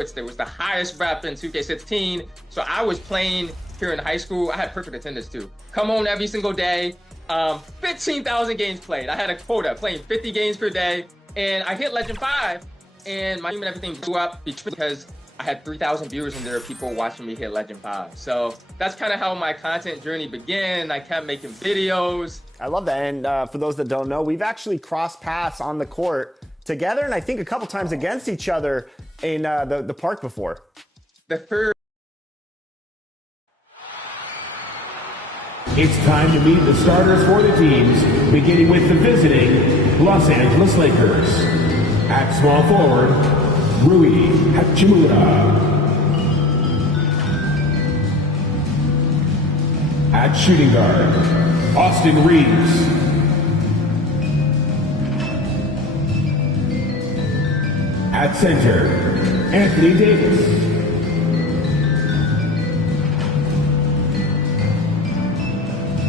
There was the highest rep in 2K16. So I was playing here in high school. I had perfect attendance too. Come home every single day. 15,000 games played. I had a quota playing 50 games per day. And I hit Legend 5 and my team and everything blew up because I had 3,000 viewers and there were people watching me hit Legend 5. So that's kind of how my content journey began. I kept making videos. I love that. And for those that don't know, we've actually crossed paths on the court together and I think a couple times against each other in the park before. The first. It's time to meet the starters for the teams, beginning with the visiting Los Angeles Lakers. At small forward, Rui Hachimura. At shooting guard, Austin Reeves. At center, Anthony Davis.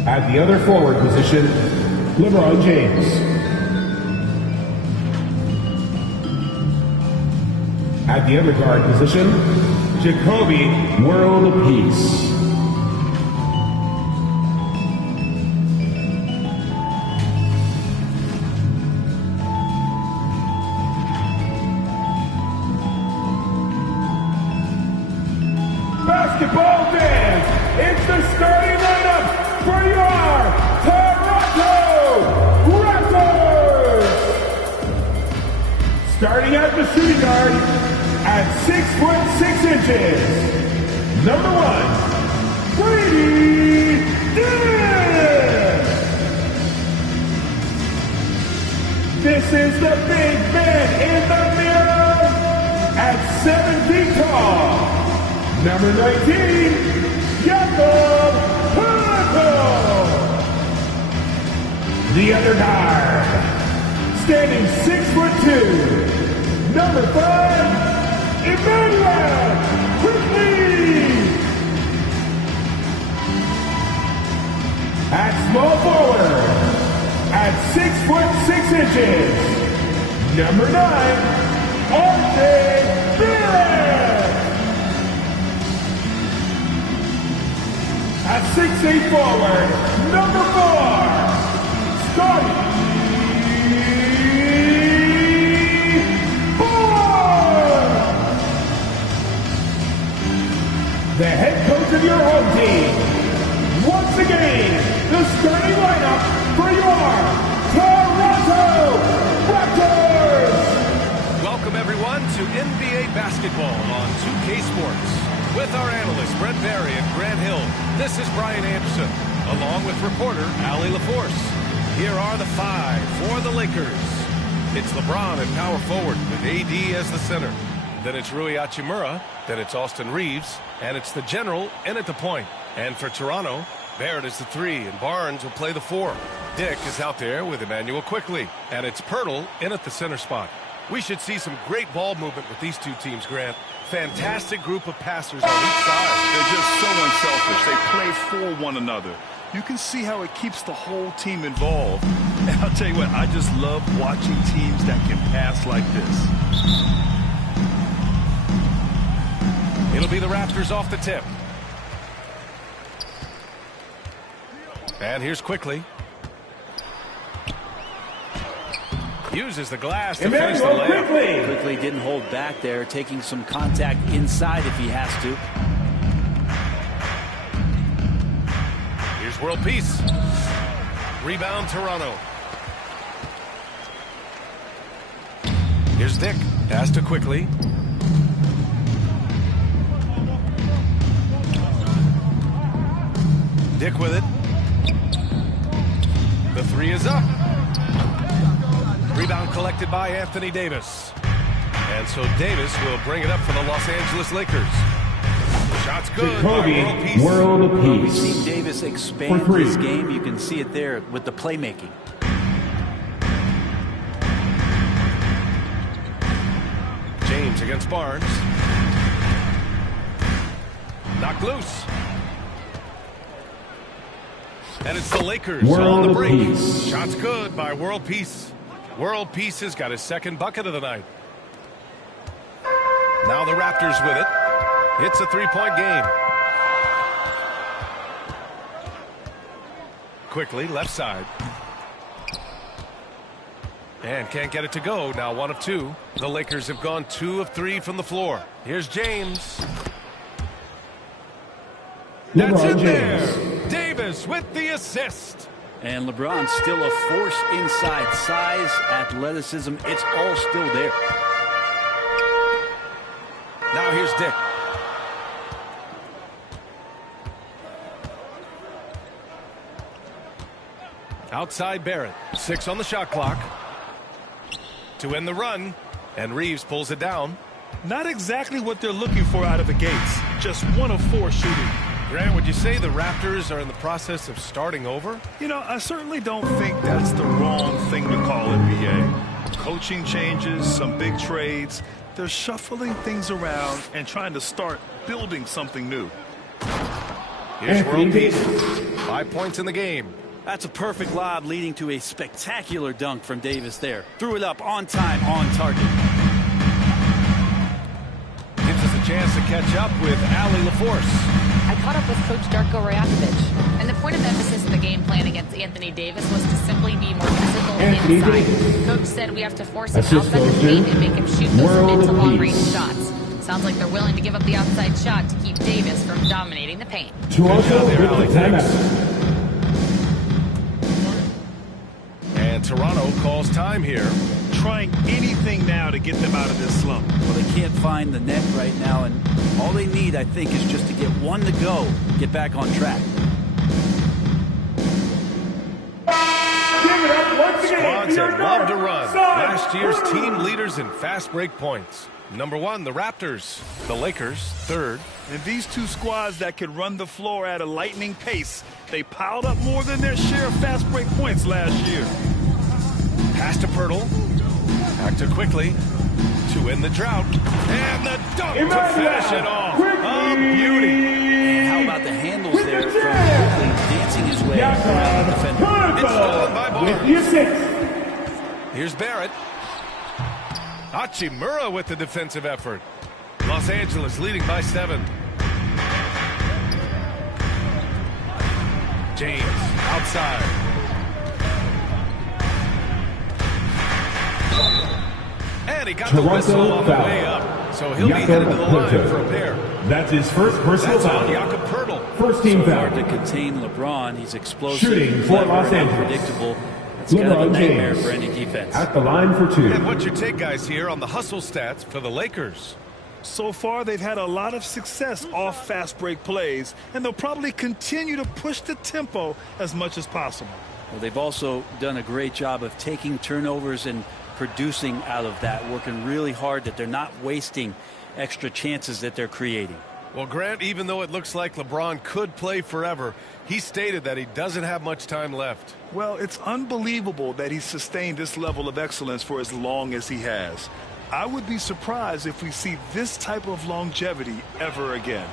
At the other forward position, LeBron James. At the other guard position, Jacoby World Peace. Basketball fans, it's the starting lineup for your Toronto Raptors! Starting at the shooting guard at 6'6" number 1, Brady Dick! This is the big man in the mirror at 7 feet tall, number 19, Jakob. The other guard, standing 6'2", number 5, Emmanuel Quickly. At small forward, at 6'6", number 9, RJ Barrett. At 6'8" forward, number 4, Scotty Barnes. The head coach of your home team. Once again, the starting lineup for your Toronto Raptors. Welcome everyone to NBA basketball on 2K Sports. With our analysts Brent Barry and Grant Hill, this is Brian Anderson, along with reporter Allie LaForce. Here are the 5 for the Lakers. It's LeBron at power forward with AD as the center. Then it's Rui Hachimura, then it's Austin Reeves, and it's the general in at the point. And for Toronto, Barrett is the 3, and Barnes will play the 4. Dick is out there with Emmanuel Quickly, and it's Pirtle in at the center spot. We should see some great ball movement with these two teams, Grant. Fantastic group of passers on each side. They're just so unselfish. They play for one another. You can see how it keeps the whole team involved. And I'll tell you what, I just love watching teams that can pass like this. It'll be the Raptors off the tip. And here's Quickly. Uses the glass to finish the layup. Quickly didn't hold back there, taking some contact inside if he has to. Here's World Peace. Rebound Toronto. Here's Dick. Pass to Quickly. Dick with it. The 3 is up. Rebound collected by Anthony Davis. And so Davis will bring it up for the Los Angeles Lakers. Shots good Jacoby by World Peace. World We've Peace. seen Davis expand this game. You can see it there with the playmaking. James against Barnes. Knocked loose. And it's the Lakers on the break. Peace. Shots good by World Peace. World Peace has got his second bucket of the night. Now the Raptors with it. It's a three-point game. Quickly, left side. And can't get it to go. Now 1 of 2. The Lakers have gone 2 of 3 from the floor. Here's James. That's in there. Davis with the assist. And LeBron still a force inside. Size, athleticism, it's all still there. Now here's Dick. Outside Barrett. 6 on the shot clock. To end the run. And Reeves pulls it down. Not exactly what they're looking for out of the gates. Just 1 of 4 shooting. Grant, would you say the Raptors are in the process of starting over? You know, I certainly don't think that's the wrong thing to call NBA. Coaching changes, some big trades. They're shuffling things around and trying to start building something new. Here's World Peace. 5 points in the game. That's a perfect lob leading to a spectacular dunk from Davis there. Threw it up on time, on target. Gives us a chance to catch up with Allie LaForce. I caught up with Coach Darko Rajakovic, and the point of emphasis of the game plan against Anthony Davis was to simply be more physical inside. Coach said we have to force him outside the paint and make him shoot those mid to long-range shots. Sounds like they're willing to give up the outside shot to keep Davis from dominating the paint. Toronto with the timeout. And Toronto calls time here. Trying anything now to get them out of this slump. Well, they can't find the net right now, and all they need, I think, is just to get 1 to go, get back on track. Give it up once again. Squads that love to run. Last year's team leaders in fast break points. Number 1, the Raptors. The Lakers, 3rd. And these two squads that could run the floor at a lightning pace, they piled up more than their share of fast break points last year. Pass to Pirtle. Back to Quickly. To end the drought. And the dunk to finish it off. A beauty. And how about the handles there from Quickly dancing his way around the defender. It's stolen by With Barnes. Here's Barrett. Hachimura with the defensive effort. Los Angeles leading by 7. James outside. And he got the whistle on the way up. So he'll be headed to the line for a pair. That's his first personal foul. Jakob Pirtle. First team So foul. hard to contain LeBron. He's explosive, Shooting for clever, Los and Angeles. unpredictable. It's kind of a LeBron nightmare James for any defense. at the line for 2. And what's your take, guys, here on the hustle stats for the Lakers? So far, they've had a lot of success off fast break plays, and they'll probably continue to push the tempo as much as possible. Well, they've also done a great job of taking turnovers and producing out of that, working really hard that they're not wasting extra chances that they're creating. Well, Grant, even though it looks like LeBron could play forever, he stated that he doesn't have much time left. Well, it's unbelievable that he's sustained this level of excellence for as long as he has. I would be surprised if we see this type of longevity ever again.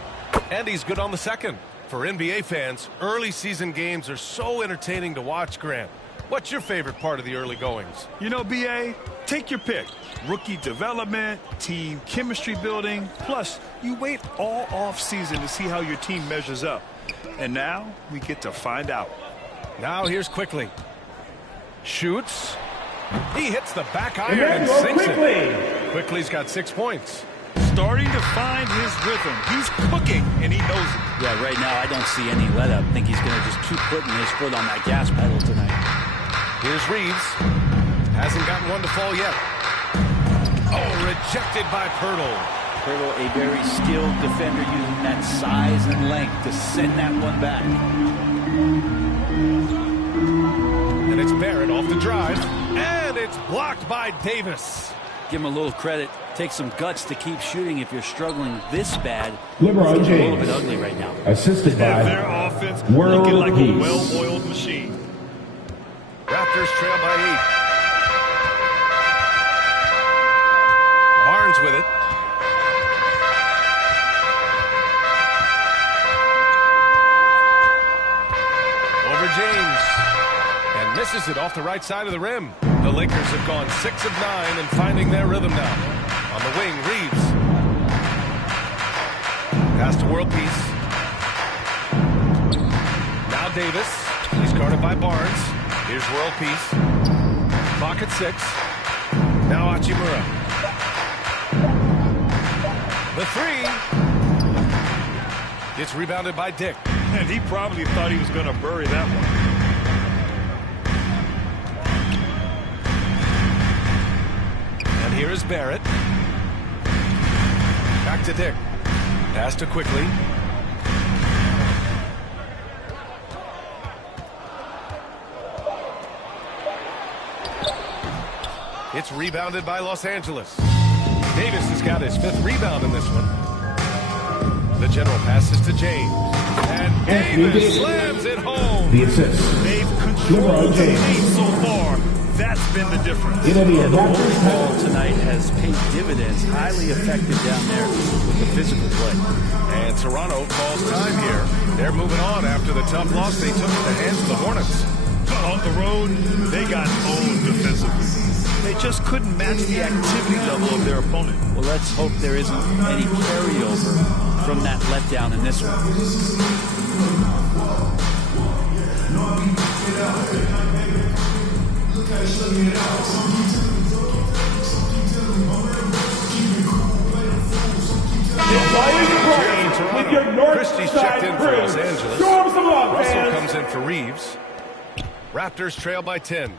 And he's good on the second. For NBA fans, early season games are so entertaining to watch, Grant. What's your favorite part of the early goings? You know, BA, take your pick. Rookie development, team chemistry building. Plus, you wait all off season to see how your team measures up. And now we get to find out. Now here's Quickly. Shoots. He hits the back iron and sinks it. Quickly's got 6 points. Starting to find his rhythm. He's cooking, and he knows it. Yeah, right now I don't see any let up. I think he's going to just keep putting his foot on that gas pedal tonight. Here's Reeves. Hasn't gotten one to fall yet. Oh, rejected by Pirtle. Pirtle, a very skilled defender, using that size and length to send that one back. And it's Barrett off the drive. And it's blocked by Davis. Give him a little credit. Take some guts to keep shooting if you're struggling this bad. LeBron It's getting a little James. bit ugly right now. Assisted by Their offense World looking like Peace. a well-oiled machine. Raptors trail by 8. Barnes with it. Over James. And misses it off the right side of the rim. The Lakers have gone 6 of 9 and finding their rhythm now. On the wing, Reeves. Pass to World Peace. Now Davis. He's guarded by Barnes. Here's World Peace. Clock at 6. Now Hachimura. The 3. It's rebounded by Dick. And he probably thought he was going to bury that one. And here is Barrett. Back to Dick. Pass to Quickly. It's rebounded by Los Angeles. Davis has got his 5th rebound in this one. The general passes to James. And Davis slams it home. The assist. They've controlled the pace so far. That's been the difference. The moving ball tonight has paid dividends, highly effective down there with the physical play. And Toronto calls time here. They're moving on after the tough loss they took at the hands of the Hornets. On the road, they got owned defensively. They just couldn't match the activity level of their opponent. Well, let's hope there isn't any carryover from that letdown in this one. It's always great with your north Christie's side checked in for crew. Los Angeles. Show 'em some love, Russell fans. comes in for Reeves. Raptors trail by 10.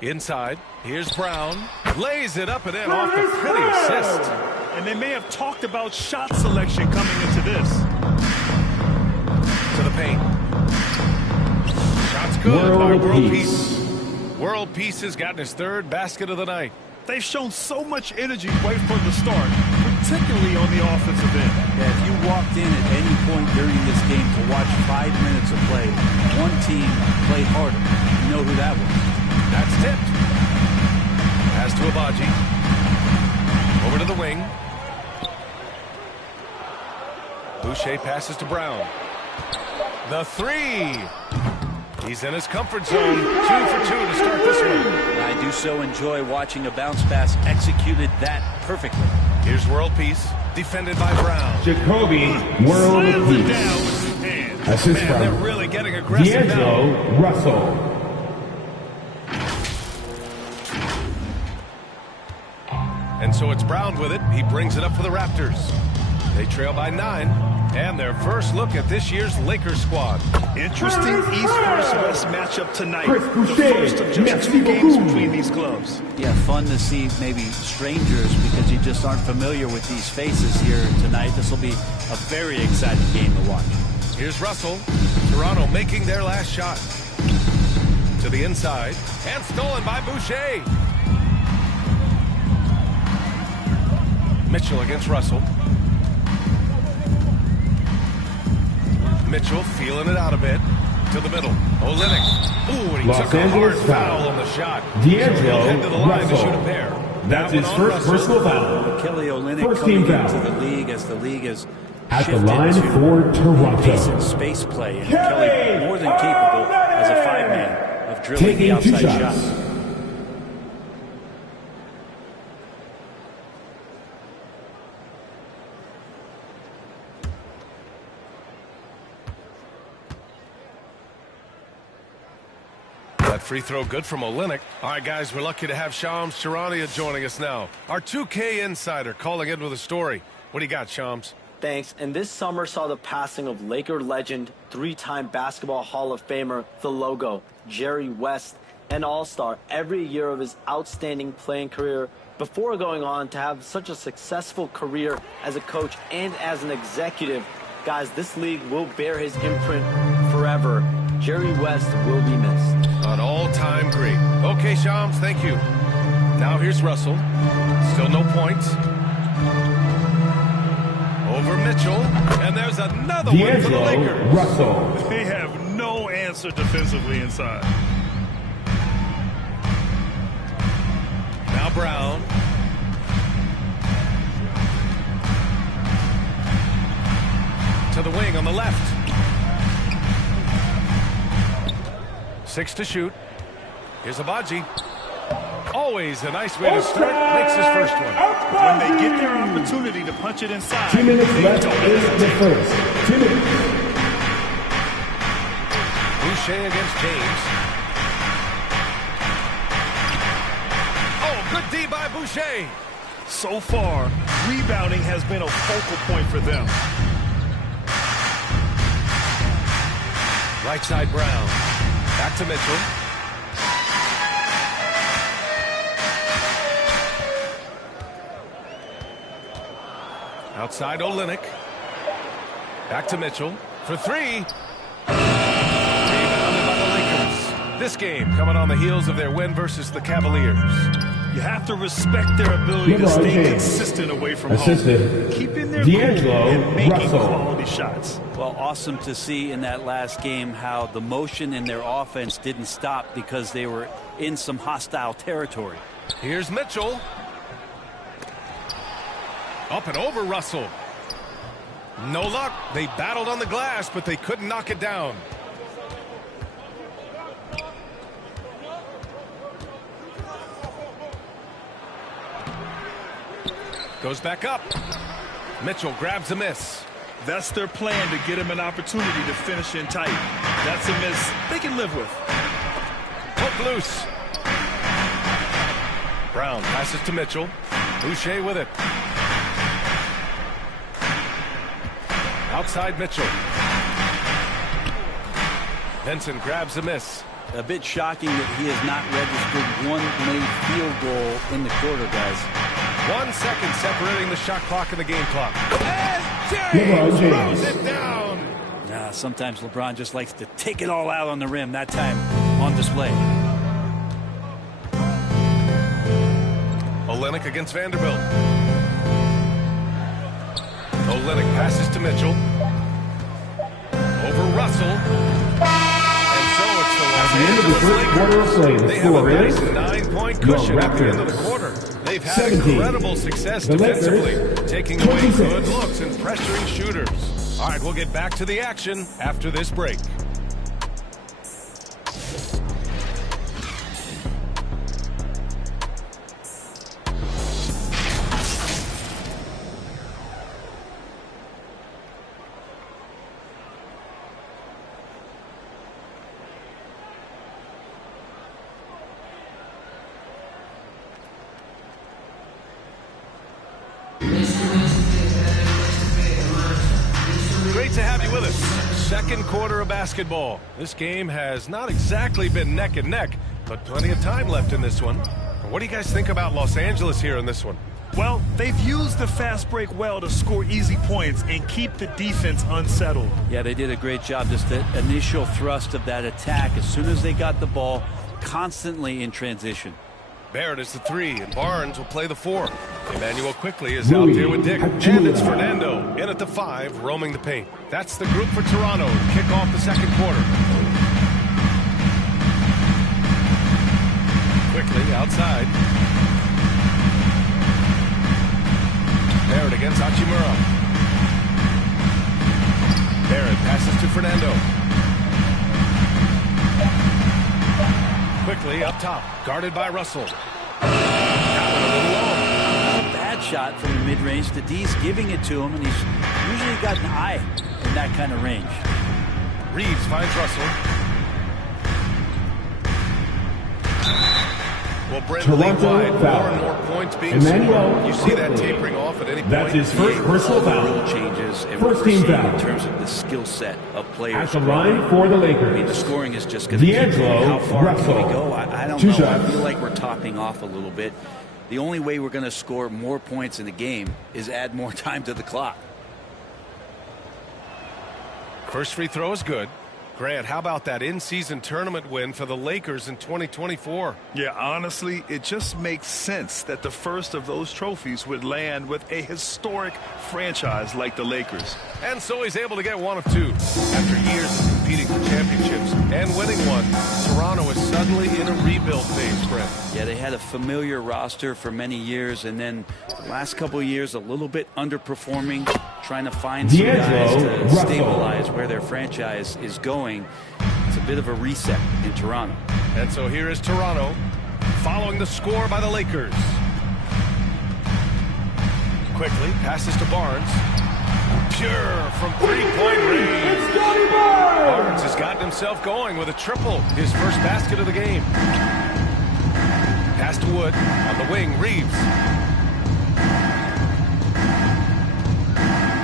Inside, here's Brown. Lays it up and in off the pretty assist. And they may have talked about shot selection coming into this. To the paint. Shots good by World Peace. World Peace has gotten his 3rd basket of the night. They've shown so much energy right from the start, particularly on the offensive end. Yeah, if you walked in at any point during this game to watch 5 minutes of play, one team played harder. You know who that was. That's tipped. Pass to Abaji. Over to the wing. Boucher passes to Brown. The 3. He's in his comfort zone. 2 for 2 to start this one. I do so enjoy watching a bounce pass executed that perfectly. Here's World Peace. Defended by Brown. Jacoby World Slams it Peace. down with his hands. Assist Man, they're from really getting aggressive now. D'Angelo Russell. And so it's Brown with it. He brings it up for the Raptors. They trail by 9. And their first look at this year's Lakers squad. Interesting East versus West matchup tonight. Chris The Boucher, first of just merci 2 games beaucoup. between these clubs. Yeah, fun to see maybe strangers because you just aren't familiar with these faces here tonight. This will be a very exciting game to watch. Here's Russell. Toronto making their last shot. To the inside. And stolen by Boucher. Mitchell against Russell. Mitchell feeling it out a bit. To the middle. Olynyk. Ooh, and he Los took a Angeles hard foul. foul on the shot. D'Angelo So he'll head to the line to Russell. shoot a pair. That's That his one on first Russell. personal foul. Kelly Olynyk First coming team into foul. the league as the league is At the shifted line to for Toronto. pace and space play. And Kelly more than capable as a 5-man of drilling the Taking 2 outside shots. shot. That free throw good from Olynyk. All right, guys, we're lucky to have Shams Charania joining us now. Our 2K insider calling in with a story. What do you got, Shams? Thanks. And this summer saw the passing of Laker legend, 3-time Basketball Hall of Famer, the logo, Jerry West, an all-star every year of his outstanding playing career before going on to have such a successful career as a coach and as an executive. Guys, this league will bear his imprint forever. Jerry West will be missed. An all-time great. Okay, Shams, thank you. Now here's Russell. Still no points. Over Mitchell. And there's another one for the D'Angelo Lakers. Russell. They have no answer defensively inside. Now Brown. To the wing on the left. 6 to shoot. Here's Abaji. Always a nice way to start. Makes his first one. when they get their opportunity to punch it inside, 2 minutes they left don't in the hesitate. first. 2 minutes. Boucher against James. Oh, good D by Boucher. So far, rebounding has been a focal point for them. Right side Brown. Back to Mitchell. Outside Olynyk. Back to Mitchell for three. Rebounded by the Lakers. This game coming on the heels of their win versus the Cavaliers. You have to respect their ability to stay consistent away from home. Keeping their cool and making quality shots. Well, awesome to see in that last game how the motion in their offense didn't stop because they were in some hostile territory. Here's Mitchell. Up and over Russell. No luck. They battled on the glass, but they couldn't knock it down. Goes back up. Mitchell grabs a miss. That's their plan, to get him an opportunity to finish in tight. That's a miss they can live with. Hook loose. Brown passes to Mitchell. Boucher with it. Outside Mitchell. Benson grabs a miss. A bit shocking that he has not registered one made field goal in the quarter, guys. 1 second separating the shot clock and the game clock. And James throws it down. Sometimes LeBron just likes to take it all out on the rim. That time on display. Olynyk against Vanderbilt. Olynyk passes to Mitchell. Over Russell. And so it's the Los At the end of the first quarter of play, the They have a score nice is 9-point your cushion at the end of the Raptors. quarter. They've had 17. incredible success The Lakers, defensively, taking away 26. good looks and pressuring shooters. All right, we'll get back to the action after this break. Great to have you with us. Second quarter of basketball. This game has not exactly been neck and neck, but plenty of time left in this one. What do you guys think about Los Angeles here in this one? Well, they've used the fast break well to score easy points and keep the defense unsettled. Yeah, they did a great job. Just the initial thrust of that attack as soon as they got the ball, constantly in transition. Barrett is the 3, and Barnes will play the 4. Emmanuel quickly is out there with Dick. And it's Fernando in at the 5, roaming the paint. That's the group for Toronto to kick off the second quarter. Quickly outside. Barrett against Hachimura. Barrett passes to Fernando. Quickly up top, guarded by Russell. That one a little long. A bad shot from the mid-range. The D's giving it to him, and he's usually got an eye in that kind of range. Reeves finds Russell. Well, Brent, league wide, more and more points being scored. You see that tapering off at any point. That's his first personal foul. Changes and First team foul. in terms of the skill set of players. At the line for the Lakers. I mean, the scoring is just going to keep D'Angelo how far Russell. can we go? I don't Two know. shots. I feel like we're topping off a little bit. The only way we're going to score more points in the game is add more time to the clock. First free throw is good. Grant, how about that in-season tournament win for the Lakers in 2024? Yeah, honestly, it just makes sense that the first of those trophies would land with a historic franchise like the Lakers. And so he's able to get one of two. After years of competing for championships and winning one, Toronto is suddenly in a rebuild phase, Brent. Yeah, they had a familiar roster for many years, and then the last couple of years a little bit underperforming, trying to find some guys to stabilize where their franchise is going. It's a bit of a reset in Toronto. And so here is Toronto following the score by the Lakers. Quickly passes to Barnes. Pure from three-point range. It's Scotty Barnes! Barnes has gotten himself going with a triple, his first basket of the game. Pass to Wood. On the wing, Reeves.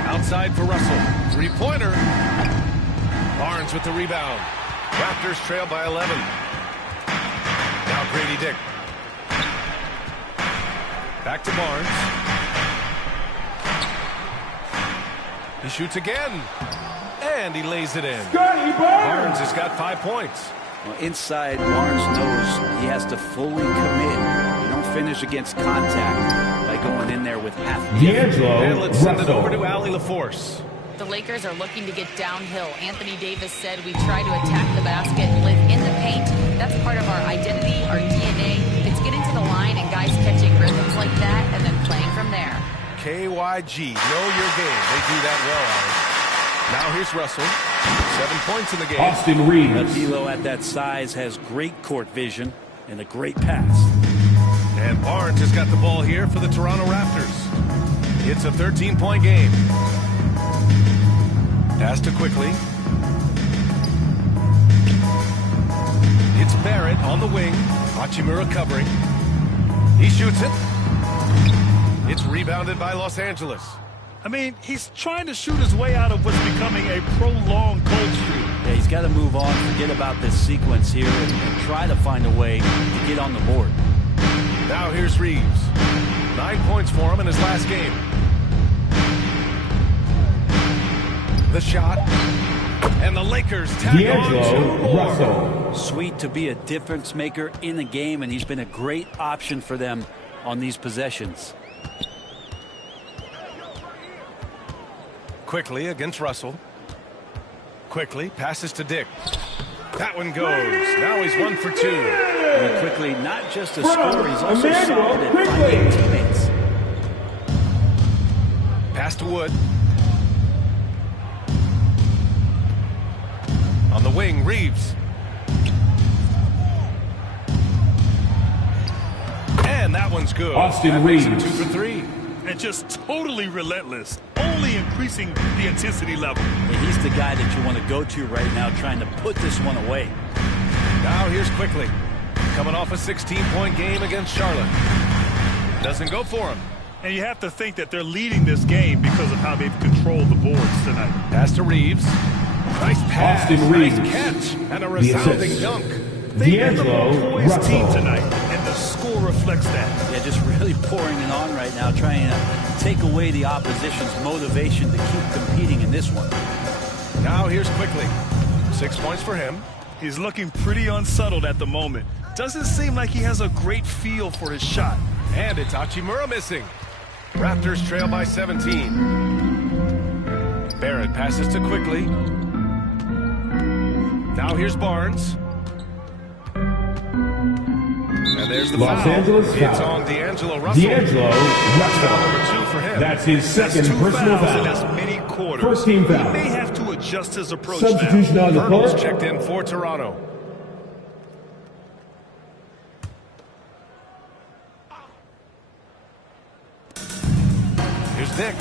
Outside for Russell. Three-pointer. Barnes with the rebound. Raptors trail by 11. Now Grady Dick. Back to Barnes. He shoots again. And he lays it in. Scotty Barnes has got 5 points. Well, inside, Barnes knows he has to fully commit. You don't finish against contact by going in there with half. And let's send it over to Allie LaForce. The Lakers are looking to get downhill. Anthony Davis said we try to attack the basket and live in the paint. That's part of our identity, our DNA. It's getting to the line and guys catching rhythms like that and then playing from there. KYG, know your game. They do that well, Allie. Now here's Russell. 7 points in the game. Austin Reeves. D'Lo at that size has great court vision and a great pass. And Barnes has got the ball here for the Toronto Raptors. It's a 13-point game. Pass to Quickly. It's Barrett on the wing. Hachimura covering. He shoots it. It's rebounded by Los Angeles. I mean, he's trying to shoot his way out of what's becoming a prolonged cold streak. Yeah, he's got to move on, forget about this sequence here, and try to find a way to get on the board. Now here's Reeves. 9 points for him in his last game. The shot. And the Lakers tag on 2 more. Russell. Sweet to be a difference maker in the game, and he's been a great option for them on these possessions. Quickly against Russell. Quickly passes to Dick. That one goes. Now he's 1 for 2. And Quickly, not just a scorer, he's also solid at finding teammates. Pass to Wood. On the wing, Reeves. And that one's good. Austin that makes him Reeves. 2 for 3. And just totally relentless, only increasing the intensity level. And he's the guy that you want to go to right now, trying to put this one away. Now here's Quickly. Coming off a 16-point game against Charlotte. Doesn't go for him. And you have to think that they're leading this game because of how they've controlled the boards tonight. Pass to Reeves. Nice pass. Austin Reeves. Nice catch. And a resounding dunk. They've been the D'Angelo more poised team Russell. tonight, and the score reflects that. Yeah, just really pouring it on right now, trying to take away the opposition's motivation to keep competing in this one. Now here's Quickly. 6 points for him. He's looking pretty unsettled at the moment. Doesn't seem like he has a great feel for his shot. And it's Hachimura missing. Raptors trail by 17. Barrett passes to Quickly. Now here's Barnes. And there's the Los foul. Angeles It's foul. on D'Angelo Russell. D'Angelo Foul number Russell. 2 for him. That's his second Two personal fouls in foul. as many quarters. First team foul. He may have to adjust his approach Substitution now. on the Hurdles court. checked in for Toronto. Here's Dick.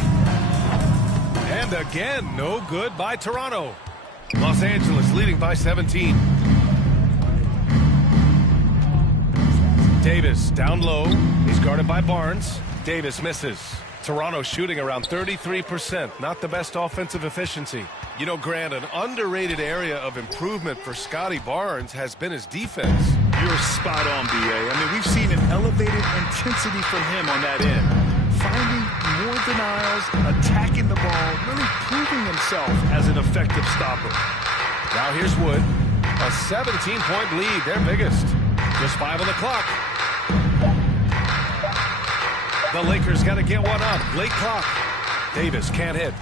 And again, no good by Toronto. Los Angeles leading by 17. Davis down low. He's guarded by Barnes. Davis misses. Toronto shooting around 33%. Not the best offensive efficiency. You know, Grant, an underrated area of improvement for Scotty Barnes has been his defense. You're spot on, B.A. I mean, we've seen an elevated intensity from him on that end. Finding more denials, attacking the ball, really proving himself as an effective stopper. Now here's Wood. A 17-point lead, their biggest. Just 5 on the clock. The Lakers got to get one up. Late clock. Davis can't hit.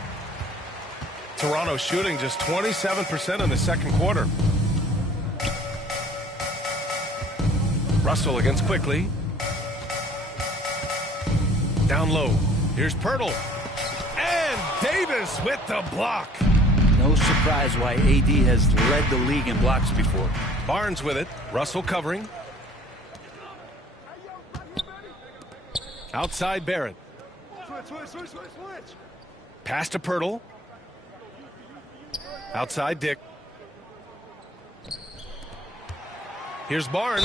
Toronto shooting just 27% in the second quarter. Russell against Quickly. Down low. Here's Pirtle. And Davis with the block. No surprise why AD has led the league in blocks before. Barnes with it. Russell covering. Outside Barrett. Pass to Pirtle. Outside Dick. Here's Barnes.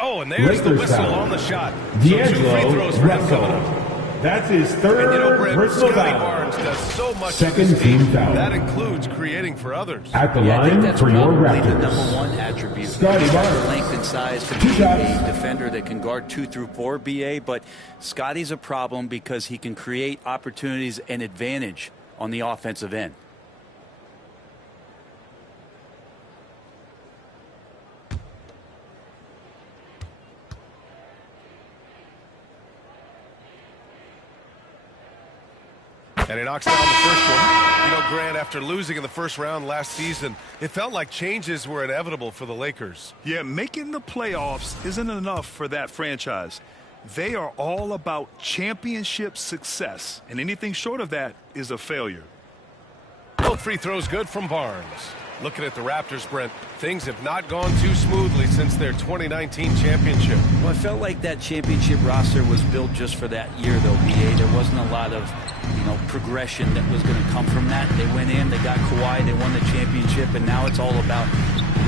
Oh, and there's the whistle on the shot. So 2 free throws for him coming up. That's his third personal Scotty foul. Barnes does so much Second for this team team. foul. That includes creating for others. At the Yeah, I think line that's for your probably the Raptors. number one attribute. Scotty Barnes. Length and size to Two be shots. a defender that can guard 2 through 4 BA, but Scotty's a problem because he can create opportunities and advantage on the offensive end. And he knocks down the first one. You know, Grant, after losing in the first round last season, it felt like changes were inevitable for the Lakers. Yeah, making the playoffs isn't enough for that franchise. They are all about championship success, and anything short of that is a failure. Both free throws good from Barnes. Looking at the Raptors, Brent, things have not gone too smoothly since their 2019 championship. Well, I felt like that championship roster was built just for that year, though, BA. There wasn't a lot of, progression that was going to come from that. They went in, they got Kawhi, they won the championship, and now it's all about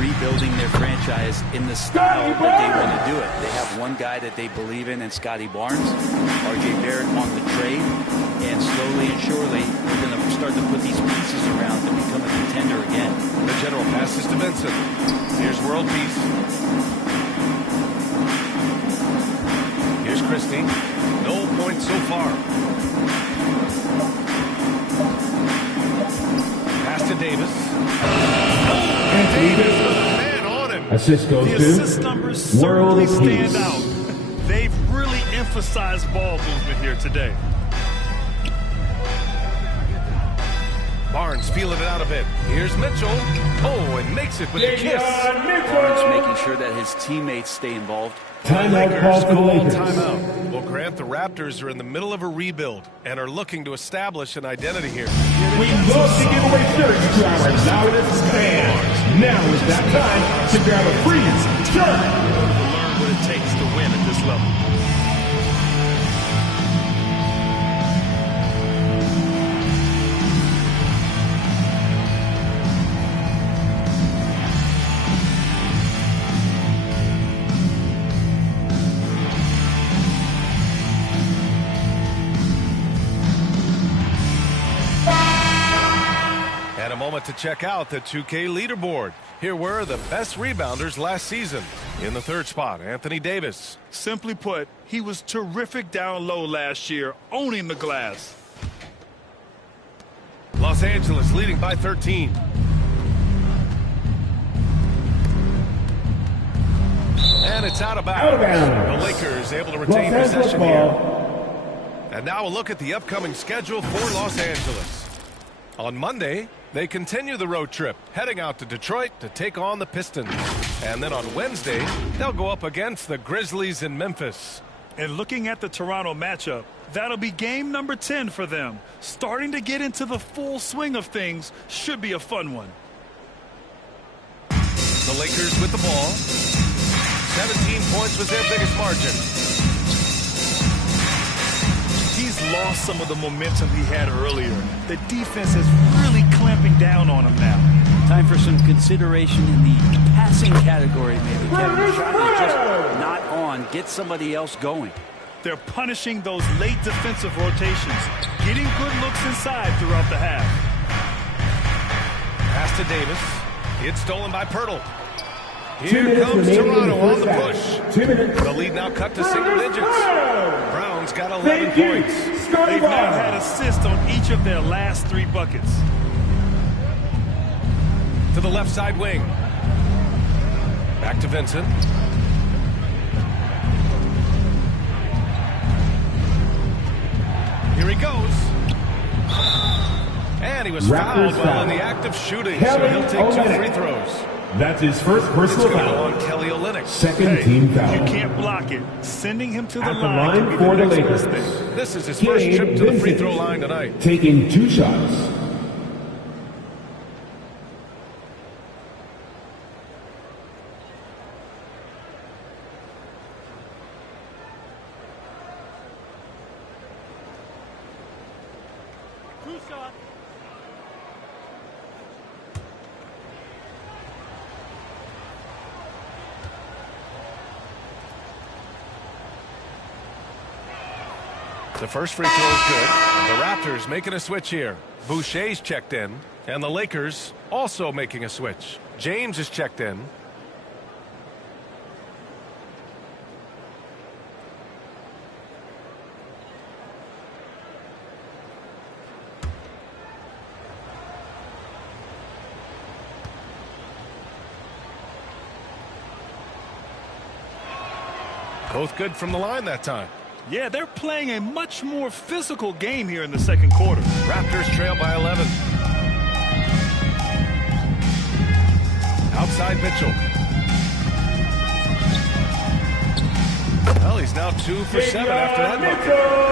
rebuilding their franchise in the style that they want to do it. They have one guy that they believe in Scotty Barnes. RJ Barrett on the trade, and slowly and surely they're going to start to put these pieces around to become a contender again. The general passes to Vincent. Here's World Peace. Here's Christie. No points so far. Pass to Davis. And Davis with a man on him. Assist goes The to assist numbers certainly World stand Peace. out. They've really emphasized ball movement here today. Barnes feeling it out a bit. Here's Mitchell. Oh, and makes it with the kiss. Barnes making sure that his teammates stay involved. Timeout call for the Lakers. Timeout. Well, Grant, the Raptors are in the middle of a rebuild and are looking to establish an identity here. We love to give away shirts to our loudest fans. Now is that time to grab a free shirt. Learn what it takes to win at this level. And a moment to check out the 2K leaderboard. Here were the best rebounders last season. In the third spot, Anthony Davis. Simply put, he was terrific down low last year, owning the glass. Los Angeles leading by 13. And it's out of bounds. Out of bounds. The Lakers able to Los retain Angeles possession ball. here. And now a look at the upcoming schedule for Los Angeles. On Monday, they continue the road trip, heading out to Detroit to take on the Pistons. And then on Wednesday, they'll go up against the Grizzlies in Memphis. And looking at the Toronto matchup, that'll be game number 10 for them. Starting to get into the full swing of things should be a fun one. The Lakers with the ball. 17 points was their biggest margin. He's lost some of the momentum he had earlier. The defense is really clamping down on him now. Time for some consideration in the passing category, maybe. Kevin, the shot is just not on. Get somebody else going. They're punishing those late defensive rotations, getting good looks inside throughout the half. Pass to Davis. It's stolen by Pirtle. 2 Here minutes comes remaining in Toronto the on first the half. push. 2 minutes. The lead now cut to single digits. Brown's got 11 Thank you, points. Scotty They've now had Barnes. assists on each of their last 3 buckets. To the left side wing. Back to Vincent. Here he goes. And he was Raptors fouled while foul. in the act of shooting, Kelly so he'll take 2 Olynyk. free throws. That's his first It's personal going to go foul. on Kelly Olynyk. Second team foul. You can't block it. Sending him to the At the line line could be for the next Lakers. best thing. This is his first Gabe trip to the free Vincent. throw line tonight. Taking 2 shots. The first free throw is good. The Raptors making a switch here. Boucher's checked in, and the Lakers also making a switch. James is checked in. Both good from the line that time. Yeah, they're playing a much more physical game here in the second quarter. Raptors trail by 11. Outside Mitchell. Well, he's now 2 for 7 after that bucket.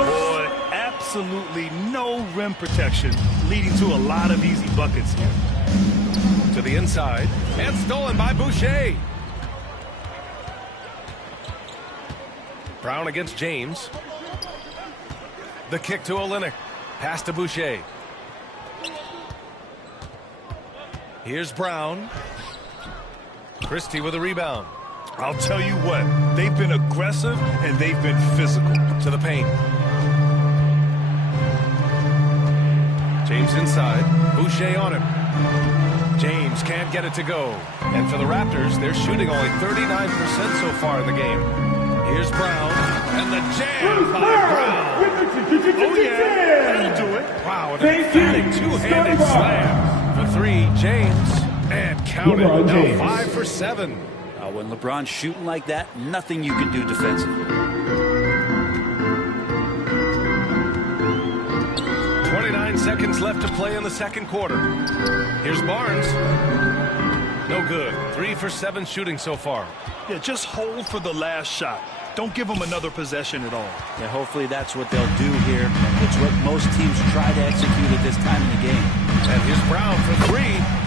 Boy, absolutely no rim protection, leading to a lot of easy buckets here. To the inside, and stolen by Boucher. Brown against James. The kick to Olynyk. Pass to Boucher. Here's Brown. Christie with a rebound. I'll tell you what, they've been aggressive and they've been physical. To the paint. James inside. Boucher on him. James can't get it to go. And for the Raptors, they're shooting only 39% so far in the game. Here's Brown, and the jam by Brown. Oh, yeah, that'll do it. Wow, an emphatic two-handed slam. For 3, James, and count it. Now 5 for 7. When LeBron's shooting like that, nothing you can do defensively. 29 seconds left to play in the second quarter. Here's Barnes. No good. 3 for 7 shooting so far. Yeah, just hold for the last shot. Don't give them another possession at all. Yeah, hopefully that's what they'll do here. It's what most teams try to execute at this time in the game. And here's Brown for 3.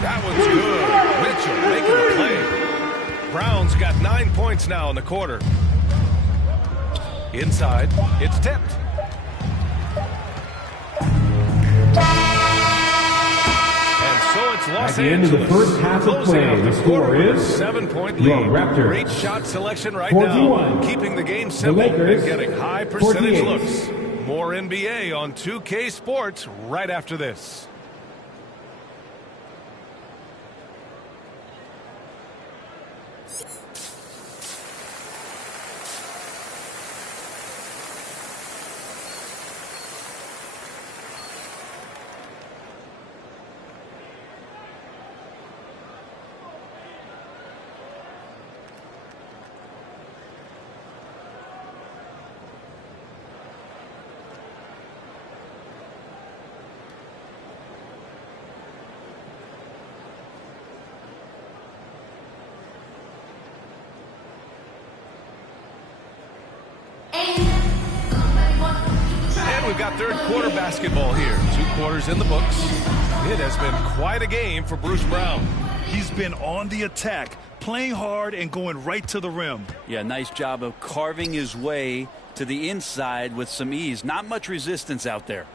That one's good. Mitchell making the play. Brown's got 9 points now in the quarter. Inside, it's tipped. At the end of the first half of play, the score is 7-point your lead. Raptors. Great shot selection right 41. now, keeping the game simple Lakers, and getting high percentage 48. looks. More NBA on 2K Sports right after this. We've got third quarter basketball here. 2 quarters in the books. It has been quite a game for Bruce Brown. He's been on the attack, playing hard and going right to the rim. Yeah, nice job of carving his way to the inside with some ease. Not much resistance out there.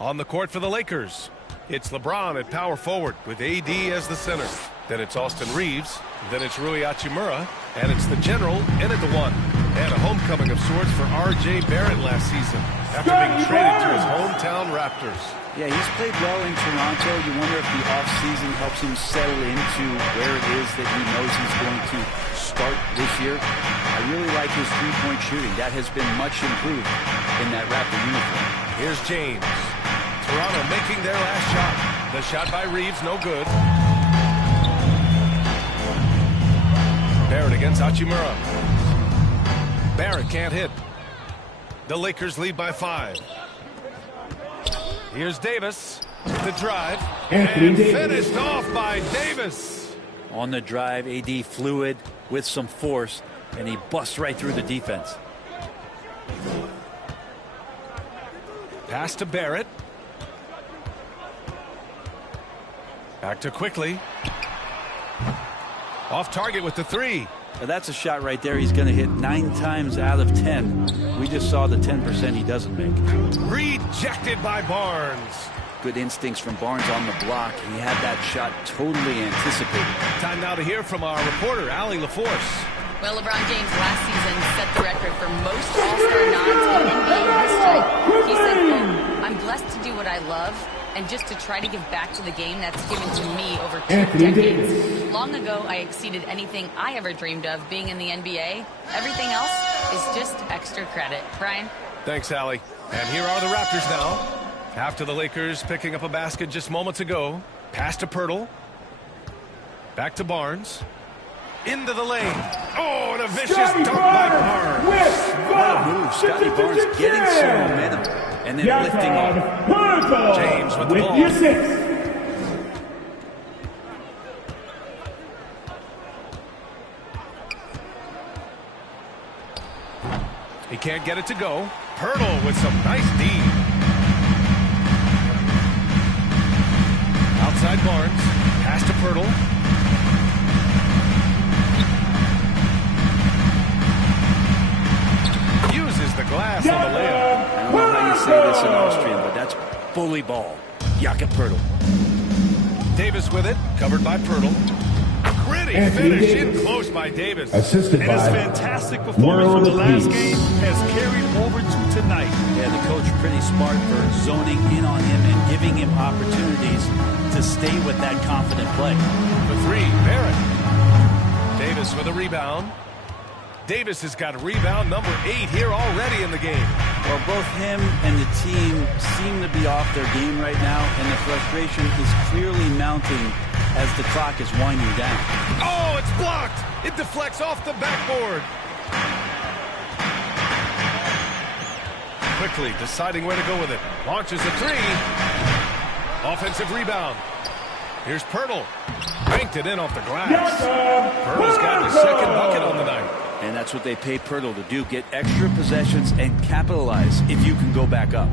On the court for the Lakers, it's LeBron at power forward with AD as the center. Then it's Austin Reeves. Then it's Rui Hachimura. And it's the general in at the 1. And a homecoming of sorts for R.J. Barrett last season after being traded to his hometown Raptors. Yeah, he's played well in Toronto. You wonder if the offseason helps him settle into where it is that he knows he's going to start this year. I really like his three-point shooting. That has been much improved in that Raptor uniform. Here's James. Toronto making their last shot. The shot by Reeves, no good. Barrett against Hachimura. Barrett can't hit. The Lakers lead by 5. Here's Davis. The drive. And finished off by Davis. On the drive, AD fluid with some force, and he busts right through the defense. Pass to Barrett. Back to Quickly. Off target with the 3. Now that's a shot right there he's going to hit 9 times out of 10. We just saw the 10% he doesn't make. Rejected by Barnes. Good instincts from Barnes on the block. He had that shot totally anticipated. Time now to hear from our reporter, Allie LaForce. Well, LeBron James last season set the record for most All-Star nods in NBA history. He said, quote, "I'm blessed to do what I love and just to try to give back to the game that's given to me over 2 decades. Long ago, I exceeded anything I ever dreamed of being in the NBA. Everything else is just extra credit." Brian? Thanks, Allie. And here are the Raptors now. After the Lakers picking up a basket just moments ago. Pass to Pirtle. Back to Barnes. Into the lane. Oh, and a vicious dunk by Barnes. What a move. Scotty Barnes getting some momentum and then lifting off. James with the ball. Your 6. He can't get it to go. Pirtle with some nice D. Outside Barnes. Pass to Pirtle. Uses the glass on the layup. I don't know how you say this in Austrian, but that's bully ball. Jakob Pirtle. Davis with it. Covered by Pirtle. Gritty finish in close by Davis. Assisted And his by fantastic performance from the last Peace. game has carried over to tonight. Yeah, the coach pretty smart for zoning in on him and giving him opportunities to stay with that confident play. The three, Barrett. Davis with a rebound. Davis has got rebound number 8 here already in the game. Well, both him and the team seem to be off their game right now, and the frustration is clearly mounting as the clock is winding down. Oh, it's blocked. It deflects off the backboard. Quickly deciding where to go with it. Launches a 3. Offensive rebound. Here's Pirtle. Banked it in off the glass. Pirtle's got his second bucket on the night. And that's what they pay Pirtle to do, get extra possessions and capitalize if you can go back up.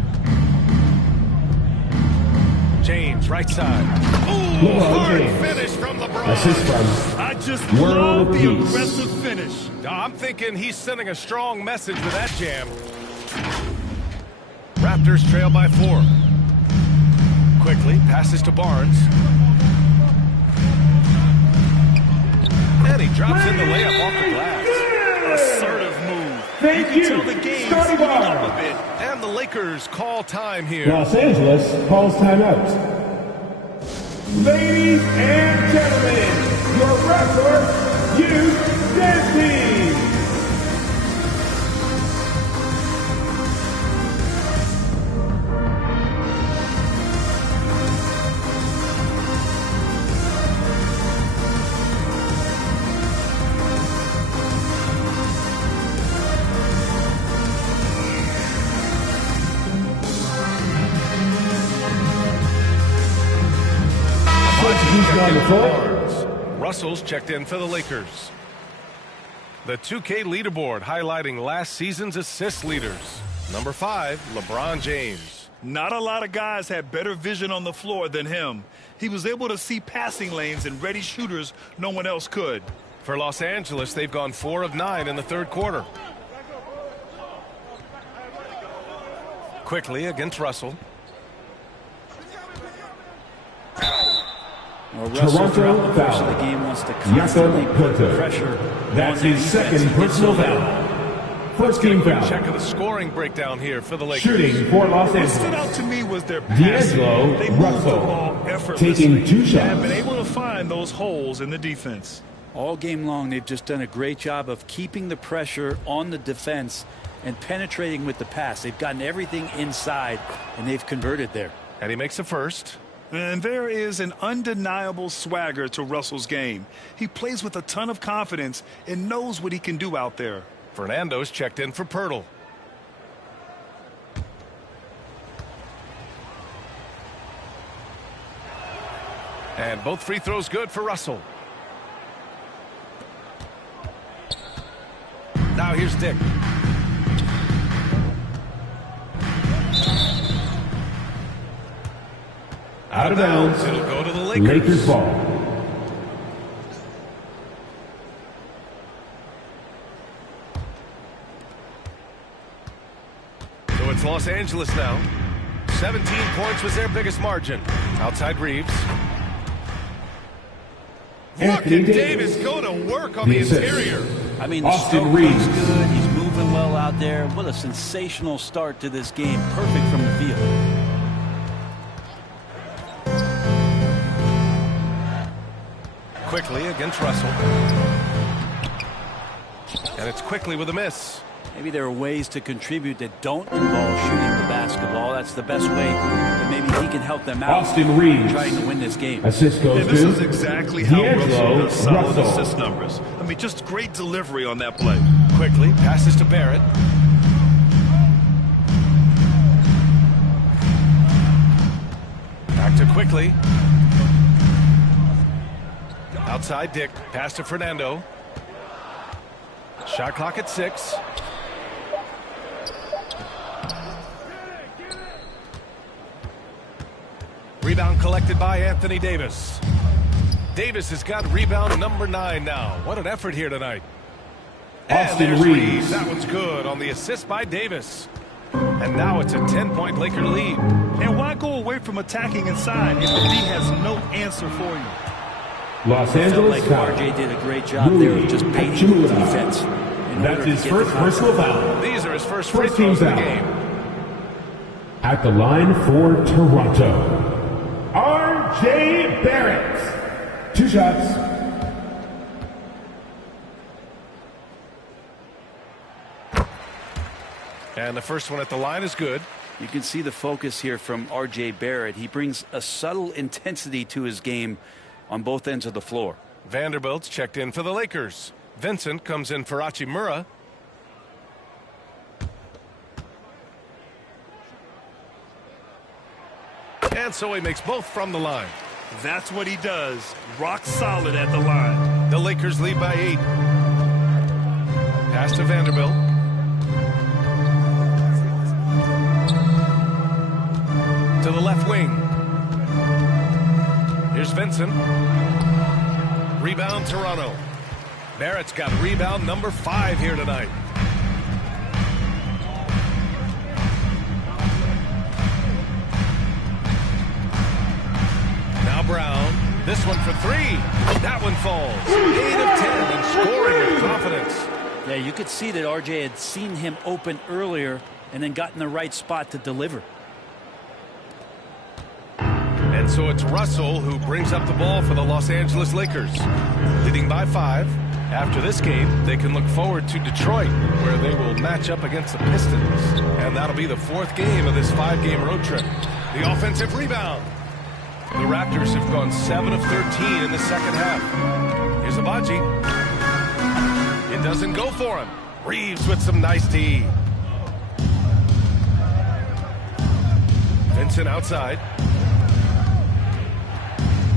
James, right side. Ooh, hard finish from LeBron. Assist from I just World love the Peace. aggressive finish. I'm thinking he's sending a strong message with that jam. Raptors trail by 4. Quickly passes to Barnes. And he drops in the layup off the glass. Assertive move. Thank You you. can tell the game's Scotty heating Barnes. up a bit. And the Lakers call time here. Los Angeles calls timeout. Ladies and gentlemen, your wrestler, Youth Dancing. Russell's checked in for the Lakers. The 2K leaderboard highlighting last season's assist leaders. Number 5, LeBron James. Not a lot of guys had better vision on the floor than him. He was able to see passing lanes and ready shooters no one else could. For Los Angeles, they've gone 4 of 9 in the third quarter. Quickly against Russell. Well, Russell throughout the course foul. of the game wants to constantly put the pressure That's on the his defense. second personal foul. First game foul. Check of the scoring breakdown here for the Lakers. Shooting for Los What stood out Angeles. to me was their passing. D'Angelo They moved the Russell, ball effortlessly taking 2 and have shots. been able to find those holes in the defense. All game long, they've just done a great job of keeping the pressure on the defense and penetrating with the pass. They've gotten everything inside, and they've converted there. And he makes a first. And there is an undeniable swagger to Russell's game. He plays with a ton of confidence and knows what he can do out there. Fernando's checked in for Pirtle. And both free throws good for Russell. Now here's Dick. Out of bounds. It'll go to the Lakers. Lakers ball. So it's Los Angeles now. 17 points was their biggest margin. Outside Reeves. Look at Davis go to work on the interior. I mean, the stroke looks good. He's moving well out there. What a sensational start to this game. Perfect from the field. Quickly against Russell. And it's quickly with a miss. Maybe there are ways to contribute that don't involve shooting the basketball. That's the best way that maybe he can help them out trying to win this game. Assist goes this is exactly how Russell does solid assist numbers. I mean, just great delivery on that play. Quickly passes to Barrett. Back to Quickly. Outside Dick. Pass to Fernando. Shot clock at 6. Rebound collected by Anthony Davis. Davis has got rebound number 9 now. What an effort here tonight. And there's Reeves. That one's good on the assist by Davis. And now it's a 10-point Laker lead. And why go away from attacking inside if the D has no answer for you? Los Felt Angeles like RJ did a great job there of just baiting the defense. That's his first personal foul. These are his first free throws of the game. At the line for Toronto, R.J. Barrett. 2 shots. And the first one at the line is good. You can see the focus here from R.J. Barrett. He brings a subtle intensity to his game on both ends of the floor. Vanderbilt's checked in for the Lakers. Vincent comes in for Hachimura. And so he makes both from the line. That's what he does. Rock solid at the line. The Lakers lead by 8. Pass to Vanderbilt. To the left wing. Here's Vincent. Rebound Toronto. Barrett's got rebound number 5 here tonight. Now Brown. This one for 3. That one falls. 8 of 10 and scoring with confidence. Yeah, you could see that RJ had seen him open earlier and then got in the right spot to deliver. And so it's Russell who brings up the ball for the Los Angeles Lakers. Leading by 5. After this game, they can look forward to Detroit, where they will match up against the Pistons. And that'll be the 4th game of this 5-game road trip. The offensive rebound. The Raptors have gone 7 of 13 in the second half. Here's Abaji. It doesn't go for him. Reeves with some nice D. Vincent outside.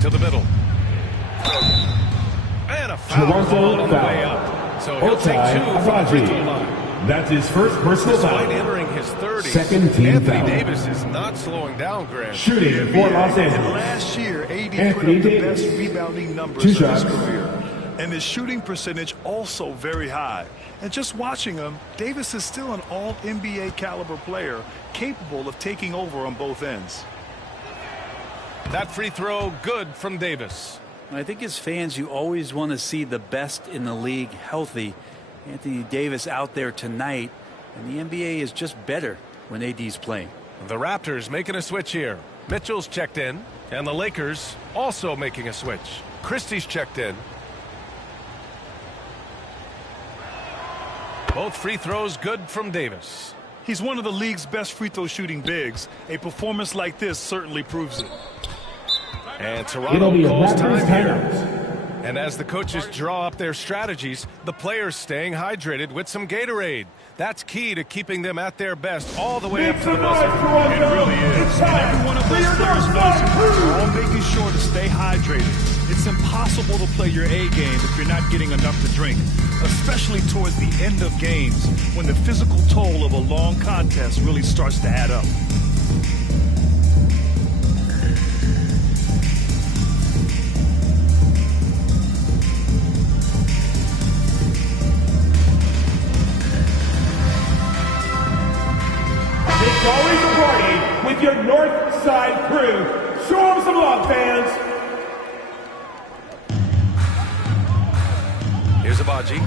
To the middle. And a foul on the way up. So he'll take 2 from the free throw line. That's his first personal foul. Despite entering his 30s, Second team Anthony foul. Davis is not slowing down, Grant. Shooting for Los And Angeles. last year, AD put Anthony up the Davis. best rebounding numbers 2 of his shots. career. And his shooting percentage also very high. And just watching him, Davis is still an all-NBA caliber player, capable of taking over on both ends. That free throw good from Davis. I think as fans, you always want to see the best in the league healthy. Anthony Davis out there tonight, and the NBA is just better when AD's playing. The Raptors making a switch here. Mitchell's checked in, and the Lakers also making a switch. Christie's checked in. Both free throws good from Davis. He's one of the league's best free throw shooting bigs. A performance like this certainly proves it. And It'll Toronto be a calls Raptors time here. timeout. And as the coaches draw up their strategies, the players staying hydrated with some Gatorade. That's key to keeping them at their best all the way up to the buzzer. It really is. And every one of those players knows it. They're all making sure to stay hydrated. It's impossible to play your A game if you're not getting enough to drink, especially towards the end of games when the physical toll of a long contest really starts to add up. It's always a party with your the North Side crew. Show them some love, fans. Here's Abaji.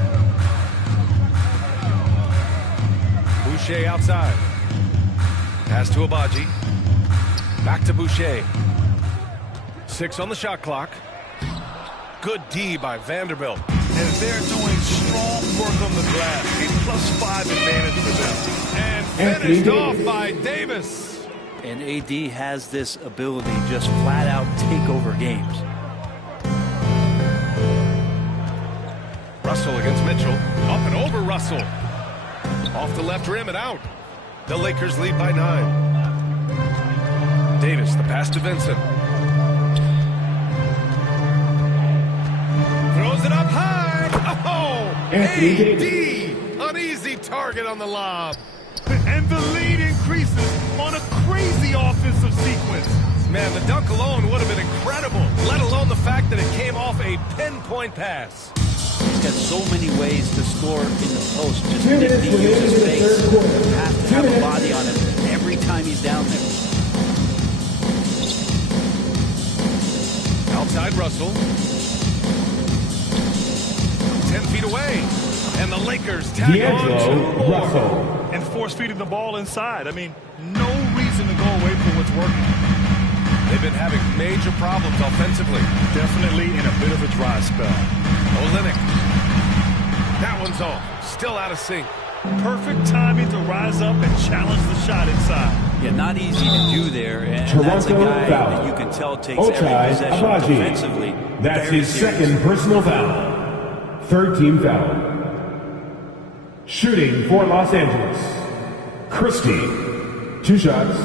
Boucher outside. Pass to Abaji. Back to Boucher. 6 on the shot clock. Good D by Vanderbilt. And they're doing strong work on the glass. A +5 advantage for them. And finished off by Davis. And AD has this ability to just flat out take over games. Russell against Mitchell. Up and over Russell. Off the left rim and out. The Lakers lead by 9. Davis, the pass to Vincent. Throws it up high. Oh, AD. An easy target on the lob. And the lead increases on a crazy offensive sequence. Man, the dunk alone would have been incredible, let alone the fact that it came off a pinpoint pass. He's got so many ways to score in the post. Just didn't he use his face? Have to have a body on him every time he's down there. Outside Russell. 10 feet away. And the Lakers tag on two more. And force-feeding the ball inside. I mean, no reason to go away from what's working. They've been having major problems offensively. Definitely in a bit of a dry spell. Olynyk. That one's off. Still out of sync. Perfect timing to rise up and challenge the shot inside. Yeah, not easy to do there. And that's a guy that you can tell takes every possession defensively. That's his second personal foul. Third team foul. Shooting for Los Angeles. Christie. 2 shots.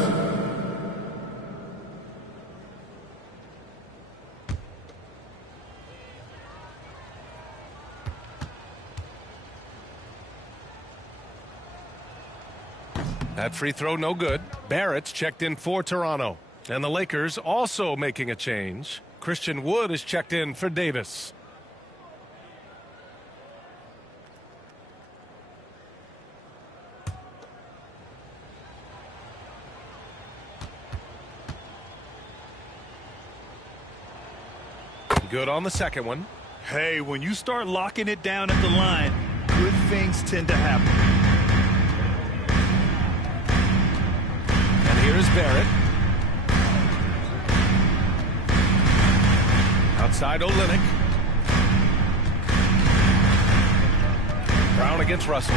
That free throw no good. Barrett's checked in for Toronto. And the Lakers also making a change. Christian Wood is checked in for Davis. Good on the second one. Hey, when you start locking it down at the line, good things tend to happen. And here's Barrett. Outside Olynyk. Brown against Russell.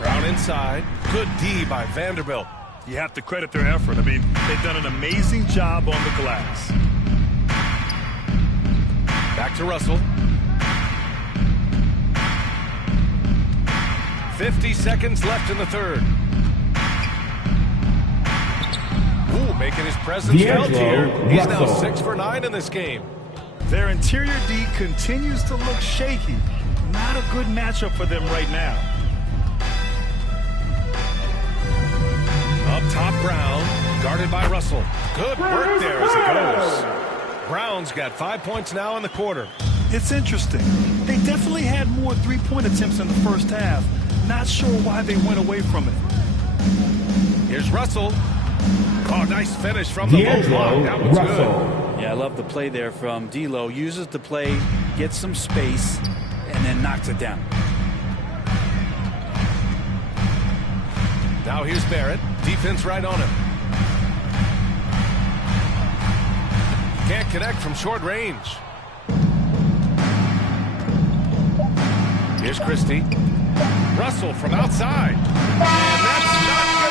Brown inside. Good D by Vanderbilt. You have to credit their effort. I mean, they've done an amazing job on the glass. Back to Russell. 50 seconds left in the third. Ooh, making his presence felt here. He's now 6 for 9 in this game. Their interior D continues to look shaky. Not a good matchup for them right now. Up top, Brown, guarded by Russell. Good work there as it goes. Brown's got 5 points now in the quarter. It's interesting. They definitely had more three-point attempts in the first half. Not sure why they went away from it. Here's Russell. Oh, nice finish from the low block. That one's good. Yeah, I love the play there from D'Lo. Uses the play, gets some space, and then knocks it down. Now here's Barrett. Defense right on him. Can't connect from short range. Here's Christie. Russell from outside. And that's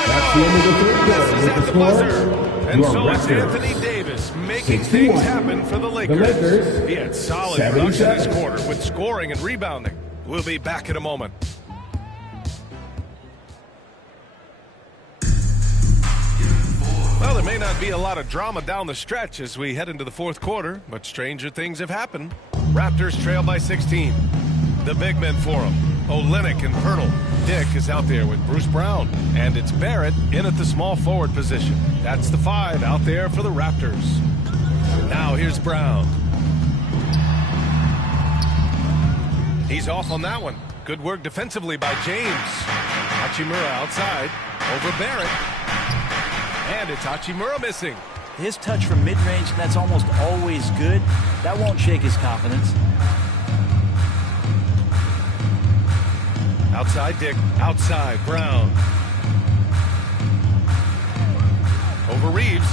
not going to go. This is at the buzzer. And so it's Anthony Davis making things happen for the Lakers. He had solid production this quarter with scoring and rebounding. We'll be back in a moment. Well, there may not be a lot of drama down the stretch as we head into the fourth quarter, but stranger things have happened. Raptors trail by 16. The big men for them. Olynyk and Pirtle. Dick is out there with Bruce Brown. And it's Barrett in at the small forward position. That's the 5 out there for the Raptors. Now here's Brown. He's off on that one. Good work defensively by James. Hachimura outside, over Barrett. And it's Hachimura missing. His touch from mid-range, that's almost always good. That won't shake his confidence. Outside Dick, outside Brown. Over Reeves.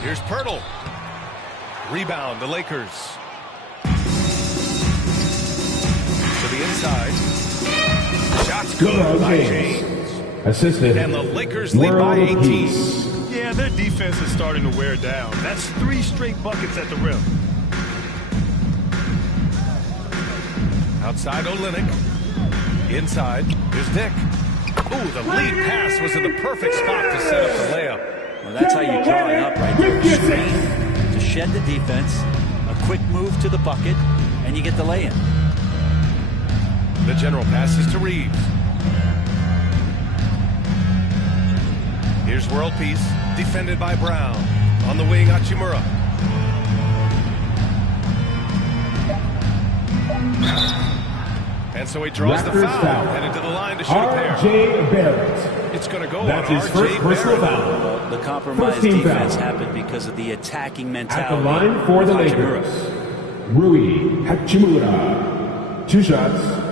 Here's Pirtle. Rebound, the Lakers. To the inside. Shots good by James. Assisted. And the Lakers lead by 18. Yeah, their defense is starting to wear down. That's 3 straight buckets at the rim. Outside Olynyk. Inside, here's Dick. Ooh, the lead pass was in the perfect spot to set up the layup. Well, that's how you draw it up right there. Screen to shed the defense, a quick move to the bucket, and you get the lay-in. The general pass is to Reeves. Here's World Peace, defended by Brown. On the wing, Hachimura. And so he draws the foul, headed to the line to shoot a pair. R.J. Barrett. It's going to go That's on his first personal Barrett. foul. The compromised First team defense foul. happened because of the attacking mentality. At the line for the of Hachimura. Lakers, Rui Hachimura. 2 shots.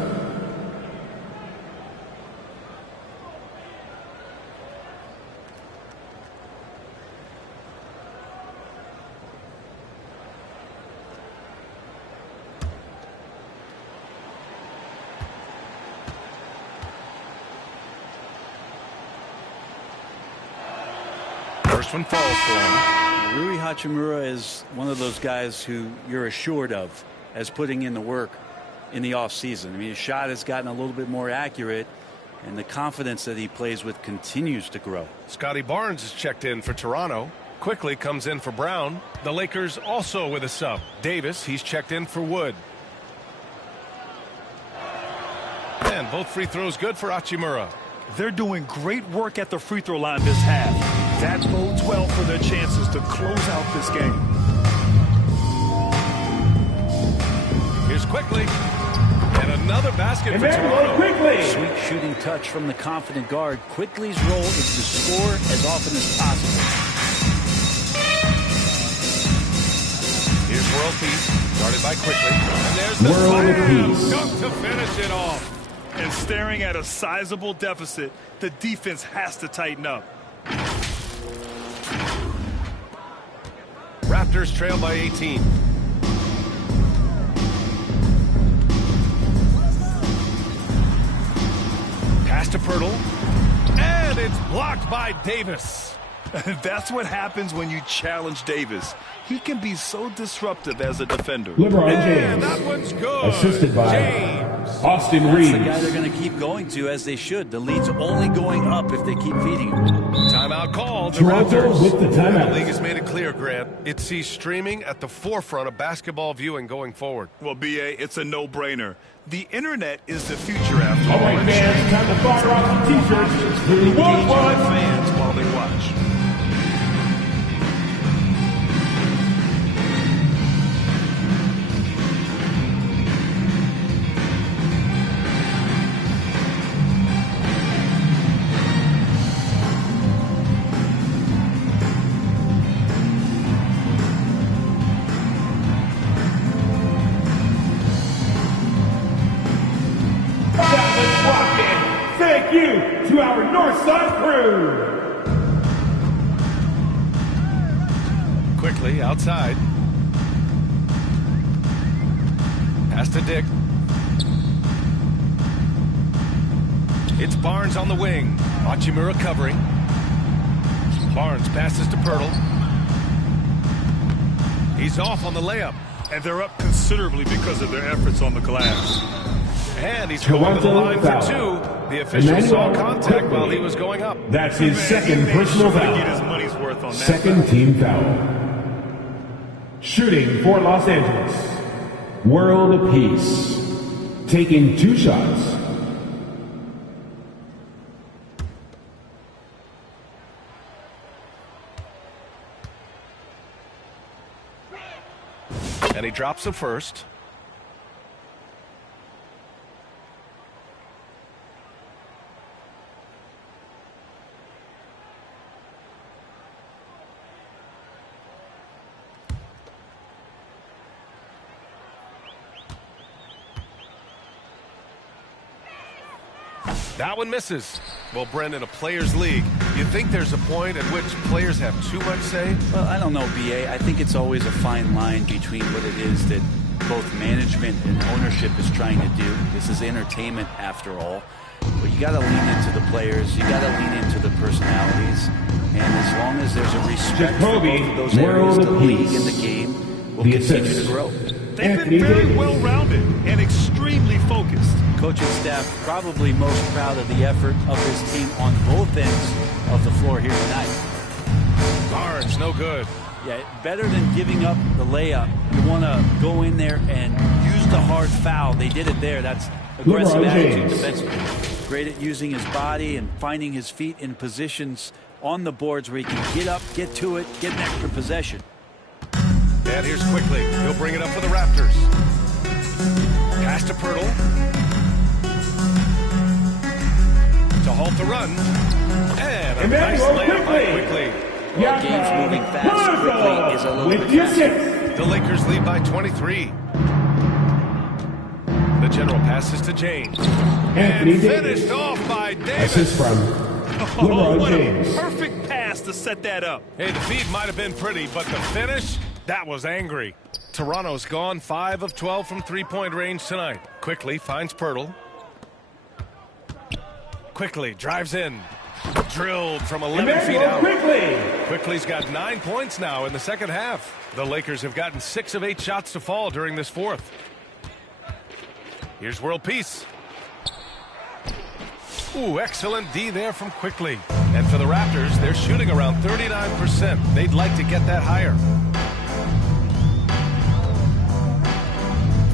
First one falls for him. Rui Hachimura is one of those guys who you're assured of as putting in the work in the offseason. I mean, his shot has gotten a little bit more accurate, and the confidence that he plays with continues to grow. Scotty Barnes is checked in for Toronto. Quickly comes in for Brown. The Lakers also with a sub. Davis, he's checked in for Wood. And both free throws good for Hachimura. They're doing great work at the free throw line this half. That bodes well for their chances to close out this game. Here's Quickly. And another basket for Toronto. Quickly. Sweet shooting touch from the confident guard. Quickly's role is to score as often as possible. Here's World Peace. Started by Quickly. And there's the World slam Peace. dunk to finish it off. And staring at a sizable deficit, the defense has to tighten up. Raptors trail by 18. Pass to Pirtle. And it's blocked by Davis. That's what happens when you challenge Davis. He can be so disruptive as a defender. LeBron And James. that one's good. Assisted by James. Austin That's Reeves. the guy they're going to keep going to, as they should. The lead's only going up if they keep feeding him. Timeout called. The Toronto Raptors. with the timeout. The league has made it clear, Grant. It sees streaming at the forefront of basketball viewing going forward. Well, B.A., it's a no-brainer. The internet is the future after All all. right, fans, time to fire off some t-shirts. Really engage our One. fans while they watch. That was locked in. Thank you to our Northside crew. Quickly outside. Pass to Dick. It's Barnes on the wing. Hachimura covering. Barnes passes to Pirtle. He's off on the layup. And they're up considerably because of their efforts on the glass. And he's going to the line for Toronto two. The official saw contact while he was going up. That's his second personal He get his foul. money's worth on that. Second team foul. Shooting for Los Angeles. World Peace. Taking 2 shots. And he drops the first. That one misses. Well, Brent, in a players' league, you think there's a point at which players have too much say? Well, I don't know, B.A. I think it's always a fine line between what it is that both management and ownership is trying to do. This is entertainment, after all. But you got to lean into the players. You got to lean into the personalities. And as long as there's a respect for both of those areas, the league and the game will continue to grow. They've been very well-rounded and extremely focused. Coaching staff probably most proud of the effort of his team on both ends of the floor here tonight. Barnes, no good. Yeah, better than giving up the layup. You want to go in there and use the hard foul. They did it there. That's aggressive attitude defensively. Great at using his body and finding his feet in positions on the boards where he can get up, get to it, get an extra possession. And here's Quickly. He'll bring it up for the Raptors. Pass to Pirtle. To halt the run. And a nice layup by Quickly. Well, game's moving fast. Quickly is a little bit faster. The Lakers lead by 23. The general passes to James. And finished off by Davis. Assist from What James. a perfect pass to set that up. Hey, the feed might have been pretty, but the finish, that was angry. Toronto's gone 5 of 12 from three-point range tonight. Quickly finds Pirtle. Quickly drives in. Drilled from 11 feet out. Quickly's got 9 points now in the second half. The Lakers have gotten 6 of 8 shots to fall during this fourth. Here's World Peace. Ooh, excellent D there from Quickly. And for the Raptors, they're shooting around 39%. They'd like to get that higher.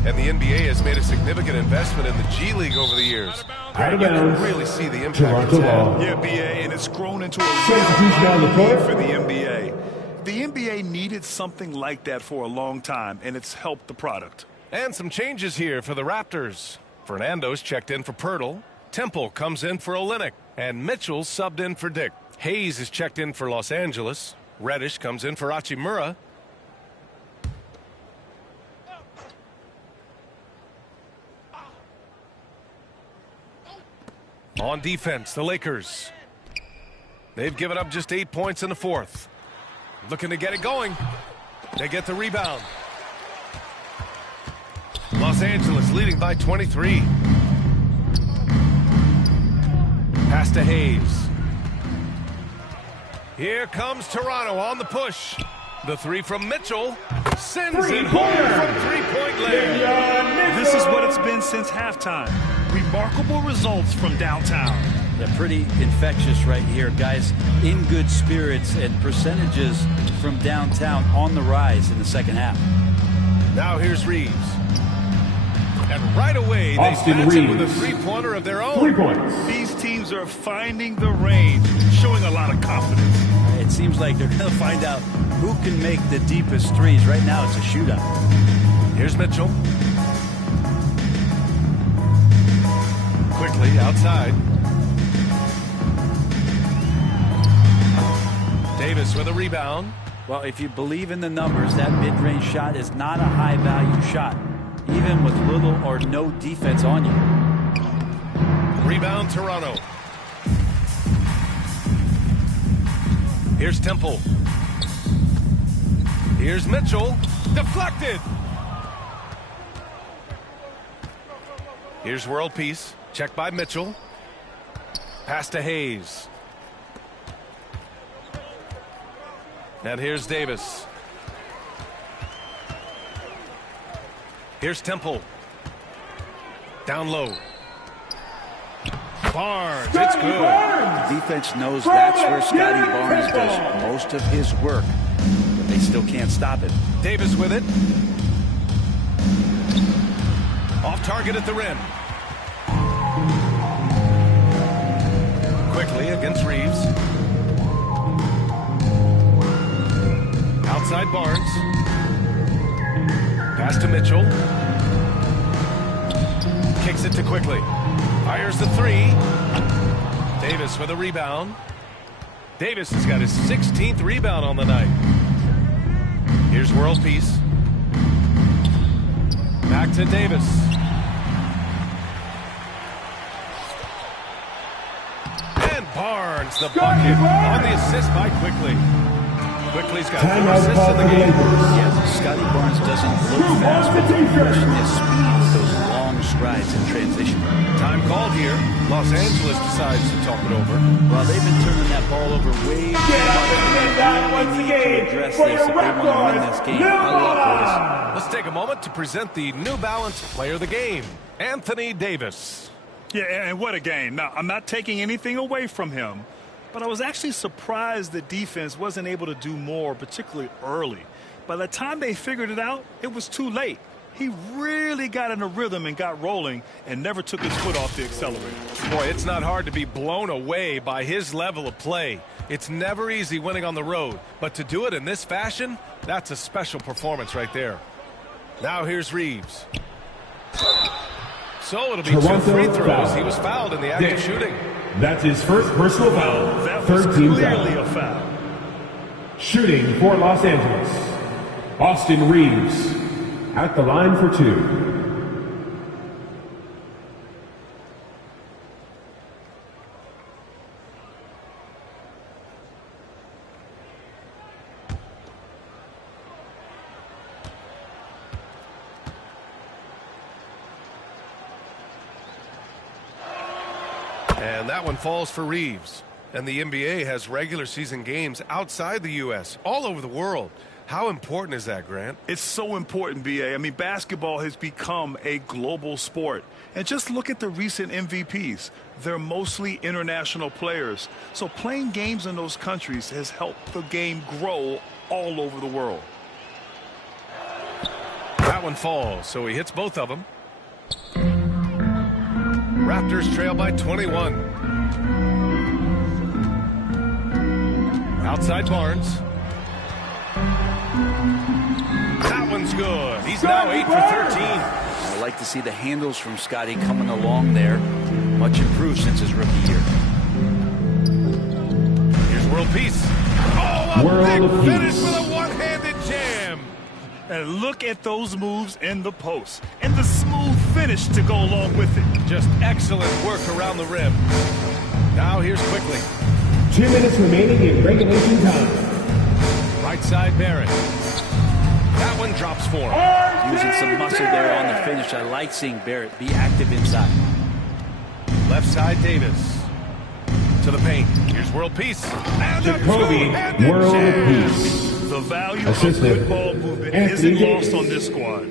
And the NBA has made a significant investment in the G League over the years. You can really see the impact it's had. Yeah, BA, and it's grown into a real league for the NBA. The NBA needed something like that for a long time, and it's helped the product. And some changes here for the Raptors. Fernando's checked in for Pirtle. Temple comes in for Olynyk. And Mitchell subbed in for Dick. Hayes is checked in for Los Angeles. Reddish comes in for Hachimura. On defense, the Lakers. They've given up just 8 points in the fourth. Looking to get it going. They get the rebound. Los Angeles leading by 23. Pass to Hayes. Here comes Toronto on the push. The three from Mitchell sends it home from three-point land. This is what it's been since halftime. Remarkable results from downtown. They're pretty infectious right here, guys. In good spirits and percentages from downtown on the rise in the second half. Now here's Reeves. And right away, they match it with a three-pointer of their own. 3 points. These teams are finding the range, showing a lot of confidence. It seems like they're going to find out who can make the deepest threes. Right now, it's a shootout. Here's Mitchell. Quickly outside. Davis with a rebound. Well, if you believe in the numbers, that mid-range shot is not a high-value shot, even with little or no defense on you. Rebound, Toronto. Here's Temple. Here's Mitchell. Deflected. Here's World Peace. Checked by Mitchell. Pass to Hayes. And here's Davis. Here's Temple. Down low. Barnes, it's good. Defense knows that's where Scotty Barnes does most of his work, but they still can't stop him. Davis with it. Off target at the rim. Quickly against Reeves. Outside Barnes. Pass to Mitchell. Kicks it to Quickly. Fires the three. Davis with a rebound. Davis has got his 16th rebound on the night. Here's World Peace. Back to Davis. Barnes, the bucket on the assist by Quickly. Quickly's got 4 assists in the game. Yes, Scotty Barnes doesn't look fast, but the question is speed with those long strides in transition. Time called here. Los Angeles decides to talk it over. Well, they've been turning that ball over way too much. Once again, address for this your if they want to win this game. Huddle up, Let's take a moment to present the New Balance Player of the Game, Anthony Davis. Yeah, and what a game. Now, I'm not taking anything away from him, but I was actually surprised the defense wasn't able to do more, particularly early. By the time they figured it out, it was too late. He really got in a rhythm and got rolling and never took his foot off the accelerator. Boy, it's not hard to be blown away by his level of play. It's never easy winning on the road, but to do it in this fashion, that's a special performance right there. Now here's Reeves. So it'll be 2 free throws. Foul. He was fouled in the act of shooting. That's his first personal foul. That was Third team clearly foul. a foul. Shooting for Los Angeles, Austin Reeves at the line for 2. And that one falls for Reeves. And the NBA has regular season games outside the U.S., all over the world. How important is that, Grant? It's so important, B.A. I mean, basketball has become a global sport. And just look at the recent MVPs. They're mostly international players. So playing games in those countries has helped the game grow all over the world. That one falls, so he hits both of them. Raptors trail by 21. Outside Barnes. That one's good. He's now 8 for 13. I like to see the handles from Scotty coming along there. Much improved since his rookie year. Here's World Peace. Oh, a World big finish Peace. with a one-handed jam. And look at those moves in the post. And the smooth finish to go along with it. Just excellent work around the rim. Now here's Quickly. 2 minutes remaining in regulation time. Right side Barrett. That one drops for him. Using some muscle there on the finish. I like seeing Barrett be active inside. Left side Davis. To the paint. Here's World Peace. And a Jacoby, two-handed World jam. Peace. The value Assistant, of good ball movement Anthony isn't lost Davis. on this squad.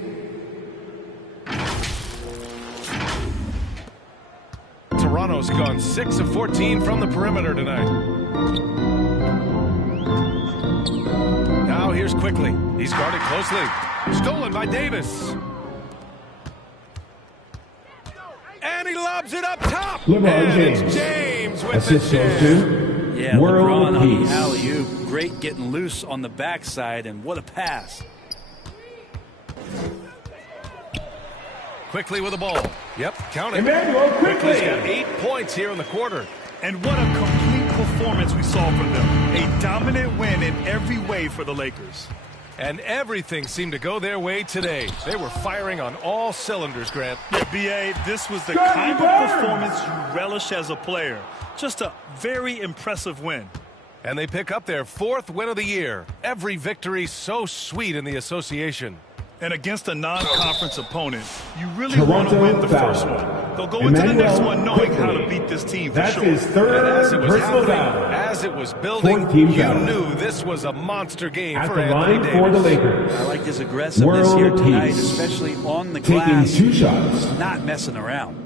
Toronto's gone 6 of 14 from the perimeter tonight. Now here's Quickly. He's guarded closely. Stolen by Davis. And he lobs it up top. LeBron and it's James. James with Assist the goes jam. to Yeah, World LeBron on the Peace. alley-oop. Great getting loose on the backside, and what a pass. Quickly with the ball. Yep, count it. Emmanuel Quickly's got Quickly. 8 points here in the quarter. And what a complete performance we saw from them. A dominant win in every way for the Lakers. And everything seemed to go their way today. They were firing on all cylinders, Grant. Yeah, B.A., this was the Scotty kind of Barnes. performance you relish as a player. Just a very impressive win. And they pick up their 4th win of the year. Every victory so sweet in the association. And against a non-conference opponent, you really want to Toronto win the foul. first one. They'll go into the Emmanuel next one knowing how to Quickly. beat this team for That's sure. his And third as it was personal happening, foul. as it was building, 14 you foul. knew this was a monster game At for the Anthony line Davis. for the Lakers. I like his aggressiveness World here tonight, Peace. especially on the Taking glass. 2 shots. Not messing around.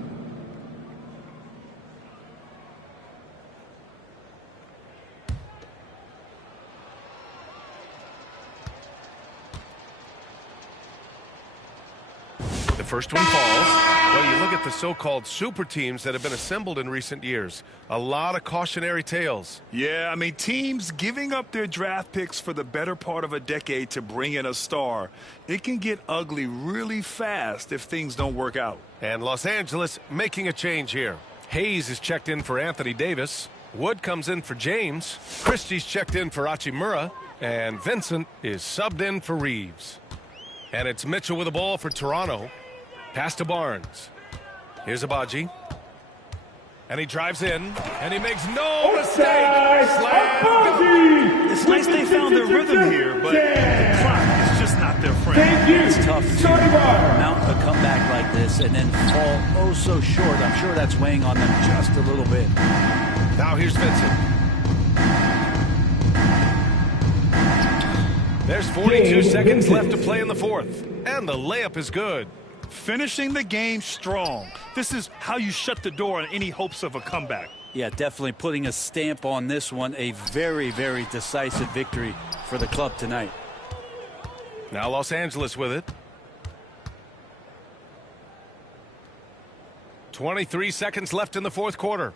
The first one falls. Well, you look at the so-called super teams that have been assembled in recent years. A lot of cautionary tales. Yeah, I mean, teams giving up their draft picks for the better part of a decade to bring in a star. It can get ugly really fast if things don't work out. And Los Angeles making a change here. Hayes is checked in for Anthony Davis. Wood comes in for James. Christie's checked in for Hachimura. And Vincent is subbed in for Reeves. And it's Mitchell with the ball for Toronto. Pass to Barnes. Here's Abaji. And he drives in, and he makes no mistake. Slam dunk. It's nice they found their rhythm here, but the clock is just not their friend. Thank you. It's tough to mount a comeback like this and then fall oh so short. I'm sure that's weighing on them just a little bit. Now here's Vincent. There's 42 seconds left to play in the fourth, and the layup is good. Finishing the game strong. This is how you shut the door on any hopes of a comeback. Yeah, definitely putting a stamp on this one. A very, very decisive victory for the club tonight. Now Los Angeles with it. 23 seconds left in the fourth quarter.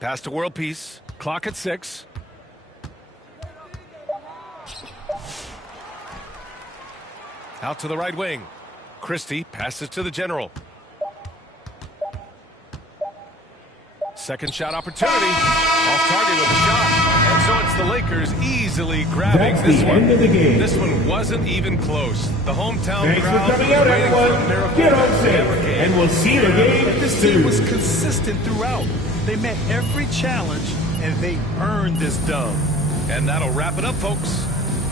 Pass to World Peace. Clock at 6. Out to the right wing. Christie passes to the general. Second shot opportunity. Off target with a shot. And so it's the Lakers easily grabbing That's this the one. end of the game. This one wasn't even close. The hometown Thanks for crowd coming was out, waiting for a everyone. miracle. Get home safe, Never came. and we'll see you again This soon. team was consistent throughout. They met every challenge, and they earned this dub. And that'll wrap it up, folks.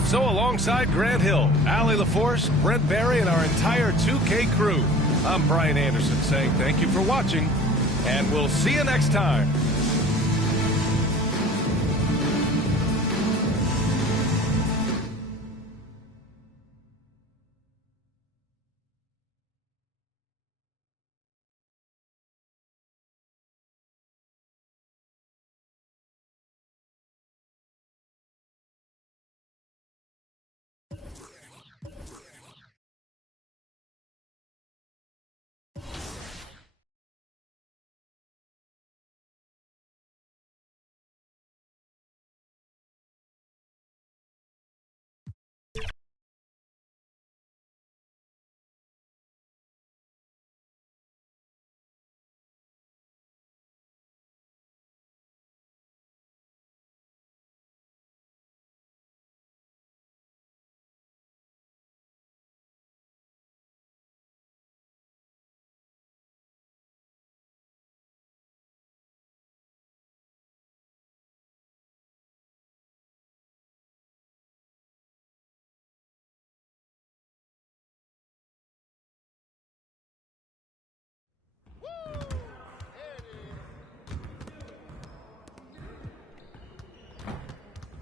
So alongside Grant Hill, Allie LaForce, Brent Barry, and our entire 2K crew, I'm Brian Anderson saying thank you for watching, and we'll see you next time.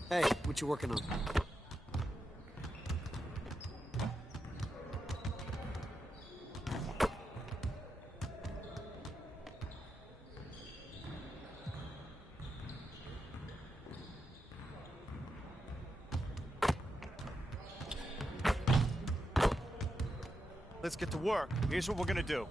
Hey, what you working on? Let's get to work. Here's what we're gonna do.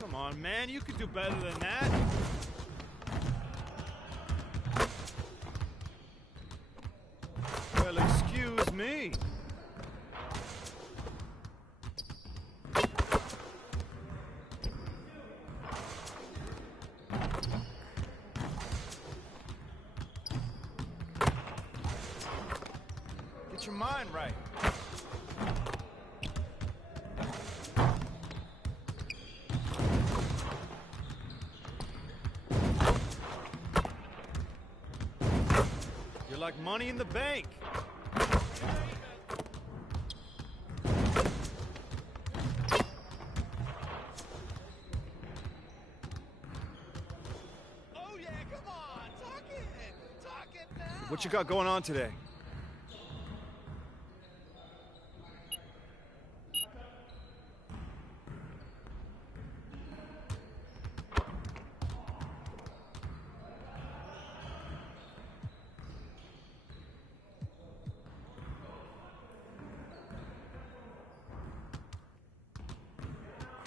Come on, man, you could do better than that. Well, excuse me. Get your mind right. You're like money in the bank. What you got going on today?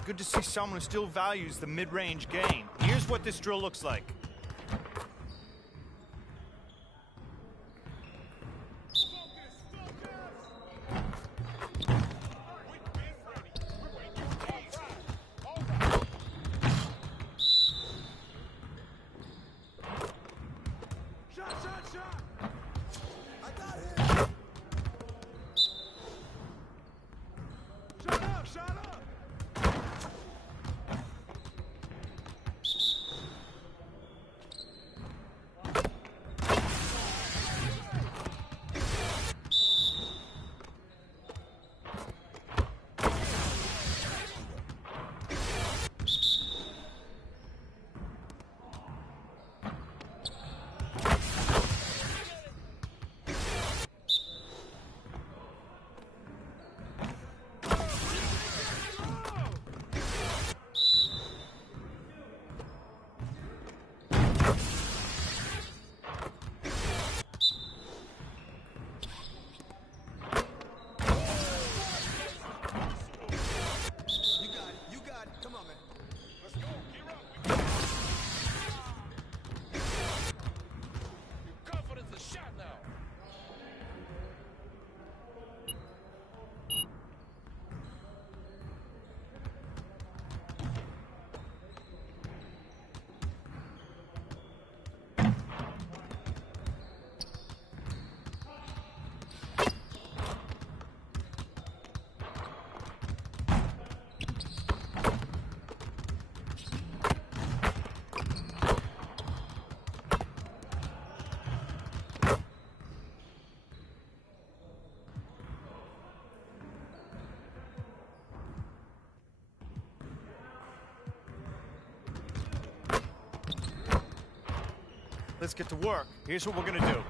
Good to see someone who still values the mid-range game. Here's what this drill looks like. Let's get to work. Here's what we're gonna do.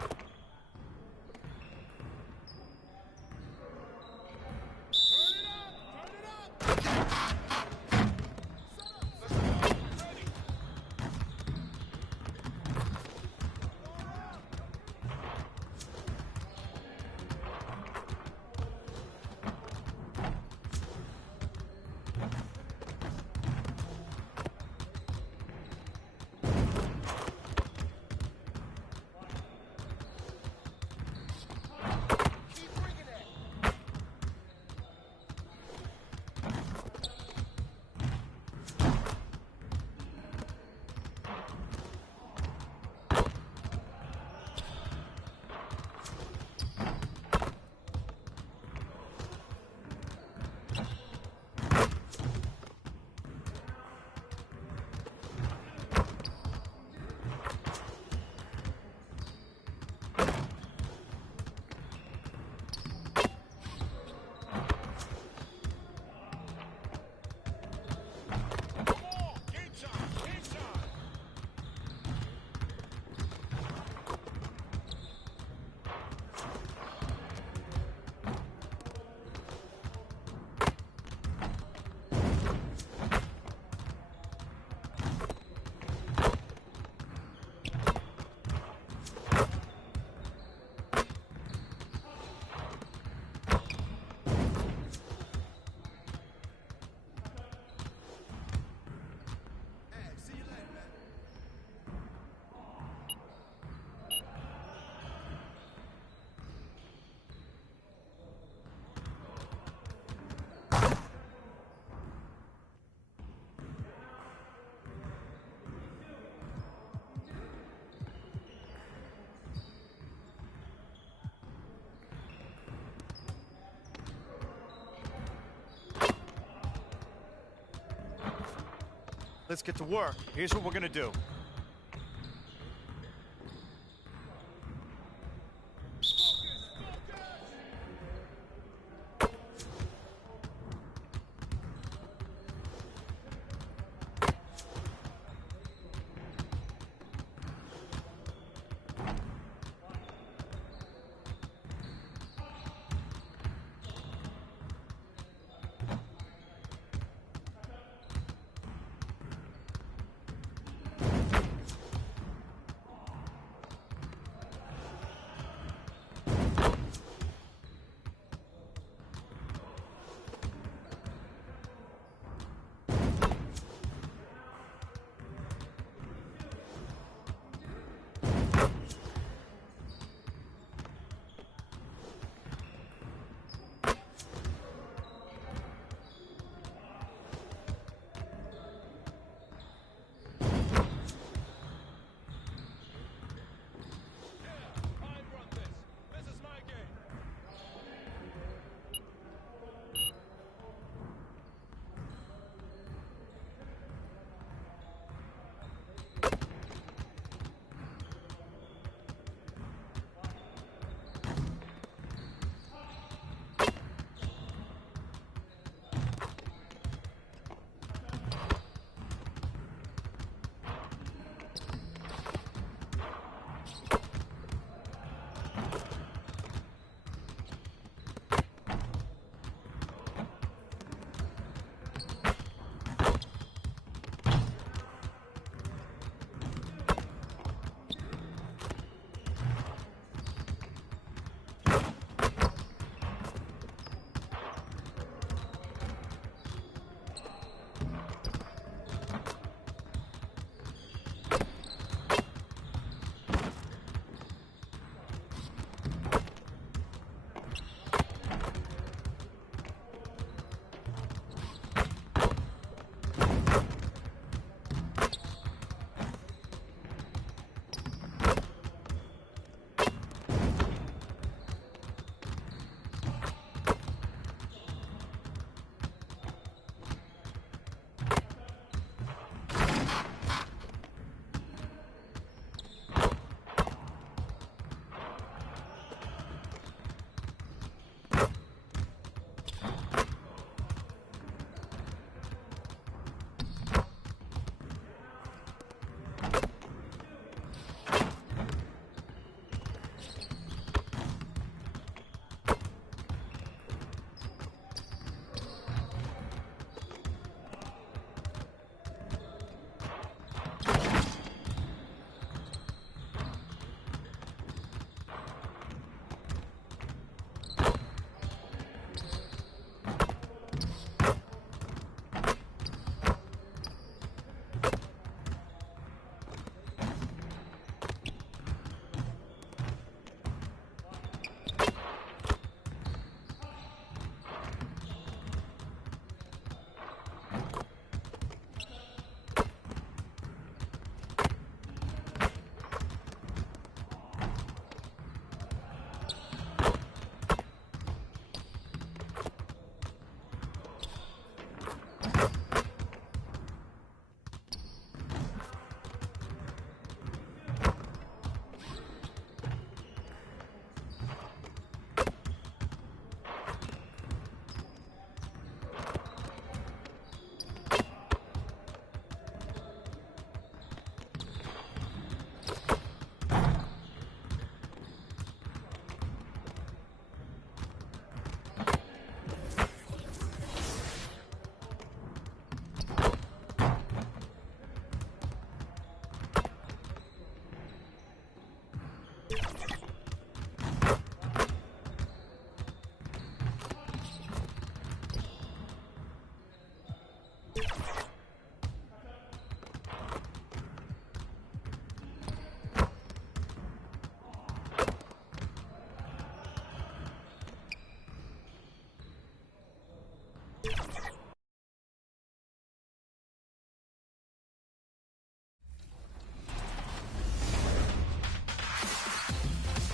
Let's get to work. Here's what we're gonna do.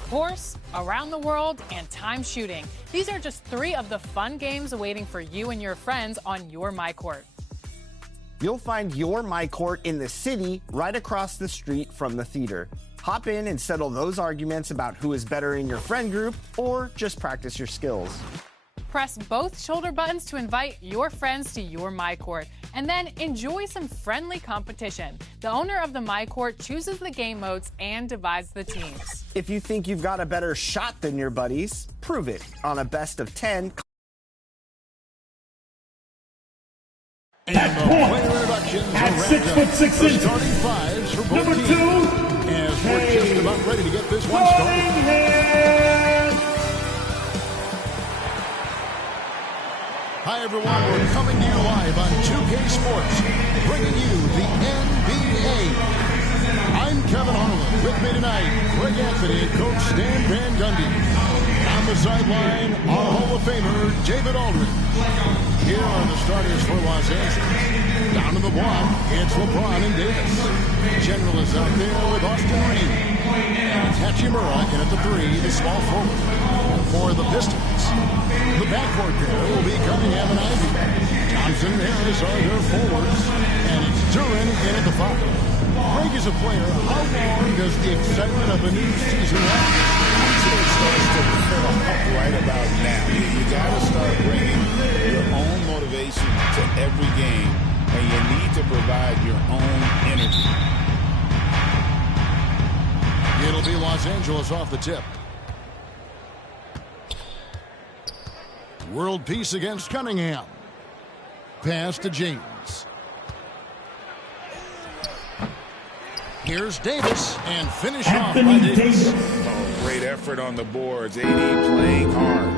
Horse, around the world, and time shooting. These are just 3 of the fun games awaiting for you and your friends on your MyCourt. You'll find your MyCourt in the city right across the street from the theater. Hop in and settle those arguments about who is better in your friend group, or just practice your skills. Press both shoulder buttons to invite your friends to your MyCourt, and then enjoy some friendly competition. The owner of the MyCourt chooses the game modes and divides the teams. If you think you've got a better shot than your buddies, prove it on a best of 10. At point, at 6'6" starting fives for both number teams. 2, As we're just about ready to get this one started. Hi everyone, we're coming to you live on 2K Sports, bringing you the NBA. I'm Kevin Harlan. With me tonight, Greg Anthony and Coach Stan Van Gundy. On the sideline, our Hall of Famer, David Aldridge. Here are the starters for Los Angeles. Down in the block, it's LeBron and Davis. General is out there with Austin Reeves. And it's Hachimura in at the 3, the small forward. For the Pistons, the backcourt there will be Cunningham and Ivy. Johnson and Harris are their forwards. And it's Duran in at the 5. Greg is a player. How long does the excitement of a new season last? It starts to fill up right about now. You got to start bringing your own motivation to every game, and you need to provide your own energy. It'll be Los Angeles off the tip. World Peace against Cunningham. Pass to James. Here's Davis, and finish off by Davis. Oh, great effort on the boards. AD playing hard.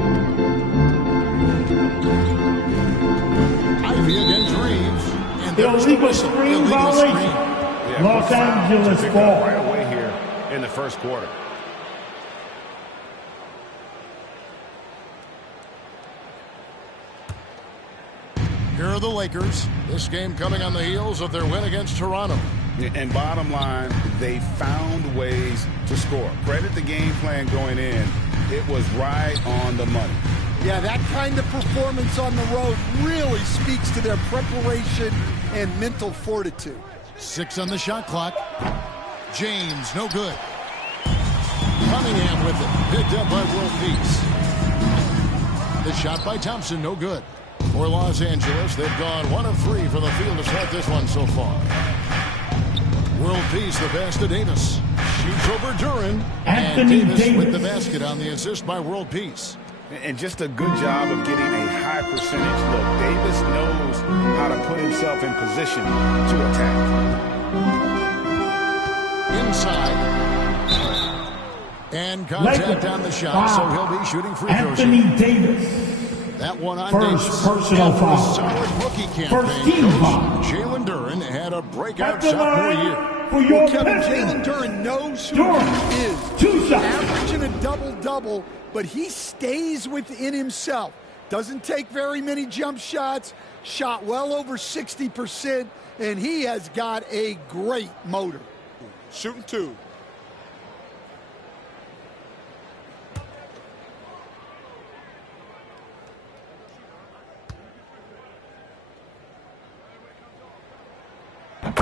Ivy against Reeves. And there's the Illegal whistle. screen Illegal violation. screen. Los Angeles pick ball. up right away here in the first quarter. Here are the Lakers. This game coming on the heels of their win against Toronto. And bottom line, they found ways to score. Credit the game plan going in. It was right on the money. Yeah, that kind of performance on the road really speaks to their preparation and mental fortitude. 6 on the shot clock. James, no good. Cunningham with it. Picked up by World Peace. The shot by Thompson, no good. For Los Angeles, they've gone 1 of 3 from the field to start this one so far. World Peace, the pass to Davis. Shoots over Duran. And Davis with the basket on the assist by World Peace. And just a good job of getting a high percentage look. Davis knows how to put himself in position to attack. Inside. And contact on the shot, so he'll be shooting free throws. Anthony Davis. That one on First Davis. personal foul. Solid rookie campaign. First team foul. Jalen Duran had a breakout At the sophomore line year. for your Kevin, Pistons. Jalen Duran knows who Duran. he is. 2 shots. Averaging a double-double, but he stays within himself. Doesn't take very many jump shots, shot well over 60%, and he has got a great motor. Shooting 2.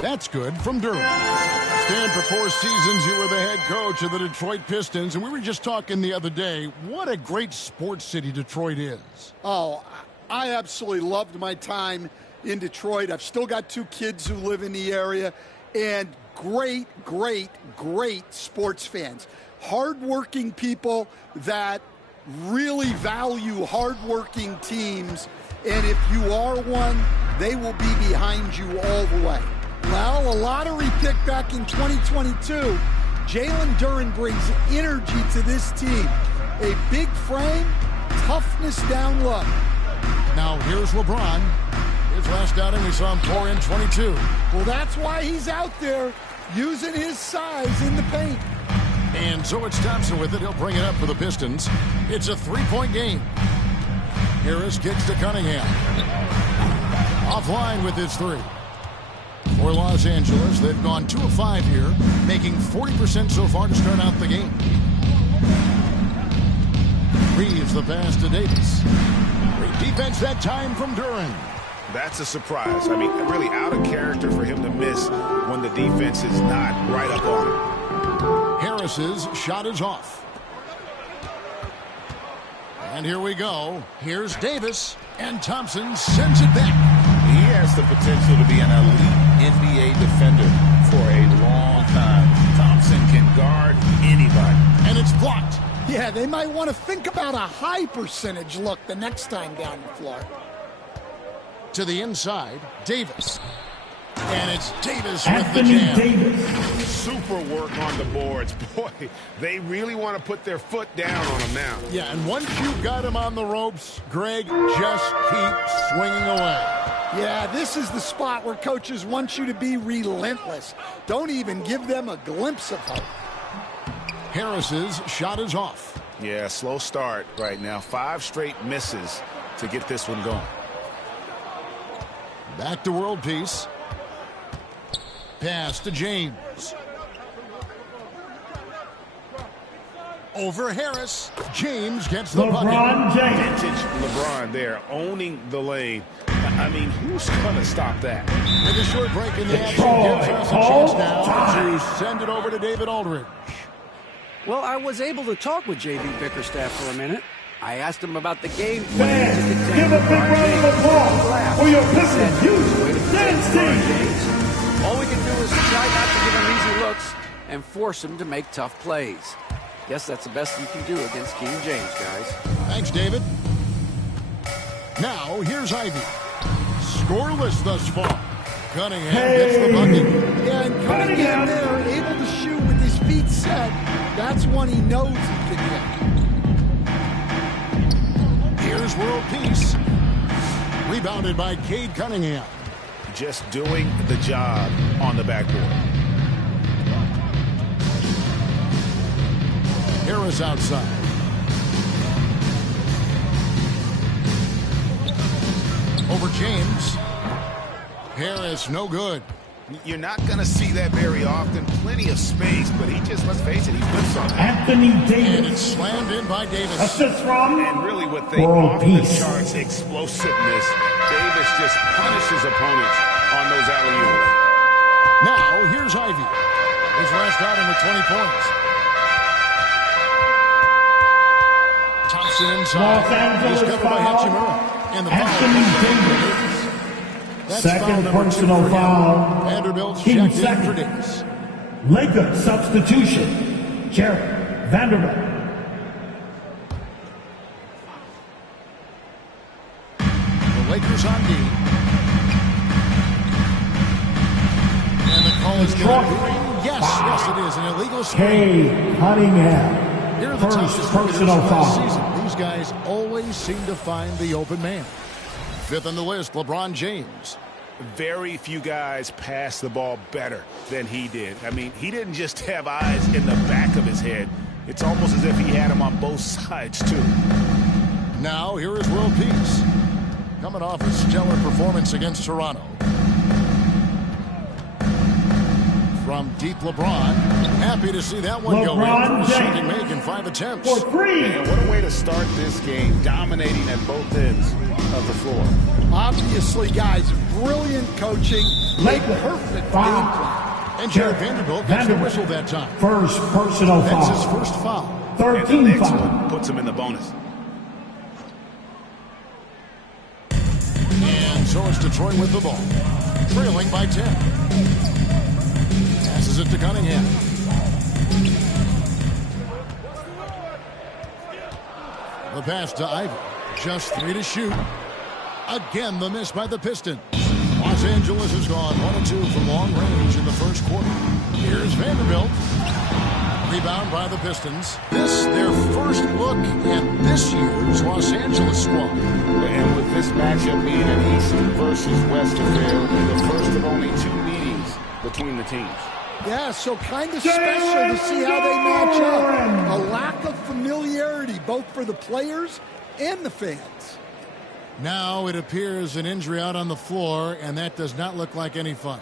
That's good from Duran. Stan, for 4 seasons, you were the head coach of the Detroit Pistons, and we were just talking the other day, what a great sports city Detroit is. Oh, I absolutely loved my time in Detroit. I've still got 2 kids who live in the area, and great, great, great sports fans. Hardworking people that really value hardworking teams, and if you are one, they will be behind you all the way. Well, a lottery pick back in 2022, Jalen Duran brings energy to this team. A big frame, toughness down low. Now here's LeBron. His last outing, we saw him pour in 22. Well, that's why he's out there using his size in the paint. And so it's Thompson with it. He'll bring it up for the Pistons. It's a 3-point game. Harris kicks to Cunningham. Offline with his three. For Los Angeles, they've gone 2 of 5 here, making 40% so far to start out the game. Reeves the pass to Davis. Great defense that time from Duran. That's a surprise. I mean, really out of character for him to miss when the defense is not right up on him. Harris's shot is off. And here we go. Here's Davis, and Thompson sends it back. He has the potential to be an elite NBA defender for a long time. Thompson can guard anybody. And it's blocked. Yeah, they might want to think about a high percentage look the next time down the floor. To the inside, Davis. And it's Davis with the jam. Davis. Super work on the boards. Boy, they really want to put their foot down on him now. Yeah, and once you've got him on the ropes, Greg, just keep swinging away. Yeah, this is the spot where coaches want you to be relentless. Don't even give them a glimpse of hope. Harris's shot is off. Yeah, slow start right now. 5 straight misses to get this one going. Back to world peace. Pass to James. Over Harris. James gets the bucket. Vintage LeBron there, owning the lane. I mean, who's going to stop that? With a short break in the action, gives us a chance now to send it over to David Aldridge. Well, I was able to talk with J.B. Bickerstaff for a minute. I asked him about the game plan. Give a big round of applause for your Pistons youth dance team. All we can do is try not to give him easy looks and force him to make tough plays. Guess that's the best you can do against King James, guys. Thanks, David. Now, here's Ivy. Scoreless thus far. Cunningham gets the bucket. Yeah, and Cunningham there, able to shoot with his feet set. That's one he knows he can get. Here's world peace. Rebounded by Cade Cunningham. Just doing the job on the backboard. Harris outside. Over James. Harris, no good. You're not going to see that very often. Plenty of space, but he just, let's face it, he puts on that. Anthony Davis. And it's slammed in by Davis. Assist from and really with the off-the-charts explosiveness, Davis just punishes opponents on those alley-oops. Now, here's Ivy. His last outing with 20 points. Thompson inside. He's covered by Hachimura. And the Anthony Davis. Second personal foul. Vanderbilt's Team checked in for Davis. Lakers substitution. Jared Vanderbilt. The Lakers on D. And the call is good. Yes, it is an illegal screen. K. Cunningham. Here are the first personal foul. Season. These guys always seem to find the open man. Fifth on the list, LeBron James. Very few guys pass the ball better than he did. I mean, he didn't just have eyes in the back of his head. It's almost as if he had them on both sides, too. Now, here is world peace. Coming off a stellar performance against Toronto. From deep LeBron. Happy to see that one go in. He can make in 5 attempts. For 3. Man, what a way to start this game. Dominating at both ends of the floor. Obviously, guys, brilliant coaching. Perfect game plan. And Jared Vanderbilt gets the whistle that time. First personal foul. That's his first foul. 13 foul. Puts him in the bonus. And so it's Detroit with the ball. Trailing by 10. Passes it to Cunningham. The pass to Ivy. Just 3 to shoot. Again, the miss by the Pistons. Los Angeles has gone 1-2 from long range in the first quarter. Here's Vanderbilt. Rebound by the Pistons. This, their first look at this year's Los Angeles squad. And with this matchup being an East versus West affair, the first of only 2 meetings between the teams. Yeah, so kind of special to see how they match up. A lack of familiarity, both for the players and the fans. Now it appears an injury out on the floor, and that does not look like any fun.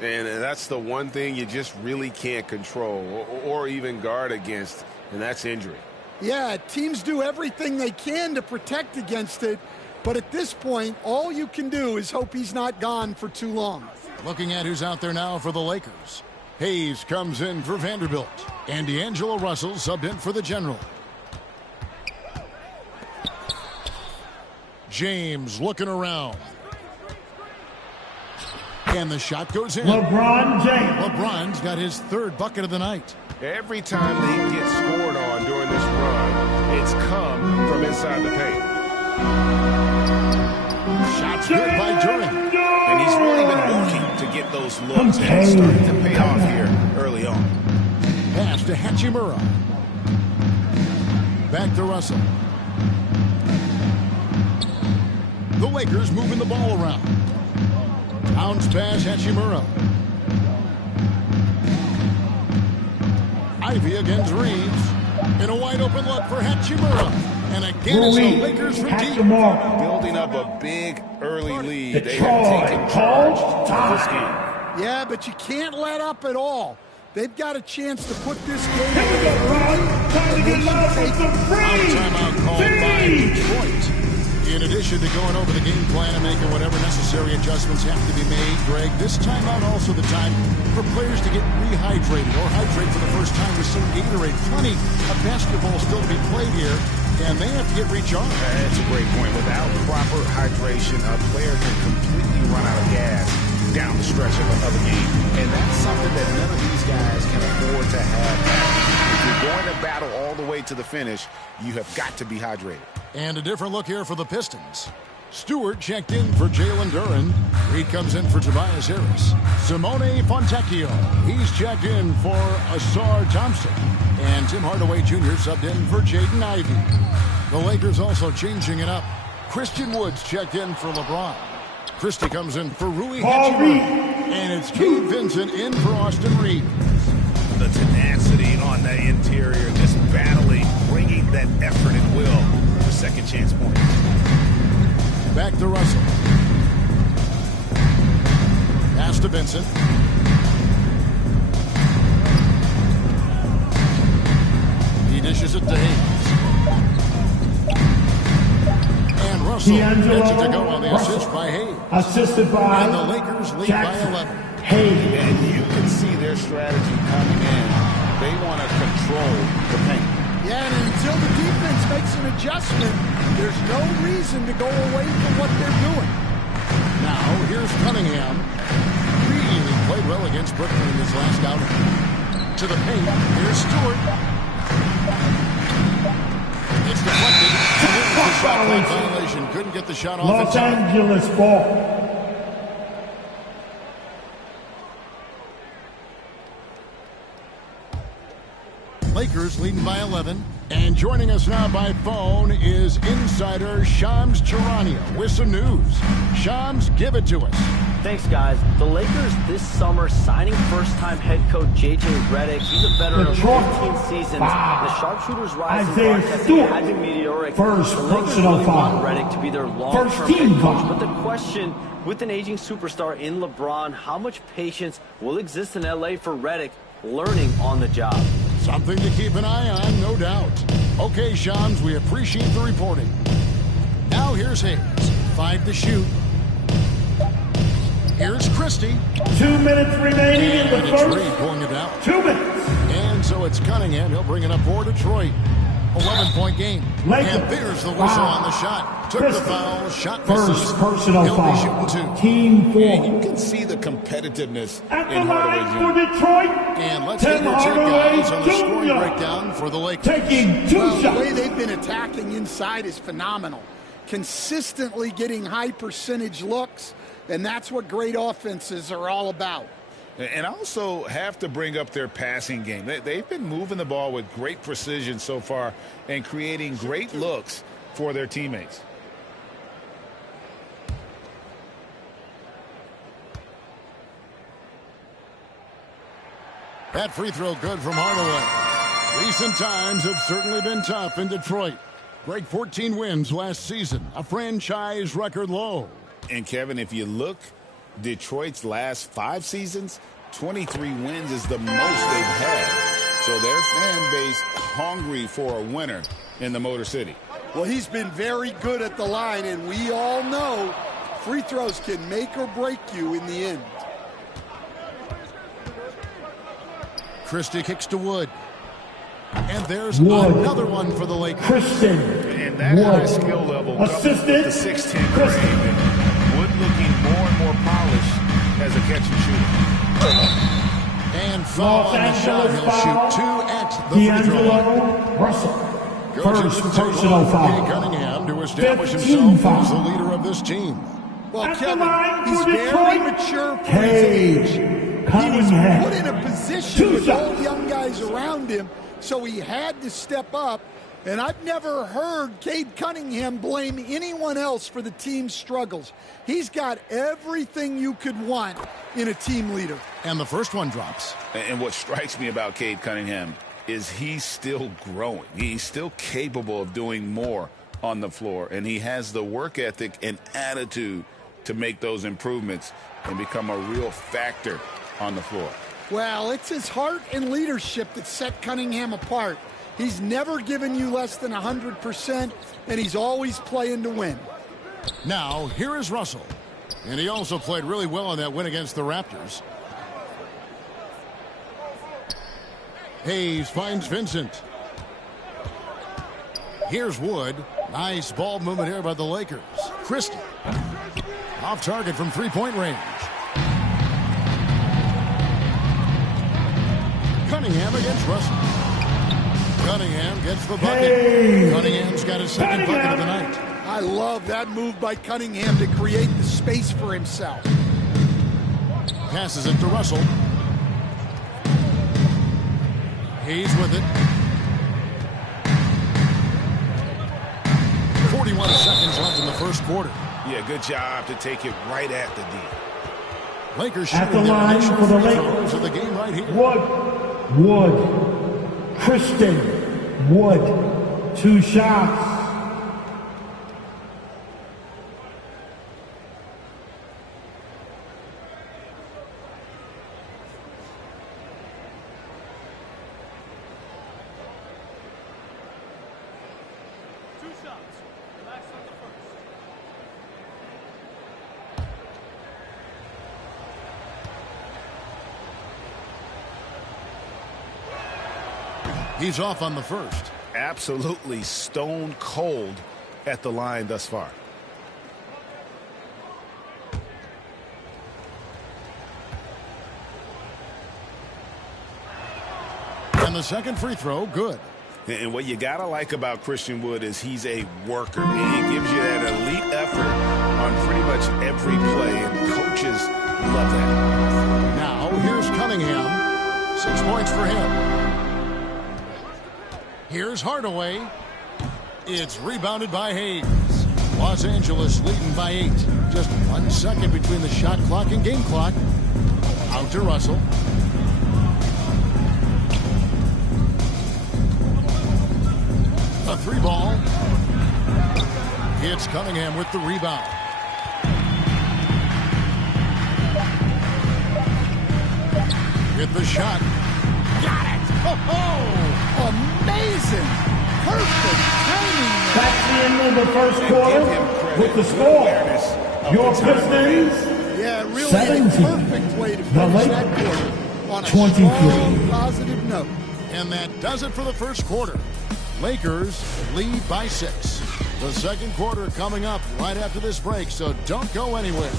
And that's the one thing you just really can't control or even guard against, and that's injury. Yeah, teams do everything they can to protect against it, but at this point, all you can do is hope he's not gone for too long. Looking at who's out there now for the Lakers. Hayes comes in for Vanderbilt, and D'Angelo Russell subbed in for the General. James looking around. And the shot goes in. LeBron James. LeBron's got his third bucket of the night. Every time they get scored on during this run, it's come from inside the paint. Shots good by Duran. And he's really been working to get those looks, and it's starting to pay off here early on. Pass to Hachimura. Back to Russell. The Lakers moving the ball around. Bounce pass, Hachimura. Ivy against Reeves. And a wide open look for Hachimura. And again, it's the Lakers for deep. Building up a big early lead. They have taken charge of this game. Yeah, but you can't let up at all. They've got a chance to put this game away. Timeout called by Detroit. In addition to going over the game plan and making whatever necessary adjustments have to be made, Greg, this timeout also the time for players to get rehydrated or hydrate for the first time with some Gatorade. Plenty of basketball still to be played here, and they have to get recharged. That's a great point. Without proper hydration, a player can completely run out of gas down the stretch of a game. And that's something that none of these guys can afford to have. If you're going to battle all the way to the finish, you have got to be hydrated. And a different look here for the Pistons. Stewart checked in for Jalen Duran. Reed comes in for Tobias Harris. Simone Fontecchio, he's checked in for Asar Thompson. And Tim Hardaway Jr. subbed in for Jaden Ivey. The Lakers also changing it up. Christian Woods checked in for LeBron. Christie comes in for Rui Hachimura. And it's Gabe Vincent in for Austin Reeves. The tenacity on the interior, just battling, bringing that effort and will for second chance points. Back to Russell. Pass to Vincent. He dishes it to Hayes. And Russell gets it to go on the assist by Hayes. Assisted by and the Lakers lead Jackson. by 11. Hayes. And you can see their strategy coming in. They want to control the paint. Yeah, and until the defense makes an adjustment, there's no reason to go away from what they're doing. Now, here's Cunningham. Really played well against Brooklyn in his last outing. To the paint. Here's Stewart. It's deflected. And it was a shot clock violation. Couldn't get the shot off. Los Angeles ball. Lakers leading by 11. And joining us now by phone is insider Shams Charania with some news. Shams, give it to us. Thanks, guys. The Lakers this summer signing first-time head coach J.J. Redick. He's a veteran of 15 seasons. The sharpshooters' rise in broadcasting had been meteoric. First the Lakers personal really foul. want Redick to be their long-term head coach. But the question, with an aging superstar in LeBron, how much patience will exist in L.A. for Redick learning on the job? Something to keep an eye on, no doubt. Okay, Shams, we appreciate the reporting. Now here's Hayes. 5 to shoot. Here's Christie. 2 minutes remaining in the first. Reed pulling it out. 2 minutes. And so it's Cunningham. He'll bring it up for Detroit. 11-point game. Lakers. And there's the whistle on the shot. Took the foul. Shot First misses. personal He'll foul. be shooting 2. Team 4. And you can see the competitiveness At in the line for Hardaway Jr. Detroit. And let's Tim get your check, guys, on the Hardaway scoring Jr. breakdown for the Lakers. Taking 2 Well, shots. the way they've been attacking inside is phenomenal. Consistently getting high percentage looks, and that's what great offenses are all about. And also have to bring up their passing game. They've been moving the ball with great precision so far and creating great looks for their teammates. That free throw good from Hardaway. Recent times have certainly been tough in Detroit. Greg, 14 wins last season, a franchise record low. And Kevin, if you look, Detroit's last 5 seasons, 23 wins is the most they've had. So their fan base hungry for a winner in the Motor City. Well, he's been very good at the line, and we all know free throws can make or break you in the end. Christie kicks to Wood. And there's another one for the Lakers. Christian And that high skill level coupled with the 6'10 frame, and Wood looking more and more polished as a catch and shoot. And foul on the shot. He'll shoot 2 at the free throw line. Russell. First personal foul. Cunningham to establish himself as the leader of this team. Well, Kevin, he's very mature for his age. He was put in a position with all young guys around him, so he had to step up. And I've never heard Cade Cunningham blame anyone else for the team's struggles. He's got everything you could want in a team leader. And the first one drops. And what strikes me about Cade Cunningham is he's still growing. He's still capable of doing more on the floor, and he has the work ethic and attitude to make those improvements and become a real factor on the floor. Well, it's his heart and leadership that set Cunningham apart. He's never given you less than 100%, and he's always playing to win. Now, here is Russell. And he also played really well in that win against the Raptors. Hayes finds Vincent. Here's Wood. Nice ball movement here by the Lakers. Christie. Off target from three-point range. Cunningham against Russell. Cunningham gets the bucket. Cunningham's got his second bucket of the night. I love that move by Cunningham to create the space for himself. Passes it to Russell. He's with it. 41 seconds left in the first quarter. Yeah, good job to take it right at the D. Lakers at shooting the their line initial for the free Lakers. throws of the game right here. Wood. Christian Wood. 2 shots. He's off on the first. Absolutely stone cold at the line thus far. And the second free throw, good. And what you got to like about Christian Wood is he's a worker. He gives you that elite effort on pretty much every play, and coaches love that. Now, here's Cunningham. 6 points for him. Here's Hardaway. It's rebounded by Hayes. Los Angeles leading by 8. Just 1 second between the shot clock and game clock. Out to Russell. A 3-ball. It's Cunningham with the rebound. Hit the shot. Got it! Oh! Amazing! Perfect timing! That's the end of the first quarter with the score. Your Pistons, Yeah, really 17. a perfect way to finish that quarter on a 23. strong, positive note. And that does it for the first quarter. Lakers lead by 6. The second quarter coming up right after this break, so don't go anywhere.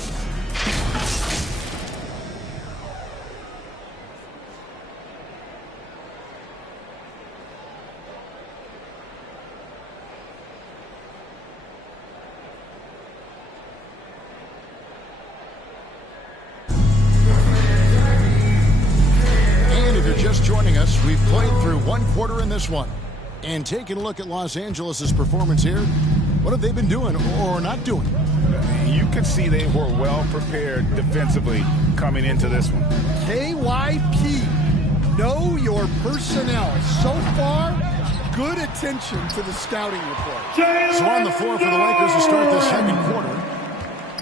Joining us, we've played through 1 quarter in this one. And taking a look at Los Angeles' performance here, what have they been doing or not doing? You could see they were well prepared defensively coming into this one. KYP, know your personnel. So far, good at attention to the scouting report. So on the floor for the Lakers to start the second quarter,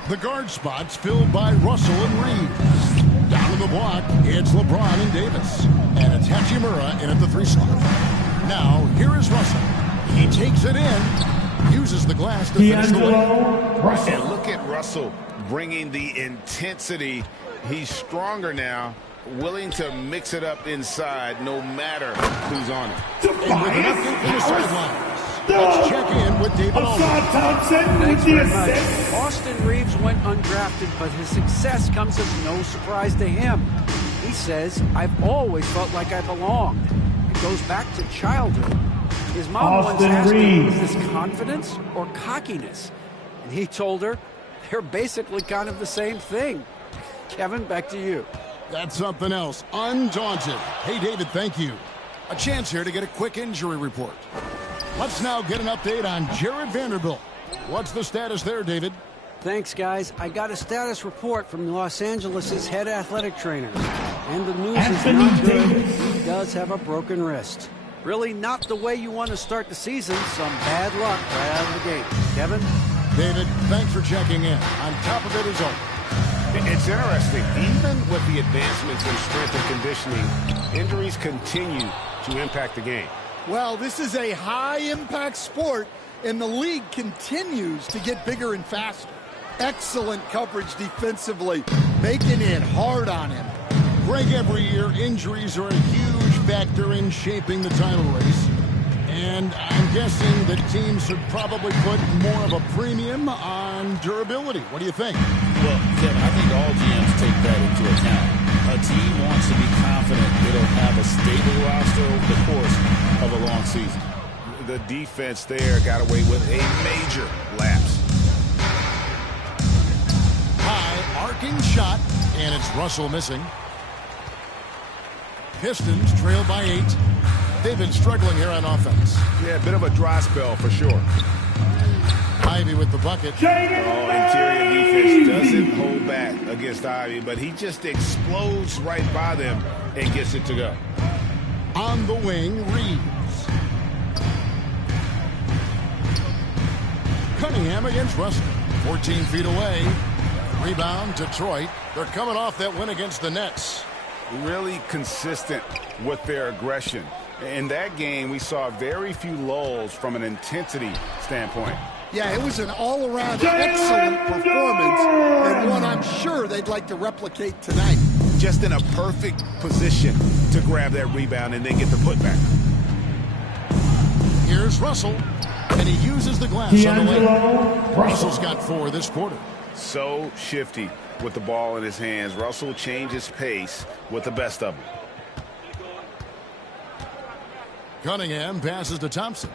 the guard spots filled by Russell and Reeves. Down in the block, it's LeBron and Davis. And it's Hachimura in at the 3 slot. Now, here is Russell. He takes it in, uses the glass to finish the way. And look at Russell bringing the intensity. He's stronger now, willing to mix it up inside no matter who's on it. And with an update in the sidelines, let's check in with David Thanks very much. Austin Reeves went undrafted, but his success comes as no surprise to him. He says, "I've always felt like I belonged." It goes back to childhood. His mom once asked him, "Is this confidence or cockiness?" And he told her, "They're basically kind of the same thing." Kevin, back to you. That's something else. Undaunted. Hey, David, thank you. A chance here to get a quick injury report. Let's now get an update on Jared Vanderbilt. What's the status there, David? Thanks, guys. I got a status report from Los Angeles' head athletic trainer. And the news is not good. He does have a broken wrist. Really not the way you want to start the season. Some bad luck right out of the gate. Kevin? David, thanks for checking in. On top of it is all. It's interesting. Even with the advancements in strength and conditioning, injuries continue to impact the game. Well, this is a high-impact sport, and the league continues to get bigger and faster. Excellent coverage defensively, making it hard on him. Greg, every year, injuries are a huge factor in shaping the title race. And I'm guessing that teams should probably put more of a premium on durability. What do you think? Well, Kevin, I think all GMs take that into account. A team wants to be confident it'll have a stable roster over the course of a long season. The defense there got away with a major lapse. High arcing shot, and it's Russell missing. Pistons trail by 8. They've been struggling here on offense. Yeah, a bit of a dry spell for sure. Ivy with the bucket. Interior defense doesn't hold back against Ivy, but he just explodes right by them and gets it to go. On the wing, Reeves. Cunningham against Russell. 14 feet away. Rebound, Detroit. They're coming off that win against the Nets. Really consistent with their aggression. In that game, we saw very few lulls from an intensity standpoint. Yeah, it was an all-around excellent performance, and one I'm sure they'd like to replicate tonight. Just in a perfect position to grab that rebound and then get the putback. Here's Russell, and he uses the glass on the lane. Russell's got 4 this quarter. So shifty with the ball in his hands. Russell changes pace with the best of them. Cunningham passes to Thompson.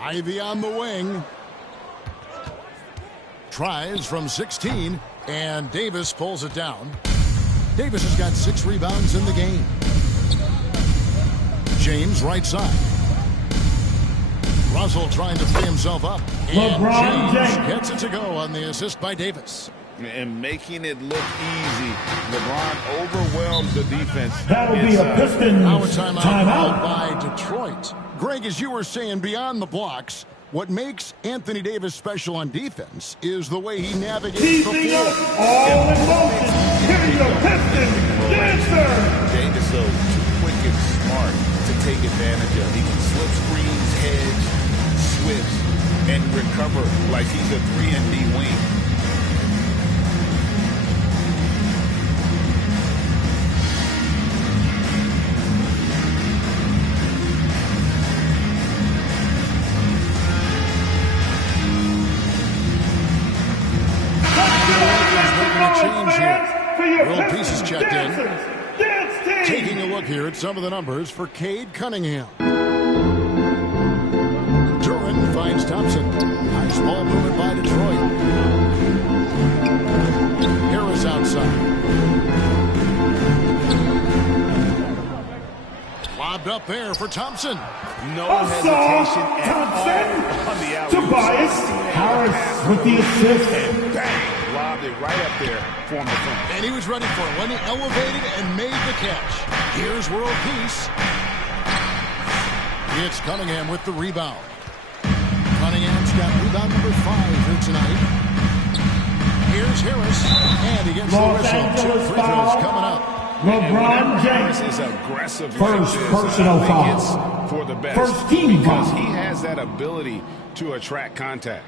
Ivy on the wing. Tries from 16, and Davis pulls it down. Davis has got 6 rebounds in the game. James right side. Russell trying to free himself up. And James gets it to go on the assist by Davis. And making it look easy. LeBron overwhelms the defense. That'll be a Pistons Now a timeout by Detroit. Greg, as you were saying, beyond the blocks, what makes Anthony Davis special on defense is the way he navigates the floor. All in motion. Here's your Pistons dancer. Davis, though, too quick and smart to take advantage of. He can slip screens, hedge, switch, and recover like he's a 3-and-D wing. Change here. Real pieces checked in. Taking a look here at some of the numbers for Cade Cunningham. Duran finds Thompson. Nice ball movement by Detroit. Harris outside. Lobbed up there for Thompson. No hesitation at all on the alley-oop. Tobias Harris with the assist. And bang! Lobbed really right up there for him to finish. And he was ready for it when he elevated and made the catch. Here's World Peace. It's Cunningham with the rebound. Cunningham's got rebound number 5 here tonight. Here's Harris, and he gets the whistle. 2 free throws coming up. LeBron James. Is aggressive First like this, personal foul. It's for the best. First team because foul. he has that ability to attract contact.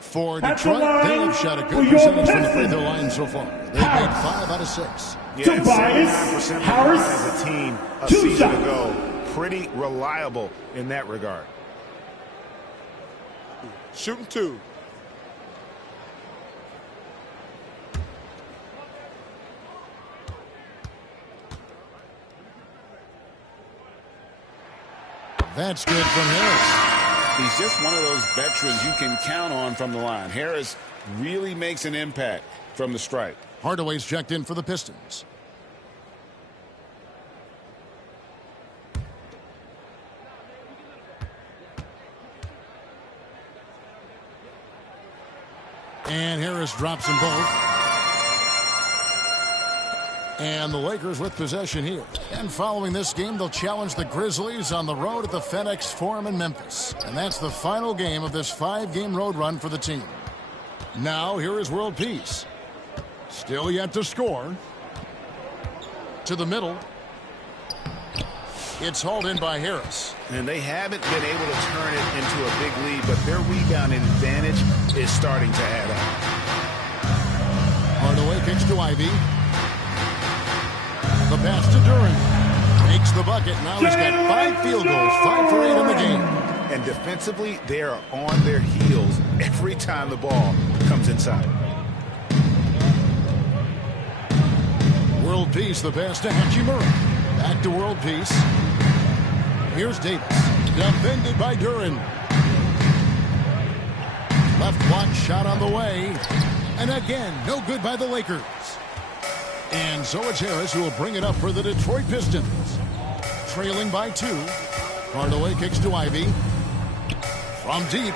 For Detroit, they have shot a good percentage from the free throw line so far. They've made 5 out of 6. Yeah, Tobias Harris, as a team a 2 season shots. ago. Pretty reliable in that regard. Shooting 2. That's good from Harris. He's just one of those veterans you can count on from the line. Harris really makes an impact from the stripe. Hardaway's checked in for the Pistons. And Harris drops them both. And the Lakers with possession here. And following this game, they'll challenge the Grizzlies on the road at the FedEx Forum in Memphis. And that's the final game of this 5-game road run for the team. Now, here is World Peace. Still yet to score. To the middle. It's hauled in by Harris. And they haven't been able to turn it into a big lead, but their rebounding advantage is starting to add up. Hardaway kicks to Ivy. The pass to Duren. Makes the bucket. Now he's got 5 field goals, 5 for 8 in the game. And defensively, they are on their heels every time the ball comes inside. World Peace, the pass to Hachimura. Back to World Peace. Here's Davis. Defended by Duren. Left block shot on the way. And again, no good by the Lakers. And so it's Harris who will bring it up for the Detroit Pistons. Trailing by 2. Hardaway kicks to Ivy. From deep.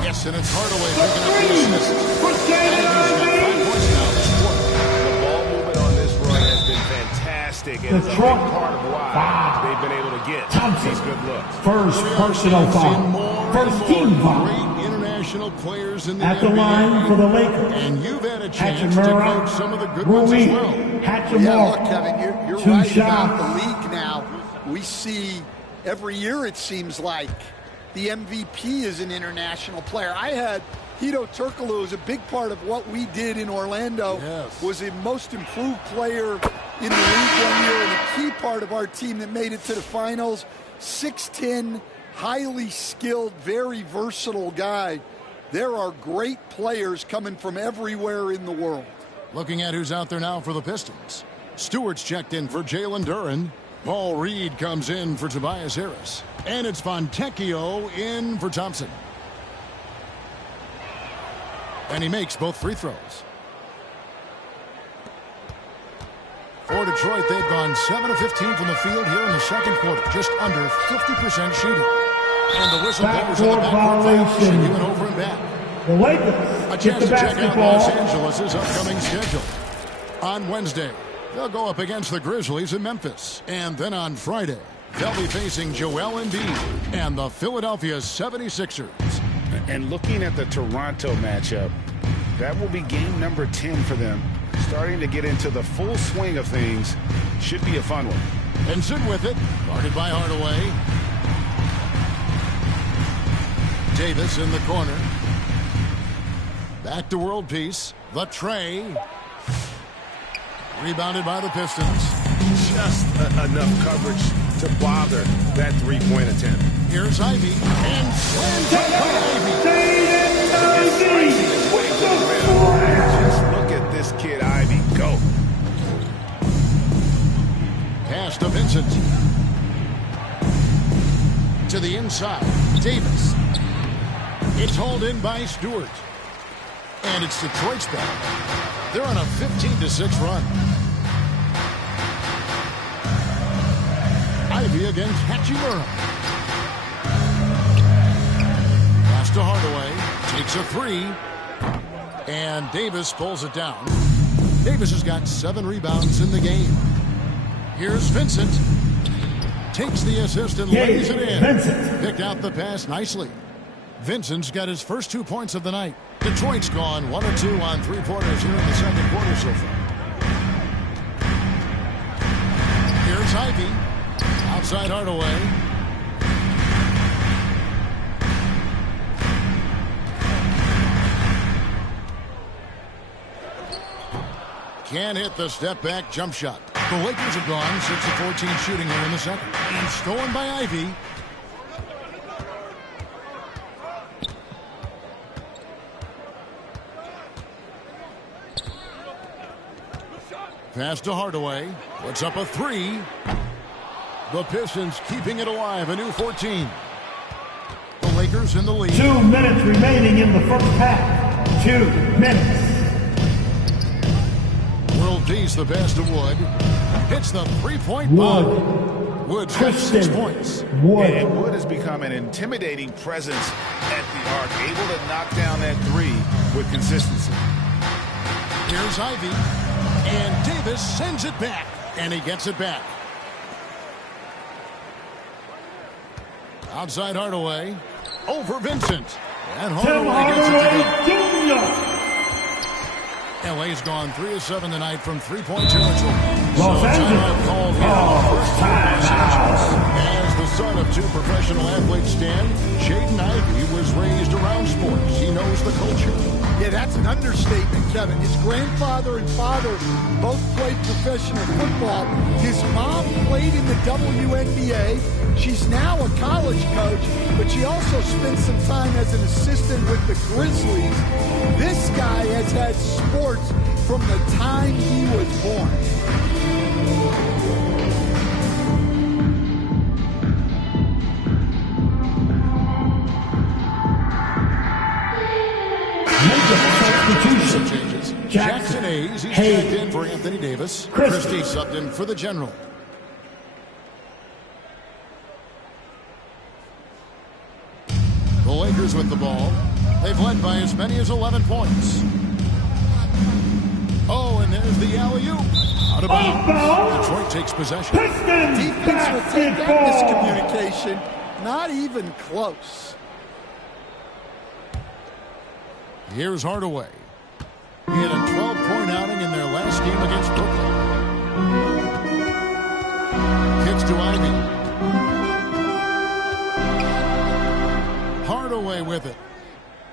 Yes, and it's Hardaway picking up the assist. Ivy's got 5 points now this quarter. The ball movement on this run has been fantastic, and it's a big part of why they've been able to get these good looks. First personal foul. First team foul. Great international players in the At the NBA. line for the Lakers. And you've had a chance to coach some of the good ones as well. Yeah, look, Kevin, you're 2 right shots. about the league now. We see every year, it seems like, the MVP is an international player. I had Hito Turkoglu as a big part of what we did in Orlando. Yes. Was the most improved player in the league 1 year and a key part of our team that made it to the finals. 6'10", highly skilled, very versatile guy. There are great players coming from everywhere in the world. Looking at who's out there now for the Pistons. Stewart's checked in for Jalen Duren. Paul Reed comes in for Tobias Harris. And it's Fontecchio in for Thompson. And he makes both free throws. For Detroit, they've gone 7 of 15 from the field here in the second quarter. Just under 50% shooting. And the whistle blows on the backcourt violation. He went over and back. The Lakers A get chance the to check out basketball. Los Angeles' upcoming schedule. On Wednesday, they'll go up against the Grizzlies in Memphis. And then on Friday, they'll be facing Joel Embiid and the Philadelphia 76ers. And looking at the Toronto matchup, that will be game number 10 for them. Starting to get into the full swing of things. Should be a fun one. Henson with it. Guarded by Hardaway. Davis in the corner. Back to World Peace. The tray. Rebounded by the Pistons. Just enough coverage to bother that three-point attempt. Here's Ivy. And slammed up by Ivy. Just look at this kid, Ivy. Go. Pass to Vincent. To the inside. Davis. It's hauled in by Stewart. And it's Detroit's back. They're on a 15-6 run. Ivy against Hachimura. Pass to Hardaway. Takes a 3. And Davis pulls it down. Davis has got 7 rebounds in the game. Here's Vincent. Takes the assist and lays it in. Vincent. Picked out the pass nicely. Vincent's got his first 2 points of the night. Detroit's gone 1 of 2 on 3-pointers here in the second quarter so far. Here's Ivy. Outside Hardaway. Can't hit the step-back jump shot. The Lakers have gone 6 of 14 shooting here in the second. And stolen by Ivy. Pass to Hardaway. Puts up a 3. The Pistons keeping it alive. A new 14. The Lakers in the lead. 2 minutes remaining in the first half. 2 minutes. World D's the pass to Wood. Hits the 3-point bomb. Wood's got 6 points. And Wood has become an intimidating presence at the arc, able to knock down that 3 with consistency. Here's Ivy. And Davis sends it back. And he gets it back. Outside Hardaway. Over Vincent. And Hardaway gets it to go. LA's gone 3 of 7 tonight from 3-point territory. Los Angeles called As the son of 2 professional athletes, Stan, Jaden Ivey was raised around sports. He knows the culture. Yeah, that's an understatement, Kevin. His grandfather and father both played professional football. His mom played in the WNBA. She's now a college coach, but she also spent some time as an assistant with the Grizzlies. This guy has had sports from the time he was born. Changes. Jackson Hayes, he's checked in for Anthony Davis. Christie subbed in for the General. The Lakers with the ball. They've led by as many as 11 points. Oh, and there's the alley-oop. Out of bounds. Detroit takes possession. Defense will take that miscommunication. Not even close. Here's Hardaway. He had a 12-point outing in their last game against Brooklyn. Kicks to Ivy. Hardaway with it.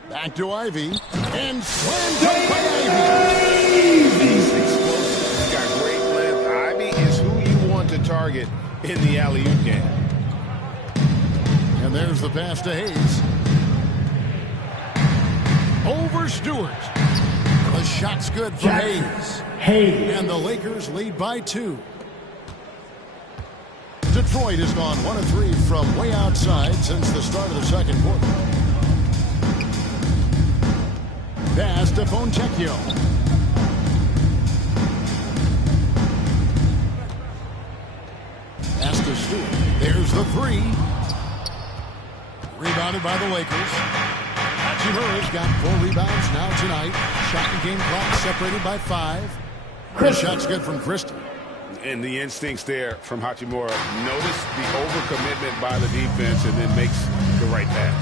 Back to Ivy. And slammed dunk by Ivy. He's explosive. He's got great length. Ivy is who you want to target in the alley-oop game. And there's the pass to Hayes. Over Stewart. The shot's good for Hayes. And the Lakers lead by 2. Detroit has gone 1 of 3 from way outside since the start of the second quarter. Pass to Fontecchio. Pass to Stewart. There's the 3. Rebounded by the Lakers. Hachimura's got 4 rebounds now tonight. Shot and game clock separated by 5. The shot's good from Christie. And the instincts there from Hachimura. Notice the overcommitment by the defense and then makes the right pass.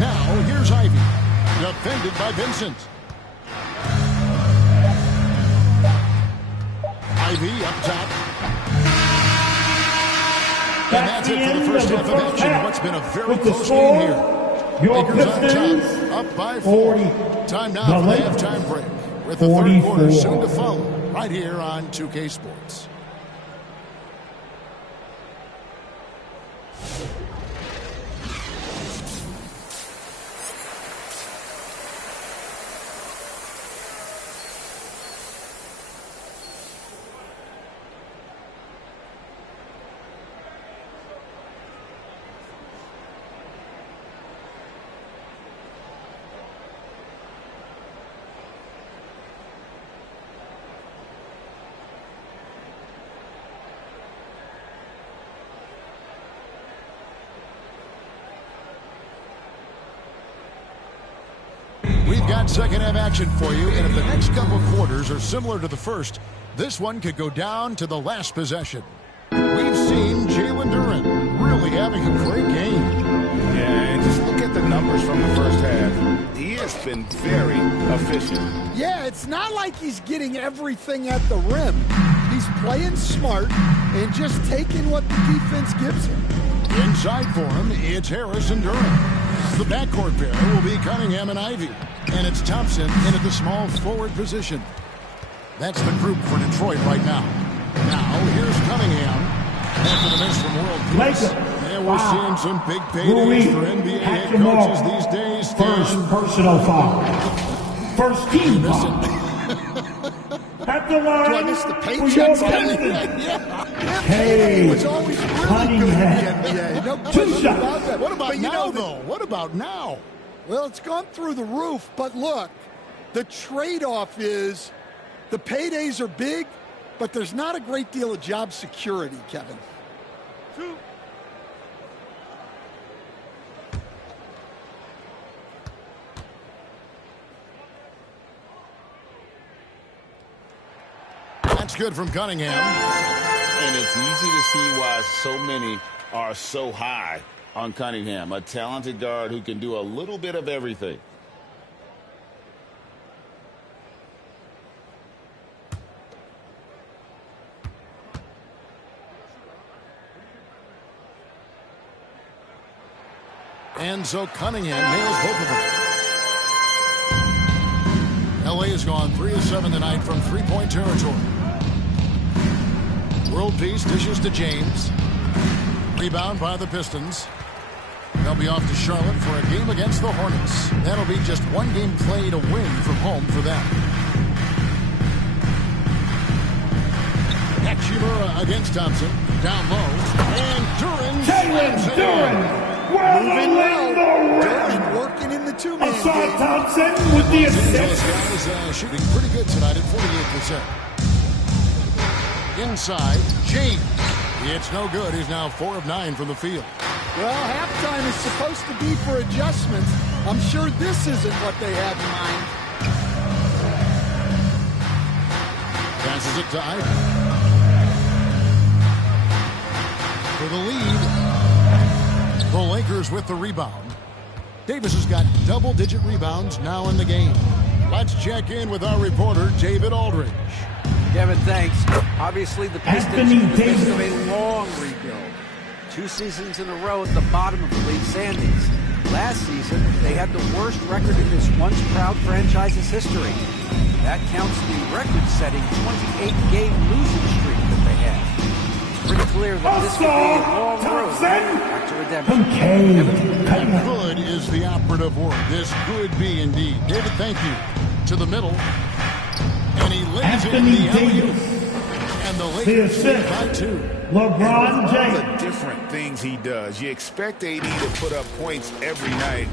Now here's Ivy. Defended by Vincent. Ivy up top. And that's it for the first half of action. What's been a very close game here. Lakers on top, up by 4. Time now for the halftime break, with the third quarter soon to follow, right here on 2K Sports. We've got second half action for you, and if the next couple quarters are similar to the first, this one could go down to the last possession. We've seen Jalen Duren really having a great game. Yeah, and just look at the numbers from the first half. He has been very efficient. Yeah, it's not like he's getting everything at the rim. He's playing smart and just taking what the defense gives him. Inside for him, it's Harris and Duren. The backcourt pair will be Cunningham and Ivy. And it's Thompson in at the small forward position. That's the group for Detroit right now. Now, here's Cunningham. After the miss from World Peace. And we're seeing some big paydays for NBA head coaches these days. First personal foul. First team foul. At the line. Do I miss the paychecks? Hey, was always really Cunningham. good in the NBA. No Two question shots. about that. What about But now, though? What about now? Well, it's gone through the roof, but look, the trade-off is the paydays are big, but there's not a great deal of job security, Kevin. That's good from Cunningham. And it's easy to see why so many are so high on Cunningham, a talented guard who can do a little bit of everything. And so Cunningham nails both of them. LA has gone 3 of 7 tonight from three-point territory. World Peace dishes to James. Rebound by the Pistons. They'll be off to Charlotte for a game against the Hornets. That'll be just one game played, a win from home for them. Hachimura against Thompson. Down low. And Duren. Jalen Duren. Moving well. Duren working in the two-man game. Asad Thompson with the assist. Those guys shooting pretty good tonight at 48%. Inside, James. It's no good. He's now 4 of 9 from the field. Well, halftime is supposed to be for adjustments. I'm sure this isn't what they had in mind. Passes it to Ivy. For the lead. The Lakers with the rebound. Davis has got double-digit rebounds now in the game. Let's check in with our reporter, David Aldridge. Kevin, thanks. Obviously, the Pistons in the midst of a long rebuild. 2 seasons in a row at the bottom of the league standings. Last season, they had the worst record in this once-proud franchise's history. That counts the record-setting 28-game losing streak that they had. It's pretty clear that this will be a long road back to redemption. Good is the operative word. This could be indeed. David, thank you. To the middle. And he lays in the alley-oop. And the Lakers lead by 2. LeBron James. All the different things he does. You expect AD to put up points every night.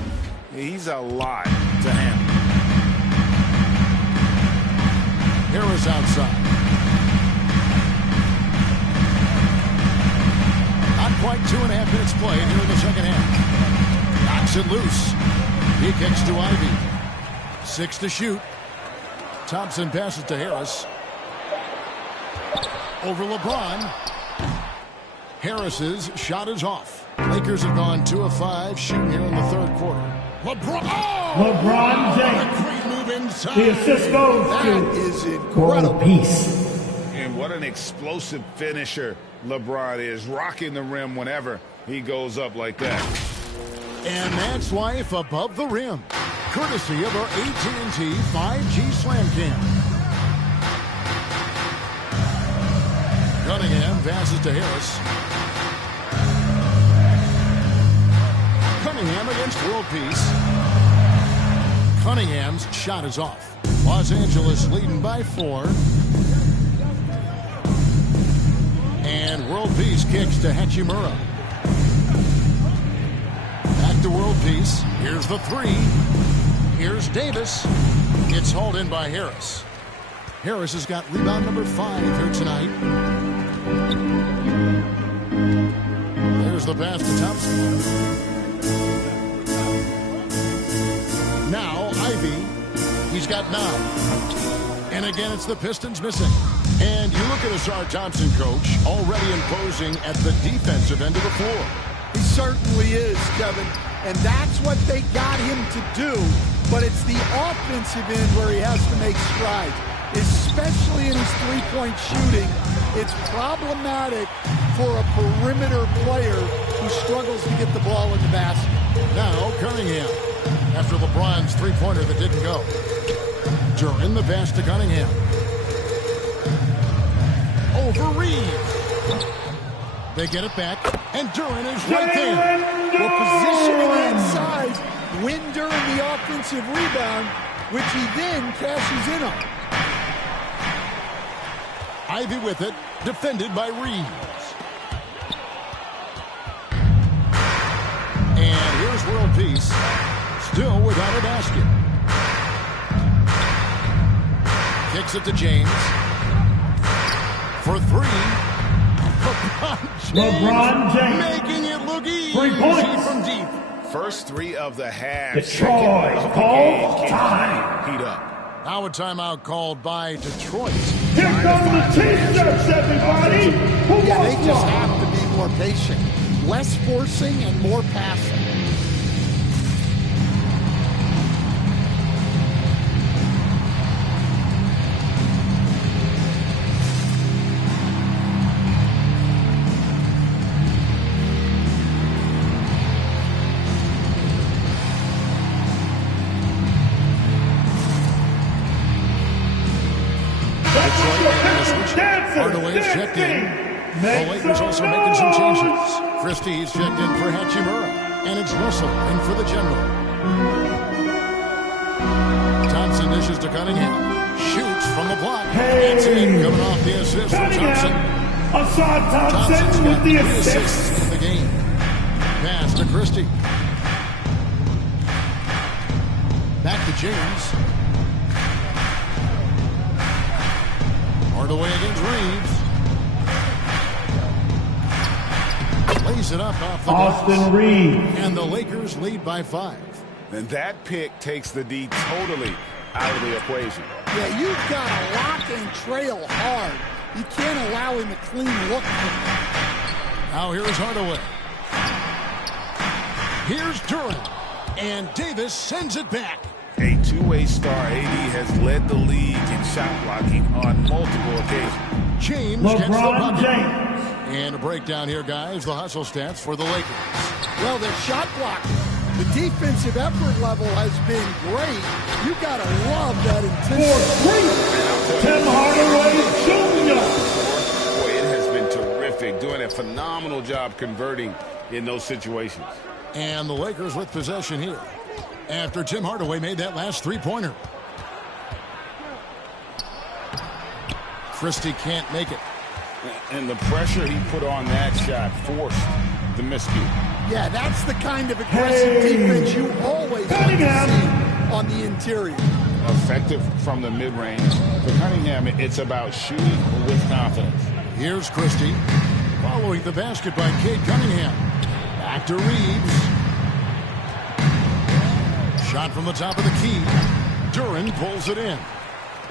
He's a lot to handle. Harris outside. Not quite 2.5 minutes played here in the second half. Knocks it loose. He kicks to Ivy. 6 to shoot. Thompson passes to Harris. Over LeBron. Harris's shot is off. Lakers have gone 2 of 5 shooting here in the third quarter. LeBron James. Move inside. The assist goes That to is incredible. World Peace. And what an explosive finisher LeBron is, rocking the rim whenever he goes up like that. And that's life above the rim. Courtesy of our AT&T 5G Slam Cam. Cunningham passes to Harris. Cunningham against World Peace. Cunningham's shot is off. Los Angeles leading by 4. And World Peace kicks to Hachimura. Back to World Peace. Here's the 3. Here's Davis. It's hauled in by Harris. Harris has got rebound number 5 here tonight. There's the pass to Thompson. Now Ivy He's got 9. And again, it's the Pistons missing. And you look at Asar Thompson, Coach, already imposing at the defensive end of the floor. He certainly is, Kevin. And that's what they got him to do. But it's the offensive end where he has to make strides, especially in his three-point shooting. It's problematic for a perimeter player who struggles to get the ball in the basket. Now, Cunningham, after LeBron's three-pointer that didn't go. Duran, the pass to Cunningham. Over Reeves. They get it back, and Duran is right there. Well, positioning inside, win Duran the offensive rebound, which he then cashes in on. Ivy with it, defended by Reeves. And here's World Peace, still without a basket. Kicks it to James. For 3. LeBron James. Making it look easy 3 points. from deep. First 3 of the half. Detroit calls time. Heat up. Now a timeout called by Detroit. Here come the T-shirts, everybody. Yeah, they just have to be more patient. Less forcing and more passing. Hardaway is checked in. The Lakers also making some changes. Christie's checked in for Hachimura. And it's Russell in for the General. Thompson dishes to Cunningham. Shoots from the block. That's in, coming off the assist from Thompson. Asar Thompson with the assist in the game. Pass to Christie. Back to James. Hardaway against Reeves. Lays it up off the Austin Reeves. And the Lakers lead by 5. And that pick takes the D totally out of the equation. Yeah, you've got to lock and trail hard. You can't allow him a clean look. Now here's Hardaway. Here's Durant. And Davis sends it back. A two-way star, AD has led the league in shot blocking on multiple occasions. James LeBron James. And a breakdown here, guys. The hustle stats for the Lakers. Well, their shot blocking. The defensive effort level has been great. You got to love that intensity. Tim Hardaway Jr. Boy, it has been terrific. Doing a phenomenal job converting in those situations. And the Lakers with possession here. After Tim Hardaway made that last three-pointer. Christie can't make it. And the pressure he put on that shot forced the miscue. Yeah, that's the kind of aggressive defense you always want to see on the interior. Effective from the mid-range. For Cunningham, it's about shooting with confidence. Here's Christie. Following the basket by Cade Cunningham. Back to Reeves. Shot from the top of the key. Duran pulls it in.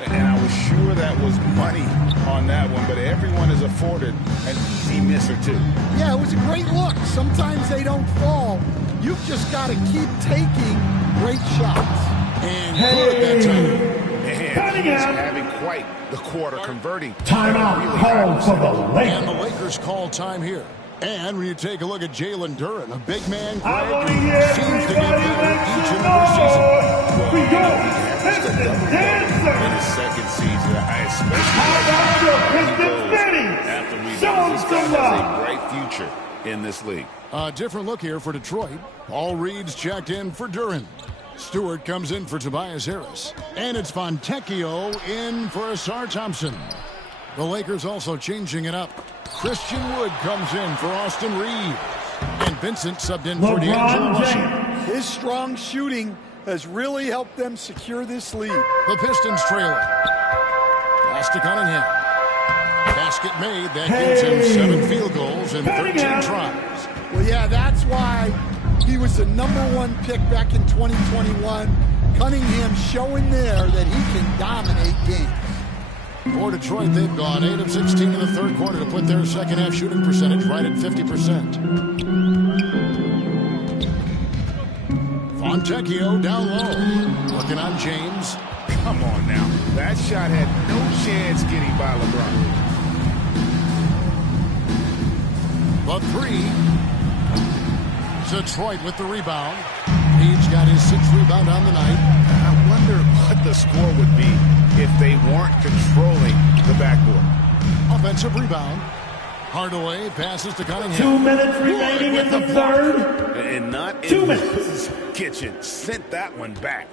And I was sure that was money on that one, but everyone is afforded an easy miss or two. Yeah, it was a great look. Sometimes they don't fall. You've just got to keep taking great shots. And good that time. And he's having quite the quarter converting. Timeout called for the Lakers. And the Lakers call time here. And when you take a look at Jalen Duran, a big man, Greg, seems to get better each and every season. For your Pistons dancer. In his second season, I especially How about your Pistons Benny? after we Show him this guy some has love. a bright future in this league. A different look here for Detroit. All Reed's checked in for Duran. Stewart comes in for Tobias Harris. And it's Fontecchio in for Asar Thompson. The Lakers also changing it up. Christian Wood comes in for Austin Reeves. And Vincent subbed in for D'Angelo Russell. His strong shooting has really helped them secure this lead. The Pistons trailing. Pass to Cunningham. Basket made. That gives him 7 field goals in 13 tries. Well, yeah, that's why he was the #1 pick back in 2021. Cunningham showing there that he can dominate games. For Detroit, they've gone 8 of 16 in the third quarter to put their second half shooting percentage right at 50%. Fontecchio down low. Working on James. Come on now. That shot had no chance getting by LeBron. The three. Detroit with the rebound. He's got his 6th rebound on the night. I wonder what the score would be if they weren't controlling the backboard. Offensive rebound. Hardaway passes to Cunningham. 2 minutes remaining in the third. And not in 2 minutes. his kitchen. Sent that one back.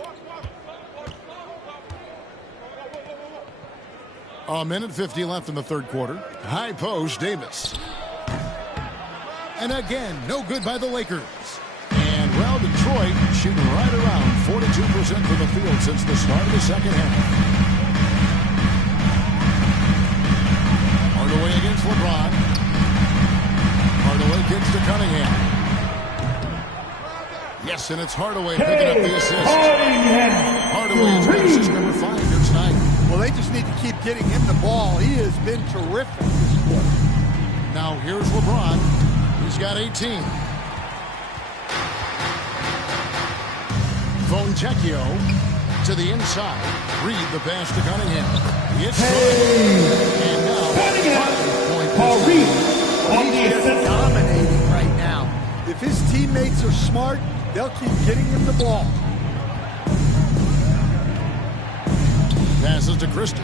A minute 50 left in the third quarter. High post, Davis. And again, no good by the Lakers. And, well, Detroit shooting right around 42% from the field since the start of the second half. Hardaway against LeBron. Hardaway kicks to Cunningham. Yes, and it's Hardaway picking up the assist. Hardaway has got assist number 5 here tonight. Well, they just need to keep getting him the ball. He has been terrific this quarter. Now here's LeBron. He's got 18. Fontecchio to the inside. Reed the pass to Cunningham. It's good. And now He's just dominating right now. If his teammates are smart, they'll keep getting him the ball. Passes to Christie.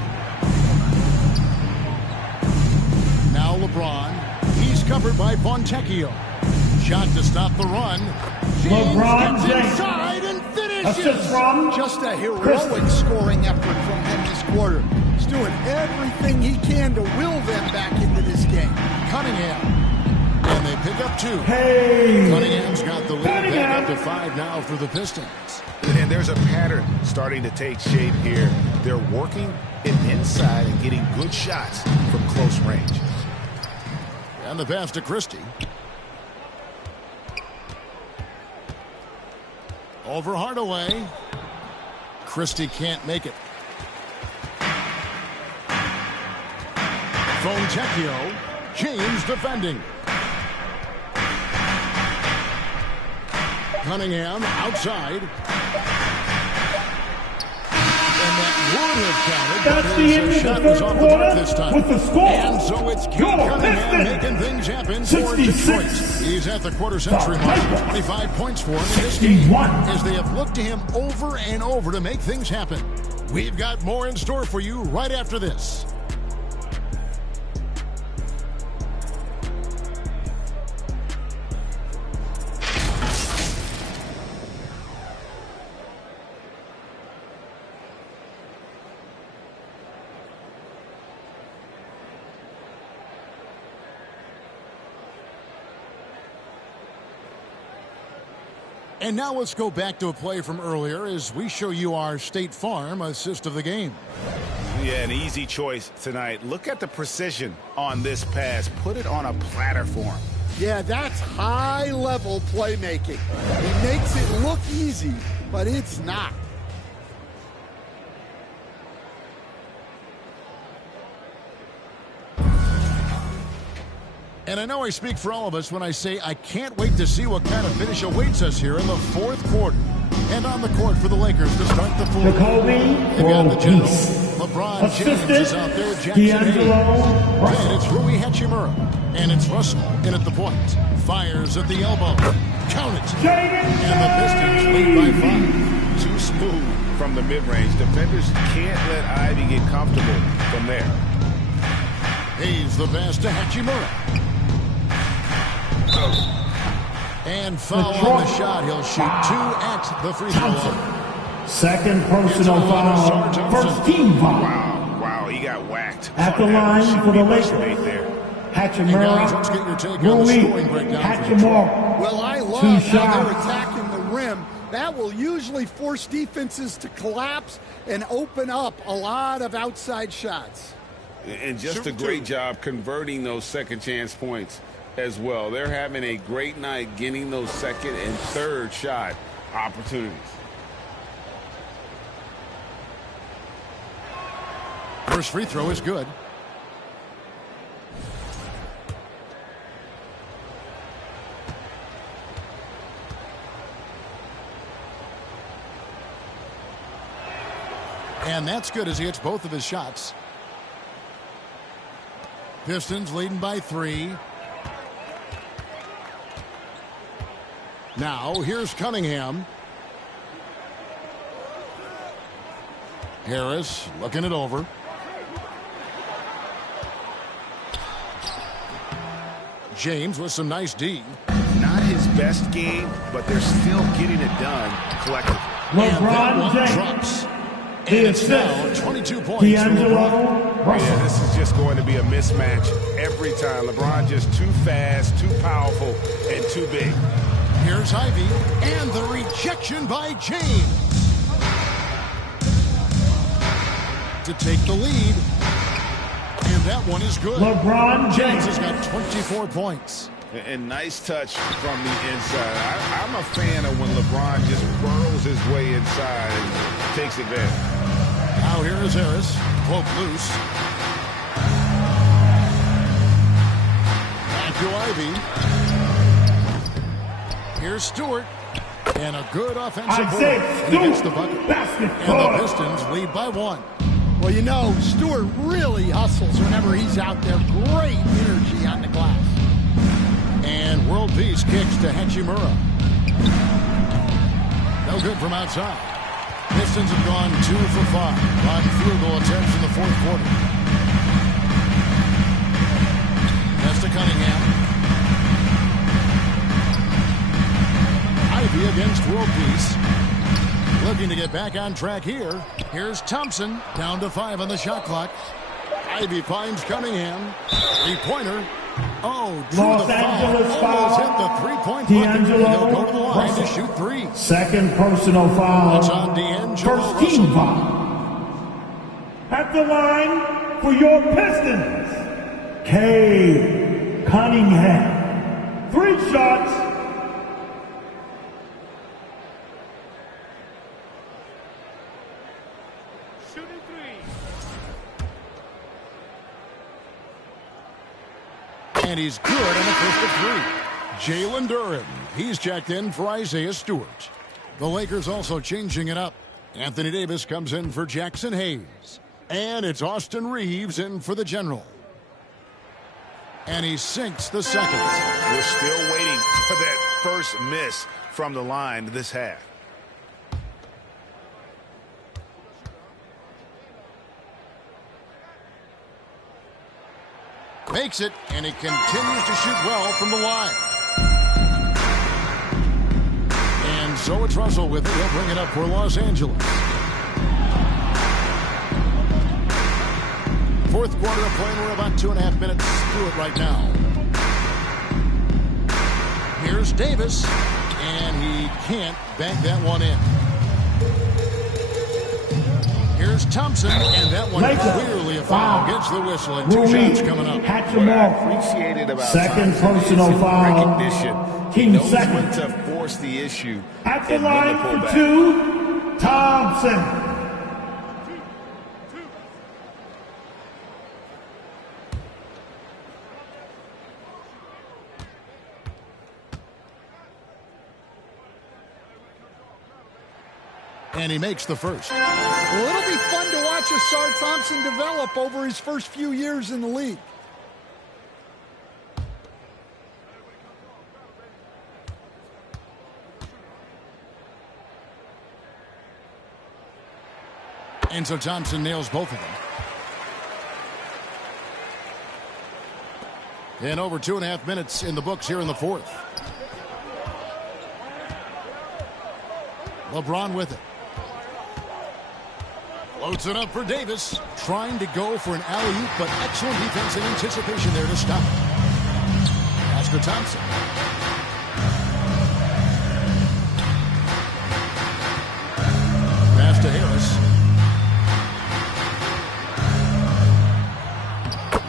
Now LeBron. He's covered by Fontecchio. Shot to stop the run. LeBron James. Inside and finishes. Assist from just a heroic scoring effort from him this quarter. He's doing everything he can to will them back into this game. Cunningham. And they pick up 2. Cunningham's got the lead back up to 5 now for the Pistons. And there's a pattern starting to take shape here. They're working it inside and getting good shots from close range. And the pass to Christie. Over Hardaway. Christie can't make it. Fontecchio. James defending. Cunningham outside. And that would have counted. That's the end of the third quarter this time. with the score. And so it's Cunningham making things happen for Detroit. He's at the quarter century mark. 25 points for him in this game as they have looked to him over and over to make things happen. We've got more in store for you right after this. And now let's go back to a play from earlier as we show you our State Farm assist of the game. Yeah, an easy choice tonight. Look at the precision on this pass. Put it on a platter for him. Yeah, that's high-level playmaking. He makes it look easy, but it's not. And I know I speak for all of us when I say I can't wait to see what kind of finish awaits us here in the fourth quarter. And on the court for the Lakers to start the fourth. They've got the general. LeBron James is out there. Jackson Hayes. And it's Rui Hachimura. And it's Russell in at the point. Fires at the elbow. Count it. And the Pistons lead by 5. Too smooth from the mid-range. Defenders can't let Ivy get comfortable from there. Hayes the pass to Hachimura. And foul on the shot. He'll shoot 2 at the free throw line. Second personal foul. First team foul. Wow, he got whacked. At the line for the Lakers. Hachimura. Let's get your take on the scoring breakdown. Hachimura. Well, I love how they're attacking the rim. That will usually force defenses to collapse and open up a lot of outside shots. And just a great job converting those second chance points as well. They're having a great night getting those second and third shot opportunities. First free throw is good. And that's good as he hits both of his shots. Pistons leading by 3. Now, here's Cunningham. Harris looking it over. James with some nice D. Not his best game, but they're still getting it done collectively. LeBron James drops. And it's now 22 points for LeBron. Yeah, this is just going to be a mismatch every time. LeBron just too fast, too powerful, and too big. Here's Ivy, and the rejection by James to take the lead. And that one is good. LeBron James has got 24 points. And nice touch from the inside. I'm a fan of when LeBron just burrows his way inside and takes advantage. Now here is Harris. Cloak loose. Back to Ivy. Here's Stewart. And a good offensive board. He gets the bucket. And the Pistons lead by 1. Well, you know, Stewart really hustles whenever he's out there. Great energy on the glass. And world peace kicks to Hachimura. No good from outside. Pistons have gone 2 for 5 on field goal attempts in the fourth quarter. That's to Cunningham. Ivy against world peace. Looking to get back on track here. Here's Thompson. Down to 5 on the shot clock. Ivy finds Cunningham. 3-pointer. Oh, drew Los the Angeles foul. Almost hit the 3-point bucket. He'll go to the line to shoot 3. Second personal foul. It's on D'Angelo First team Russell. foul. At the line for your Pistons, Cade Cunningham. 3 shots. And he's good on the first of 3. Jalen Duren. He's checked in for Isaiah Stewart. The Lakers also changing it up. Anthony Davis comes in for Jackson Hayes. And it's Austin Reeves in for the General. And he sinks the second. We're still waiting for that first miss from the line this half. Makes it, and he continues to shoot well from the line. And so it's Russell with it. He'll bring it up for Los Angeles. Fourth quarter of play. We're about 2.5 minutes through it right now. Here's Davis, and he can't bank that one in. Here's Thompson, and that one clearly a foul. Gets the whistle, and 2 shots coming up. What I appreciated about Second Thompson personal is foul. recognition. He Team knows second. when to force the issue. At the and when to line pull for back. 2, Thompson. And he makes the first. Well, it'll be fun to watch Asar Thompson develop over his first few years in the league. And so Thompson nails both of them. And over 2.5 minutes in the books here in the fourth. LeBron with it. Floats it up for Davis. Trying to go for an alley-oop, but excellent defense and anticipation there to stop. Pass to Thompson. Pass to Harris.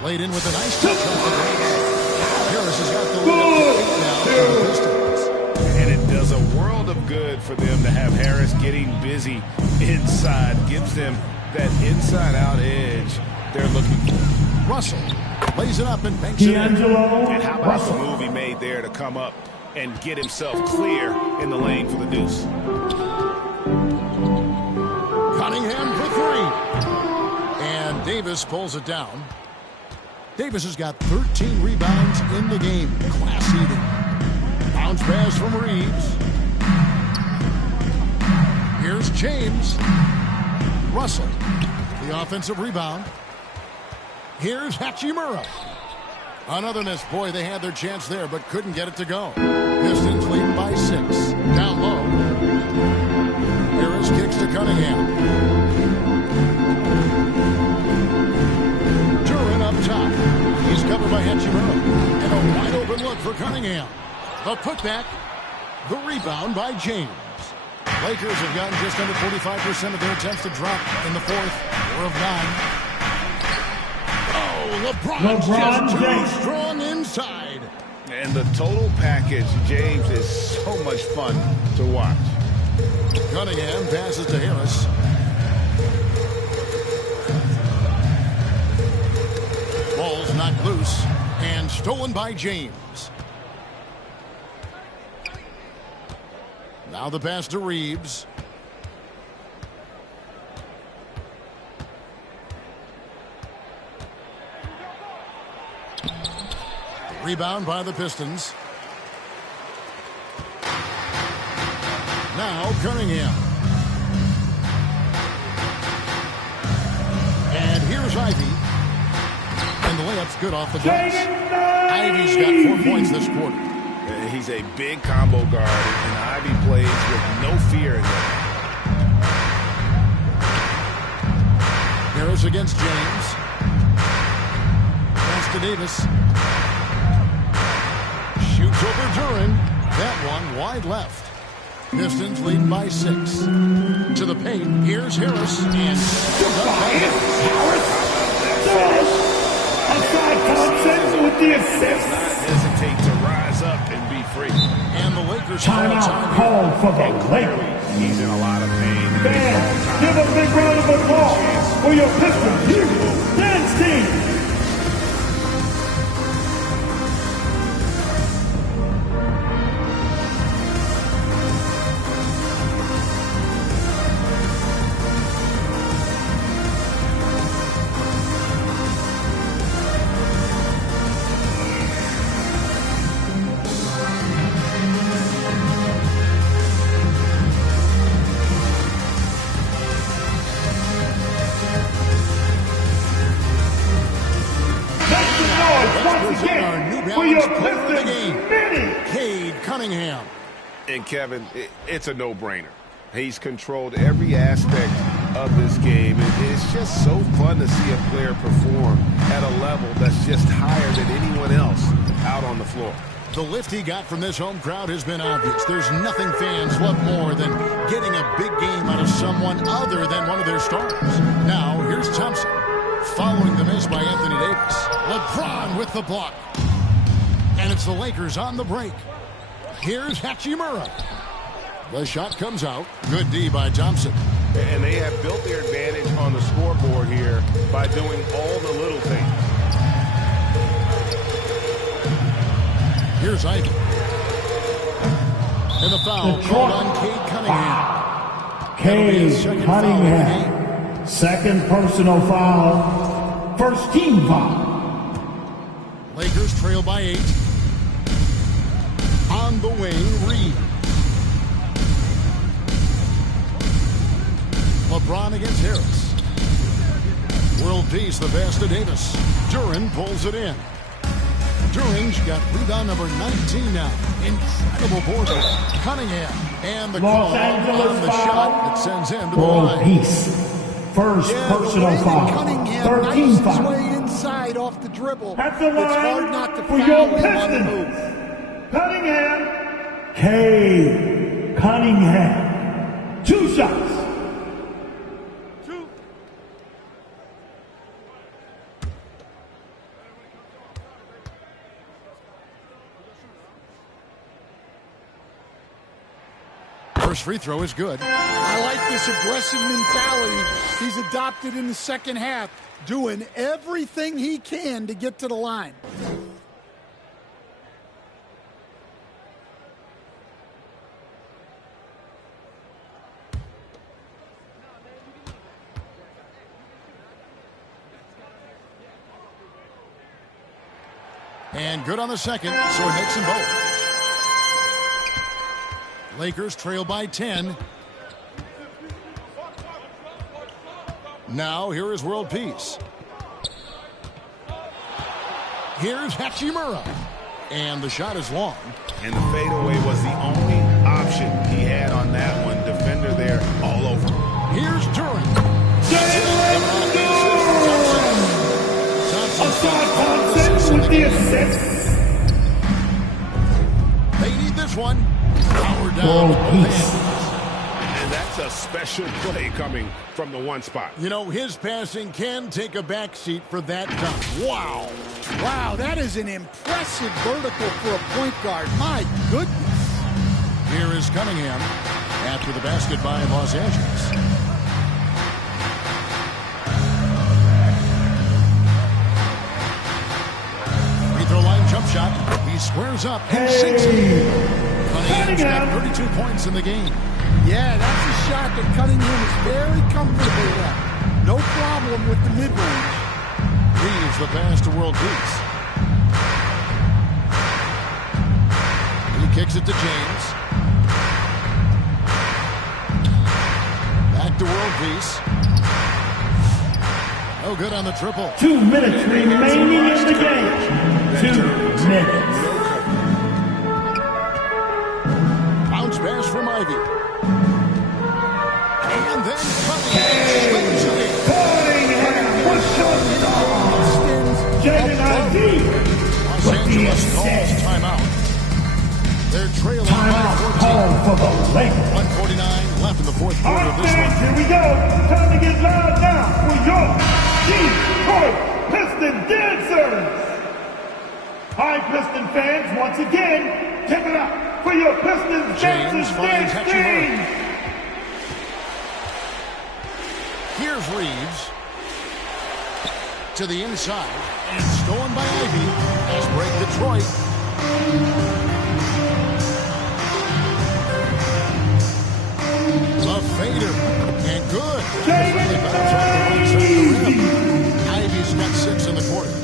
Laid in with a nice touch off the base. Harris has got the lead now for the Pistons. And it does a world of good for them to have Harris getting busy inside. Gives them that inside-out edge they're looking for. Russell lays it up and banks it in. And how about the move he made there to come up and get himself clear in the lane for the deuce. Cunningham for three. And Davis pulls it down. Davis has got 13 rebounds in the game. Class eating. Bounce pass from Reeves. Here's James. Russell, the offensive rebound. Here's Hachimura. Another miss. Boy, they had their chance there, but couldn't get it to go. Pistons lead by 6. Down low. Harris kicks to Cunningham. Duran up top. He's covered by Hachimura. And a wide open look for Cunningham. The putback. The rebound by James. Lakers have gotten just under 45% of their attempts to drop in the fourth. 4 of 9. Oh, LeBron's just too strong inside. And the total package, James, is so much fun to watch. Cunningham passes to Harris. Ball's knocked loose and stolen by James. Now the pass to Reeves. Rebound by the Pistons. Now Cunningham. And here's Ivy. And the layup's good off the glass. Ivy's got 4 points this quarter. He's a big combo guard, and Ivy plays with no fear in him. Harris against James. Pass to Davis. Shoots over Duran. That one wide left. Pistons lead by 6. To the paint. Here's Harris. And Thompson with the assist. Not hesitate to rise up and be free. And the Lakers timeout called for the Lakers. He's in a lot of pain. Fans, give a big round of applause for your Pistons dance team. And Kevin, it's a no-brainer. He's controlled every aspect of this game. It's just so fun to see a player perform at a level that's just higher than anyone else out on the floor. The lift he got from this home crowd has been obvious. There's nothing fans love more than getting a big game out of someone other than one of their stars. Now, here's Thompson, following the miss by Anthony Davis. LeBron with the block. And it's the Lakers on the break. Here's Hachimura. The shot comes out. Good D by Thompson. And they have built their advantage on the scoreboard here by doing all the little things. Here's Ivy. And the foul called on Cade Cunningham. Cade Cunningham. Second personal foul. First team foul. Lakers trail by 8. On the wing, Reed. LeBron against Harris. World peace, the pass to Davis. Duran pulls it in. Duran's got rebound number 19 now. Incredible board work. Cunningham. And the call on the shot that sends him to the line. Peace. First personal foul. Cunningham 13 foul. his way inside off the dribble. At the line it's hard not to for foul your him on the Pistons. move. Cunningham. Cade Cunningham. 2 shots. First free throw is good. I like this aggressive mentality he's adopted in the second half, doing everything he can to get to the line. And good on the second, so he makes them both. Lakers trail by 10. Now here is world peace. Here's Hachimura. And the shot is long. And the fadeaway was the only option he had on that one. Defender there all over. Here's Duran. Thompson with the assist. They need this one. Power down. And that's a special play coming from the one spot. You know, his passing can take a backseat for that dunk. Wow. Wow, that is an impressive vertical for a point guard. My goodness. Here is Cunningham after the basket by Los Angeles. Free-throw line jump shot. He squares up and sinks it. Cunningham's got 32 points in the game. Yeah, that's a shot that Cunningham is very comfortable with. No problem with the mid-range. Leaves the pass to World Peace. He kicks it to James. Back to World Peace. No good on the triple. 2 minutes remaining in the game. 2 minutes. Bounce pass from Ivy. And then Cunningham. Los Angeles calls timeout. They're trailing by 14. For the Lakers. 1:49 left in the fourth quarter of this one. Here we go. Time to get loud now for your Detroit Piston Dancers. Hi, Piston fans. Once again, give it up for your Pistons Dancers dance. Here's Reeves. To the inside. And stolen by Ivy. As break Detroit. The fader. And good. Ivy's got 6 in the quarter.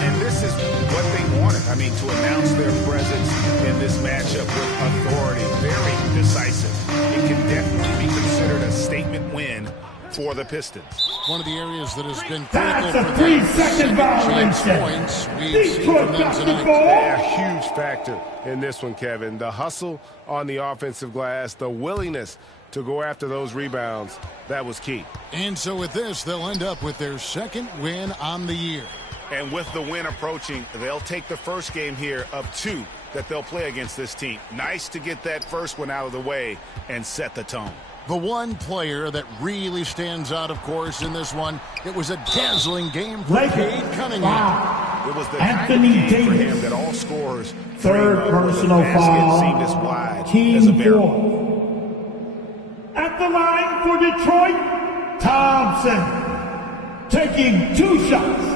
And this is what they wanted. I mean, to announce their presence in this matchup with authority. Very decisive. It can definitely be considered a statement win for the Pistons. One of the areas that has been critical That's a for 3-second violation. Points we've seen from them tonight. Yeah, huge factor in this one, Kevin. The hustle on the offensive glass, the willingness to go after those rebounds, that was key. And so with this, they'll end up with their second win on the year. And with the win approaching, they'll take the first game here of 2 that they'll play against this team. Nice to get that first one out of the way and set the tone. The one player that really stands out, of course, in this one, it was a dazzling game for Cade Cunningham. Wow. It was the Anthony kind of game for Davis. him that all scorers Third personal foul. seemed as wide as a Team barrel. 4. At the line for Detroit, Thompson. Taking 2 shots.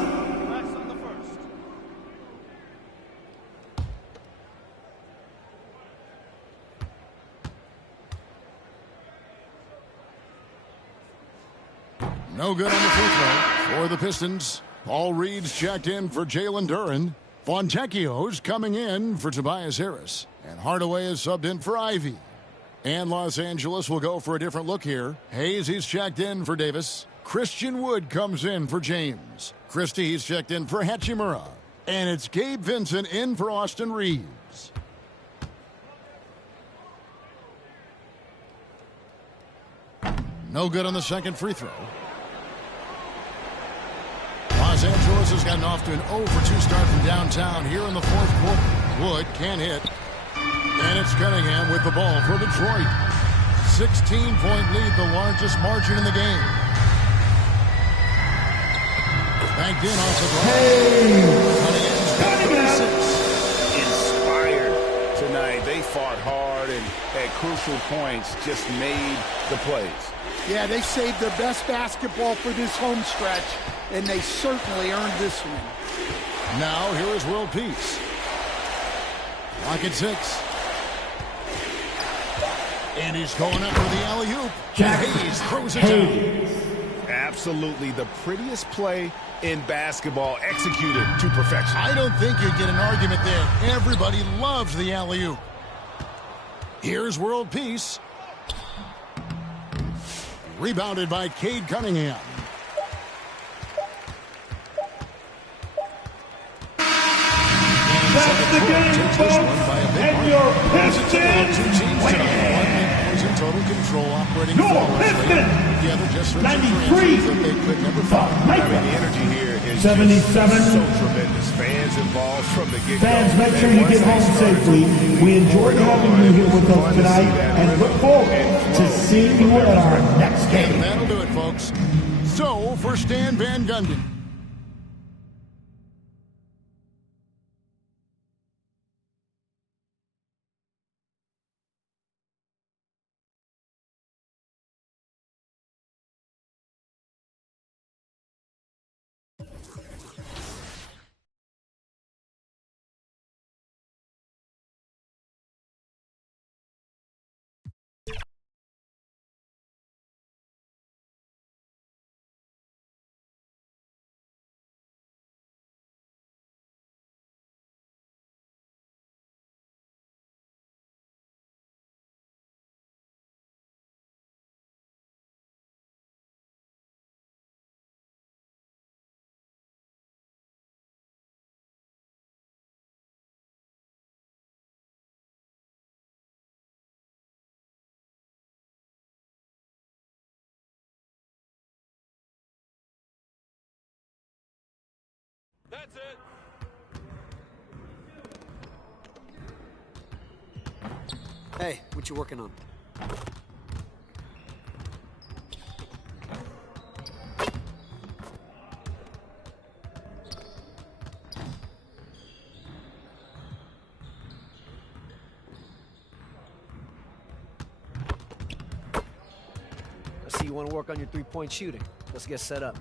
No good on the free throw for the Pistons. Paul Reed's checked in for Jalen Duran. Fontecchio's coming in for Tobias Harris. And Hardaway is subbed in for Ivy. And Los Angeles will go for a different look here. Hayes, he's checked in for Davis. Christian Wood comes in for James. Christie, he's checked in for Hachimura. And it's Gabe Vincent in for Austin Reeves. No good on the second free throw. Los Angeles has gotten off to an 0-for-2 start from downtown here in the fourth quarter. Wood can hit. And it's Cunningham with the ball for Detroit. 16-point lead, the largest margin in the game. Banked in off the glass. Cunningham's got 36. Inspired tonight. They fought hard and at crucial points just made the plays. Yeah, they saved their best basketball for this home stretch, and they certainly earned this one. Now, here is World Peace. Lock at 6. And he's going up for the alley-oop. Hayes throws it down. Absolutely the prettiest play in basketball, executed to perfection. I don't think you'd get an argument there. Everybody loves the alley-oop. Here's World Peace. Rebounded by Cade Cunningham. That's the game, folks. And your Pistons win. Total control, operating Your flawlessly. Together, just 93. They could never find. I mean, the energy here is 77. just so tremendous. Fans involved from the get-go. Fans, make sure you get home safely. We enjoyed having you here with us tonight and look forward to seeing you at our next game. And that'll do it, folks. So, for Stan Van Gundy. That's it. Hey, what you working on? I see you want to work on your three-point shooting. Let's get set up.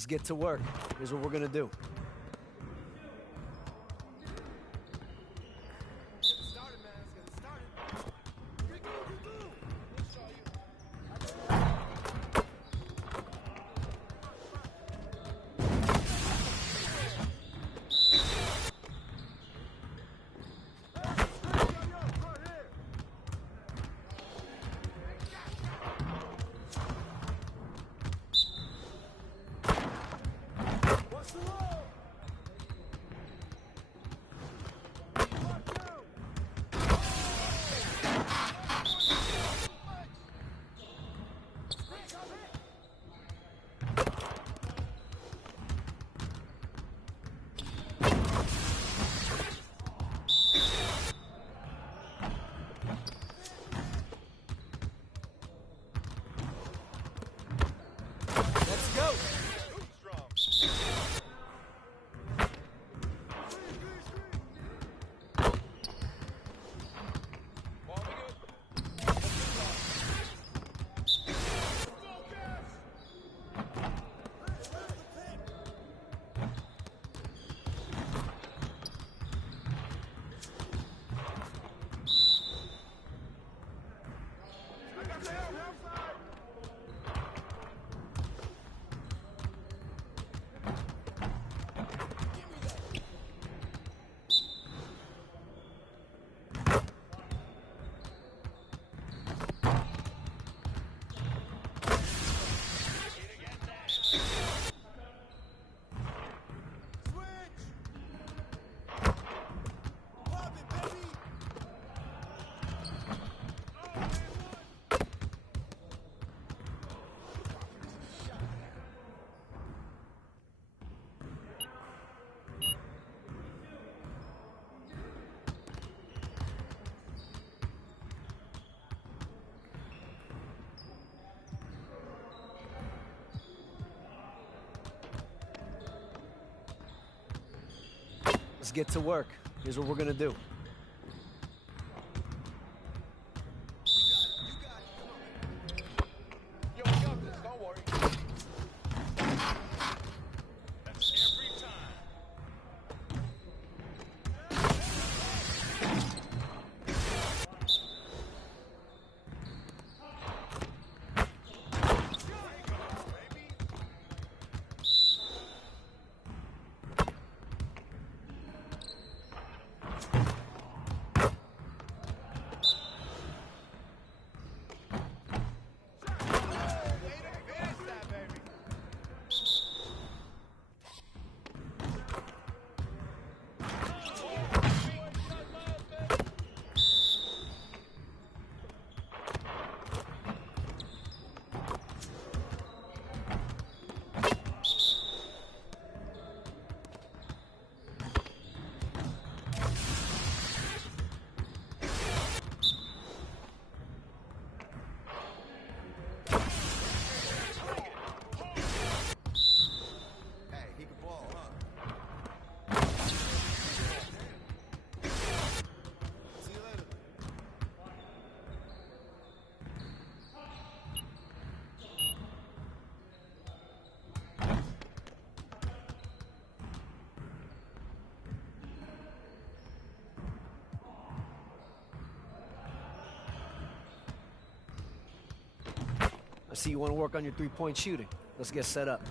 Let's get to work. Here's what we're gonna do. Let's get to work. Here's what we're gonna do. I see you want to work on your three-point shooting. Let's get set up.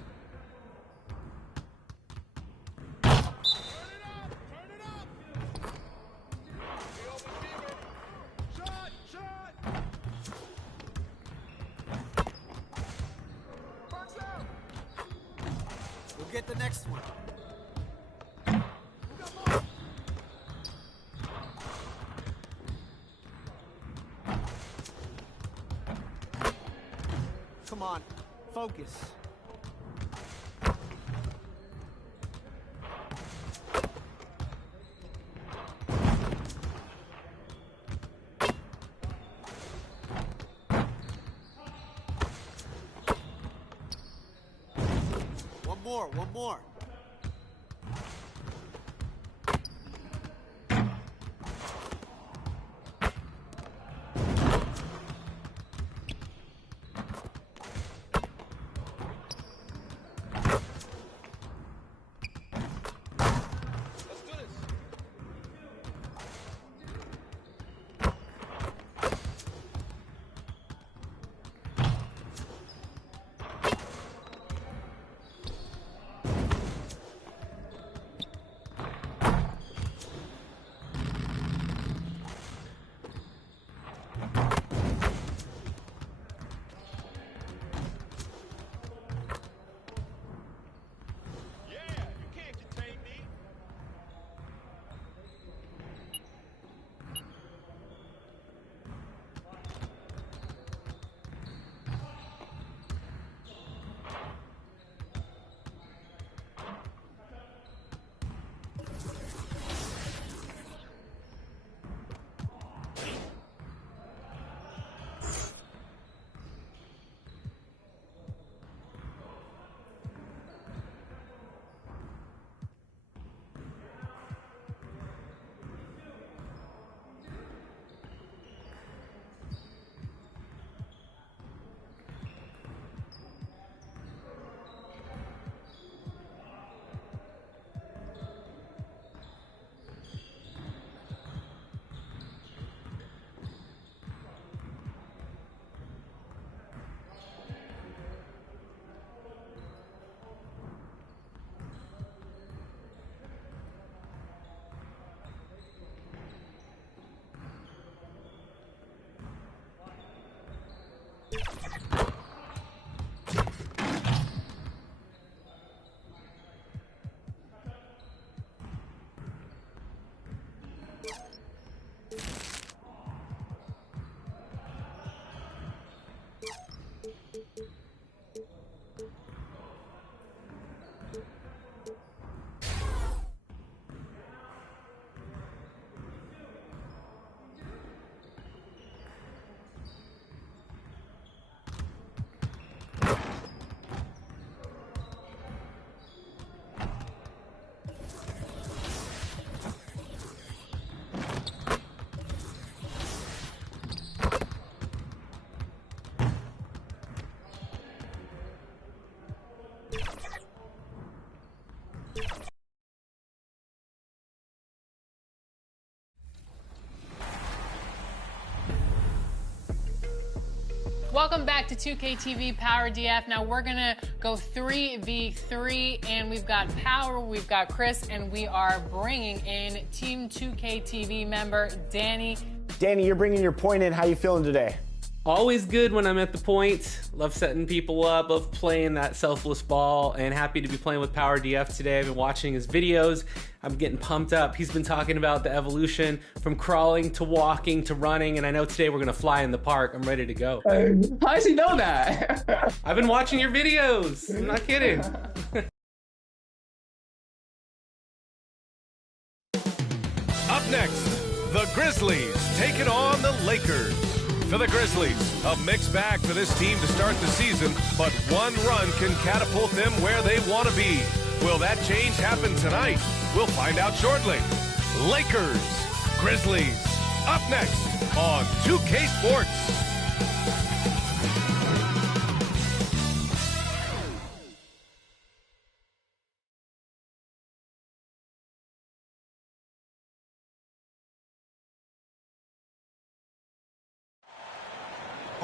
We'll get the next one. Come on, focus. One more. Welcome back to 2K TV Power DF. Now we're gonna go 3v3, and we've got Power, we've got Chris, and we are bringing in Team 2K TV member Danny. Danny, you're bringing your point in. How you feeling today? Always good when I'm at the point. Love setting people up, love playing that selfless ball, and happy to be playing with Power DF today. I've been watching his videos. I'm getting pumped up. He's been talking about the evolution from crawling to walking to running, and I know today we're going to fly in the park. I'm ready to go. How does he know that? I've been watching your videos. I'm not kidding. Up next, the Grizzlies taking on the Lakers. For the Grizzlies, a mixed bag for this team to start the season, but one run can catapult them where they want to be. Will that change happen tonight? We'll find out shortly. Lakers, Grizzlies, up next on 2K Sports.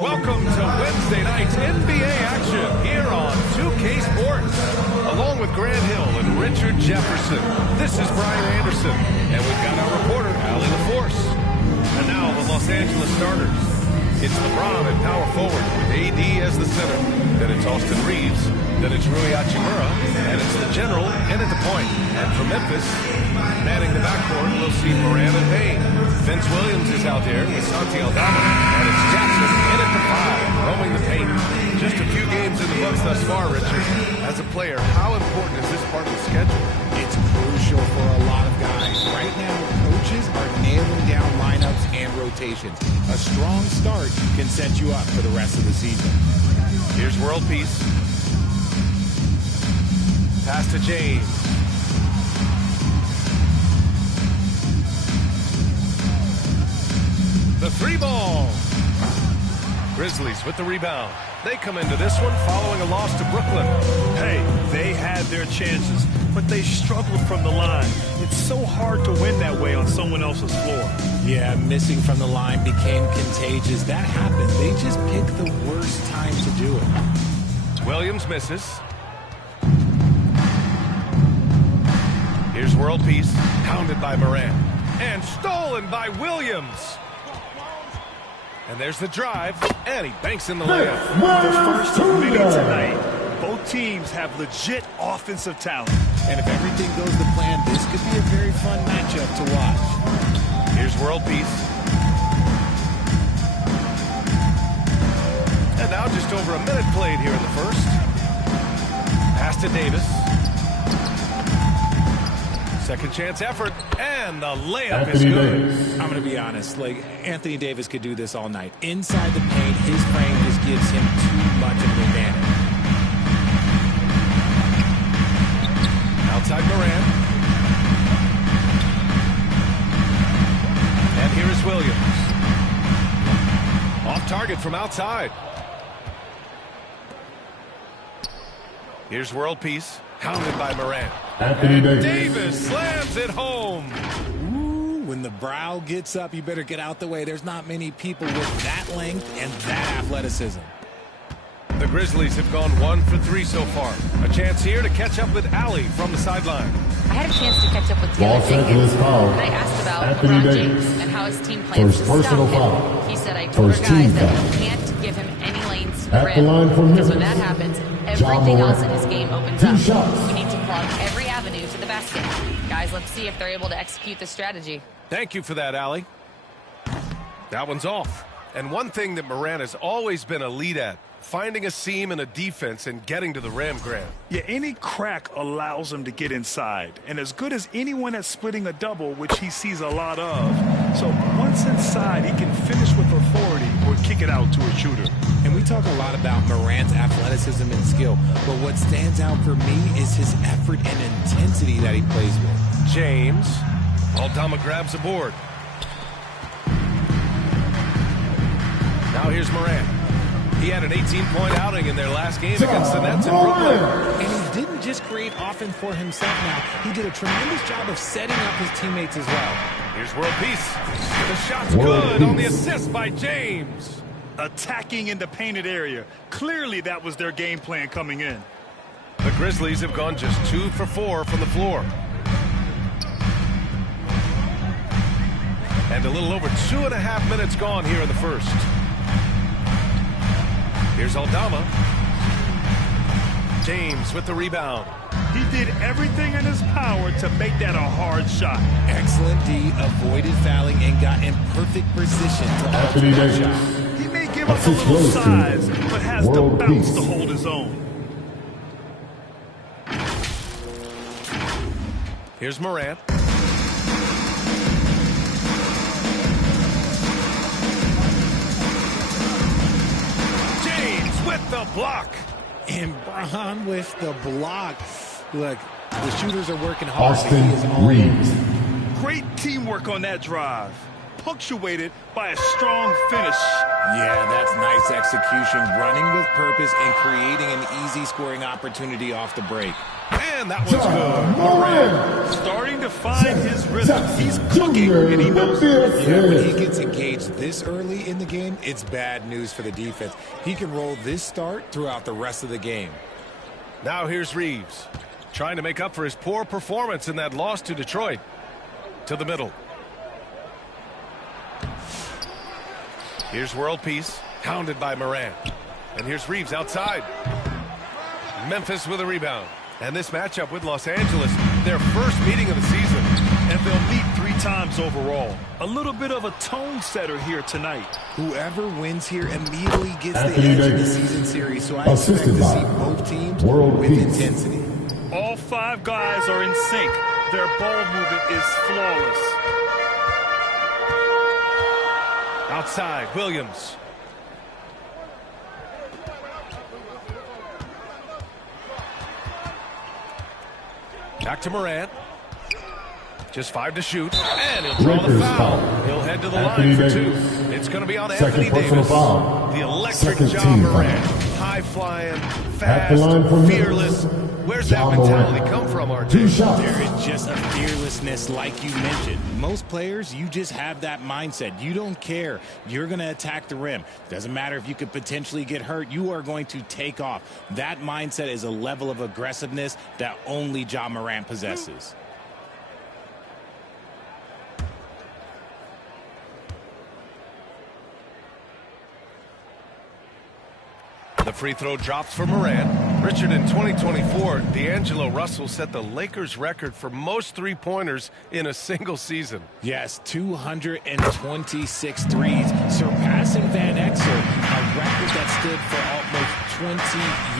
Welcome to Wednesday night's NBA action here on 2K Sports. Along with Grant Hill and Richard Jefferson, this is Brian Anderson, and we've got our reporter, Allie LaForce. And now the Los Angeles starters. It's LeBron at power forward with AD as the center. Then it's Austin Reeves. Then it's Rui Hachimura. And it's the general in at the point. And for Memphis, manning the backcourt, we'll see Moran and Payne. Vince Williams is out there with Santi Aldama. And it's Jackson in at the 5, roaming the paint. Just a few games in the books thus far, Richard. As a player, how important is this part of the schedule? It's crucial for a lot of guys. Right now, coaches are nailing down lineups and rotations. A strong start can set you up for the rest of the season. Here's World Peace. Pass to James. The 3-ball. Grizzlies with the rebound. They come into this one following a loss to Brooklyn. Hey, they had their chances, but they struggled from the line. It's so hard to win that way on someone else's floor. Yeah, missing from the line became contagious. That happened. They just picked the worst time to do it. Williams misses. Here's World Peace, pounded by Moran. And stolen by Williams. And there's the drive, and he banks in the layup. The first of many tonight. Both teams have legit offensive talent. And if everything goes to plan, this could be a very fun matchup to watch. Here's World Peace. And now just over a minute played here in the first. Pass to Davis. Second chance effort, and the layup is good. I'm going to be honest, like Anthony Davis could do this all night. Inside the paint, his frame just gives him too much of an advantage. Outside Moran. And here is Williams. Off target from outside. Here's World Peace, hounded by Moran. Anthony Davis slams it home. Ooh, when the brow gets up, you better get out the way. There's not many people with that length and that athleticism. The Grizzlies have gone 1 for 3 so far. A chance here to catch up with Allie from the sideline. I had a chance to catch up with Taylor Los Angeles foul. and I asked about Anthony LeBron Davis. James and how his team plans to Personal stop foul. him. He said, I told our First team guys that foul. we can't give him any lanes At for the line for because when Memphis. that happens, everything Moran. else in his game opens Two up. shots. We need to plug every avenue to the basket. Guys, let's see if they're able to execute this strategy. Thank you for that, Allie. That one's off. And one thing that Moran has always been a lead at, finding a seam in a defense and getting to the rim, Grant. Yeah, any crack allows him to get inside. And as good as anyone at splitting a double, which he sees a lot of. So once inside, he can finish with authority or kick it out to a shooter. And we talk a lot about Morant's athleticism and skill, but what stands out for me is his effort and intensity that he plays with. James. Aldama grabs the board. Now here's Moran. He had an 18-point outing in their last game against the Nets in Brooklyn. And he didn't just create offense for himself now. He did a tremendous job of setting up his teammates as well. Here's World Peace. The shot's good on the assist by James. attacking in the painted area. Clearly that was their game plan coming in. The Grizzlies have gone just 2 for 4 from the floor. And a little over 2.5 minutes gone here in the first. Here's Aldama. James with the rebound. He did everything in his power to make that a hard shot. Excellent D, avoided fouling and got in perfect position to alter that shot. He may give up a little size, but has the bounce to hold his own. Here's Morant. James with the block. And Bron with the block. Look, the shooters are working hard. Austin Reeves. Great teamwork on that drive, punctuated by a strong finish. Yeah, that's nice execution, running with purpose and creating an easy scoring opportunity off the break. And that was good. Morant starting to find his rhythm. He's cooking, and he knows it. Yeah, when he gets engaged this early in the game, it's bad news for the defense. He can roll this start throughout the rest of the game. Now here's Reeves, trying to make up for his poor performance in that loss to Detroit. To the middle. Here's World Peace, hounded by Morant. And here's Reeves outside. Memphis with a rebound. And this matchup with Los Angeles, their first meeting of the season. And they'll meet 3 times overall. A little bit of a tone setter here tonight. Whoever wins here immediately gets the edge in the season series. So I expect to see both teams with intensity. All 5 guys are in sync. Their ball movement is flawless. Outside, Williams. Back to Morant. Just 5 to shoot. And he'll draw the foul. He'll head to the line for 2. It's going to be on Anthony Davis. The electric Ja Morant. High-flying, fast, fearless. Where's that mentality come from, RJ? There is just a fearlessness like you mentioned. Most players, you just have that mindset. You don't care. You're going to attack the rim. Doesn't matter if you could potentially get hurt. You are going to take off. That mindset is a level of aggressiveness that only Ja Morant possesses. The free throw drops for Morant. Richard, in 2024, D'Angelo Russell set the Lakers record for most three-pointers in a single season. Yes, 226 threes, surpassing Van Exel, a record that stood for almost 20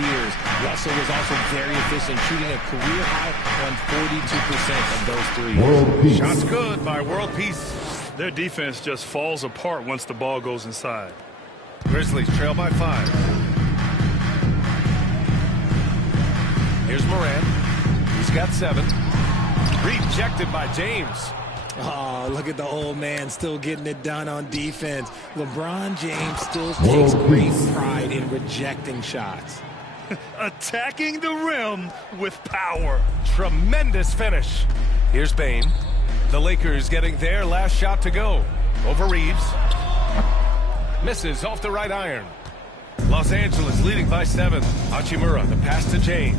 years. Russell was also very efficient, shooting a career high on 42% of those threes. Shots good by World Peace. Their defense just falls apart once the ball goes inside. Grizzlies trail by 5. Here's Morant. He's got 7. Rejected by James. Oh, look at the old man still getting it done on defense. LeBron James still takes great pride in rejecting shots. Attacking the rim with power. Tremendous finish. Here's Bane. The Lakers getting their last shot to go. Over Reeves. Misses off the right iron. Los Angeles leading by 7. Hachimura, the pass to James.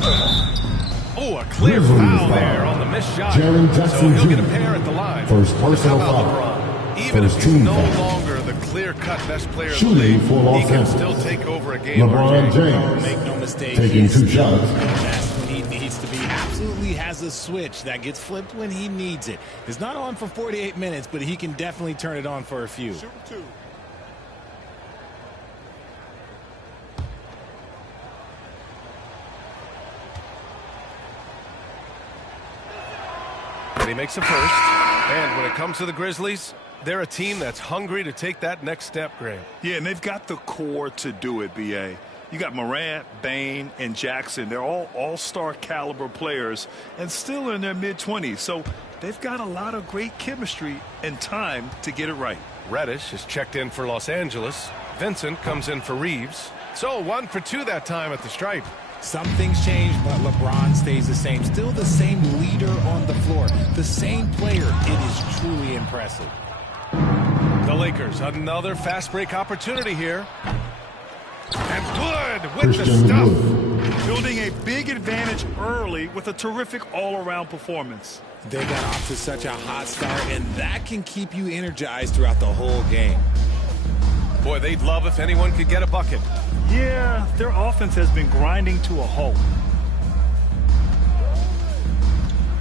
Oh, a clear foul there on the missed shot. So he'll get a pair at the line. First personal foul. Even if he's no longer the clear-cut best player in the league, he can still take over a game. LeBron James, make no mistake, taking 2 shots. That's when he needs to be. Absolutely has a switch that gets flipped when he needs it. It's not on for 48 minutes, but he can definitely turn it on for a few. Shoot 2. He makes a first. And when it comes to the Grizzlies, they're a team that's hungry to take that next step, Graham. Yeah, and they've got the core to do it, B.A. You got Morant, Bane, and Jackson. They're all all-star caliber players and still in their mid-20s. So they've got a lot of great chemistry and time to get it right. Reddish is checked in for Los Angeles. Vincent comes in for Reeves. So 1 for 2 that time at the stripe. Some things change, but LeBron stays the same. Still the same leader on the floor. The same player. It is truly impressive. The Lakers, another fast break opportunity here. And good with the stuff. Building a big advantage early with a terrific all-around performance. They got off to such a hot start, and that can keep you energized throughout the whole game. Boy, they'd love if anyone could get a bucket. Yeah, their offense has been grinding to a halt.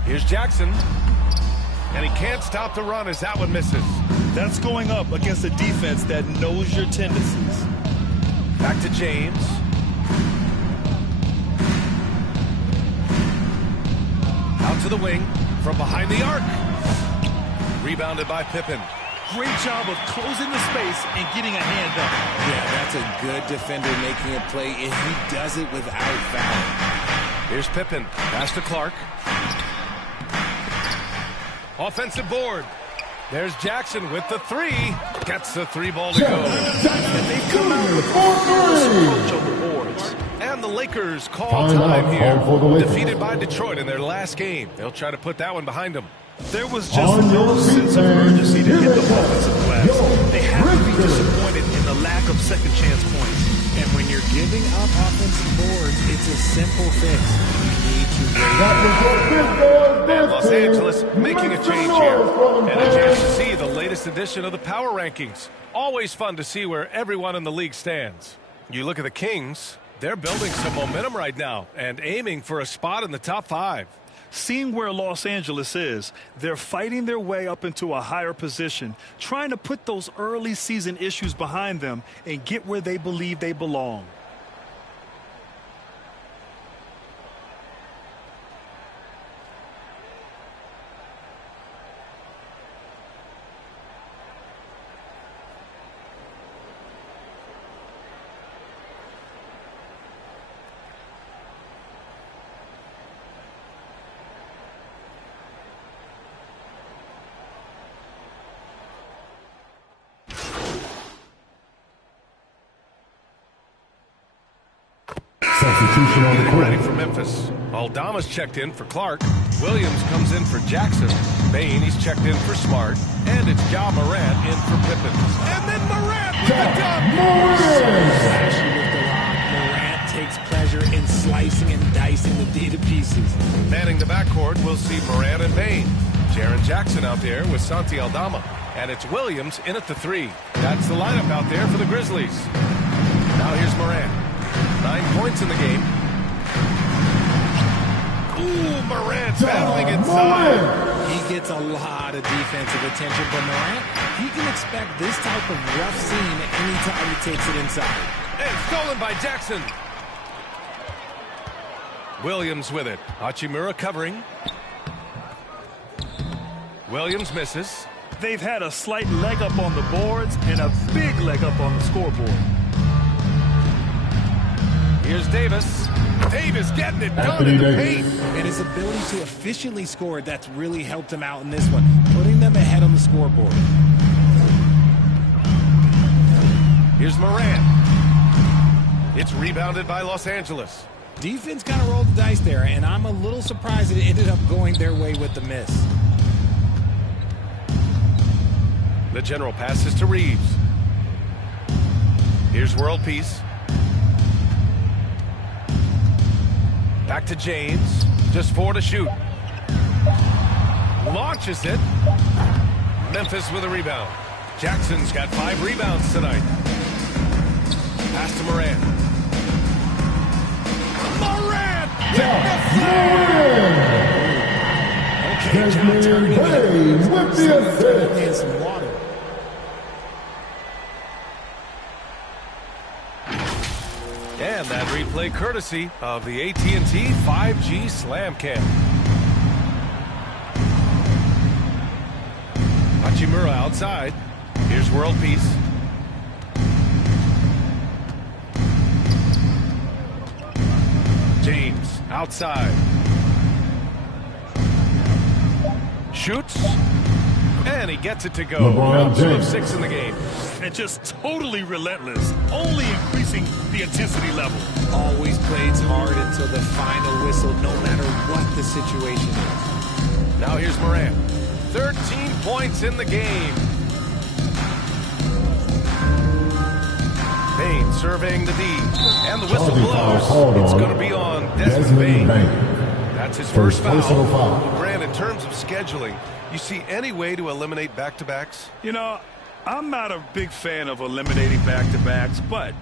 Here's Jackson. And he can't stop the run as that one misses. That's going up against a defense that knows your tendencies. Back to James. Out to the wing from behind the arc. Rebounded by Pippen. Great job of closing the space and getting a hand up. Yeah, that's a good defender making a play, and he does it without fouling. Here's Pippen. Pass to Clark. Offensive board. There's Jackson with the three. Gets the three ball to go. And they've come out with approach on the boards. And the Lakers call time here. Defeated by Detroit in their last game. They'll try to put that one behind them. There was just no sense of urgency to hit the offensive glass. They have to be disappointed in the lack of second chance points. And when you're giving up offensive boards, it's a simple fix. You need to and Los Angeles making a change here. And a chance to see the latest edition of the power rankings. Always fun to see where everyone in the league stands. You look at the Kings, they're building some momentum right now and aiming for a spot in the top 5. Seeing where Los Angeles is, they're fighting their way up into a higher position, trying to put those early season issues behind them and get where they believe they belong. Substitution on the Getting court. ready for Memphis. Aldama's checked in for Clark. Williams comes in for Jackson. Bain, he's checked in for Smart. And it's Ja Morant in for Pippen. And then Morant with the dunk. flashy with the rock. Morant takes pleasure in slicing and dicing the D to pieces. Manning the backcourt, we'll see Morant and Bain. Jaren Jackson out there with Santi Aldama. And it's Williams in at the 3. That's the lineup out there for the Grizzlies. Now here's Morant. 9 points in the game. Ooh, Morant battling inside. He gets a lot of defensive attention from Morant. He can expect this type of rough scene anytime he takes it inside. And stolen by Jackson. Williams with it. Hachimura covering. Williams misses. They've had a slight leg up on the boards and a big leg up on the scoreboard. Here's Davis. Davis getting it done in the paint. And his ability to efficiently score, that's really helped him out in this one, putting them ahead on the scoreboard. Here's Morant. It's rebounded by Los Angeles. Defense kind of rolled the dice there, and I'm a little surprised it ended up going their way with the miss. The general passes to Reeves. Here's World Peace. Back to James. Just 4 to shoot. Launches it. Memphis with a rebound. Jackson's got 5 rebounds tonight. Pass to Morant. Morant! Okay, John turning it with the assist. Some water. And that replay courtesy of the AT&T 5G Slam Cam. Hachimura outside. Here's World Peace. James outside. Shoots. And he gets it to go. LeBron Two of James. 6 in the game. And just totally relentless, only increasing the intensity level. Always plays hard until the final whistle, no matter what the situation is. Now here's Morant. 13 points in the game. Bain surveying the D. And the whistle blows. It's going to be on Desmond Bain. That's his first foul. Grant, in terms of scheduling, you see any way to eliminate back-to-backs? You know, I'm not a big fan of eliminating back-to-backs, but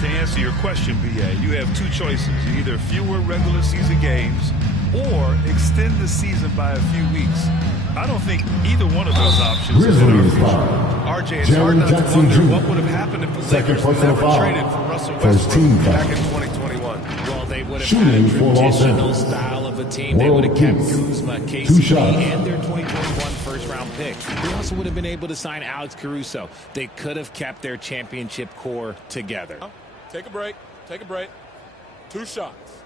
to answer your question, B.A., you have two choices. Either fewer regular season games or extend the season by a few weeks. I don't think either one of those options is in our future. RJ, it's hard not to wonder what would have happened if the Lakers never traded for Russell Westbrook back in 2021. Well, they would have had a traditional style of a team. They would have kept Kuzma, KCP, and their 2021 first-round pick. They also would have been able to sign Alex Caruso. They could have kept their championship core together. Take a break. Take a break. 2 shots.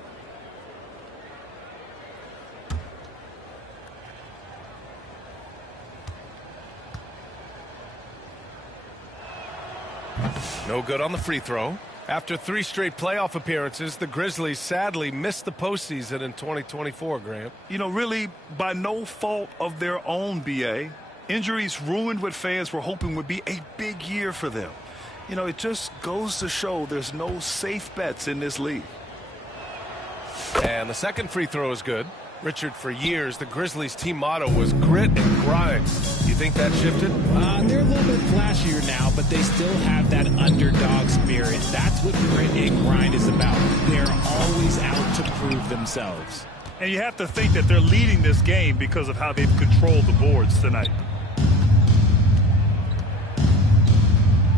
No good on the free throw. After 3 straight playoff appearances, the Grizzlies sadly missed the postseason in 2024, Grant. You know, really, by no fault of their own, B.A., injuries ruined what fans were hoping would be a big year for them. You know, it just goes to show there's no safe bets in this league. And the second free throw is good. Richard, for years, the Grizzlies' team motto was grit and grind. You think that shifted? They're a little bit flashier now, but they still have that underdog spirit. That's what grit and grind is about. They're always out to prove themselves. And you have to think that they're leading this game because of how they've controlled the boards tonight.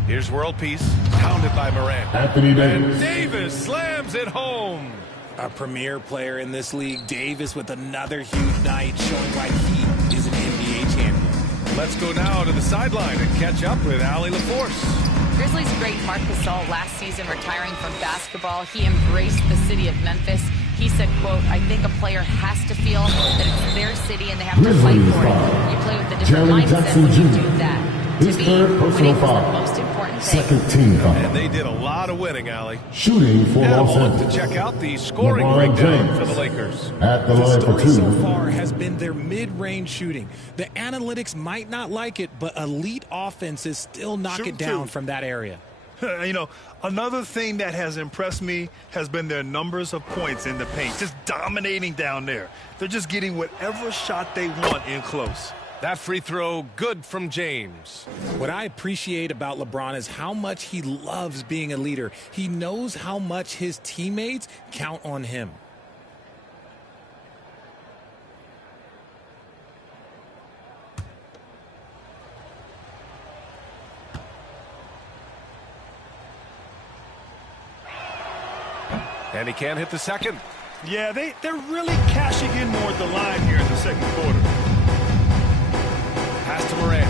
Here's world peace, pounded by Morant. Anthony Davis. And Davis slams it home. A premier player in this league, Davis, with another huge night, showing why he is an NBA champion. Let's go now to the sideline and catch up with Allie LaForce. Grizzlies great Marc Gasol last season retiring from basketball. He embraced the city of Memphis. He said, quote, I think a player has to feel that it's their city and they have to fight for it. You play with a different mindset when you do that. His third personal foul. Most important thing. Second team foul. And they did a lot of winning, Allie. Shooting for Los Angeles. To check out the scoring LeBron breakdown James for the Lakers. At the The line for story 2. so far has been their mid-range shooting. The analytics might not like it, but elite offenses still knock it down from that area. You know, another thing that has impressed me has been their numbers of points in the paint. Just dominating down there. They're just getting whatever shot they want in close. That free throw, good from James. What I appreciate about LeBron is how much he loves being a leader. He knows how much his teammates count on him. And he can't hit the second. Yeah, they're really cashing in more at the line here in the second quarter. Pass to Morant.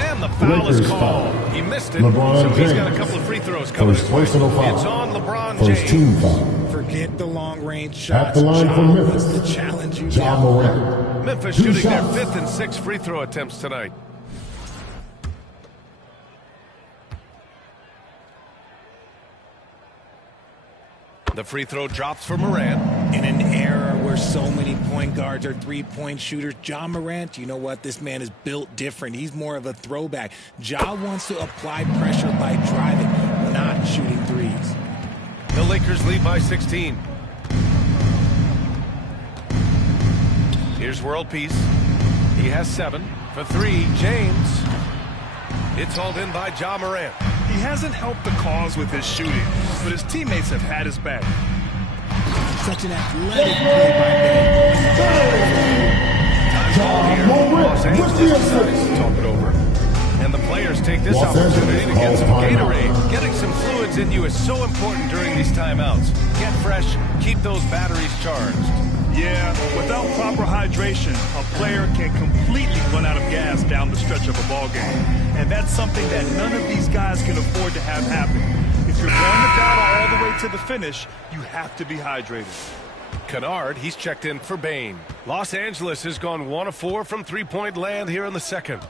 And the foul is called. He missed it, so he's got a couple of free throws coming his way. It's on LeBron James. First team foul. Forget the long-range shots. At the line for Memphis. The challenge you Ja Morant. Memphis 2 shooting shots. their 5th and 6th free throw attempts tonight. The free throw drops for Morant. In an era where so many point guards are three-point shooters, Ja Morant, you know what? This man is built different. He's more of a throwback. Ja wants to apply pressure by driving, not shooting threes. The Lakers lead by 16. Here's world peace. He has 7. For 3, James. It's hauled in by Ja Morant. He hasn't helped the cause with his shooting, but his teammates have had his back. Such an athletic play by Los Angeles decides to talk it over. And the players take this opportunity to get some Gatorade. Getting some fluids in you is so important during these timeouts. Get fresh, keep those batteries charged. Yeah, without proper hydration, a player can completely run out of gas down the stretch of a ball game. And that's something that none of these guys can afford to have happen. If you're going to battle all the way to the finish, you have to be hydrated. Kennard, he's checked in for Bain. Los Angeles has gone 1 of 4 from three-point land here in the second.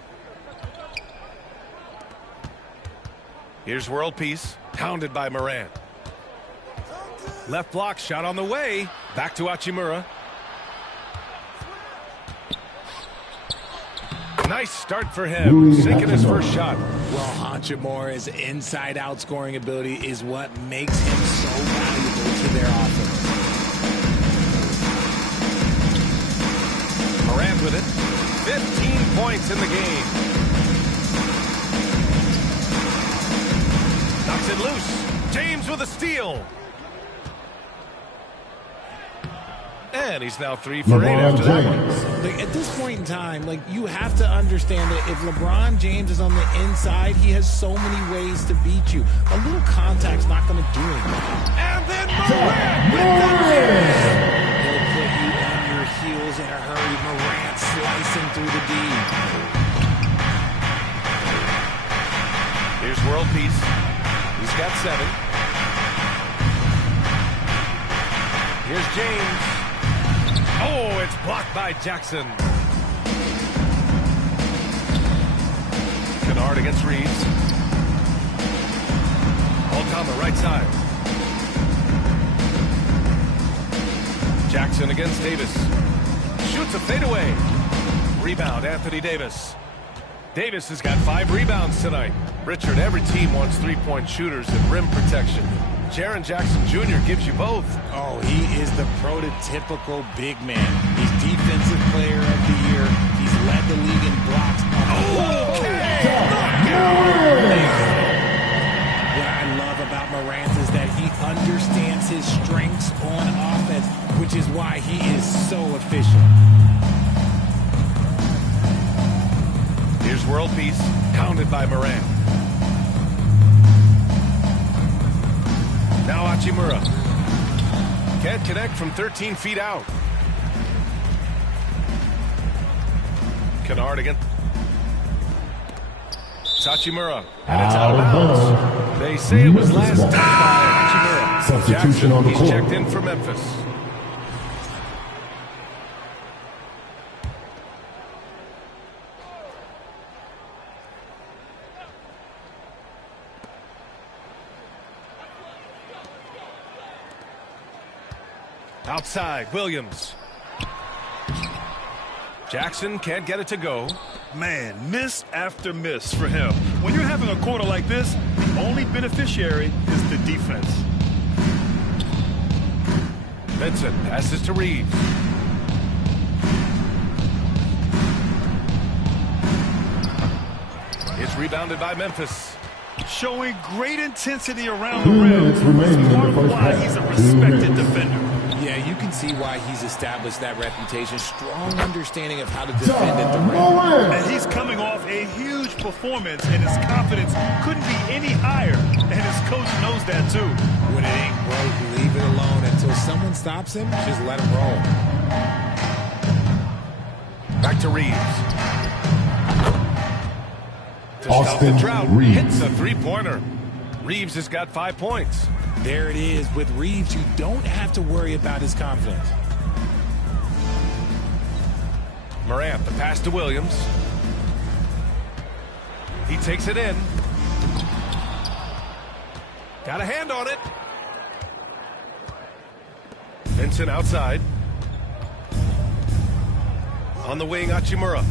Here's world peace, pounded by Morant. Left block shot on the way. Back to Hachimura. Nice start for him, sinking his first shot. Well, Hachimura's inside-out scoring ability is what makes him so valuable to their offense. Morant with it. 15 points in the game. Knocks it loose. James with a steal. And he's now 3 for 8 after that one. Like, at this point in time, like, you have to understand that if LeBron James is on the inside, he has so many ways to beat you. A little contact's not going to do anything. And then Morant with the kiss. He'll put you on your heels in a hurry. Morant slicing through the D. Here's world peace. He's got 7. Here's James. Oh, it's blocked by Jackson. Kennard against Reeves. Holt on the right side. Jackson against Davis. Shoots a fadeaway. Rebound, Anthony Davis. Davis has got 5 rebounds tonight. Richard, every team wants three-point shooters and rim protection. Jaren Jackson Jr. gives you both. Oh, he is the prototypical big man. He's Defensive Player of the Year. He's led the league in blocks. What I love about Morant is that he understands his strengths on offense, which is why he is so efficient. Here's world peace, counted by Morant. Now Hachimura. Can't connect from 13 feet out. Kennard again. It's Hachimura. And it's out of bounds. They say it was last touched by Hachimura. Substitution Jackson, on the he's court. checked in for Memphis. Outside, Williams. Jackson can't get it to go. Man, miss after miss for him. When you're having a quarter like this, the only beneficiary is the defense. Vincent passes to Reeves. It's rebounded by Memphis. Showing great intensity around the rim. That's part of why he's a respected defender. Yeah, you can see why he's established that reputation. Strong understanding of how to defend at the rim. And he's coming off a huge performance, and his confidence couldn't be any higher. And his coach knows that, too. When it ain't broke, leave it alone. Until someone stops him, just let him roll. Back to Reeves. To Austin stop the drought, Reeves. hits a three-pointer. Reeves has got 5 points. There it is. With Reeves, you don't have to worry about his confidence. Morant, the pass to Williams. He takes it in. Got a hand on it. Vincent outside. On the wing, Hachimura.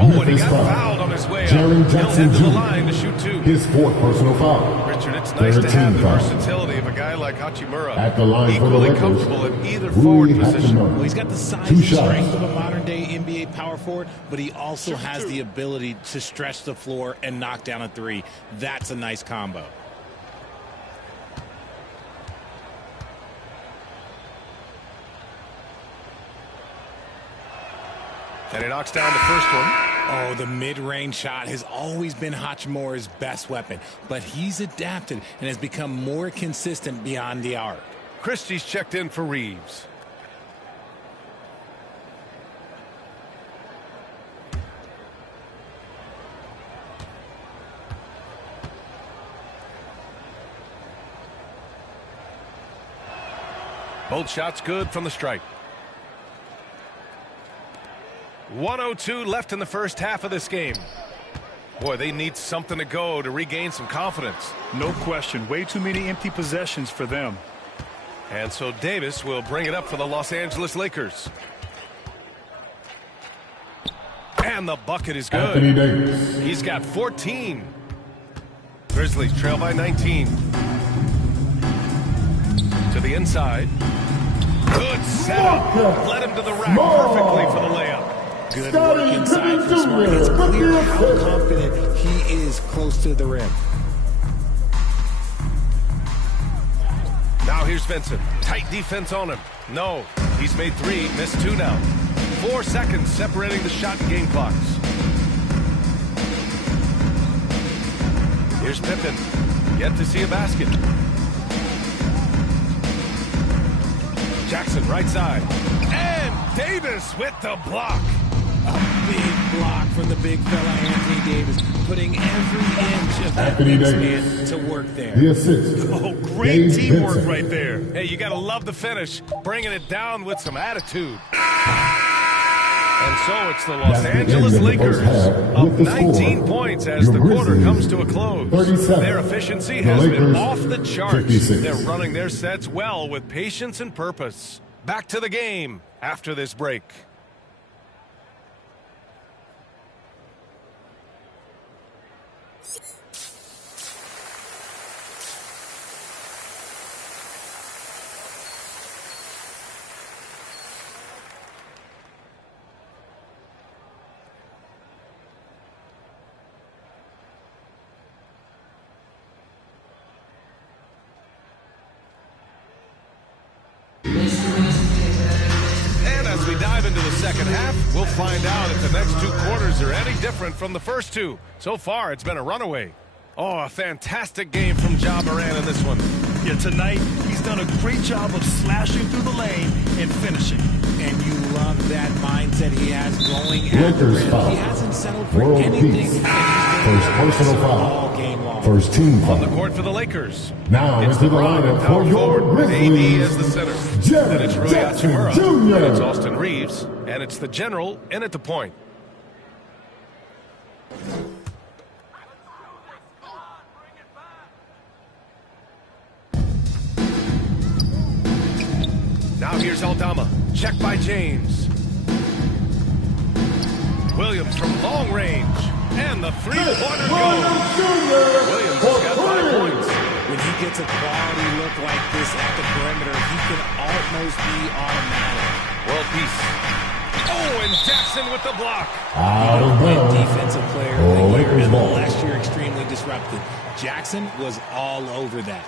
Oh, and he got fouled on his way up. Jaren He'll Jackson head to the Jr. line to shoot 2. His 4th personal foul. Richard, it's nice to Third have team the foul. versatility of a guy like Hachimura. At the line for the Equally Lakers, comfortable in either Rui forward position. Hachimura. Well, he's got the size 2 and shots. strength of a modern-day NBA power forward, but he also has the ability to stretch the floor and knock down a 3. That's a nice combo. And he knocks down the first one. Oh, the mid-range shot has always been Hachimura's best weapon, but he's adapted and has become more consistent beyond the arc. Christie's checked in for Reeves. Both shots good from the stripe. 1:02 left in the first half of this game. Boy, they need something to go to regain some confidence. No question. Way too many empty possessions for them. And so Davis will bring it up for the Los Angeles Lakers. And the bucket is good. Anthony Davis. He's got 14. Grizzlies trail by 19. To the inside. Good setup. Led him to the rack perfectly for the layup. Good work inside for Smart. It's clear how confident he is close to the rim. Now here's Vincent. Tight defense on him. No. He's made 3, missed 2 now. 4 seconds separating the shot and game clocks. Here's Pippen. Yet to see a basket. Jackson right side. And Davis with the block. A big block from the big fella Anthony Davis, putting every inch of that man to work there. The assist. Oh, great teamwork right there. Hey, you got to love the finish, bringing it down with some attitude. And so it's the Los Angeles Lakers up 19 points as the quarter comes to a close. Their efficiency has been off the charts. 56. They're running their sets well with patience and purpose. Back to the game after this break. Second half, we'll find out if the next 2 quarters are any different from the first 2. So far, it's been a runaway. Oh, a fantastic game from Ja Morant in this one. Yeah, tonight, he's done a great job of slashing through the lane and finishing. And you love that mindset he has going at the rim. He hasn't settled for World anything. Peace. First personal foul. Game long. First team foul. On the court for the Lakers. Now it's into the lineup for your Grizzlies. AD as the center. Then it's Rui Hachimura. Then it's Austin Reeves. And it's the general in at the point. Now here's Aldama. Check by James. Williams from long range. And the three-pointer goes. Williams has got 5 points. When he gets a quality look like this at the perimeter, he can almost be automatic. World peace. Oh, and Jackson with the block. Out of bounds. Defensive player of the year, and last year extremely disruptive. Jackson was all over that.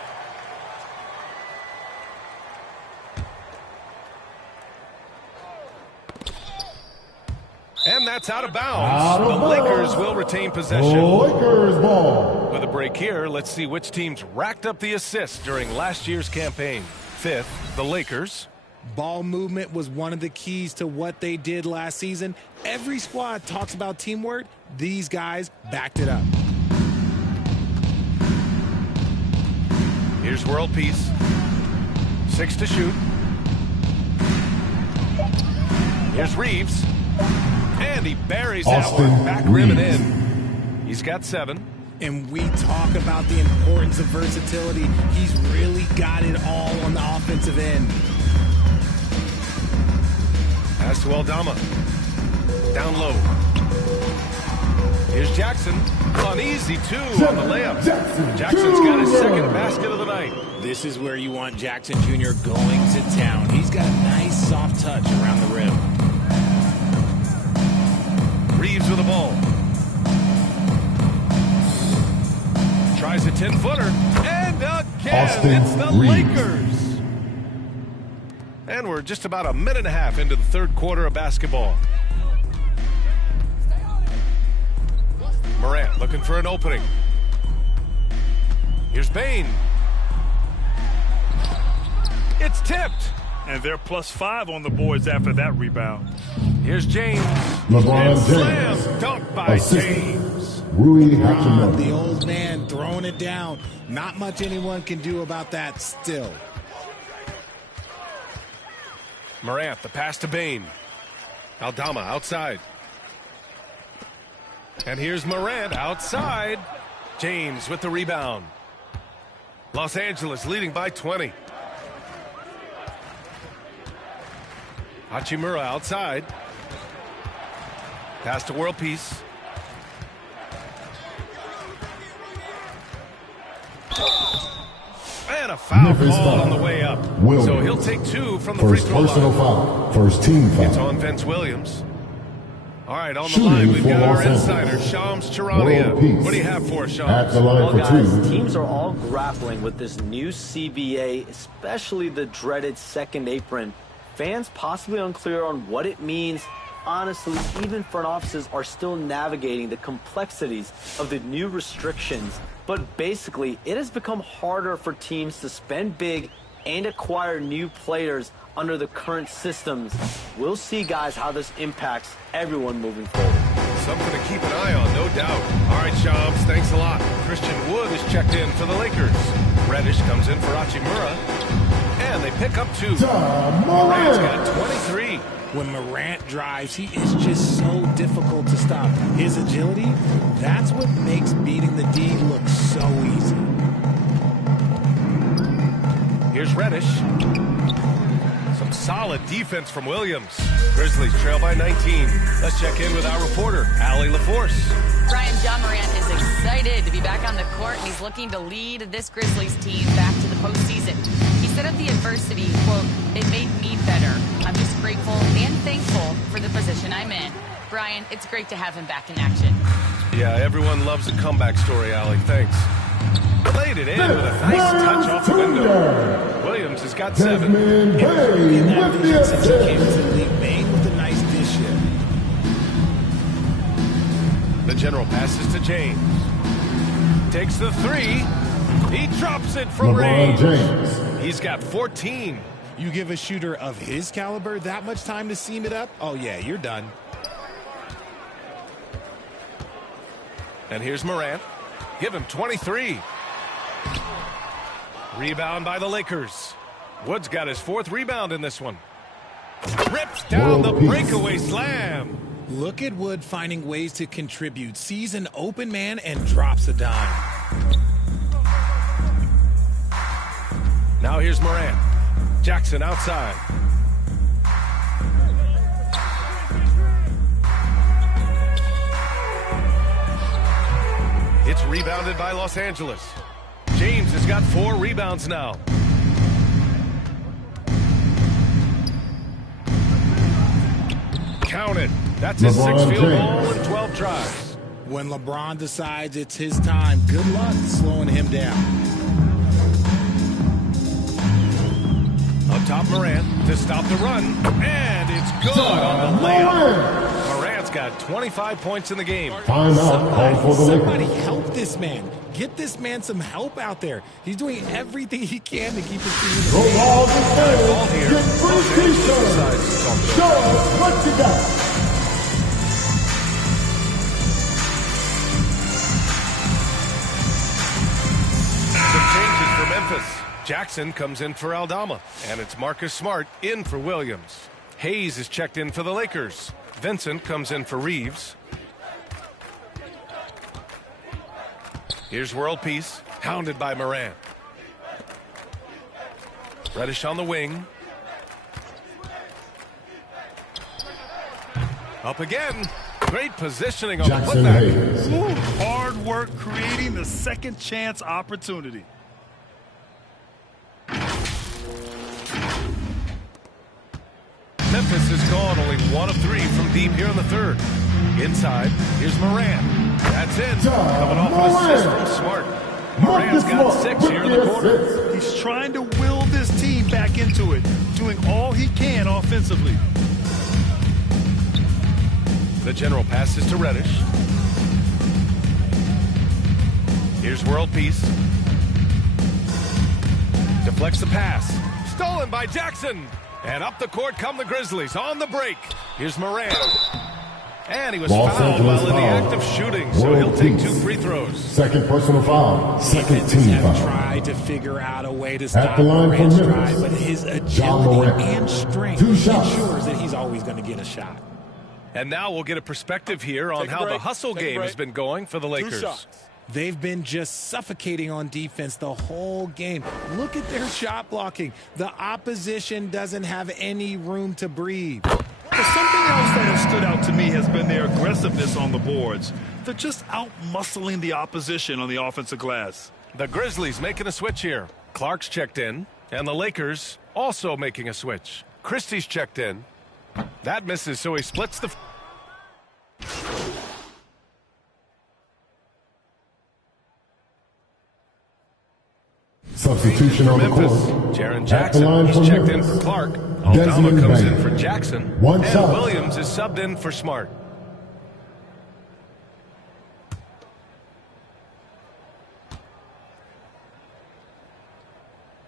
And that's out of bounds. The Lakers will retain possession. Lakers ball. With a break here, let's see which teams racked up the assists during last year's campaign. 5th, the Lakers. Ball movement was one of the keys to what they did last season. Every squad talks about teamwork. These guys backed it up. Here's world peace. 6 to shoot. Here's Reeves. And he buries that one. Back rim and in. He's got 7. And we talk about the importance of versatility. He's really got it all on the offensive end. Pass to Aldama. Down low. Here's Jackson. On easy 2 on the layup. Jackson's got his 2nd basket of the night. This is where you want Jackson Jr. going to town. He's got a nice soft touch around the rim. Reeves with the ball. Tries a 10-footer. And again, it's the Lakers. And we're just about a minute and a half into the 3rd quarter of basketball. Morant looking for an opening. Here's Bane. It's tipped. And they're +5 on the boards after that rebound. Here's James. LeBron James. James. Dunk by James. Rui Hachimura. The old man throwing it down. Not much anyone can do about that still. Morant, the pass to Bane. Aldama outside. And here's Morant outside. James with the rebound. Los Angeles leading by 20. Hachimura outside. Pass to World Peace. And a foul call on the way up. Williams. So he'll take 2 from the free First throw personal line. foul. First team foul. It's on Vince Williams. All right, on the Shooting line, we've for got our Los insider, Angeles. Shams Charania. World Peace. What do you have for us, Shams? At the line Well, for guys, 2. teams are all grappling with this new CBA, especially the dreaded second apron. Fans possibly unclear on what it means. Honestly, even front offices are still navigating the complexities of the new restrictions. But basically, it has become harder for teams to spend big and acquire new players under the current systems. We'll see, guys, how this impacts everyone moving forward. Something to keep an eye on, no doubt. All right, Shams, thanks a lot. Christian Wood is checked in for the Lakers. Reddish comes in for Hachimura. And they pick up 2. Morant's got 23. When Morant drives, he is just so difficult to stop. His agility, that's what makes beating the D look so easy. Here's Reddish. Some solid defense from Williams. Grizzlies trail by 19. Let's check in with our reporter, Allie LaForce. Brian, John Morant is excited to be back on the court, and he's looking to lead this Grizzlies team back to the postseason. He said of the adversity, quote, "It made me better. I'm just grateful and thankful for the position I'm in." Brian, it's great to have him back in action. Yeah, everyone loves a comeback story, Allie. Thanks. Played it in with a nice touch off the window. Williams has got 7. In that vision since he came into the league, Maine with a nice dish here. The general passes to James. Takes the 3. He drops it from range. James. He's got 14. You give a shooter of his caliber that much time to seam it up? Oh, yeah, you're done. And here's Morant. Give him 23. Rebound by the Lakers. Wood's got his 4th rebound in this one. Rips down the breakaway slam. Look at Wood finding ways to contribute. Sees an open man and drops a dime. Now here's Morant. Jackson outside. It's rebounded by Los Angeles. James has got 4 rebounds now. Counted. That's his 6th field goal in 12 tries. When LeBron decides it's his time, good luck slowing him down. Up top, Morant to stop the run. And it's good on the layup. Morant's got 25 points in the game. Somebody help this man. Get this man some help out there. He's doing everything he can to keep his team in the game. Ball here. What you got? Some changes for Memphis. Jackson comes in for Aldama. And it's Marcus Smart in for Williams. Hayes is checked in for the Lakers. Vincent comes in for Reeves. Here's World Peace, hounded by Morant. Reddish on the wing. Up again. Great positioning on Jackson the Hayes. Ooh, hard work creating the second chance opportunity. Memphis has gone only 1 of 3 from deep here in the 3rd. Inside, here's Morant. That's in. Coming off an assist from Smart. Morant's got 6 here in the quarter. He's trying to will this team back into it, doing all he can offensively. The general passes to Reddish. Here's World Peace. Deflects the pass. Stolen by Jackson. And up the court come the Grizzlies on the break. Here's Morant. And he was fouled while in the act of shooting, so he'll take 2 free throws. Second personal foul. Second team foul. Tried to figure out a way to stop At the line for Morant's Memphis, drive, but his John agility Morant. and strength 2 shots. ensures that he's always going to get a shot. And now we'll get a perspective here on how the hustle game has been going for the Lakers. They've been just suffocating on defense the whole game. Look at their shot blocking. The opposition doesn't have any room to breathe. But something else that has stood out to me has been their aggressiveness on the boards. They're just out-muscling the opposition on the offensive glass. The Grizzlies making a switch here. Clark's checked in, and the Lakers also making a switch. Christie's checked in. That misses, so he splits the... Substitution on the court. Jaren Jackson, he's checked in for Clark. Aldama comes in for Jackson. One and shot. Williams is subbed in for Smart.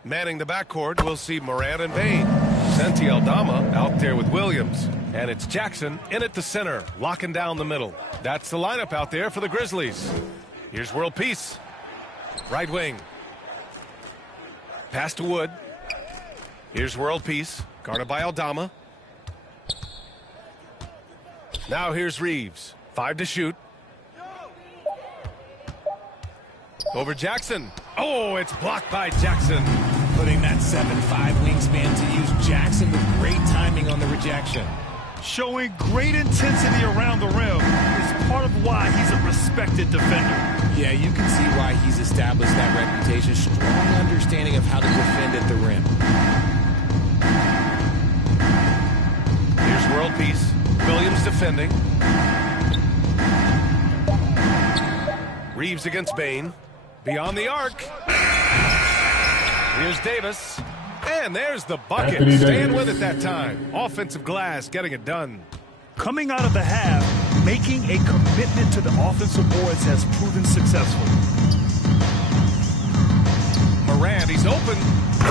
Manning the backcourt, we'll see Morant and Bain. Santi Aldama out there with Williams. And it's Jackson in at the center, locking down the middle. That's the lineup out there for the Grizzlies. Here's World Peace. Right wing. Pass to Wood. Here's World Peace, guarded by Aldama. Now here's Reeves. 5 to shoot. Over Jackson. Oh, it's blocked by Jackson. Putting that 7'5" wingspan to use Jackson with great timing on the rejection. Showing great intensity around the rim is part of why he's a respected defender. Yeah, you can see why he's established that reputation. Strong understanding of how to defend at the rim. Here's World Peace. Williams defending. Reeves against Bain. Beyond the arc. Here's Davis. And there's the bucket. Staying with it that time. Offensive glass getting it done. Coming out of the half, making a commitment to the offensive boards has proven successful. Morant, he's open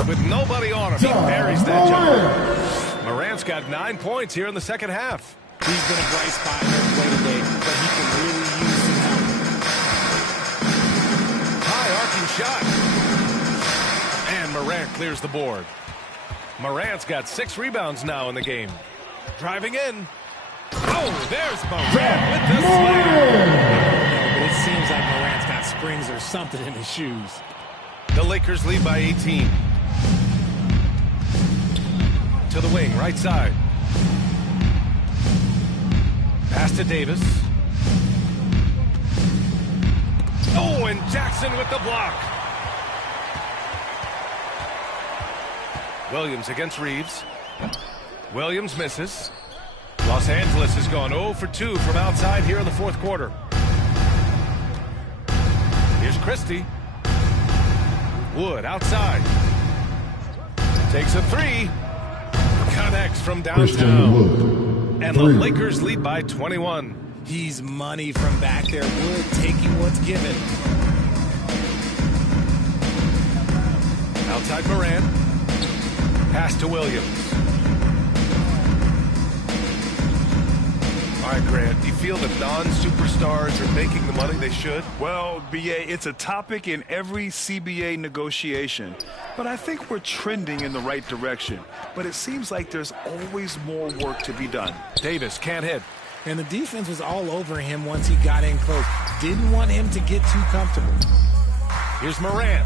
with nobody on him. He buries that jumper. Morant's got 9 points here in the second half. He's been a bright spot in their play today, but he can really use some help. High arcing shot. And Morant clears the board. Morant's got 6 rebounds now in the game. Driving in. Oh, there's Morant with the slam. But it seems like Morant's got springs or something in his shoes. The Lakers lead by 18. To the wing, right side. Pass to Davis. Oh, and Jackson with the block. Williams against Reeves. Williams misses. Los Angeles has gone 0 for 2 from outside here in the fourth quarter. Here's Christie. Wood outside. Takes a 3. Connects from downtown. And the Lakers lead by 21. He's money from back there. Wood taking what's given. Outside Morant. Pass to Williams. All right, Grant, do you feel that non-superstars are making the money they should? Well, B.A., it's a topic in every CBA negotiation. But I think we're trending in the right direction. But it seems like there's always more work to be done. Davis can't hit. And the defense was all over him once he got in close. Didn't want him to get too comfortable. Here's Morant.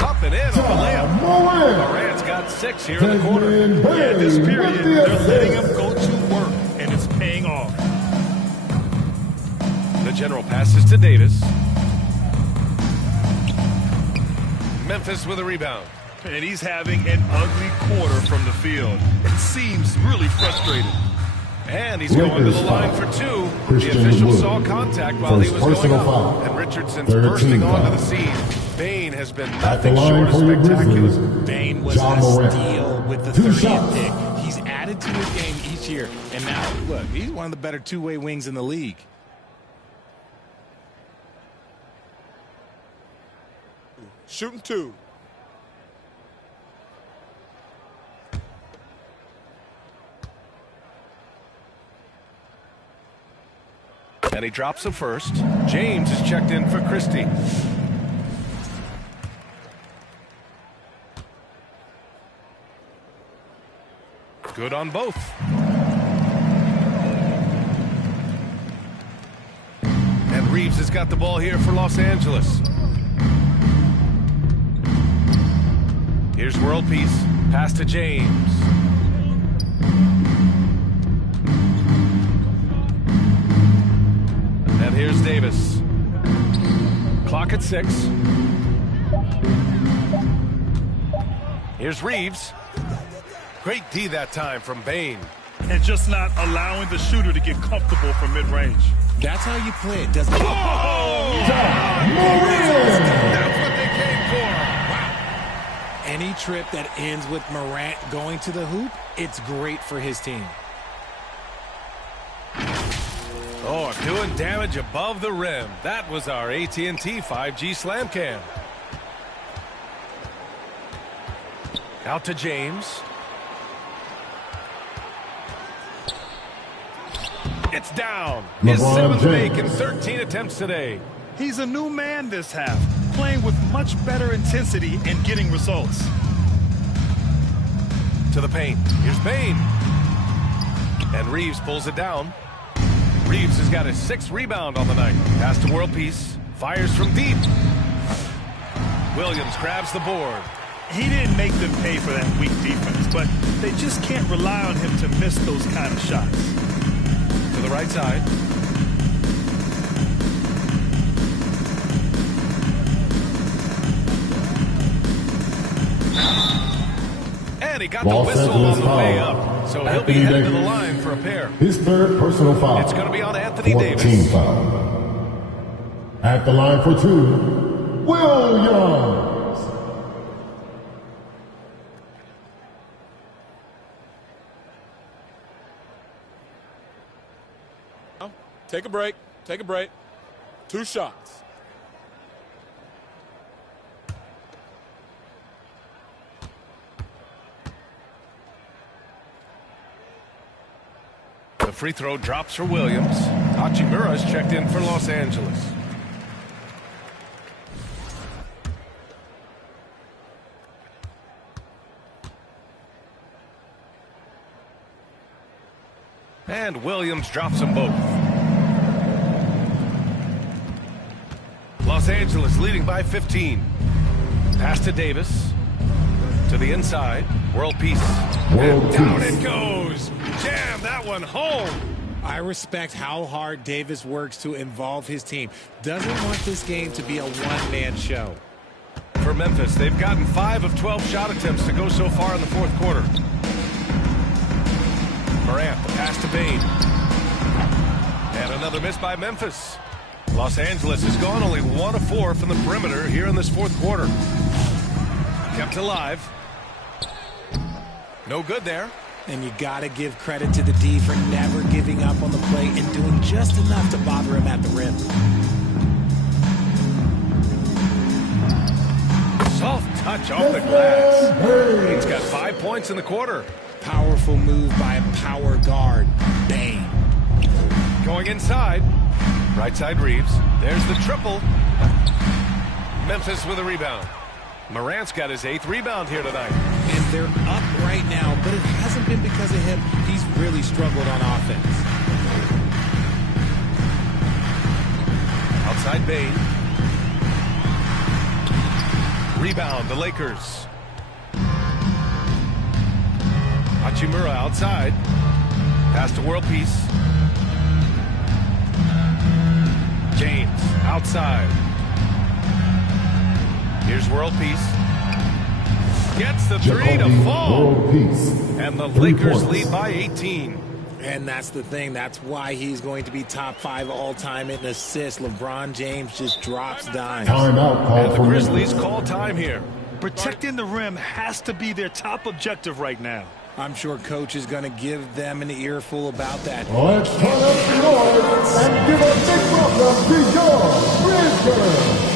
Up and in on the layup. Morant's got 6 here in the quarter. Yeah, this period, they're letting him go to work, and it's paying off. The general passes to Davis. Memphis with a rebound. And he's having an ugly quarter from the field. It seems really frustrated. And he's going to the line for 2. The official saw contact while he was going up. And Richardson's bursting onto the scene. Bain has been nothing short of spectacular. Bain was a steal with the 30th pick. He's added to his game each year. And now, look, he's one of the better two-way wings in the league. Shooting 2. And he drops the first. James is checked in for Christie. Good on both. And Reeves has got the ball here for Los Angeles. Here's World Peace. Pass to James. And here's Davis. Clock at 6. Here's Reeves. Great D that time from Bain. And just not allowing the shooter to get comfortable from mid-range. That's how you play it, doesn't it? Oh! That's what they came for. Wow. Any trip that ends with Morant going to the hoop, it's great for his team. Oh, doing damage above the rim. That was our AT&T 5G Slam Cam. Out to James. It's down. His 7th make in 13 attempts today. He's a new man this half, playing with much better intensity and getting results. To the paint. Here's Bain. And Reeves pulls it down. Reeves has got his 6th rebound on the night. Pass to World Peace. Fires from deep. Williams grabs the board. He didn't make them pay for that weak defense, but they just can't rely on him to miss those kind of shots. To the right side. And he got the whistle on the way up. So he'll be headed to the line for a pair. His 3rd personal foul. It's going to be on Anthony Davis. Foul. At the line for 2, Williams. Take a break. Take a break. 2 shots. The free throw drops for Williams. Hachimura's checked in for Los Angeles. And Williams drops them both. Los Angeles leading by 15. Pass to Davis. To the inside. World Peace. And down it goes. Jam that one home. I respect how hard Davis works to involve his team. Doesn't want this game to be a one-man show. For Memphis, they've gotten 5 of 12 shot attempts to go so far in the 4th quarter. Morant, the pass to Bain. And another miss by Memphis. Los Angeles has gone only 1 of 4 from the perimeter here in this 4th quarter. Kept alive. No good there. And you got to give credit to the D for never giving up on the play and doing just enough to bother him at the rim. Soft touch off the glass. He's got 5 points in the quarter. Powerful move by a power guard. Bang. Going inside. Right side Reeves. There's the triple. Memphis with a rebound. Morant's got his 8th rebound here tonight. And they're up right now, but it hasn't been because of him. He's really struggled on offense. Outside Bain. Rebound, the Lakers. Hachimura outside. Pass to World Peace. James outside. Here's World Peace. Gets the 3 to fall. And the Lakers lead by 18. And that's the thing. That's why he's going to be top 5 all-time in assists. LeBron James just drops dimes. And the Grizzlies call time here. Protecting the rim has to be their top objective right now. I'm sure Coach is going to give them an earful about that. Let's turn up the noise and give a big welcome to your Grizzlies.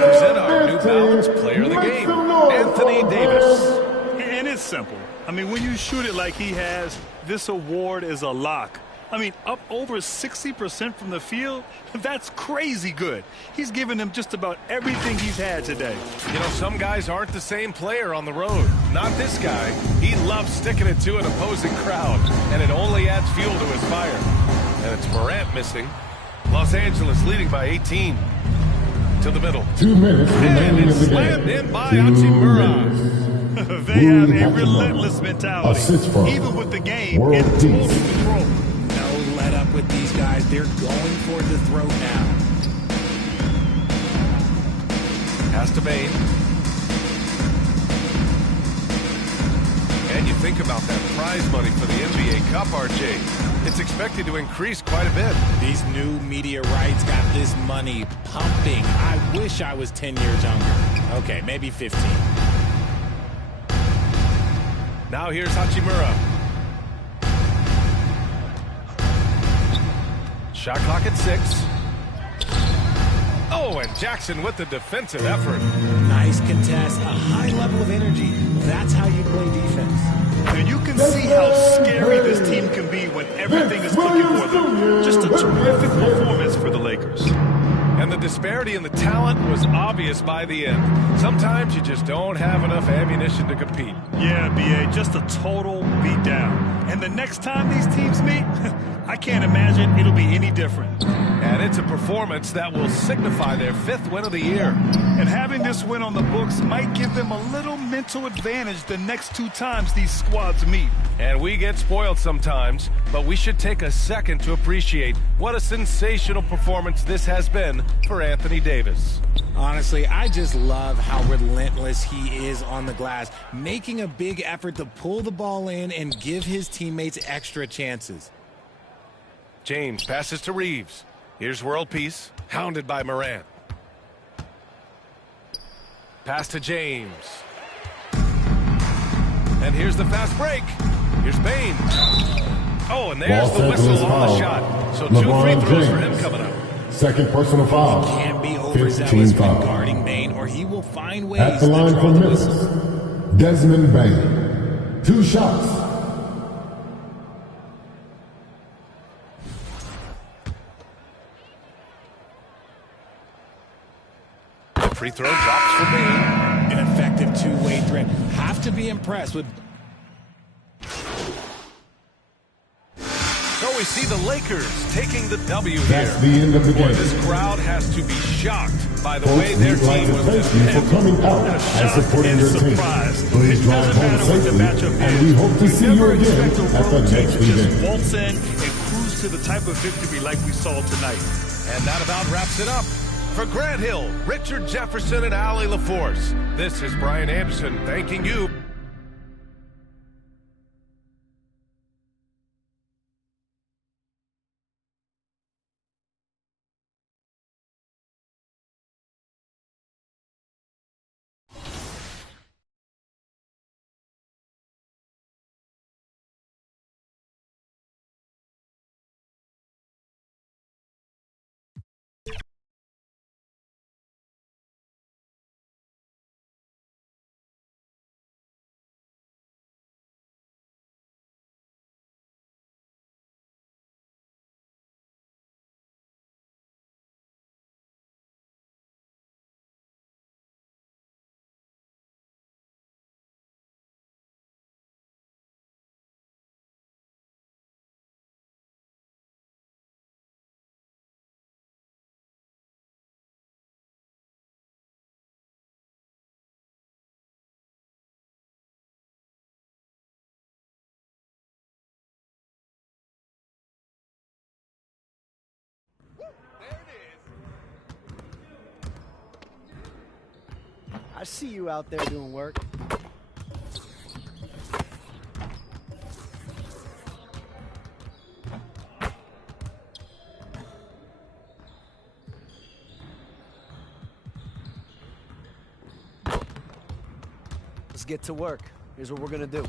Present our New Balance Player of the Game, Anthony Davis. And it's simple. I mean, when you shoot it like he has, this award is a lock. I mean, up over 60% from the field? That's crazy good. He's given them just about everything he's had today. You know, some guys aren't the same player on the road. Not this guy. He loves sticking it to an opposing crowd, and it only adds fuel to his fire. And it's Morant missing. Los Angeles leading by 18. To the middle. 2 minutes remaining in the game. Slammed in by Hachimura. They have a relentless mentality. Even with the game in total control. No let up with these guys. They're going for the throat now. Pass to Bain. And you think about that prize money for the NBA Cup, RJ. It's expected to increase quite a bit. These new media rights got this money pumping. I wish I was 10 years younger. Okay, maybe 15. Now here's Hachimura. Shot clock at 6. Oh, and Jackson with the defensive effort. Nice contest, a high level of energy. That's how you play defense. And you can see how scary this team can be when everything is clicking for them. Just a terrific performance for the Lakers. And the disparity in the talent was obvious by the end. Sometimes you just don't have enough ammunition to compete. Yeah, B.A., just a total beatdown. And the next time these teams meet, I can't imagine it'll be any different. And it's a performance that will signify their 5th win of the year. And having this win on the books might give them a little mental advantage the next 2 times these squads meet. And we get spoiled sometimes, but we should take a second to appreciate what a sensational performance this has been for Anthony Davis. Honestly, I just love how relentless he is on the glass, making a big effort to pull the ball in and give his teammates extra chances. James passes to Reeves. Here's world peace, hounded by Morant. Pass to James. And here's the fast break. Here's Bain. Oh, and there's the whistle on the shot. So 2 free throws for him coming up. Second personal foul. He can't be overzealous when guarding Bain, or he will find ways at the line for Memphis, Desmond Bain. 2 shots. Free throw drops for Bain. An effective two-way threat. Have to be impressed with. So we see the Lakers taking the W here. That's the end of the game. Boy, this crowd has to be shocked by the Folks, way their we'd like team to was thank you for coming out and supporting your team. Please drive home safely, and we hope to see you again at the next event. Just waltz in and cruise to the type of victory like we saw tonight. And that about wraps it up. For Grant Hill, Richard Jefferson, and Allie LaForce, this is Brian Anderson thanking you. I see you out there doing work. Let's get to work. Here's what we're gonna do.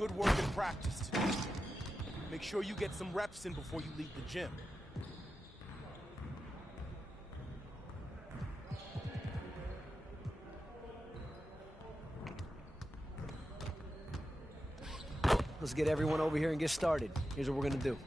good work in practice today. Make sure you get some reps in before you leave the gym. Let's get everyone over here and get started. Here's what we're gonna do.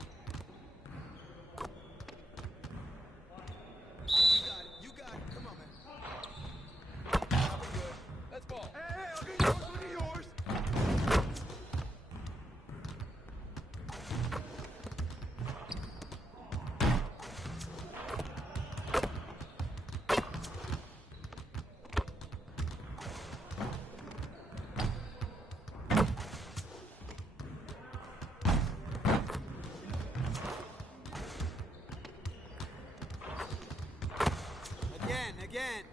Again. Again.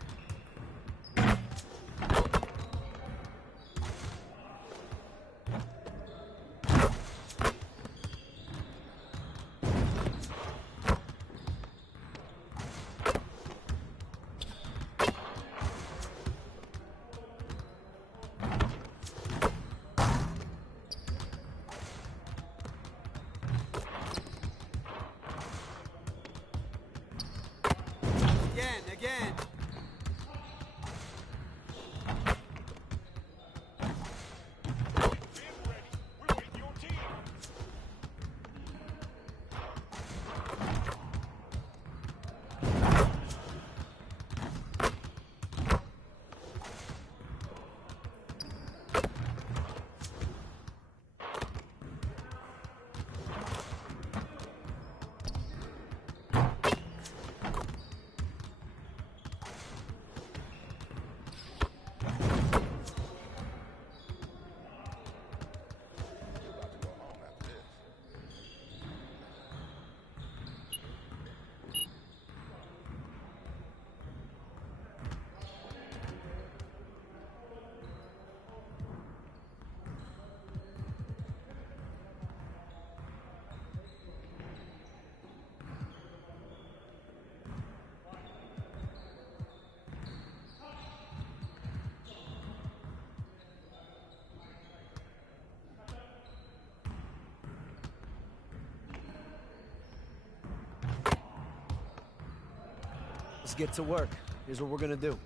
Let's get to work. Here's what we're gonna do.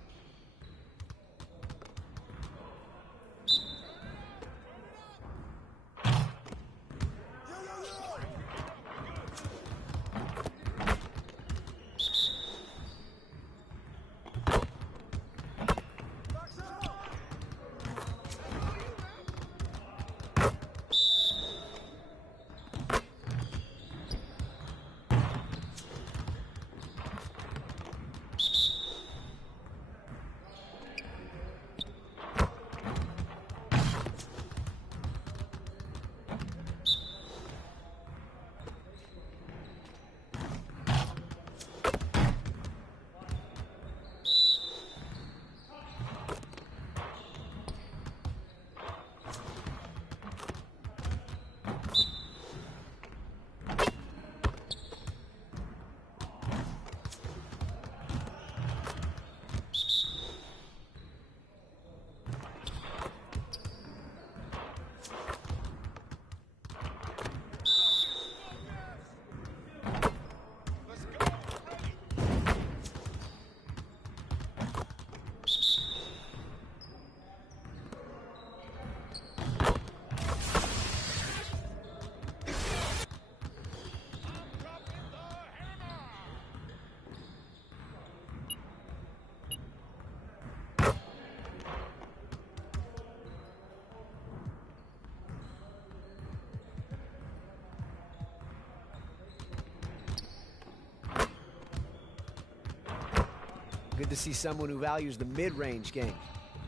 Good to see someone who values the mid-range game.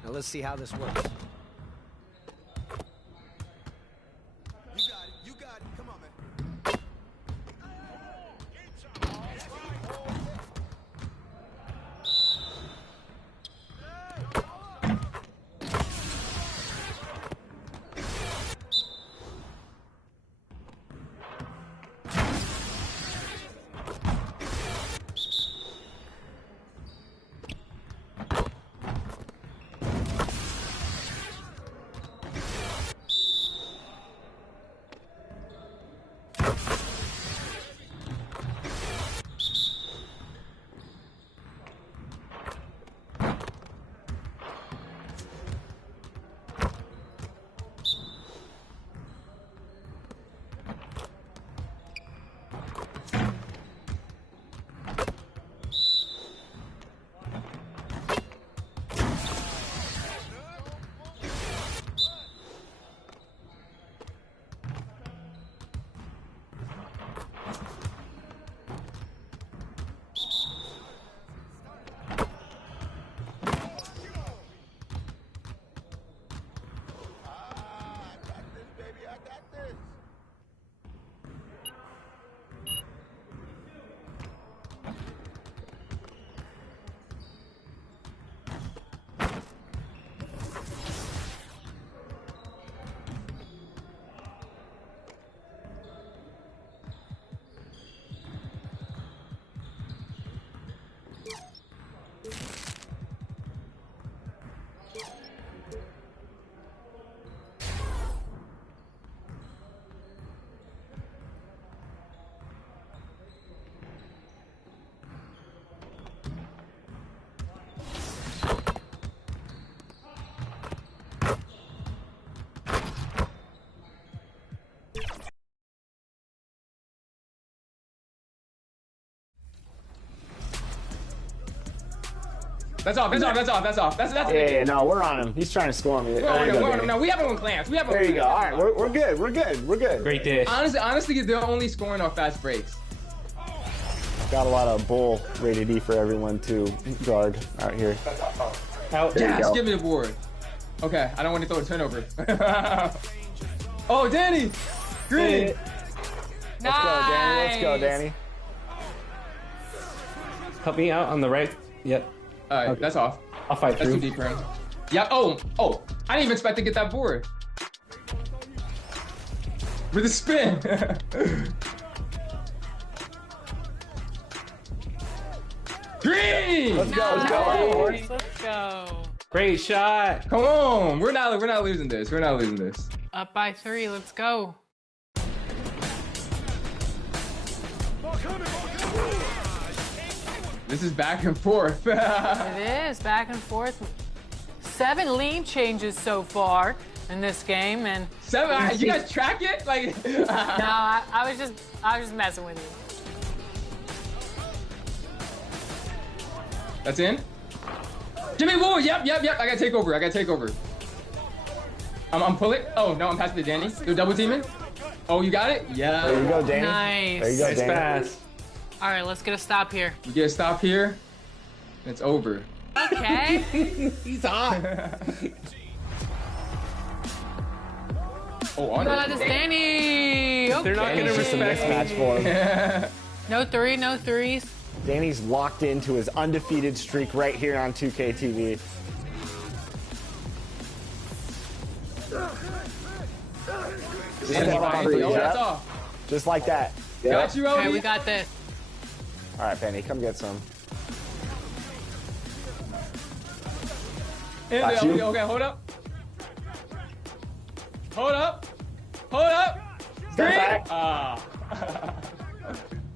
Now let's see how this works. You got it. Come on, man. That's off. That's Yeah, no, we're on him. He's trying to score me. We're on him. No, we have him on clans. There you go. All right, we're good. Great dish. Honestly, they're only scoring off fast breaks. Got a lot of bull rated E for everyone to guard out here. Yes, give me the board. Okay, I don't want to throw a turnover. Oh, Danny! Green! Let's go, Danny. Help me out on the right. Yep. All right, that's off. I'll fight That's through. too deep for him. Yeah. Oh! I didn't even expect to get that board. With a spin. Green! Let's go. Let's go. Great shot. Come on. We're not losing this. Up by 3. Let's go. This is back and forth. It is back and forth. 7 lead changes so far in this game, and 7. You guys track it? Like no, I was just messing with you. That's in. Jimmy Woo. Yep. I gotta take over. I'm pulling. Oh no, I'm passing to Danny. You're double teaming. Oh, you got it? Yeah. There you go, Danny. Nice. There you go, Nice Danny. pass. All right, let's get a stop here. You get a stop here. It's over. Okay. He's hot. Oh, honor. That is Danny. Okay. They're not going to respect me. Match for him. No threes. Danny's locked into his undefeated streak right here on 2K TV. That's off. Just like that. Got you, Odie. Okay, we got this. All right, Penny, come get some. Okay, hold up. Step back.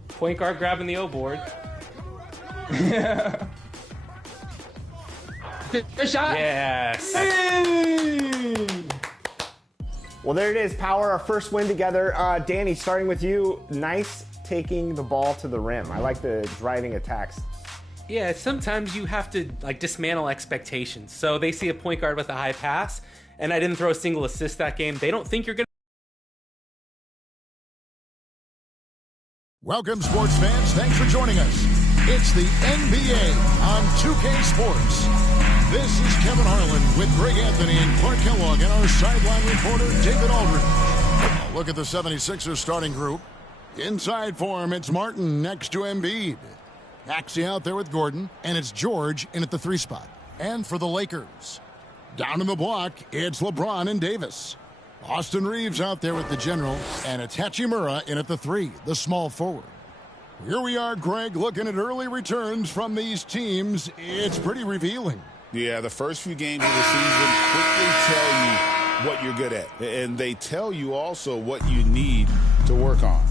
Point guard grabbing the O board. Good shot. Yes. Hey! Well, there it is, Power, our first win together. Danny, starting with you, nice taking the ball to the rim. I like the driving attacks. Yeah, sometimes you have to dismantle expectations. So they see a point guard with a high pass, and I didn't throw a single assist that game. They don't think you're going to. Welcome, sports fans. Thanks for joining us. It's the NBA on 2K Sports. This is Kevin Harlan with Greg Anthony and Clark Kellogg and our sideline reporter, David Aldridge. Look at the 76ers starting group. Inside for him, it's Martin next to Embiid. Maxey out there with Gordon, and it's George in at the 3 spot. And for the Lakers, down in the block, it's LeBron and Davis. Austin Reeves out there with the general, and it's Hachimura in at the 3, the small forward. Here we are, Greg, looking at early returns from these teams. It's pretty revealing. Yeah, the first few games of the season quickly tell you what you're good at. And they tell you also what you need to work on.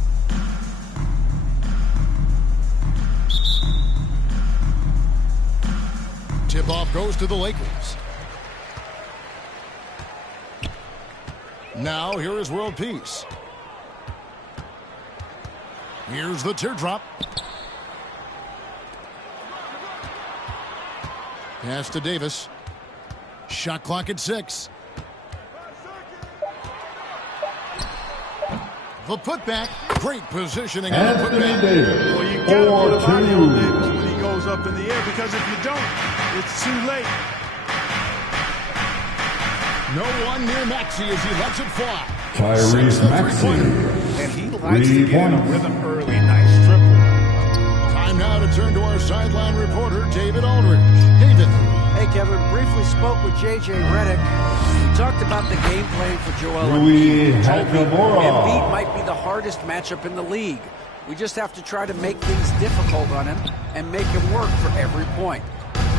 Tip-off goes to the Lakers. Now, here is World Peace. Here's the teardrop. Pass to Davis. Shot clock at 6. The putback. Great positioning on the putback. Well, you got to motivate Davis when he goes up in the air, because if you don't, it's too late. No one near Maxey as he lets it fly. Tyrese Maxey. And he likes to get in a rhythm early. Nice triple. Time now to turn to our sideline reporter, David Aldridge. David. Hey, Kevin, briefly spoke with J.J. Redick. We talked about the game plan for Joel Embiid. Embiid might be the hardest matchup in the league. We just have to try to make things difficult on him and make him work for every point.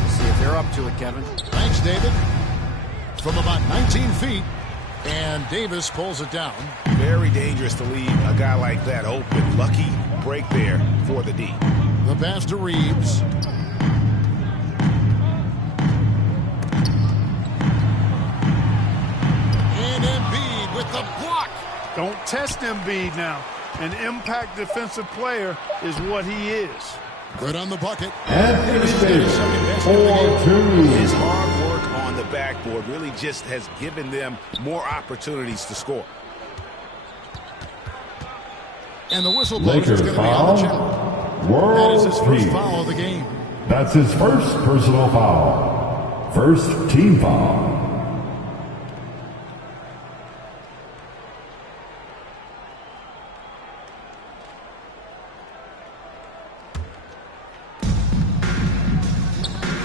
See if they're up to it, Kevin. Thanks, David. From about 19 feet, and Davis pulls it down. Very dangerous to leave a guy like that open. Lucky break there for the D. The pass to Reeves. And Embiid with the block. Don't test Embiid now. An impact defensive player is what he is. Good on the bucket. Anthony Davis, 4-2. His hard work on the backboard really just has given them more opportunities to score. And the whistle blows is going to be on the general. That is his first foul of the game. That's his first personal foul. First team foul.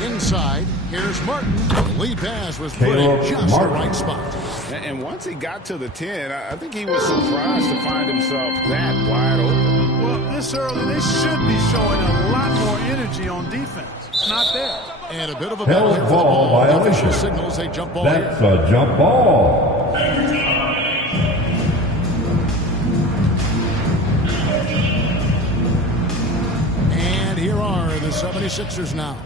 Inside, here's Martin. The lead pass was put in just the right spot. And once he got to the 10, I think he was surprised to find himself that wide open. Well, this early, they should be showing a lot more energy on defense. It's not there. And a bit of a held ball violation. Signals a jump ball. That's a jump ball. And here are the 76ers now.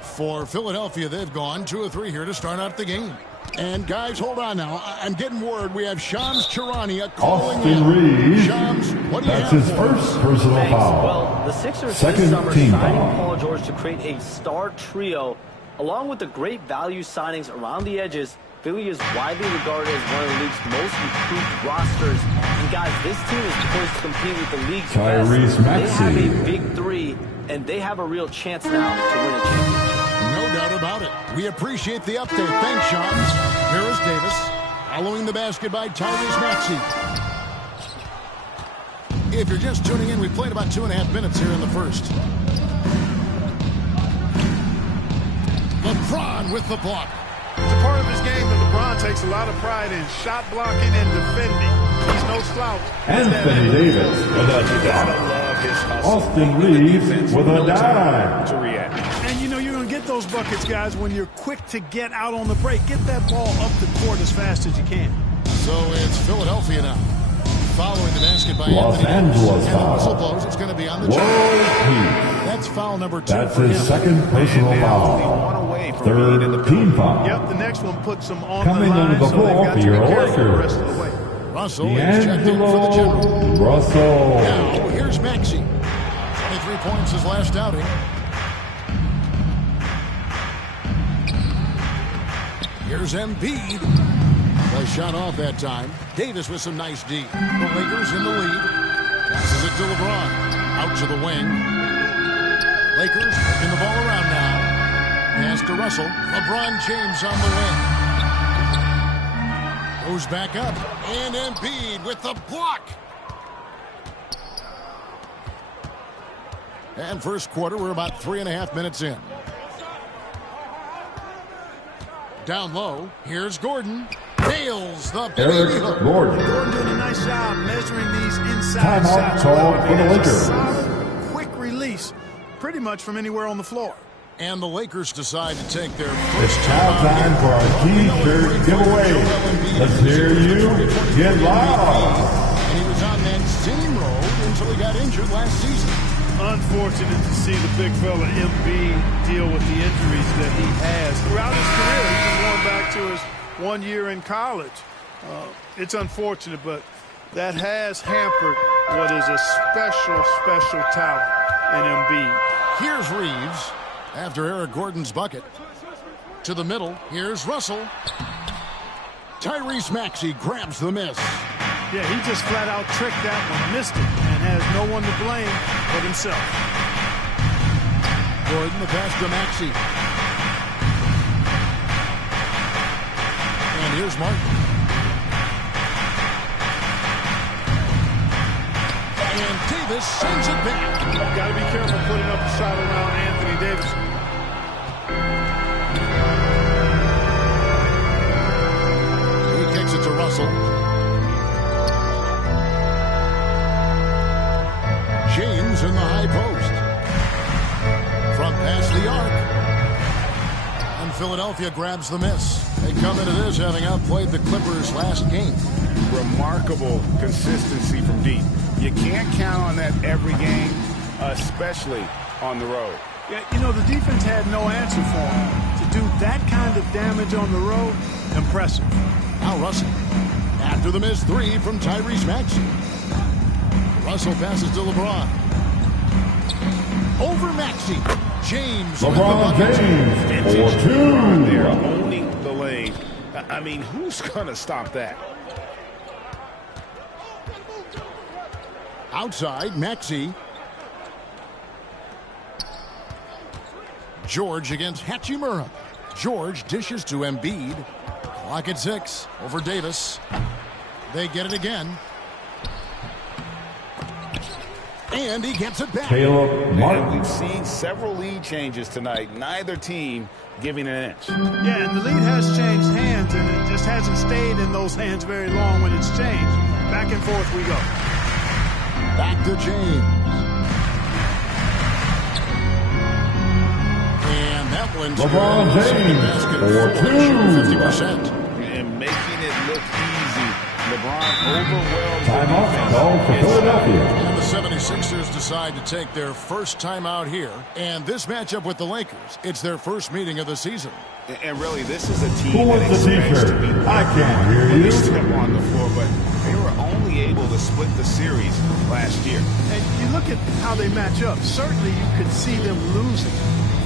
For Philadelphia, they've gone 2 of 3 here to start out the game. And guys, hold on now. I'm getting word we have Shams Charania calling Austin Reeves. Shams, what do you That's have his for first personal foul. Well, the Sixers Second this summer team signing foul. Paul George to create a star trio. Along with the great value signings around the edges, Philly is widely regarded as one of the league's most improved rosters. And guys, this team is poised to compete with the league's Tyrese best. They have Maxey. a big three, and they have a real chance now to win a championship. No doubt about it. We appreciate the update. Thanks, Shams. Here is Davis. Following the basket by Tyrese Maxey. If you're just tuning in, we played about 2.5 minutes here in the first. LeBron with the block. It's a part of his game that LeBron takes a lot of pride in, shot blocking and defending. He's no slouch. Anthony Davis with a dime. Austin Reeves with a dime. To react. And you know you're going to get those buckets, guys, when you're quick to get out on the break. Get that ball up the court as fast as you can. So it's Philadelphia now. Following the basket by Los Anthony Angeles and the whistle foul. blows. It's going to be on the World check. That's foul number 2 That's for his him. second personal foul. Third team foul. Yep, the next one puts them on Coming the line, into the so they've floor got for to be your careful the Lakers. rest of the way. Russell is checked in for the general. D'Angelo Russell. Now here's Maxey. 23 points his last outing. Here's Embiid. Well, shot off that time. Davis with some nice D. The Lakers in the lead. Passes it to LeBron. Out to the wing. Lakers working the ball around now. Pass to Russell. LeBron James on the wing. Goes back up. And Embiid with the block. And first quarter, we're about 3.5 minutes in. Down low, here's Gordon. Nails the Eric baby hook. Gordon. Gordon doing a nice job measuring these inside Timeout shots. called for the It's a Lakers. solid, quick release, pretty much from anywhere on the floor. And the Lakers decide to take their It's first now time for our T-shirt giveaway. Let's hear you get loud. And he was on that same road until he got injured last season. Unfortunate to see the big fella Embiid deal with the injuries that he has throughout his career, even going back to his 1 year in college. It's unfortunate, but that has hampered what is a special, special talent in Embiid. Here's Reeves after Eric Gordon's bucket. To the middle, here's Russell. Tyrese Maxey grabs the miss. Yeah, he just flat out tricked that one, missed it, and has no one to blame but himself. Gordon, the pass to Maxey. And here's Martin. And Davis sends it back. Got to be careful putting up a shot around Anthony Davis. He kicks it to Russell. James in the high post. Front past the arc. And Philadelphia grabs the miss. They come into this having outplayed the Clippers last game. Remarkable consistency from deep. You can't count on that every game, especially on the road. Yeah, you know, the defense had no answer for him. To do that kind of damage on the road, impressive. Now Russell. After the missed three from Tyrese Maxey. Russell passes to LeBron. over Maxey. James. LeBron James for 2. They're owning the lane. I mean, who's going to stop that? Outside, Maxey. George against Hachimura. George dishes to Embiid. Clock at 6 over Davis. They get it again. And he gets it back. And we've seen several lead changes tonight. Neither team giving an inch. Yeah, and the lead has changed hands, and it just hasn't stayed in those hands very long when it's changed. Back and forth we go. Back to James. And that one's LeBron James for 2. 50%. And making it look easy. LeBron overwhelmed. Timeout called for Philadelphia. And the 76ers decide to take their first timeout here. And this matchup with the Lakers, it's their first meeting of the season. And really, this is a team Who that wants the expects t-shirt? to be I can't hear when you. they step on the floor, but they were only able to split the series last year. And you look at how they match up. Certainly you could see them losing,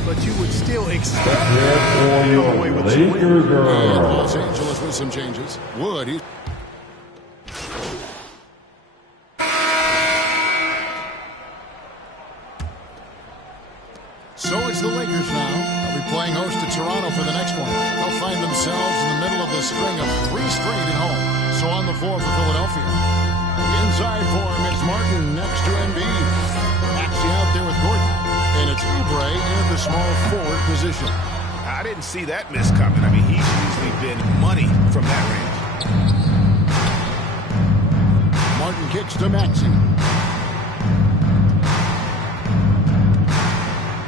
but you would still expect Here for your Laker girl. Los Angeles with some changes. Wood, he... So it's the Lakers now. They'll be playing host to Toronto for the next one. They'll find themselves in the middle of this string of 3 straight at home. So on the floor for Philadelphia. Inside for him, it's Martin next to Embiid. Maxey out there with Gordon. And it's Oubre in the small forward position. I didn't see that miss coming. I mean, he's usually been money from that range. Martin kicks to Maxey.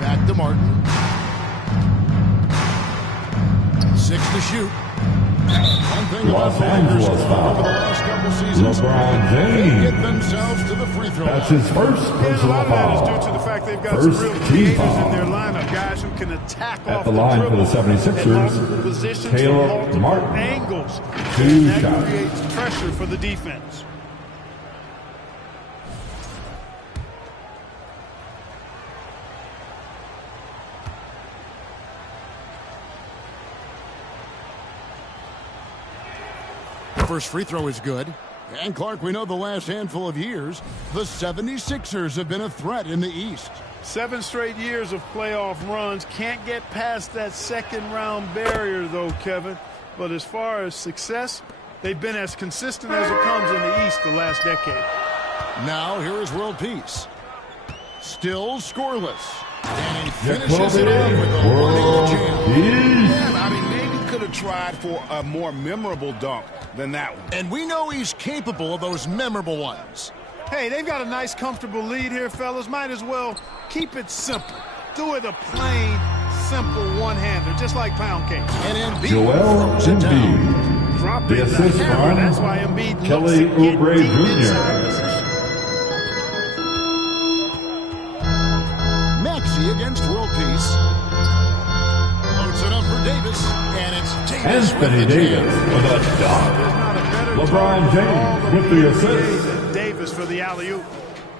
Back to Martin. 6 to shoot. One thing about Los the Lakers Angeles foul. over the last couple seasons, LeBron they James. get themselves to the free throw That's line. his first And a personal lot of that is foul. due to the fact they've got First some real team creators foul. in their lineup, guys who can attack At off the line for the dribble 76ers, at multiple positions from Caleb multiple Martin. angles. 2 And that shots. creates pressure for the defense. First free throw is good. And Clark, we know the last handful of years, the 76ers have been a threat in the East. 7 straight years of playoff runs. Can't get past that second-round barrier, though, Kevin. But as far as success, they've been as consistent as it comes in the East the last decade. Now here is world peace. Still scoreless. And he finishes it off with a World jam. Peace. Yeah, I mean, maybe could have tried for a more memorable dunk than that one. And we know he's capable of those memorable ones. Hey, they've got a nice, comfortable lead here, fellas. Might as well keep it simple. Do it a plain, simple one-hander, just like pound cake. And Embiid Joel throws it down. Embiid. Drop The it assist the hammer. from That's why Embiid Kelly looks to get Oubre deep Jr. inside position. Maxey against world peace. Loads it up for Davis. And it's Davis Anthony with the Davis jam. with a dunk. LeBron James with the assist. Davis for the alley-oop.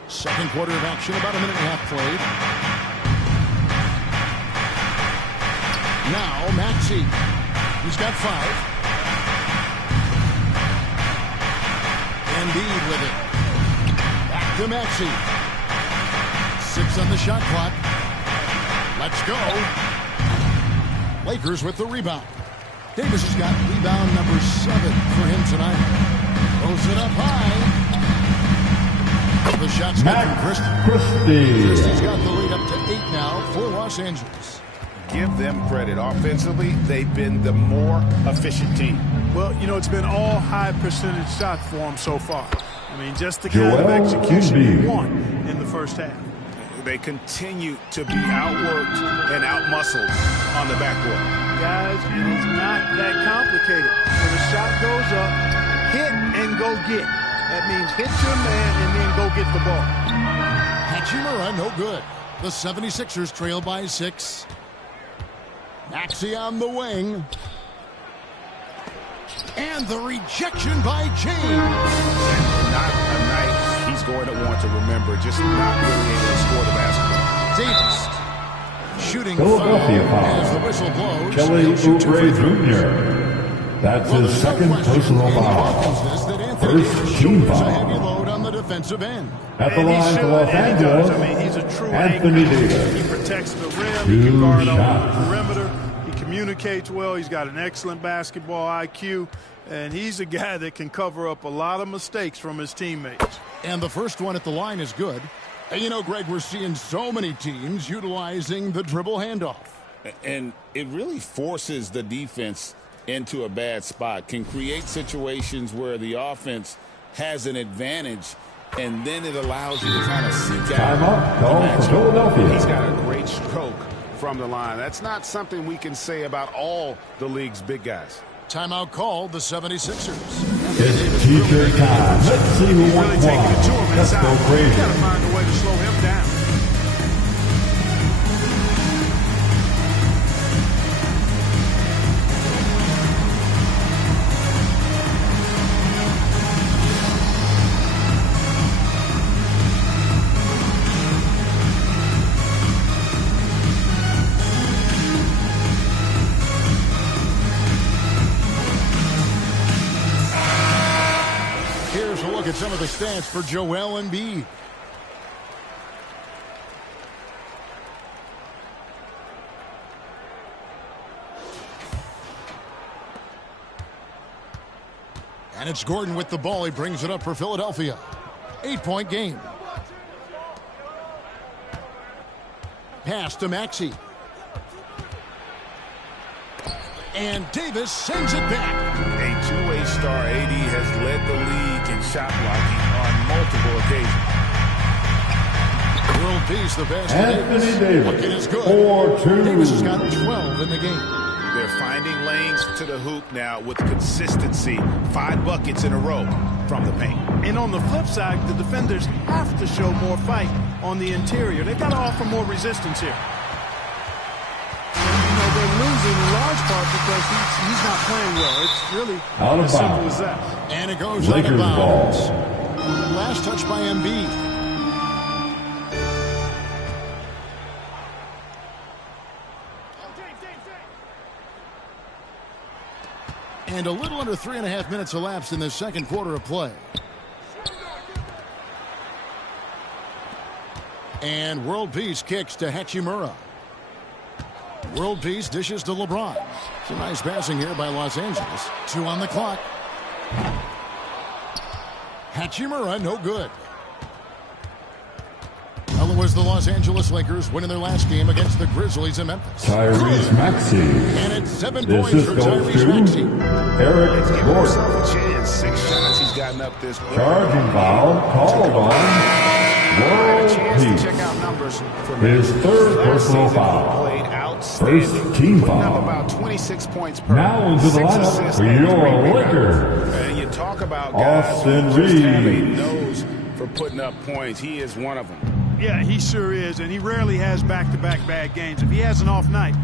Second quarter of action, about a minute and a half played. Now Maxey. He's got 5. Embiid with it. Back to Maxey. 6 on the shot clock. Let's go. Lakers with the rebound. Davis has got rebound number 7 for him tonight. Throws it up high. The shot's got from Christie. Christie's got the lead up to 8 now for Los Angeles. Give them credit. Offensively, they've been the more efficient team. Well, you know, it's been all high percentage shots for them so far. I mean, just the kind Joel of execution Embiid. you want in the first half. They continue to be outworked and outmuscled on the backcourt. Guys, it is not that complicated. When a shot goes up, hit and go get. That means hit your man and then go get the ball. Hachimura, no good. The 76ers trail by 6. Maxey on the wing. And the rejection by James. Not a night he's going to want to remember, just not really able to score the basketball. Davis. Shooting Philadelphia foul foul. as the whistle blows. Kelly He'll shoot 2 free Oubre throws. Jr. That's Well, his there's no second question personal any foul. Hawkins that Anthony First Davis team shoulders a heavy foul. load on the defensive end. At the And he line for should, Los and he does. Angeles, I mean, he's a true Anthony anchor. Davis. He protects the rim. He 2 can guard on shots. the perimeter. He communicates well. He's got an excellent basketball IQ. And he's a guy that can cover up a lot of mistakes from his teammates. And the first one at the line is good. And you know, Greg, we're seeing so many teams utilizing the dribble handoff. And it really forces the defense into a bad spot, can create situations where the offense has an advantage, and then it allows you to kind of seek out. Timeout call for Philadelphia. He's got a great stroke from the line. That's not something we can say about all the league's big guys. Timeout called the 76ers. It's T-shirt time. Let's see who He's wants really taking it to him one. Let's go inside. crazy. You got to find a way to slow him down. Here's a look at some of the stats for Joel Embiid. And it's Gordon with the ball. He brings it up for Philadelphia. 8-point game. Pass to Maxey. And Davis sends it back. A two-way star, AD has led the league in shot blocking on multiple occasions. World peace, the best. Anthony Davis. Looking is good. 4-2. Davis has got 12 in the game. They're finding lanes to the hoop now with consistency. 5 buckets in a row from the paint. And on the flip side, the defenders have to show more fight on the interior. They've got to offer more resistance here. You know, they're losing in large part because he's not playing well. It's really Out of as simple bounds. as that. And it goes Lakers out of bounds. ball. Last touch by Embiid. And a little under 3.5 minutes elapsed in the second quarter of play. And World Peace kicks to Hachimura. World Peace dishes to LeBron. It's a nice passing here by Los Angeles. 2 on the clock. Hachimura, no good. Well, it was the Los Angeles Lakers winning their last game against the Grizzlies in Memphis. Tyrese Maxey. And it's 7 This points is for goes Tyrese to Maxey. Eric Give Gordon. himself a chance. 6 shots he's gotten up this quarter. Charging foul called on World Chance to Peace. check out numbers for His third Last personal season, foul. he played outstanding, First team putting up foul. about 26 points per. Now into the 6 lineup assists for and 3 your rebounds. Lakers. And you talk about guys Austin who just have a Reeves. nose for putting up points. He is one of them. Yeah, he sure is, and he rarely has back-to-back bad games. If he has an off night,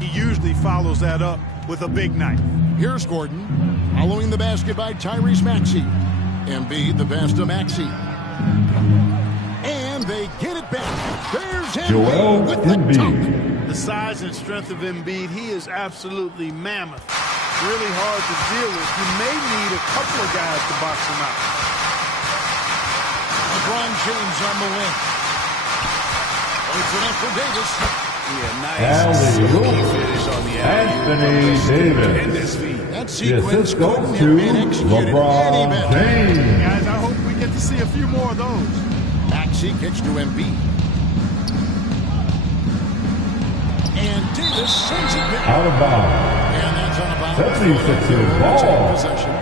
he usually follows that up with a big night. Here's Gordon. Following the basket by Tyrese Maxey. Embiid, the pass to Maxey. And they get it back. There's Joel Embiid with the dunk. Embiid. The size and strength of Embiid, he is absolutely mammoth. Really hard to deal with. You may need a couple of guys to box him out. LeBron James on the wing. It's it up for Davis. Alley-oop. Anthony Davis. And his feet. That The sequence assist goes couldn't to have been executed any LeBron better. James. Guys, I hope we get to see a few more of those. Maxey kicks to Embiid. And Davis sends it back. Out of bounds. And that's on a bounce. 76ers ball. Possession.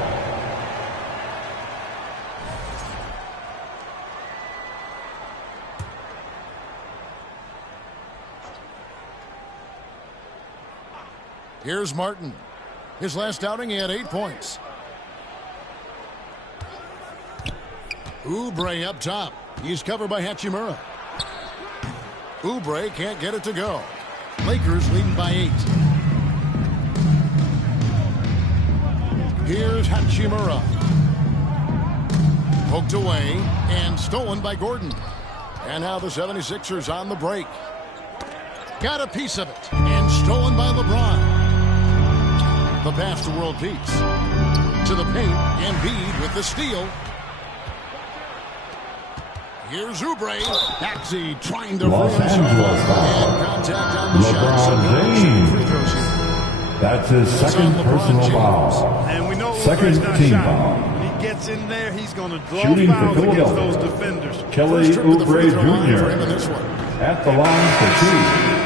Here's Martin. His last outing, he had 8 points. Oubre up top. He's covered by Hachimura. Oubre can't get it to go. Lakers leading by 8. Here's Hachimura. Poked away and stolen by Gordon. And now the 76ers on the break. got a piece of it, and stolen by LeBron. The pass to World Peace. To the paint, Embiid with the steal. Here's Oubre. Maxey trying to Los Angeles foul. And contact on the shot. LeBron James. That's his second personal foul. And we know second team foul. When he gets in there, he's going to draw Shooting fouls for against Philadelphia. those defenders. Kelly Oubre Jr. at the line for 2.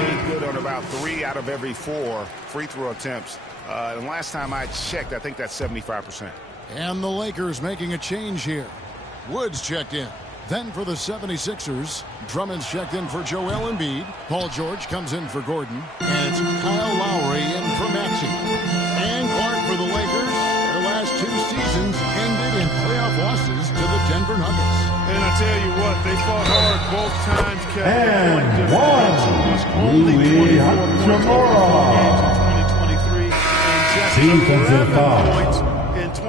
He's good on about 3 out of every 4 free throw attempts. And last time I checked, I think that's 75%. And the Lakers making a change here. Woods checked in. Then for the 76ers, Drummond's checked in for Joel Embiid. Paul George comes in for Gordon. And it's Kyle Lowry in for Maxey. And Clark for the Lakers. Their last 2 seasons ended in playoff losses to the Denver Nuggets. And I tell you what, they fought hard both times, Kevin. And one, Louis Hachimura. Defensive foul.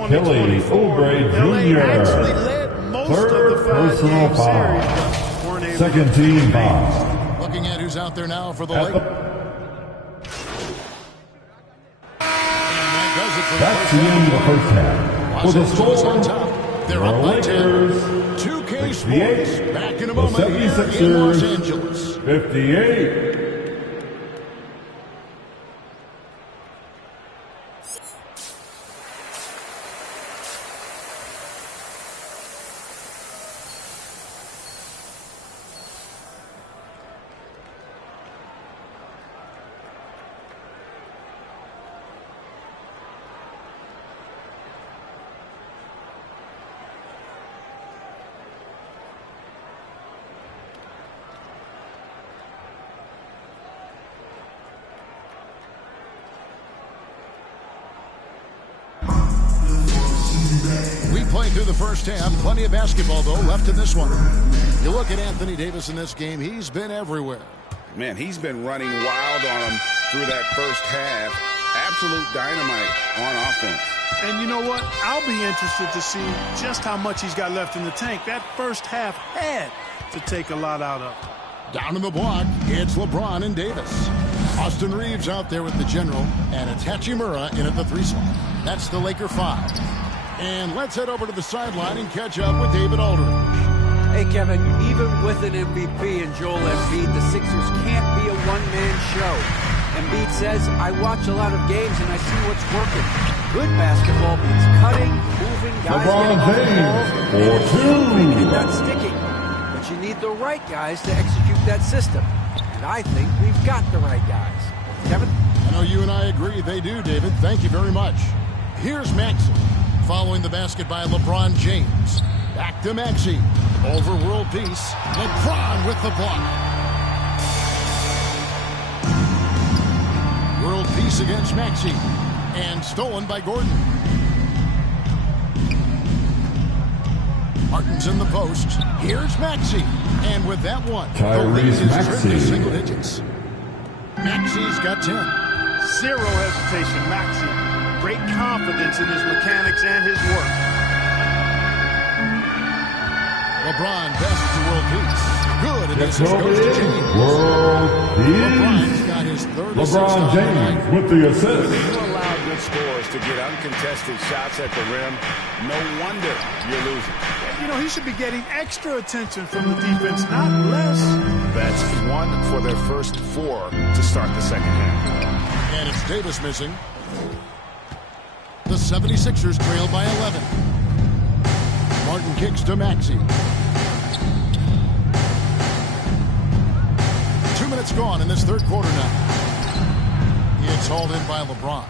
Kelly Oubre Jr. Third personal foul. Second team foul. Looking at who's out there now for the Lakers. That's the end of the first half. For the score, they're up by 10. Lakers 2K Sports back in a moment the here in Los 76ers Angeles. 58. Through the first half, plenty of basketball though left in this one. You look at Anthony Davis in this game, he's been everywhere. Man, he's been running wild on him through that first half. Absolute dynamite on offense. And you know what? I'll be interested to see just how much he's got left in the tank. That first half had to take a lot out of him. Down in the block, it's LeBron and Davis. Austin Reeves out there with the general, and it's Hachimura in at the 3 slot. That's the Laker 5. And let's head over to the sideline and catch up with David Aldridge. Hey, Kevin, even with an MVP and Joel Embiid, the Sixers can't be a one-man show. Embiid says, I watch a lot of games and I see what's working. Good basketball means cutting, moving, guys getting off the ball, and not sticking. But you need the right guys to execute that system. And I think we've got the right guys. Kevin? I know you and I agree they do, David. Thank you very much. Here's Maxey. Following the basket by LeBron James. Back to Maxey. Over World Peace. LeBron with the block. World Peace against Maxey. And stolen by Gordon. Martin's in the post. Here's Maxey. And with that one, the lead is trimmed to single digits. Maxey's got 10. Zero hesitation, Maxey. Great confidence in his mechanics and his work. LeBron passes to World Peace. Good, and this goes to James. World LeBron's got his third LeBron James with the assist. When you allow good scores to get uncontested shots at the rim, no wonder you're losing. You know, he should be getting extra attention from the defense, not less. That's 1 for their first 4 to start the second half. And it's Davis missing. The 76ers trail by 11. Martin kicks to Maxey. 2 minutes gone in this third quarter now. It's hauled in by LeBron.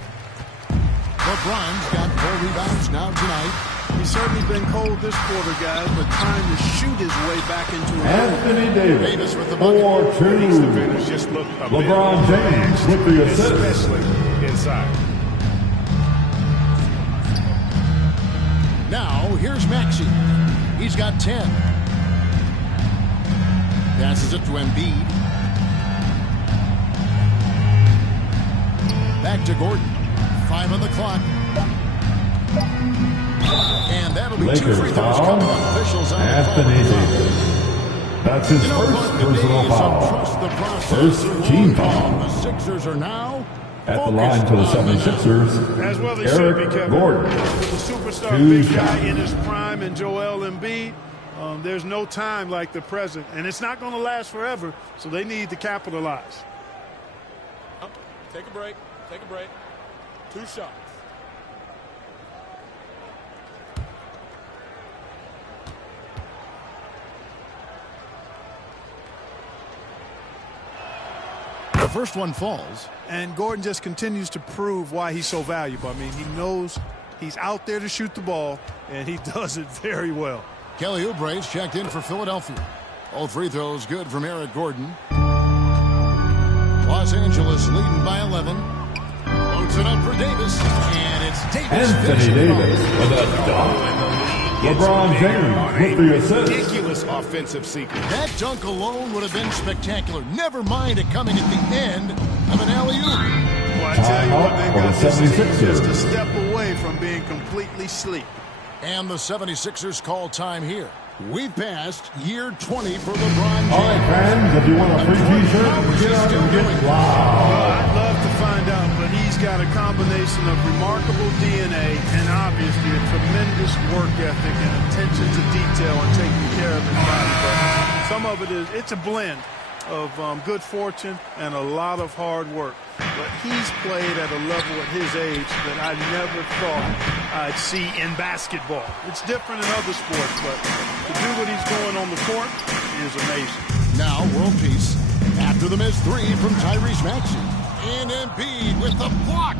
LeBron's got 4 rebounds now tonight. He's certainly been cold this quarter, guys, but trying to shoot his way back into a Anthony Davis with the 4-2. Just look LeBron James with the assist. Especially inside. Now, here's Maxey. He's got 10. Passes it to Embiid. Back to Gordon. 5 on the clock. And that'll be Lakers 2 free throws coming up. Officials on Anthony the call. Davis. That's his first personal foul. First team foul. The Sixers are now at the line for the 76ers, As well they Eric should be, Kevin. Gordon. With a superstar 2 big guy shots. in his prime and Joel Embiid, there's no time like the present. And it's not going to last forever, so they need to capitalize. Take a break. Take a break. 2 shots. The first one falls. And Gordon just continues to prove why he's so valuable. I mean, he knows he's out there to shoot the ball, and he does it very well. Kelly Oubre's checked in for Philadelphia. All free throws good from Eric Gordon. Los Angeles leading by 11. Loads it up for Davis, and it's Davis. Anthony Davis with a dunk. LeBron James with the assist. Ridiculous offensive sequence. That dunk alone would have been spectacular. Never mind it coming at the end of an alley-oop. Well, I tell you what, they've got this team 76ers. just a step away from being completely asleep. And the 76ers call time here. We passed year 20 for LeBron James. All right, fans, if you want a free T-shirt, get out and get loud. I'd love to find out, but he's got a combination of remarkable DNA and obviously a tremendous work ethic and attention to detail and taking care of his body. But some of it is, it's a blend of good fortune and a lot of hard work. But he's played at a level at his age that I never thought I'd see in basketball. It's different in other sports, but to do what he's doing on the court is amazing. Now, world peace. After the missed three from Tyrese Maxey. And Embiid with the block.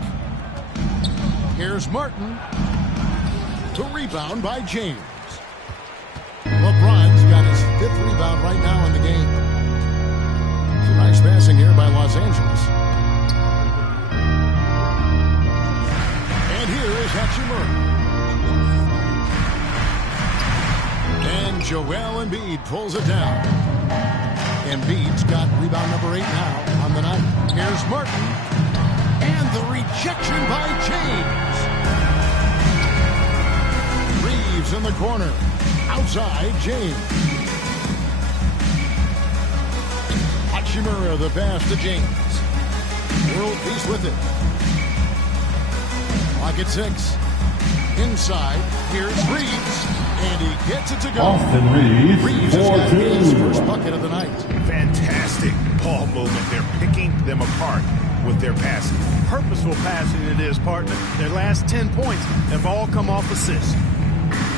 Here's Martin. The rebound by James. LeBron's got his 5th rebound right now in the game. Some nice passing here by Los Angeles. And here is Hachimura. And Joel Embiid pulls it down. Embiid's got rebound number 8 now on the night. Here's Martin. And the rejection by James. Reeves in the corner. Outside, James. Hachimura the pass to James. World peace with it. Clock at 6. Inside, here's Reeves. And he gets it to go. Austin Reeves, Reeves has got his 4-2. first bucket of the night. Fantastic ball movement. They're picking them apart with their passing. Purposeful passing it is, partner. Their last 10 points have all come off assists.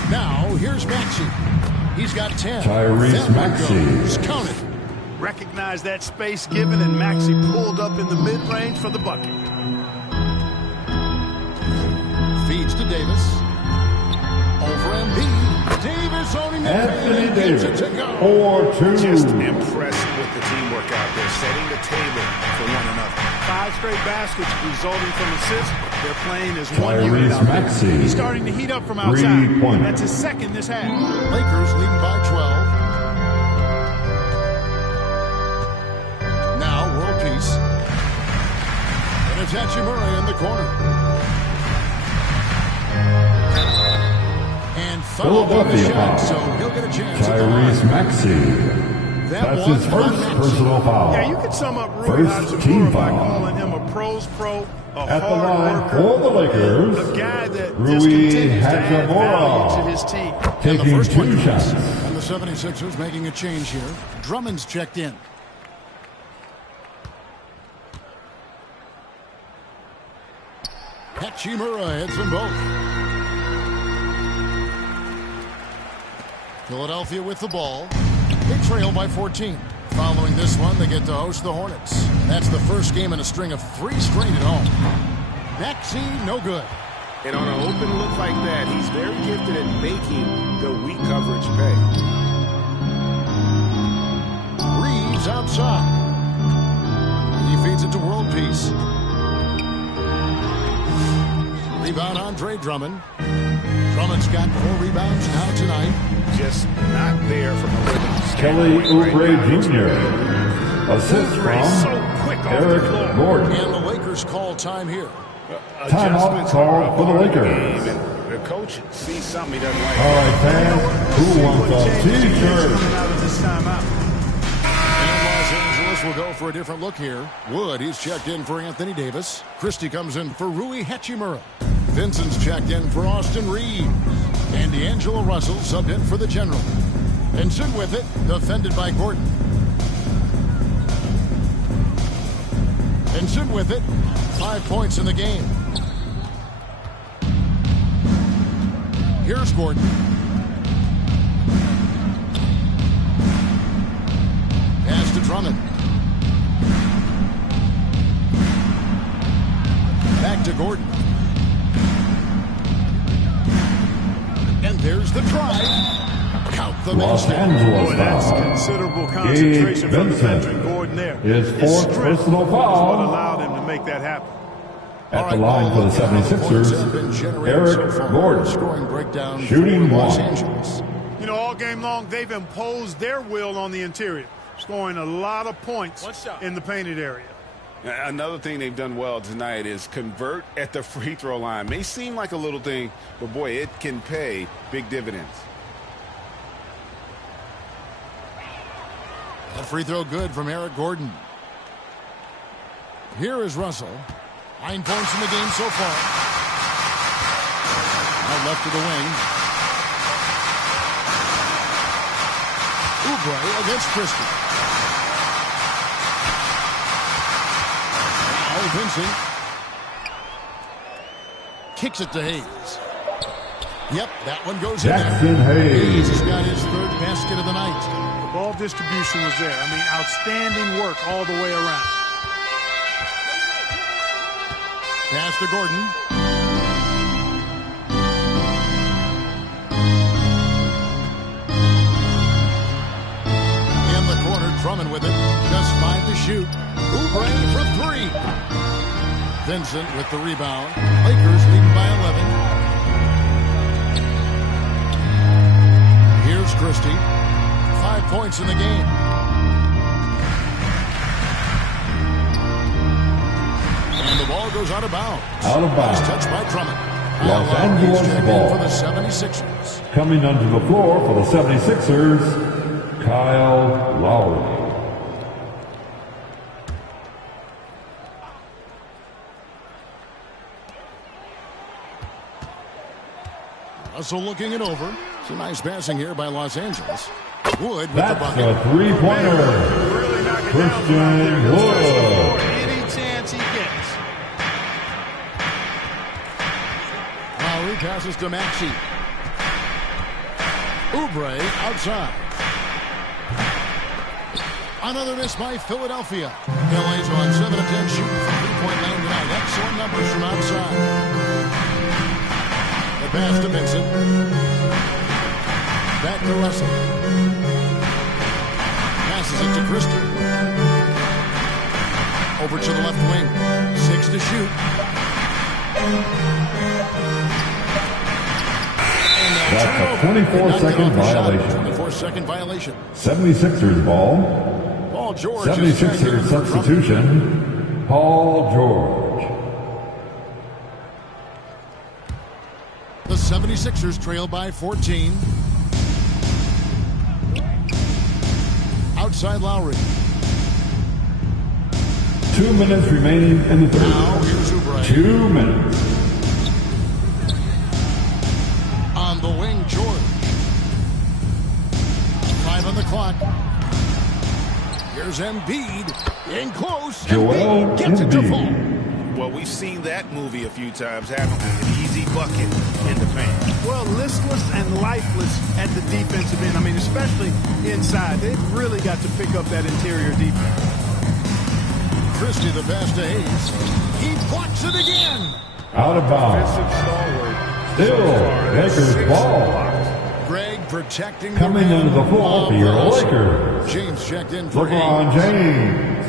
Now, here's Maxey. He's got 10. Tyrese Maxey. Count it. Recognize that space given, and Maxey pulled up in the mid-range for the bucket. Feeds to Davis. Over Embiid. Davis owning the Anthony paint. Davis, Gets it to go. 4-2. Just impressed with the teamwork out there, setting the table for one another. 5 straight baskets resulting from assists. Their playing is Tyrese 1 unit out there. Maxey. He's starting to heat up from outside. 3-point. That's his 2nd this half. Lakers leading by 12. Now, world peace. And it's Hachimura in the corner. And foul on the Philadelphia shot, foul. so he'll get a chance. Tyrese Maxey. That's his first personal foul. Yeah, you could sum up Rui First team Hachimura by foul. calling him a pro's pro, a At the hard line worker, for the Lakers, a guy that just Rui continues to add value to Hachimura. his team. Taking 2 shots. And the 76ers making a change here. Drummond's checked in. Hachimura hits them both. Philadelphia with the ball. They trail by 14. Following this one, they get to host the Hornets. That's the first game in a string of 3 straight at home. Maxey, no good. And on an open look like that, he's very gifted at making the weak coverage pay. Reeves outside. He feeds it to World Peace. Rebound Andre Drummond. Drummond's got 4 rebounds now tonight. Just not there from a rhythm Kelly standpoint Oubre right now. Jr. Assist from Eric Gordon. And the Lakers call time here. Timeout call for the Lakers. The coach sees something he doesn't like. All right, fans, who wants what changes he is coming out of this timeout. And Los Angeles will go for a different look here. Wood, he's checked in for Anthony Davis. Christie comes in for Rui Hachimura. Vincent's checked in for Austin Reeves. And D'Angelo Russell subbed in for the General. And soon with it, defended by Gordon. And soon with it, 5 points in the game. Here's Gordon. Pass to Drummond. Back to Gordon. And there's the try. Count the Los Angeles Boy, that's foul. considerable concentration from the veteran Gordon there. His fourth personal What foul. allowed him to make that happen. At the line for the 76ers, Eric Gordon. Scoring breakdown Shooting for Los one. Angeles. You know, all game long, they've imposed their will on the interior, scoring a lot of points in the painted area. Another thing they've done well tonight is convert at the free throw line. May seem like a little thing, but boy, it can pay big dividends. A free throw good from Eric Gordon. Here is Russell. 9 points in the game so far. Now left to the wing. Oubre against Christie. Now Vincent kicks it to Hayes. Yep, that one goes Jackson in there. Hayes. Hayes has got his third basket of the night. The ball distribution was there. I mean, outstanding work all the way around. Pass to Gordon. In the corner, Drummond with it. Just 5 to shoot. Oubre for 3. Vincent with the rebound. Lakers leading by 11. Here's Christie. 5 points in the game. And the ball goes out of bounds. Out of bounds. Nice touch by Drummond. Los Angeles ball. For the 76ers. Coming onto the floor for the 76ers, Kyle Lowry. Russell looking it over. Some nice passing here by Los Angeles. Wood with That's the bucket. a three-pointer. Christian Wood. Any chance he gets. Lowry passes to Maxey. Oubre outside. Another miss by Philadelphia. LA's on 7 of 10 shooting from three-point land tonight. Excellent numbers from outside. The pass to Vincent. Back to Russell. Passes it to Christie. Over to the left wing. 6 to shoot. That's a 24-second violation. 24-second violation. 76ers ball. Paul George. 76ers substitution, Paul George. The 76ers trail by 14. Outside Lowry. 2 minutes remaining in the third. Now here's Oubre. 2 minutes. On the wing, George. 5 on the clock. Here's Embiid. In close. Joel Embiid gets it to fall. Well, we've seen that movie a few times, haven't we? An easy bucket in the paint. Well, listless and lifeless at the defensive end. I mean, especially inside. They've really got to pick up that interior defense. Christie the pass to Hayes. He blocks it again. Out of bounds. Still, Lakers ball. Greg protecting Coming the into the floor for your Lakers. James checked in for LeBron James.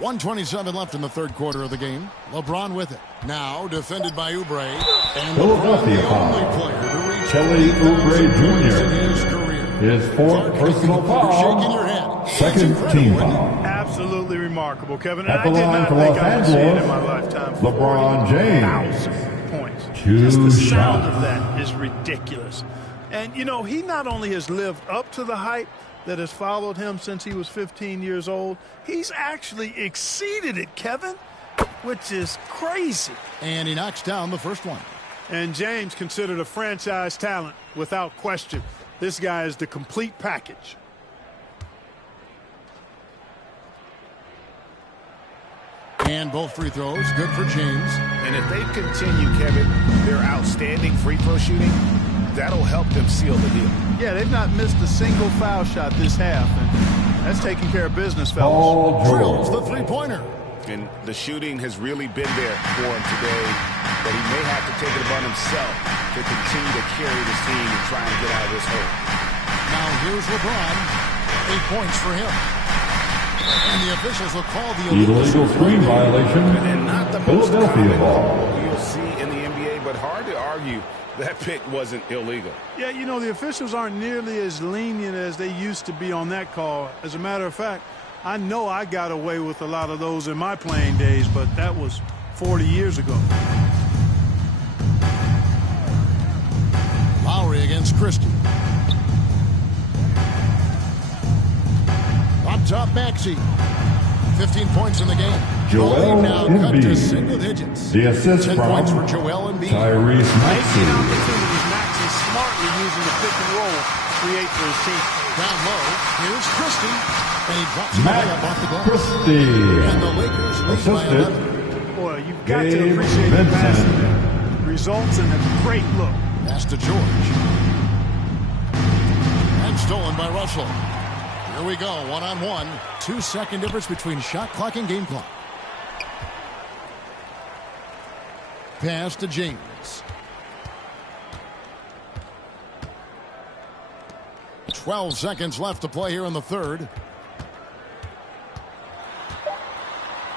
1:27 left in the third quarter of the game. LeBron with it. Now defended by Oubre. And Philadelphia the only foul. player to reach Kelly 3,000 Oubre points Jr. in his career. His fourth personal You're shaking your foul. head. Second team foul. Absolutely remarkable. remarkable, Kevin. And At I the did line not for think Los I would see it in Angeles, my lifetime. LeBron James. 40,000 points. 2 Just the sound shots. of that is ridiculous. And, you know, he not only has lived up to the hype that has followed him since he was 15 years old, he's actually exceeded it, Kevin, which is crazy. And he knocks down the first one. And James considered a franchise talent without question. This guy is the complete package. And both free throws good for James. And if they continue, Kevin, their outstanding free throw shooting, that'll help them seal the deal. Yeah, they've not missed a single foul shot this half, and that's taking care of business, fellas. Paul George. Drills the three-pointer. And the shooting has really been there for him today, but he may have to take it upon himself to continue to carry this team and try and get out of this hole. Now here's LeBron. 8 points for him. And the officials will call the Illegal screen violation. And not the most Philadelphia common ball. you'll see in the NBA, but hard to argue that pick wasn't illegal. Yeah, you know, the officials aren't nearly as lenient as they used to be on that call. As a matter of fact, I know I got away with a lot of those in my playing days, but that was 40 years ago. Lowry against Christie. Up top, Maxey. 15 points in the game. Joel now cut to Embiid. single digits. The assist 10 from points for Joel Embiid. Tyrese Making Maxey. opportunities, Maxey smartly using the pick and roll to create for his team. Down low, here's Christie. And he drops the Matt layup off the glass. Christie. And the Lakers lead by Assisted. 11. Boy, you've got to Gabe appreciate the passing. Vincent. Results in a great look. Pass to George. And stolen by Russell. Here we go, one-on-one. 2-second difference between shot clock and game clock. Pass to James. 12 seconds left to play here in the third.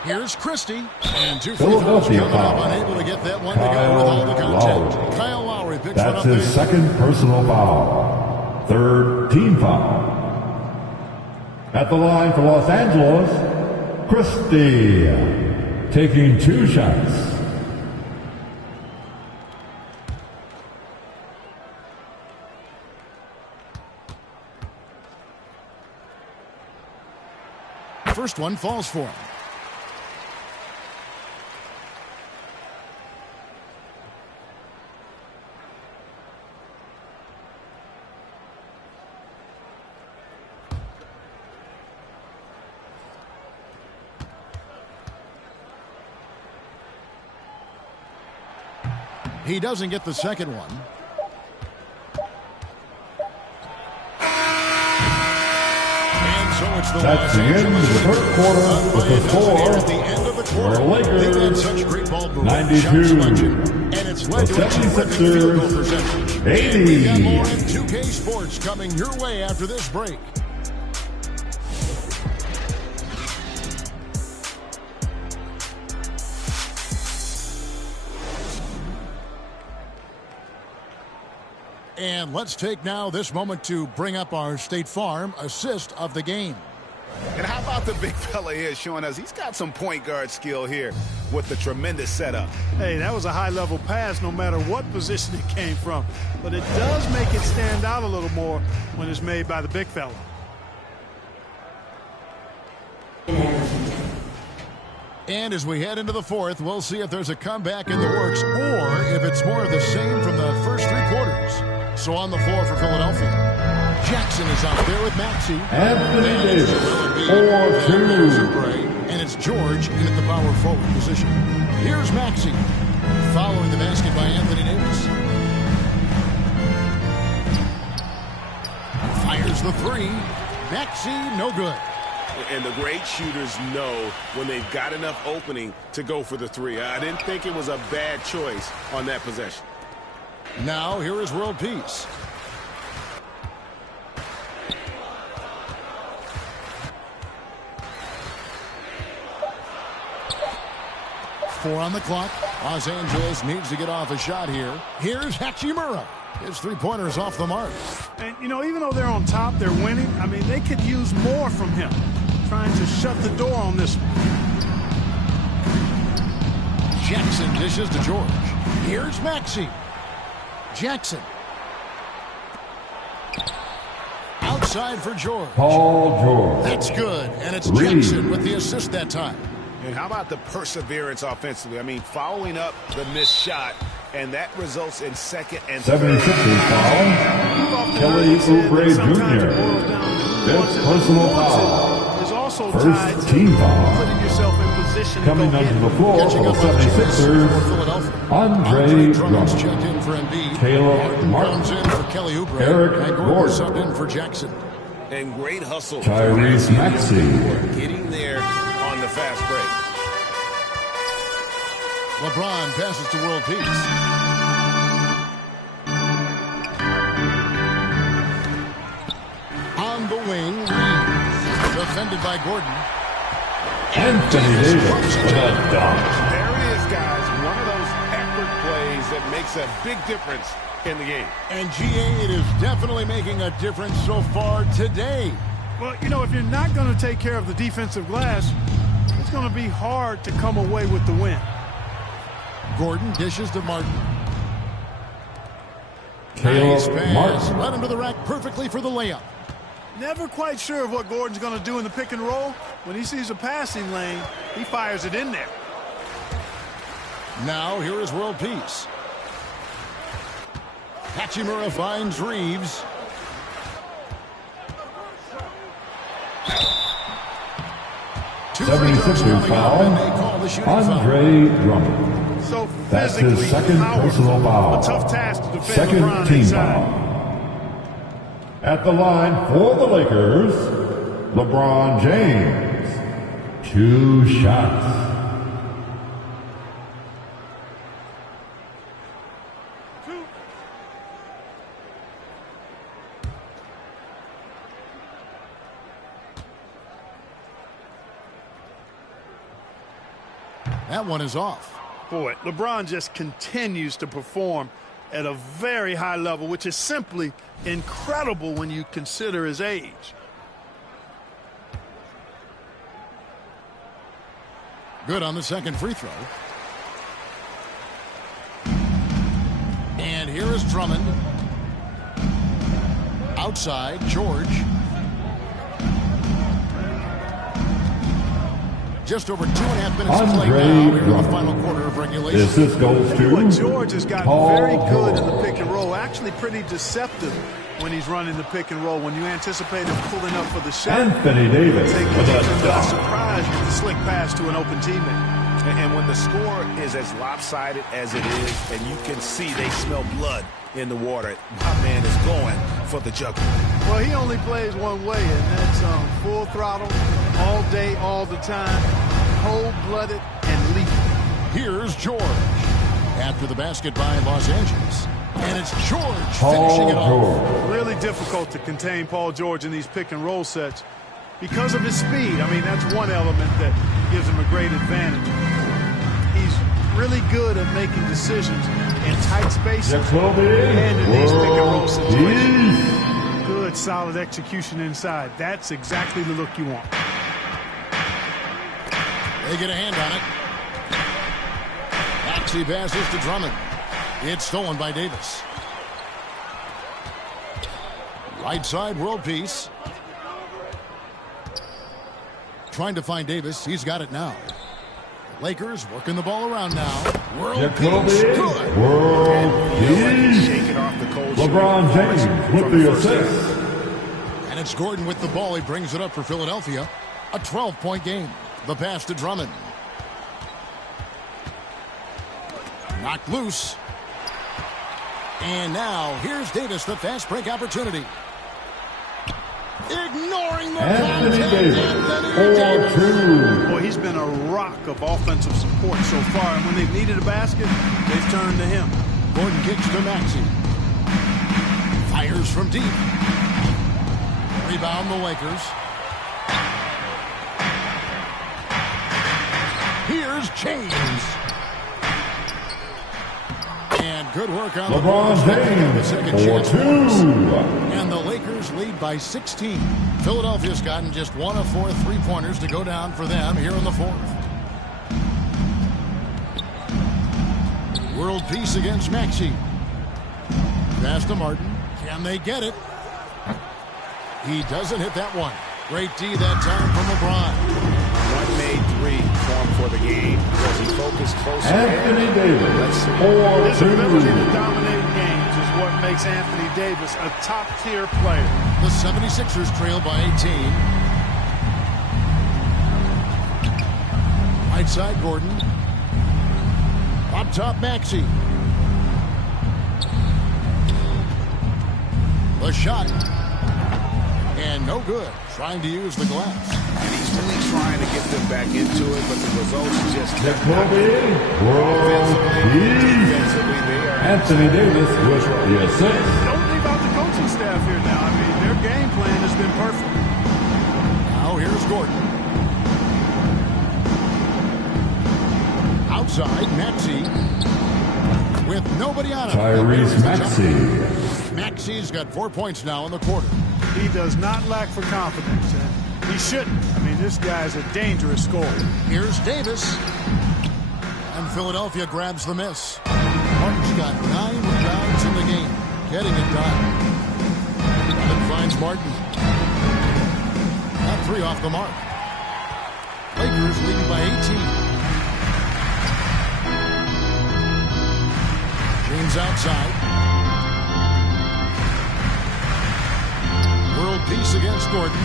Here's Christie. And 2 free throws Philadelphia coming up, foul. unable to get that one to go with all the contact. Kyle Lowry picks one That's up his there. second personal foul. Third team foul. At the line for Los Angeles, Christie. Taking 2 shots. First one falls for him. He doesn't get the second one. And so it's the That's the end of the first quarter with the score. At the end of the quarter, For Lakers, they've had such great ball movement, 92. shot selection, and it's led The to a terrific field goal 76ers, percentage. 80. We've got more in 2K Sports coming your way after this break. And let's take now this moment to bring up our State Farm assist of the game. And how about the big fella here showing us he's got some point guard skill here with the tremendous setup. Hey, that was a high-level pass no matter what position it came from. But it does make it stand out a little more when it's made by the big fella. And as we head into the fourth, we'll see if there's a comeback in the works or if it's more of the same from the first 3 quarters. So on the floor for Philadelphia, Jackson is out there with Maxey. Anthony Davis, 4-2. And it's George in at the power forward position. Here's Maxey. Following the basket by Anthony Davis. Fires the 3. Maxey, no good. And the great shooters know when they've got enough opening to go for the 3. I didn't think it was a bad choice on that possession. Now here is World Peace. Four on the clock. Los Angeles needs to get off a shot here. Here's Hachimura. His 3-pointer is off the mark. And, you know, even though they're on top, they're winning. I mean, they could use more from him. trying to shut the door on this one. Jackson dishes to George. Here's Maxey. Jackson. Outside for George. Paul George. That's good, and it's Jackson with the assist that time. And how about the perseverance offensively? I mean, following up the missed shot, and that results in second and 76ers foul. Kelly Oubre Jr. Fifth personal foul. First team foul. Coming onto the floor for the 76ers, Andre Drummond. Caleb Martin. Eric Gordon. Subbed in for Jackson. And great hustle. Tyrese Maxey. Getting there on the fast break. LeBron passes to World Peace. On the wing, Reeves. Defended by Gordon. Anthony Davis with a dunk. There it is, guys. One of those effort plays that makes a big difference in the game. And GA, it is definitely making a difference so far today. Well, you know, if you're not going to take care of the defensive glass, it's going to be hard to come away with the win. Gordon dishes to Martin. Caleb Martin. Right under the rack perfectly for the layup. Never quite sure of what Gordon's going to do in the pick and roll. When he sees a passing lane, he fires it in there. Now here is World Peace. Hachimura finds Reeves. Two 76ers foul. Andre Drummond. So that's his second personal foul. A tough task to defend second LeBron team inside. foul. At the line for the Lakers, LeBron James. 2 shots. That one is off. Boy, LeBron just continues to perform at a very high level, which is simply incredible when you consider his age. Good on the second free throw. And here is Drummond. Outside, George. Just over 2.5 minutes to play now here in the final quarter of regulation. This goes to George has gotten very good in the pick and roll. Actually pretty deceptive when he's running the pick and roll. When you anticipate him pulling up for the shot, Anthony Davis with a not dunk. surprised with the slick pass to an open teammate. And when the score is as lopsided as it is, and you can see they smell blood in the water, my man is going for the jugular. Well, he only plays one way, and that's full throttle, all day, all the time, cold-blooded and lethal. Here's George. After the basket by Los Angeles. And it's George finishing it off. Really difficult to contain Paul George in these pick and roll sets because of his speed. I mean, that's one element that gives him a great advantage. He's really good at making decisions in tight spaces and in these pick and roll situations. Good, solid execution inside. That's exactly the look you want. They get a hand on it. Maxey passes to Drummond. It's stolen by Davis. Right side, World Peace. Trying to find Davis. He's got it now. Lakers working the ball around now. World Peace. Good. World Peace. LeBron James with the assist. And it's Gordon with the ball. He brings it up for Philadelphia. A 12-point game. The pass to Drummond. Knocked loose. And now, here's Davis, the fast break opportunity. Ignoring the Anthony contact. Davis, 4-2. Boy, he's been a rock of offensive support so far, and when they've needed a basket, they've turned to him. Gordon kicks to Maxey. Fires from deep. Rebound the Lakers. Here's James. And good work on LeBron the second chance. James, 4-2. And the Lakers Lakers lead by 16. Philadelphia's gotten just 1 of 4 3-pointers to go down for them here in the fourth. World Peace against Maxey. Pass to Martin. Can they get it? He doesn't hit that one. Great D that time from LeBron. One made three form for the game because he focused closer. Anthony Davis, His ability to dominate games is what makes Anthony Davis a top-tier player. The 76ers trail by 18. Right side, Gordon. Up top, Maxey. The shot. And no good. Trying to use the glass. And he's really trying to get them back into it, but the results just Jacoby, Anthony Davis with the assist. Don't leave out the coaching staff here now. I mean, their game plan has been perfect. Now here's Gordon. Outside, Maxey. With nobody on him. Tyrese Maxey. Maxey's got 4 points now in the quarter. He does not lack for confidence, and he shouldn't. I mean, this guy's a dangerous scorer. Here's Davis. And Philadelphia grabs the miss. Martin's got 9 rebounds in the game. Getting it done. Robin finds Martin. That 3 off the mark. Lakers leading by 18. James outside. World Peace against Gordon.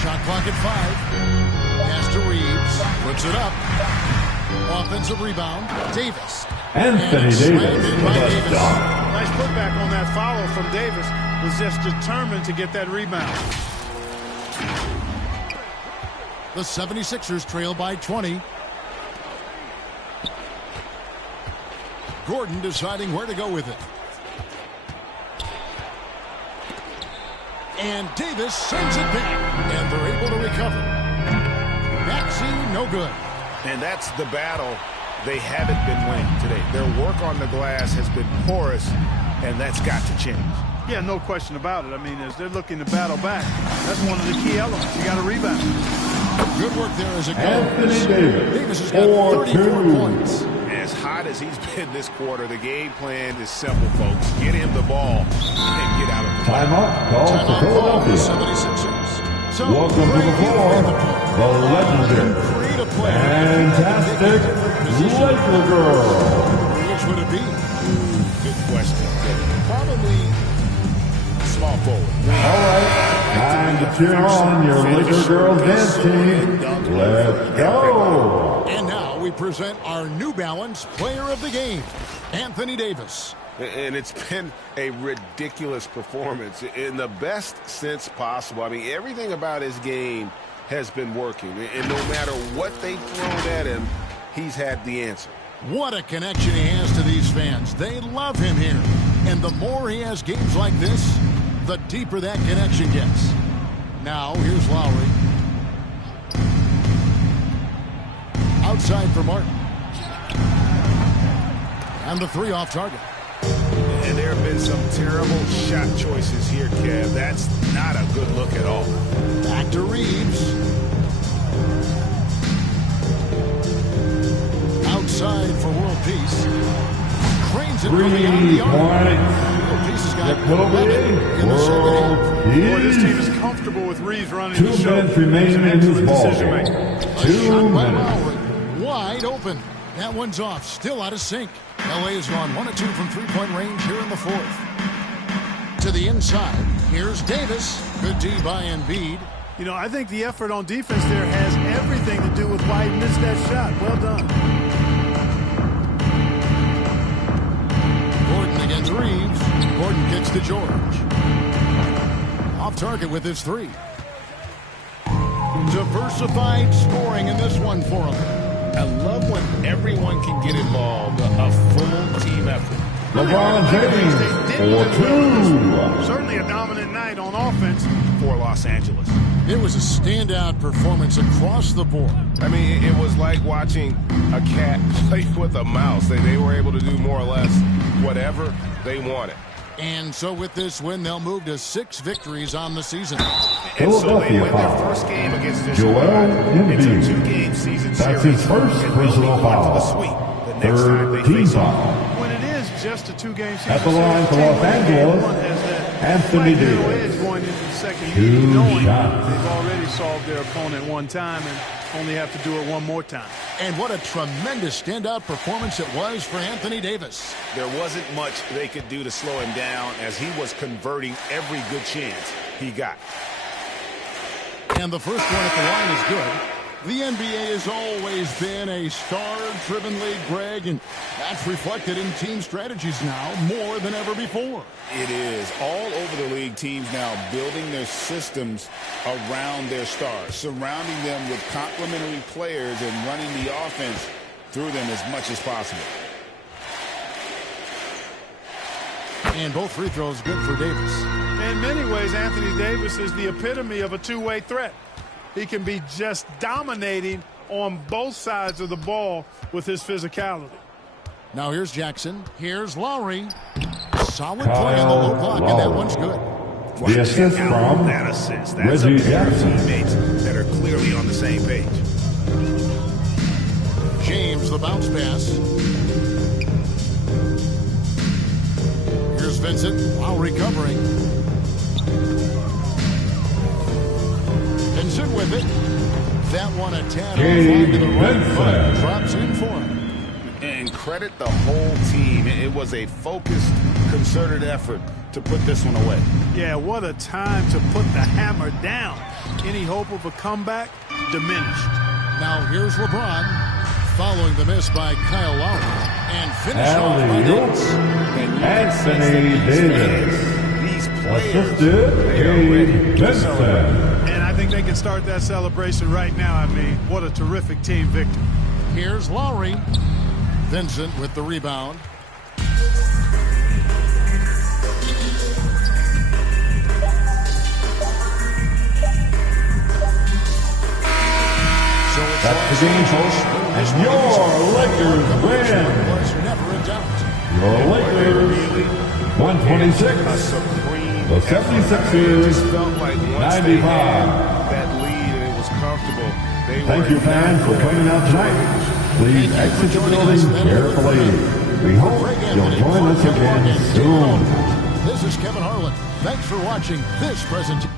Shot clock at 5. Pass to Reeves. Puts it up. Offensive rebound. Davis. Anthony Davis with a dunk. Nice putback on that follow from Davis. Was just determined to get that rebound. The 76ers trail by 20. Gordon deciding where to go with it. And Davis sends it back. And they're able to recover. Maxey, no good. And that's the battle they haven't been winning today. Their work on the glass has been porous, and that's got to change. Yeah, no question about it. I mean, as they're looking to battle back, that's one of the key elements. You got to rebound. Good work there as it goes. Anthony Davis has got 34 points. As hot as he's been this quarter, the game plan is simple, folks. Get him the ball and get out of the timeout called for Philadelphia. 76ers. So welcome to the floor, the legendary, fantastic Laker girl. Which would it be? Good question. Probably small forward. All right, time to cheer on your Laker girls dance team. Let's go. And now we present our New Balance Player of the Game, Anthony Davis. And it's been a ridiculous performance in the best sense possible. I mean, everything about his game has been working. And no matter what they've thrown at him, he's had the answer. What a connection he has to these fans. They love him here. And the more he has games like this, the deeper that connection gets. Now, here's Lowry. Outside for Martin. And the 3 off target. And there have been some terrible shot choices here, Kev. That's not a good look at all. Back to Reeves. Outside for World Peace. Cranes it from beyond the arc. World Peace has got 11 in the second half. Boy, this team is comfortable with Reeves running 2 the show. minutes remaining in this ball game. 2 minutes. Wide open. That one's off. Still out of sync. LA has gone 1 of 2 from 3-point range here in the fourth. To the inside. Here's Davis. Good D by Embiid. You know, I think the effort on defense there has everything to do with why he missed that shot. Well done. Gordon against Reeves. Gordon kicks to George. Off target with his 3. Diversified scoring in this one for him. I love when everyone can get involved, a full team effort. LeBron James for 2. Certainly a dominant night on offense for Los Angeles. It was a standout performance across the board. I mean, it was like watching a cat play with a mouse. They were able to do more or less whatever they wanted. And so with this win, they'll move to 6 victories on the season. And so they win their first game against this squad. It's a 2-game season series. That's his first personal foul. Third team foul. When it is just a 2-game season At the line for Los Angeles, Anthony Davis. Going into the second 2 meeting, knowing shots. they've already solved their opponent one time and only have to do it one more time. And what a tremendous standout performance it was for Anthony Davis. There wasn't much they could do to slow him down as he was converting every good chance he got. And the first one at the line is good. The NBA has always been a star-driven league, Greg, and that's reflected in team strategies now more than ever before. It is. All over the league, teams now building their systems around their stars, surrounding them with complementary players and running the offense through them as much as possible. And both free throws good for Davis. In many ways, Anthony Davis is the epitome of a two-way threat. He can be just dominating on both sides of the ball with his physicality. Now here's Jackson. Here's Lowry. Solid play on the low block, and that one's good. The assist from that assist. That's Reggie a pair of Jackson. teammates that are clearly on the same page. James, the bounce pass. Here's Vincent. Lowry covering. Vincent with it. That one a tad off to the right, but drops in for him. And credit the whole team. It was a focused, concerted effort to put this one away. Yeah, what a time to put the hammer down. Any hope of a comeback diminished. Now here's LeBron following the miss by Kyle Lowry and finish off by Davis. Anthony Davis. These players, Assisted Vincent. And I think they can start that celebration right now. I mean, what a terrific team victory. Here's Lowry. Vincent with the rebound. That's the game, folks. And your Lakers win. Your Lakers 126. The 76ers 95. That lead, and it was comfortable. Thank you, fans, for coming out tonight. Please exit the building carefully. We hope you'll join us again soon. This is Kevin Harlan. Thanks for watching this presentation.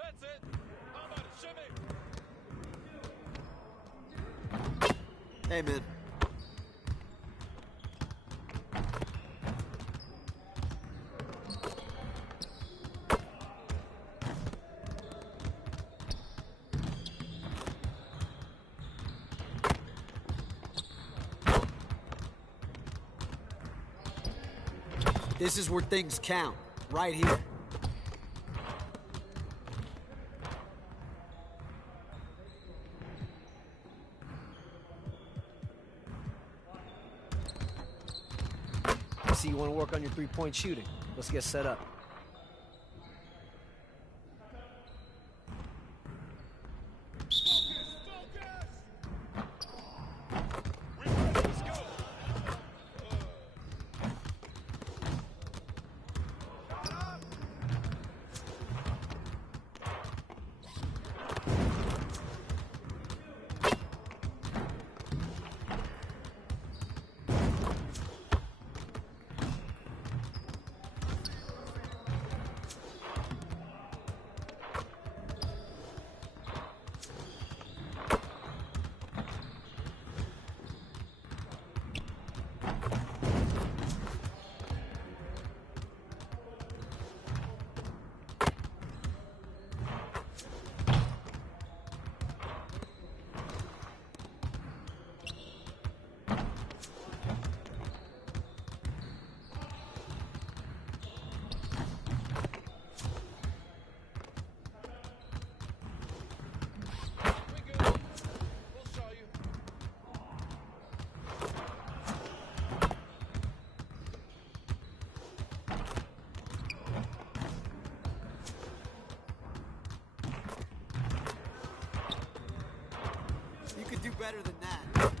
That's it. How about a shimmy? Hey, man. This is where things count, right here. I see you want to work on your three-point shooting. Let's get set up. You could do better than that.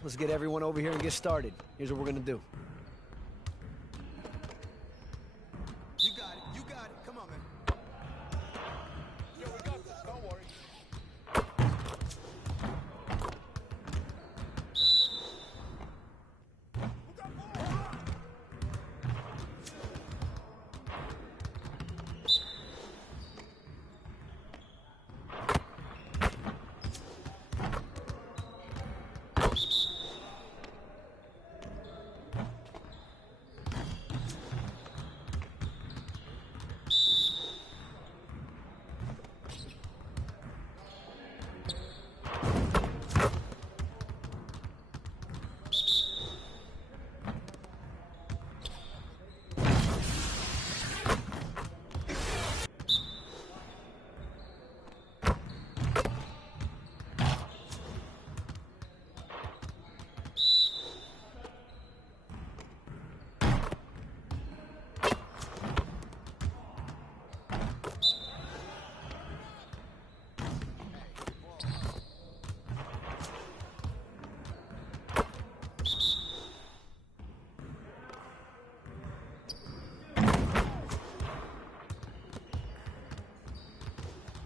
Let's get everyone over here and get started. Here's what we're gonna do. You got it. You got it. Come on, man. Yo, we got this. Don't worry.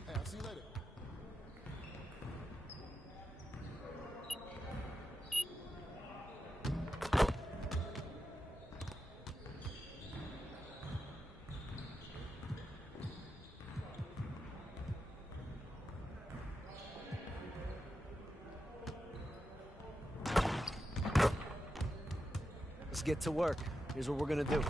Hey, I'll see you later. Let's get to work. Here's what we're gonna do.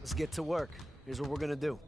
Let's get to work. Here's what we're going to do.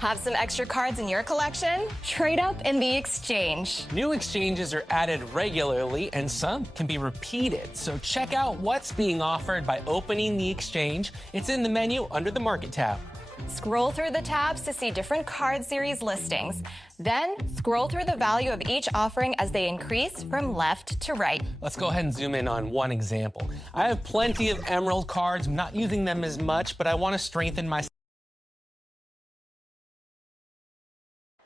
Have some extra cards in your collection? Trade up in the exchange. New exchanges are added regularly and some can be repeated. So check out what's being offered by opening the exchange. It's in the menu under the Market tab. Scroll through the tabs to see different card series listings. Then scroll through the value of each offering as they increase from left to right. Let's go ahead and zoom in on one example. I have plenty of Emerald cards. I'm not using them as much, but I want to strengthen my...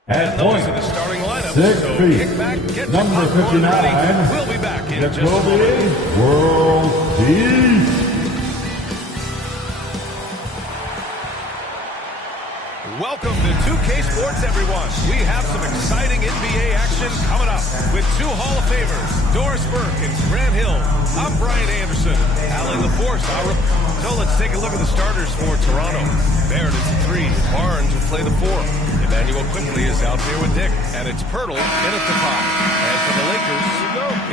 At point, The starting lineup. 6 So feet, kick back, get number your popcorn 59, ready. We'll be back in just a moment. World Peace. Welcome to 2K Sports, everyone. We have some exciting NBA action coming up with two Hall of Famers, Doris Burke and Grant Hill. I'm Brian Anderson. Allie LaForce. So let's take a look at the starters for Toronto. Barrett is the 3. Barnes will play the 4. Emmanuel Quickly is out there with Dick. And it's Pirtle in at the 5. And for the Lakers,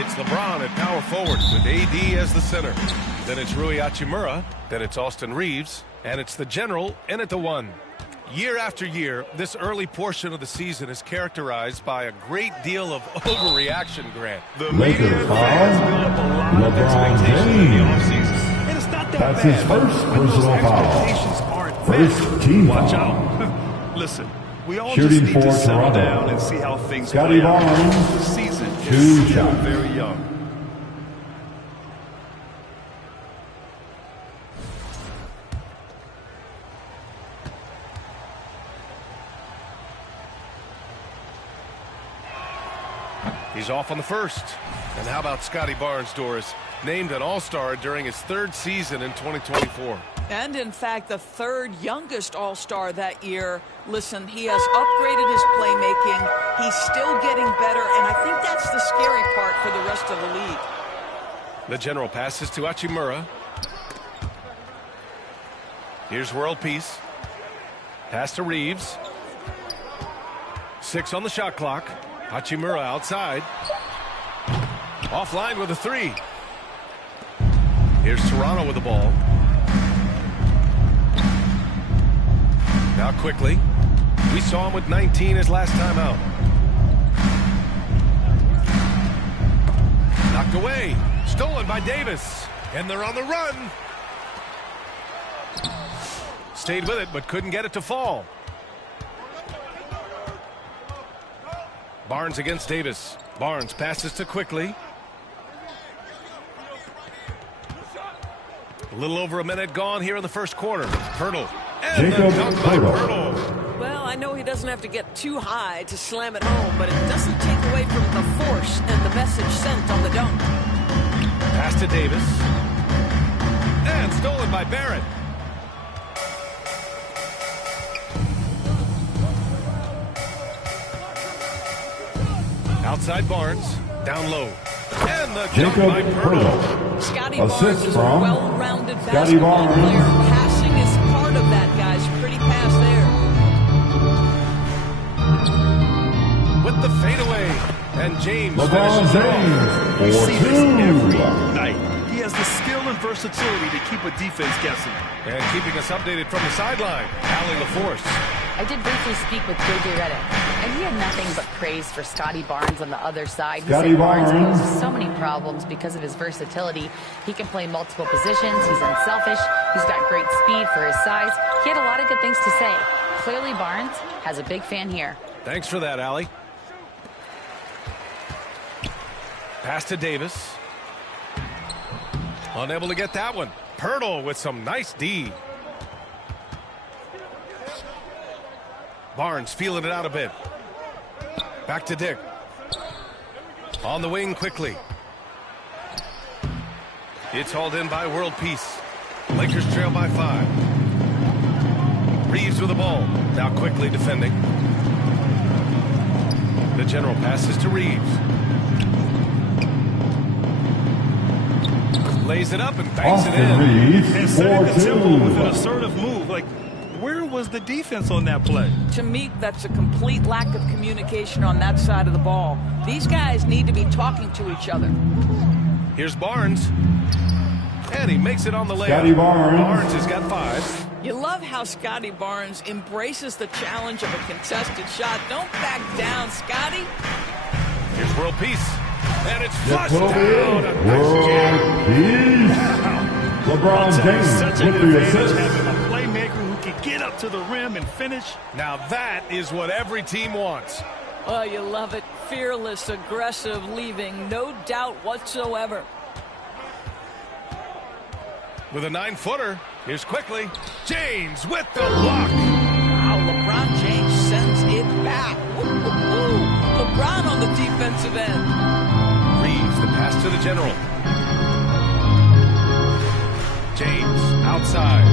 it's LeBron at power forward with AD as the center. Then it's Rui Hachimura. Then it's Austin Reeves. And it's the General in at the 1. Year after year, this early portion of the season is characterized by a great deal of overreaction, Grant. The Lakers foul, LeBron James. And it's not that That's bad his first when those personal expectations foul. aren't First met. team Watch foul. out. Listen, we all Shooting just need for to settle Toronto. down and see how things Scotty play out. Barnes, The season 2 is still shots. very young. He's off on the first. And how about Scotty Barnes, Doris? Named an All-Star during his 3rd season in 2024. And in fact, the 3rd youngest All-Star that year. Listen, he has upgraded his playmaking. He's still getting better, and I think that's the scary part for the rest of the league. The General passes to Hachimura. Here's World Peace. Pass to Reeves. 6 on the shot clock. Hachimura outside. Offline with a 3. Here's Toronto with the ball. Now quickly. We saw him with 19 his last time out. Knocked away. Stolen by Davis. And they're on the run. Stayed with it, but couldn't get it to fall. Barnes against Davis. Barnes passes to Quickly. A little over a minute gone here in the first quarter. Pirtle. And the dunk by Pirtle. Well, I know he doesn't have to get too high to slam it home, but it doesn't take away from the force and the message sent on the dunk. Pass to Davis. And stolen by Barrett. Outside Barnes. Down low. And the dunk by Pirtle. Scotty Barnes is a well-rounded basketball player. Passing is part of that, guys. Pretty pass there. With the fadeaway. And James LeBron James. We see this every night. He has the skill and versatility to keep a defense guessing. And keeping us updated from the sideline, Allie LaForce. I did briefly speak with J.J. Redick, and he had nothing but praise for Scotty Barnes on the other side. He said Barnes poses so many problems because of his versatility. He can play multiple positions. He's unselfish. He's got great speed for his size. He had a lot of good things to say. Clearly, Barnes has a big fan here. Thanks for that, Allie. Pass to Davis. Unable to get that one. Pirtle with some nice D. Barnes feeling it out a bit. Back to Dick. On the wing quickly. It's hauled in by World Peace. Lakers trail by 5. Reeves with the ball. Now quickly defending. The general passes to Reeves. Lays it up and banks it in. Reeves, and setting the tempo with an assertive move. Like, where was the defense on that play? To me, that's a complete lack of communication on that side of the ball. These guys need to be talking to each other. Here's Barnes. And he makes it on the layup. Scotty Barnes. Barnes has got 5. You love how Scotty Barnes embraces the challenge of a contested shot. Don't back down, Scotty. Here's World Peace. And it's flushed World down. Peace. LeBron James such with an the advantage assist. having a playmaker who can get up to the rim and finish. Now that is what every team wants. Oh, you love it. Fearless, aggressive, leaving no doubt whatsoever. With a 9-footer, here's quickly James with the block. Wow, LeBron James sends it back. Woo-hoo-hoo. LeBron on the defensive end. Reeves, the pass to the general. James outside.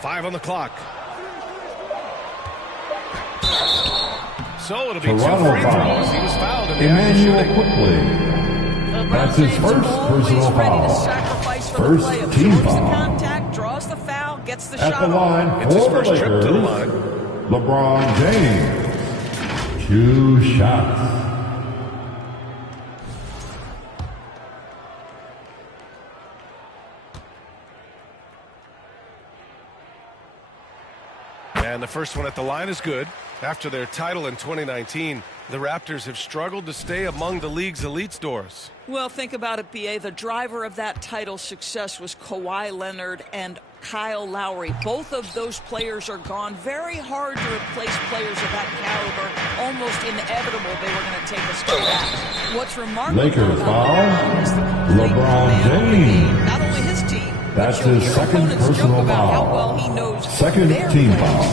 5 on the clock. So it'll be 2 free throws. He was fouled in the act of shooting. Quickly. That's his first personal foul. First team Absorbs the foul. contact, draws the foul, gets the At shot the line off. It's his for the first trip to the Lakers, line. LeBron James. 2 shots. And the first one at the line is good. After their title in 2019, the Raptors have struggled to stay among the league's elite stores. Well, think about it, B.A. The driver of that title success was Kawhi Leonard and Kyle Lowry. Both of those players are gone. Very hard to replace players of that caliber. Almost inevitable they were going to take a step back. What's remarkable Lakers about LeBron is the foul. complete LeBron command of the James. game. Not only his team, That's but his your second opponents personal joke about how foul. well he knows Second their team players. foul.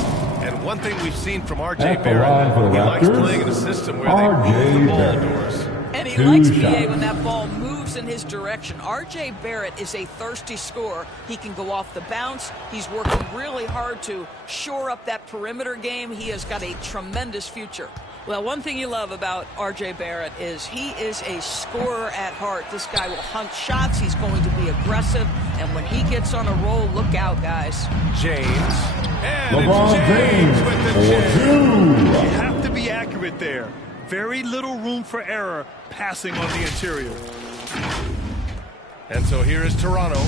And one thing we've seen from R.J. At the Barrett, line for the he likes Raptors, playing in a system where R.J. they move the ball Barrett. indoors. And he 2 likes BA shots. when that ball moves in his direction. R.J. Barrett is a thirsty scorer. He can go off the bounce. He's working really hard to shore up that perimeter game. He has got a tremendous future. Well, one thing you love about R.J. Barrett is he is a scorer at heart. This guy will hunt shots. He's going to be aggressive. And when he gets on a roll, look out, guys. James. And LeBron James with the for 2. You have to be accurate there. Very little room for error passing on the interior. And so here is Toronto.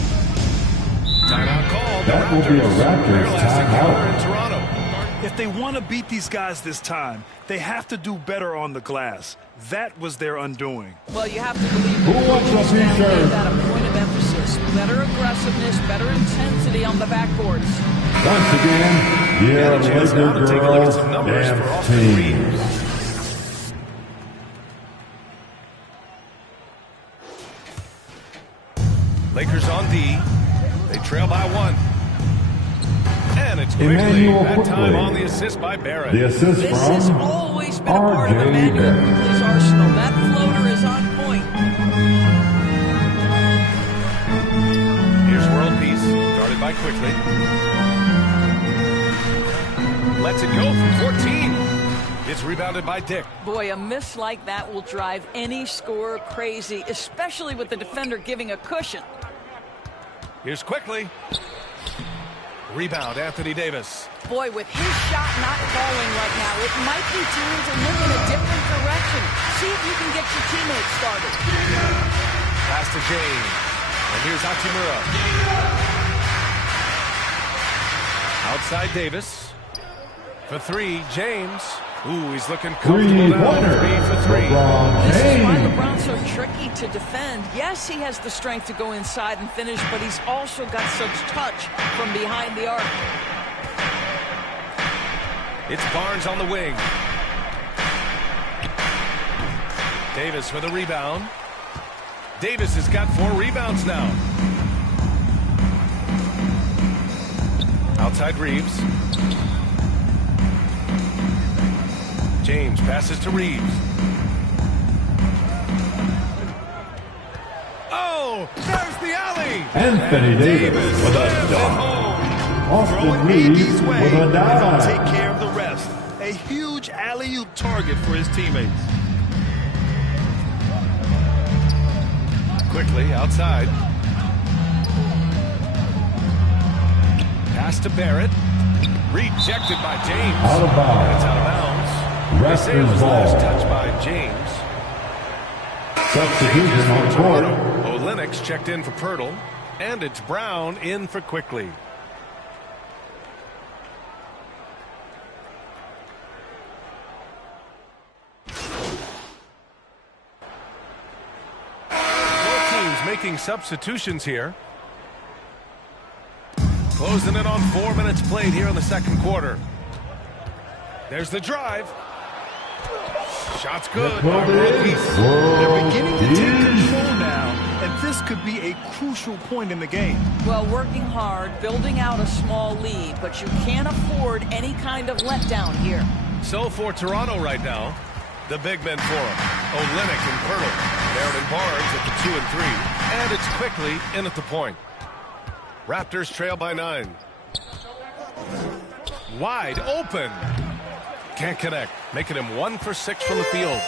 Timeout called. That will be a Raptors timeout. In Toronto. If they want to beat these guys this time, they have to do better on the glass. That was their undoing. Well, you have to believe Who wants a t-shirt? that a point of emphasis. Better aggressiveness, better intensity on the backboards. Once again, your Laker girls and teams. Lakers on D. They trail by 1. And it's quickly. Emmanuel That Quickly. time on the assist by Barrett. The assist This has from always been a part of R.J. Emmanuel Barrett. Quickly's arsenal. That floater is on point. Here's World Peace. Guarded by Quickly. Lets it go from 14. It's rebounded by Dick. Boy, a miss like that will drive any scorer crazy, especially with the defender giving a cushion. Here's Quickly. Rebound, Anthony Davis. Boy, with his shot not falling right now, it might be time to look in a different direction. See if you can get your teammates started. Pass to James. And here's Hachimura. Outside Davis. For 3, James. Ooh, he's looking comfortable now. 3 for 3. This is why LeBron's so tricky to defend. Yes, he has the strength to go inside and finish, but he's also got such touch from behind the arc. It's Barnes on the wing. Davis for the rebound. Davis has got 4 rebounds now. Outside Reeves. James passes to Reeves. Oh, there's the alley. Anthony Davis with a dunk. Austin Reeves with a dive. Take care of the rest. A huge alley-oop target for his teammates. Quickly outside. Pass to Barrett. Rejected by James. Out of bounds. It's out of bounds. Raptors Last ball. touch by James. Substitution on court. Olenix checked in for Pirtle. And it's Brown in for Quickly. Both teams making substitutions here. Closing in on 4 minutes played here in the second quarter. There's the drive. Shot's good. They're beginning to take control now, and this could be a crucial point in the game. Well, working hard, building out a small lead, but you can't afford any kind of letdown here. So for Toronto right now, the big men for them. Olynyk and Pirtle. Barrett and Barnes at the 2 and 3. And it's Quickly in at the point. Raptors trail by 9. Wide open. Can't connect. Making him 1 for 6 from the field.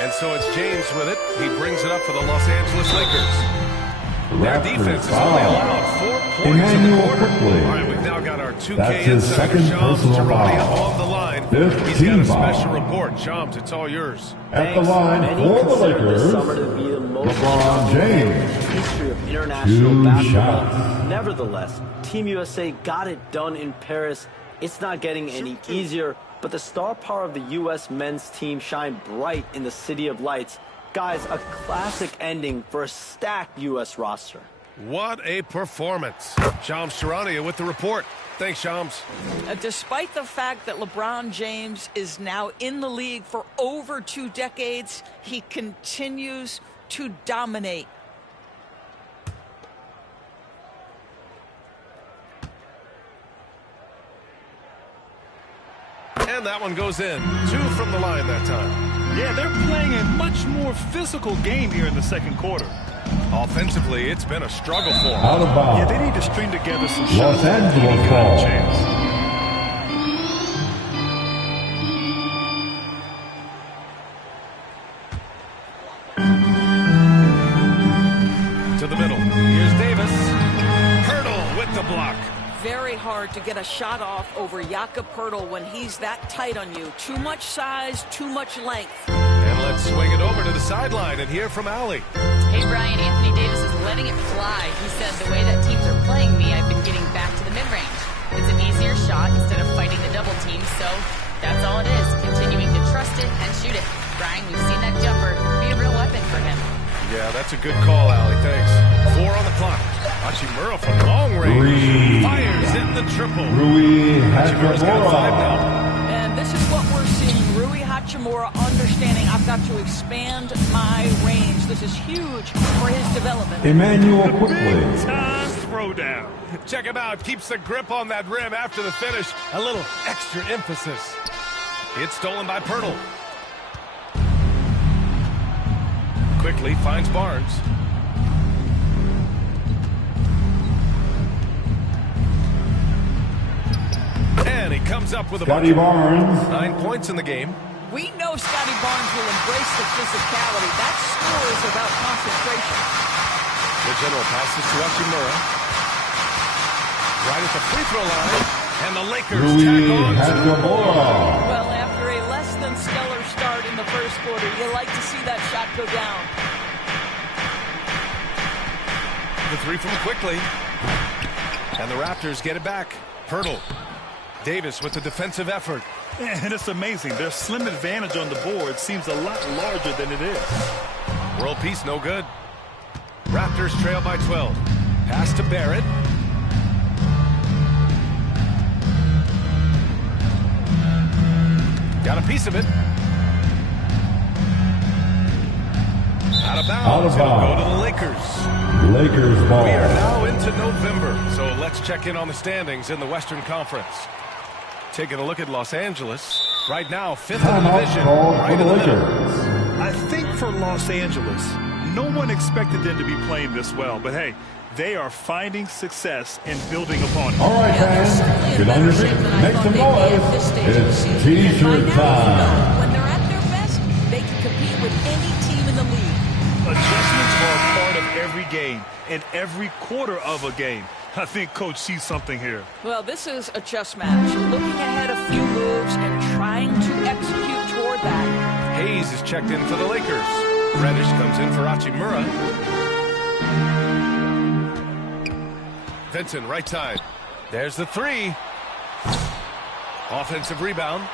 And so it's James with it. He brings it up for the Los Angeles Lakers. Their defense has only allowed 4 points in the quarter. All right, we've now got our 2K That's his insider, second Shams personal Charania, foul. on the line. Fifth He's team got a foul. special report. Shams, it's all yours. At the line Many for the consider this Lakers, summer to be the most LeBron James. in the history of international 2 basketball. shots. Nevertheless, Team USA got it done in Paris. It's not getting any easier, but the star power of the U.S. men's team shined bright in the City of Lights. Guys, a classic ending for a stacked U.S. roster. What a performance. Shams Charania with the report. Thanks, Shams. Despite the fact that LeBron James is now in the league for over 2 decades, he continues to dominate. And that one goes in. 2 from the line that time. Yeah, they're playing a much more physical game here in the second quarter. Offensively, it's been a struggle for them. Out of bounds. Yeah, they need to string together some Los shots. Angeles ball. the block. Very hard to get a shot off over Jakob Poeltl when he's that tight on you. Too much size, too much length. And let's swing it over to the sideline and hear from Allie. Hey, Brian, Anthony Davis is letting it fly. He said the way that teams are playing me, I've been getting back to the mid-range. It's an easier shot instead of fighting the double team, so that's all it is, continuing to trust it and shoot it. Brian, we've seen that jumper be a real weapon for him. Yeah, that's a good call, Allie. Thanks. 4 on the clock. Hachimura from long range. Fires in the triple. Rui Hachimura's got 5 now. And this is what we're seeing. Rui Hachimura understanding I've got to expand my range. This is huge for his development. Emmanuel quickly. Big time throwdown. Check him out. Keeps the grip on that rim after the finish. A little extra emphasis. It's stolen by Poeltl. Quickly finds Barnes. And he comes up with a Scotty Barnes. 9 points in the game. We know Scotty Barnes will embrace the physicality. That score is about concentration. The general passes to Hachimura. Right at the free throw line. And the Lakers tack on to Well, after a less than stellar start in the first quarter, you like to see that shot go down. the 3 from quickly. And the Raptors get it back. Poeltl. Davis with the defensive effort. And it's amazing. Their slim advantage on the board seems a lot larger than it is. World peace, no good. Raptors trail by 12. Pass to Barrett. Got a piece of it. Out of bounds. It'll go to the Lakers. Lakers ball. We are now into November, so let's check in on the standings in the Western Conference. Taking a look at Los Angeles. Right now, 5th in the division. Right in the middle. I think for Los Angeles, no one expected them to be playing this well. But hey, they are finding success and building upon it. All right, fans. Get on your feet. Make some noise. It's T-shirt time. When they're at their best, they can compete with any team in the league. Adjustments are a part of every game and every quarter of a game. I think Coach sees something here. Well, this is a chess match. Looking ahead a few moves and trying to execute toward that. Hayes is checked in for the Lakers. Reddish comes in for Hachimura. Vincent, right side. There's the 3. Offensive rebound.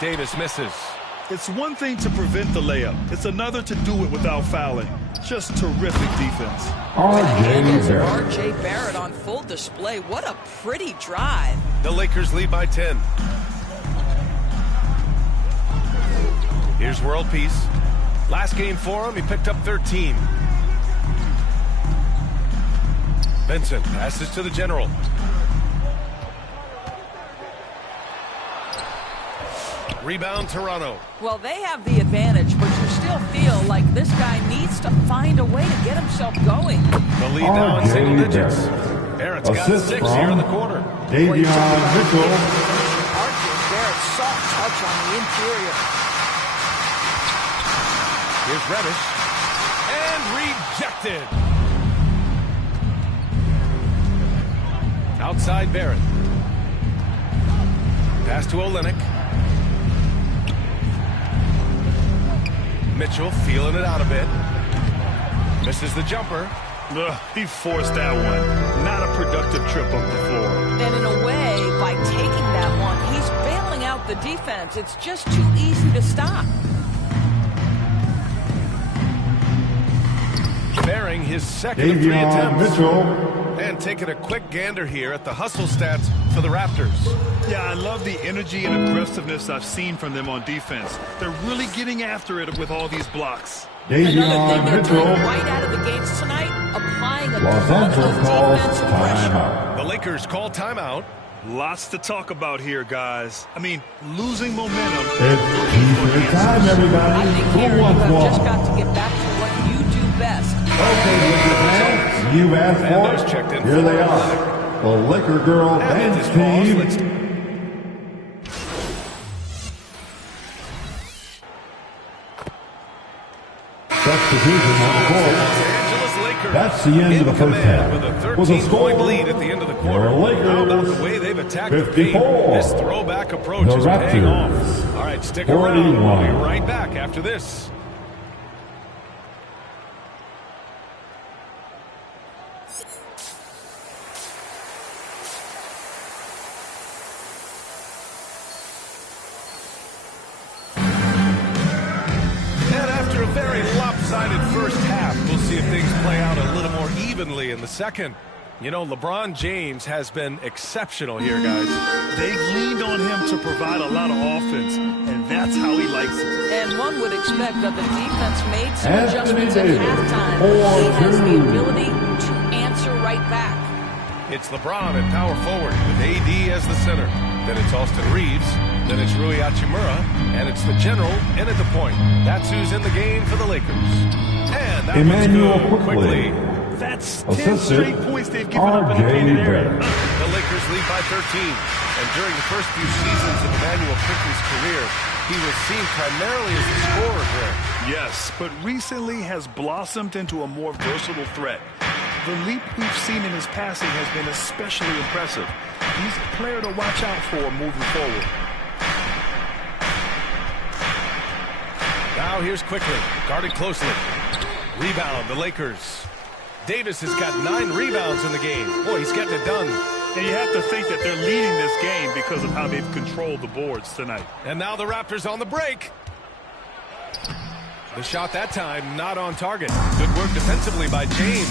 Davis misses. It's one thing to prevent the layup. It's another to do it without fouling. Just terrific defense. R.J. Barrett on full display. What a pretty drive. The Lakers lead by 10. Here's world peace. Last game for him, he picked up 13. Vincent passes to the general. Rebound, Toronto. Well, they have the advantage, but you still feel like this guy needs to find a way to get himself going. The lead now in single digits. Barrett's got 6 here in the quarter. Davion Mitchell. R.J. Barrett, soft touch on the interior. Here's Reddish. And rejected. Outside Barrett. Pass to Olynyk. Mitchell feeling it out a bit. Misses the jumper. He forced that one. Not a productive trip up the floor. And in a way, by taking that one, he's bailing out the defense. It's just too easy to stop. Bearing his second of 3 attempts. Mitchell. And taking a quick gander here at the hustle stats for the Raptors. Yeah, I love the energy and aggressiveness I've seen from them on defense. They're really getting after it with all these blocks. Davion Mitchell. Right out of the gates tonight, applying a Los Angeles calls timeout. The Lakers call timeout. Lots to talk about here, guys. I mean, losing momentum. It's T-shirt time, everybody. I think here you've just got to get back to what you do best. Okay, Laker fans, you asked for it. Here they are. The Laker Girl Dance Team. Substitution on the court. Los Angeles Lakers That's the end of the first half. with a With a 13-point score, lead at the end of the quarter. your Lakers, How about the way they've attacked the 54. paint? This throwback approach The is paying off. Raptors, All right, stick around. We'll be 41. right back after this. And after a very lopsided first half, we'll see if things play out a little more evenly in the second. You know, LeBron James has been exceptional here, guys. They've leaned on him to provide a lot of offense, and that's how he likes it. And one would expect that the defense made some Anthony adjustments at Davis, halftime. He has the 4-2. ability to answer right back. It's LeBron at power forward with AD as the center. Then it's Austin Reeves. Then it's Rui Hachimura. And it's the general in at the point. That's who's in the game for the Lakers. And that Emmanuel one's good. Quickly. That's 10 Assisted, straight points they've given up in the RJ painted area. Barrett. The Lakers lead by 13. And during the first few seasons of Emmanuel Quickly's career, he was seen primarily as the scorer, Greg. Yes, but recently has blossomed into a more versatile threat. The leap we've seen in his passing has been especially impressive. He's a player to watch out for moving forward. Now here's Quickly, guarded closely. Rebound, the Lakers. Davis has got 9 rebounds in the game. Boy, he's getting it done. And you have to think that they're leading this game because of how they've controlled the boards tonight. And now the Raptors on the break. The shot that time not on target. Good work defensively by James.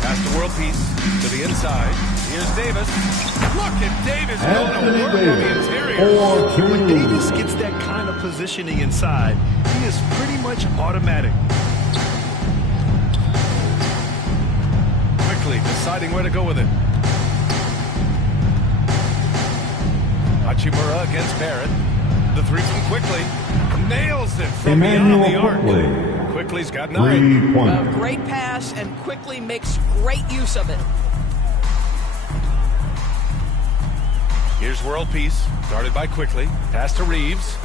Pass to world peace to the inside. Here's Davis. Look at Davis going to work on the interior. When Davis gets that kind of positioning inside, he is pretty much automatic. Quickly deciding where to go with it. Hachimura against Barrett. The three from Quickly. Nails it from beyond the arc. Quickly's got 9. A great pass, and Quickly makes great use of it. Here's world peace. Guarded by Quickly. Pass to Reeves.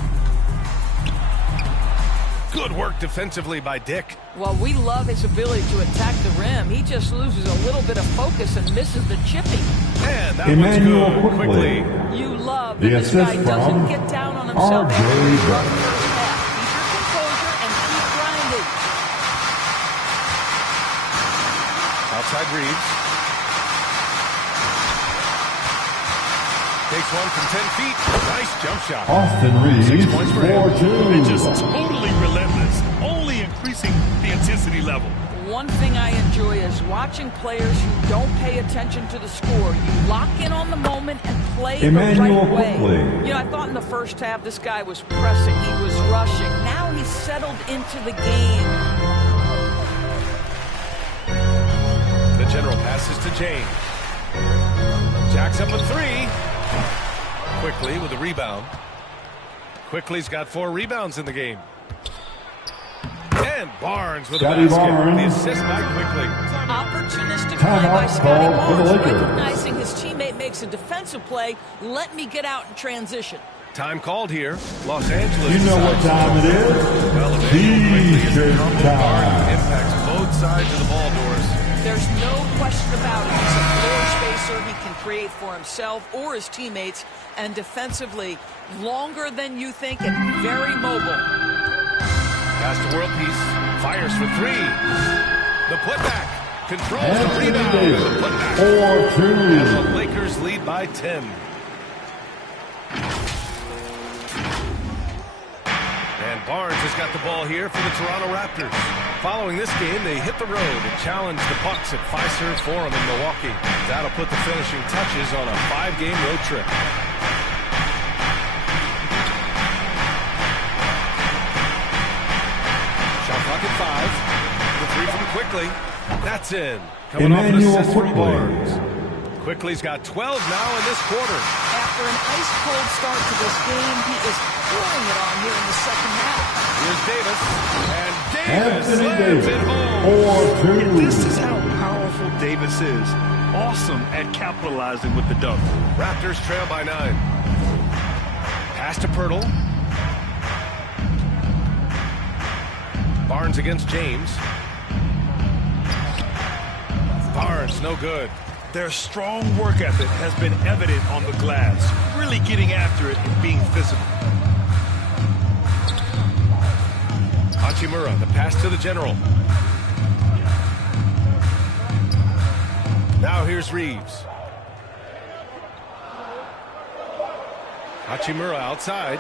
Good work defensively by Dick. Well, we love his ability to attack the rim. He just loses a little bit of focus and misses the chipping. And that Emmanuel one's good. Quickly. You love that The this guy assist doesn't from get down on himself. RJ after his rough Barrett. first half. Keep your composure and keep grinding. Outside Reeves. Takes one from 10 feet. Nice jump shot. Austin Reeves, 6 points for him. 4-2. And just totally relentless, only increasing the intensity level. One thing I enjoy is watching players who don't pay attention to the score. You lock in on the moment and play Emmanuel the right way. Quickly. You know, I thought in the first half this guy was pressing, he was rushing. Now he's settled into the game. The general passes to James. Jacks up a 3. Quickly with a rebound. Quickly's got 4 rebounds in the game. And Barnes with a Scotty basket. Barnes. The assist by Quickly. Opportunistic play by Timeout Scotty called for the Barnes, Lakers. recognizing his teammate makes a defensive play. Let me get out in transition. Time called here. Los Angeles. You know what time it is? Well, Emmanuel Quickly is T-shirt a combo guard who time. impacts both sides of the ball doors. There's no question about it. He's a floor spacer. He can create for himself or his teammates. And defensively, longer than you think and very mobile. Pass to world peace. Fires for 3. The putback. Controls the Anthony rebound. Davis, The putback. 4-2. And the Lakers lead by 10. And Barnes has got the ball here for the Toronto Raptors. Following this game, they hit the road and challenge the Bucks at Fiserv Forum in Milwaukee. That'll put the finishing touches on a 5-game road trip. Shot clock at 5. The 3 from Quickly. That's in. Coming Emmanuel off an assist from Quickly. Barnes. Quickly's got 12 now in this quarter. After an ice-cold start to this game, he is pouring it on here in the second half. Here's Davis. And Davis Anthony slams Davis, it home. 4-2. This is how powerful Davis is. Awesome at capitalizing with the dunk. Raptors trail by 9. Pass to Pirtle. Barnes against James. Barnes, no good. Their strong work ethic has been evident on the glass, really getting after it and being physical. Hachimura, the pass to the general. Now here's Reeves. Hachimura outside.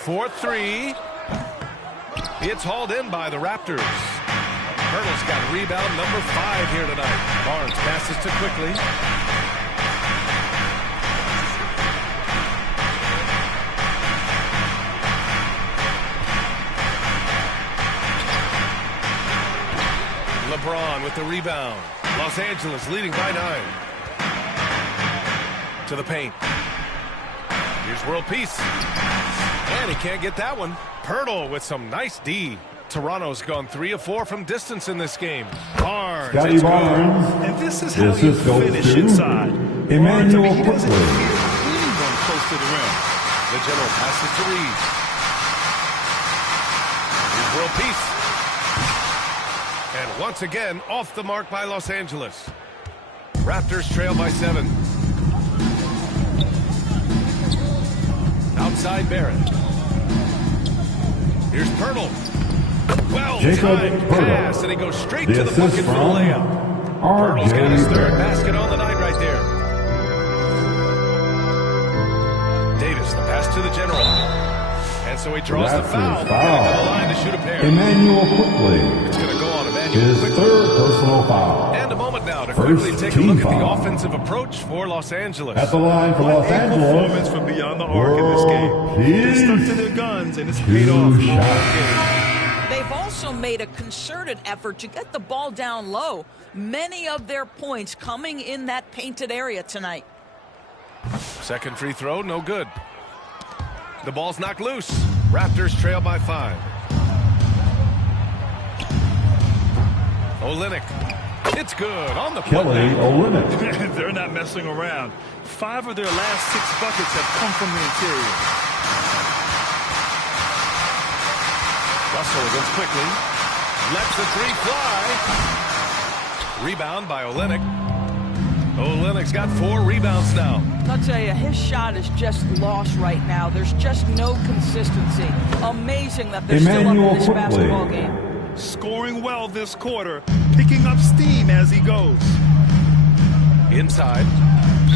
4-3. It's hauled in by the Raptors. Hurdle's got rebound number 5 here tonight. Barnes passes to Quickly. LeBron with the rebound. Los Angeles leading by 9. To the paint. Here's World Peace. And he can't get that one. Pirtle with some nice D. Toronto's gone 3 of 4 from distance in this game. Barnes. Scotty Barnes. And this is how you finish inside. Emmanuel he doesn't Quickly. fear anyone close to the rim. The general passes to Reeves. Here's World Peace. And once again, off the mark by Los Angeles. Raptors trail by 7. Outside Barrett. Here's Pirtle. Well-timed pass, and he goes straight to the bucket for the layup. Pirtle's got his 3rd basket on the night right there. Davis, the pass to the general. And so he draws the foul. To the line to shoot a pair. Emmanuel Quickly. It's going to go on Emmanuel His Quickly. 3rd personal foul. And a moment now to First quickly take a look at the foul. offensive approach for Los Angeles. At the line for Los Angeles. Performance from beyond the arc in this game. They stuck to their guns, and it's paid off all game. They've also made a concerted effort to get the ball down low. Many of their points coming in that painted area tonight. Second free throw, no good. The ball's knocked loose. Raptors trail by 5. Olynyk. It's good on the Kelly Olynyk. They're not messing around. 5 of their last 6 buckets have come from the interior. Russell against Quickly. Lets the 3 fly. Rebound by Olynyk. Olynyk's got 4 rebounds now. I'll tell you, his shot is just lost right now. There's just no consistency. Amazing that they're still up in this basketball game. Scoring well this quarter, picking up steam as he goes. Inside.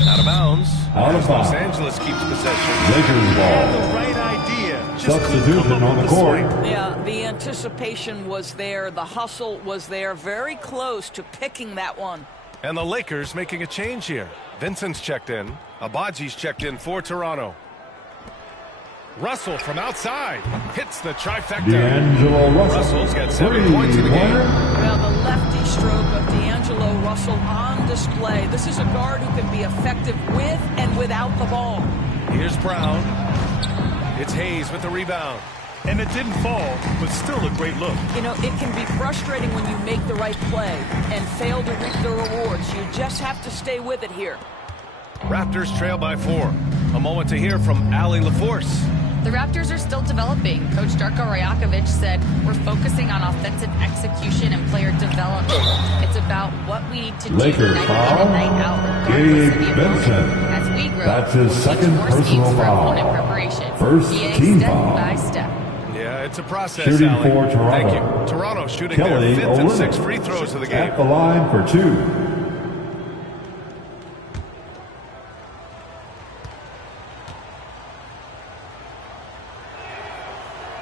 Out of bounds. Out of Los bounds. Angeles keeps possession. Lakers ball. The right idea. Substitution on the court. Yeah, the anticipation was there. The hustle was there. Very close to picking that one. And the Lakers making a change here. Vincent's checked in. Abaji's checked in for Toronto. Russell from outside hits the trifecta. D'Angelo Russell. Russell's got 7 points in the game. Well, the lefty stroke of D'Angelo Russell on display. This is a guard who can be effective with and without the ball. Here's Brown. It's Hayes with the rebound. And it didn't fall, but still a great look. You know, it can be frustrating when you make the right play and fail to reap the rewards. You just have to stay with it here. Raptors trail by 4. A moment to hear from Allie LaForce. The Raptors are still developing. Coach Darko Rajakovic said, we're focusing on offensive execution and player development. It's about what we need to do night in and night out, regardless of the opponent. As we grow, That's his second personal foul. Preparation. First team step foul. by step. Yeah, it's a process, Shooting Allie. for Toronto. Thank you. Toronto shooting Kelly their 5th and Olynyk 6th free throws of the game. At the line for 2.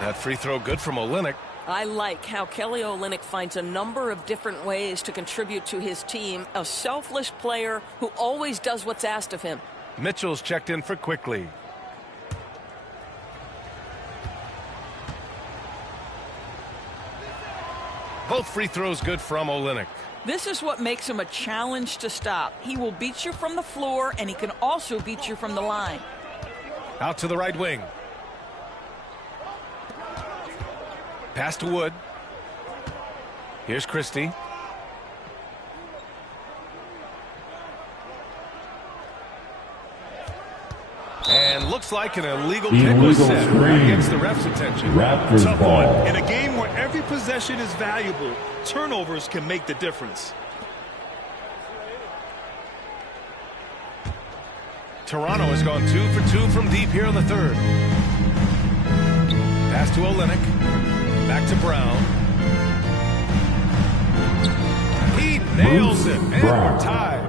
That free throw good from Olynyk. I like how Kelly Olynyk finds a number of different ways to contribute to his team. A selfless player who always does what's asked of him. Mitchell's checked in for Quickly. Both free throws good from Olynyk. This is what makes him a challenge to stop. He will beat you from the floor, and he can also beat you from the line. Out to the right wing. Pass to Wood. Here's Christie. And looks like an illegal kick was set against the ref's attention. Raptors Tough ball. one. In a game where every possession is valuable, turnovers can make the difference. Toronto has gone 2 for 2 from deep here in the third. Pass to Olynyk. Back to Brown. He nails it, and we're tied.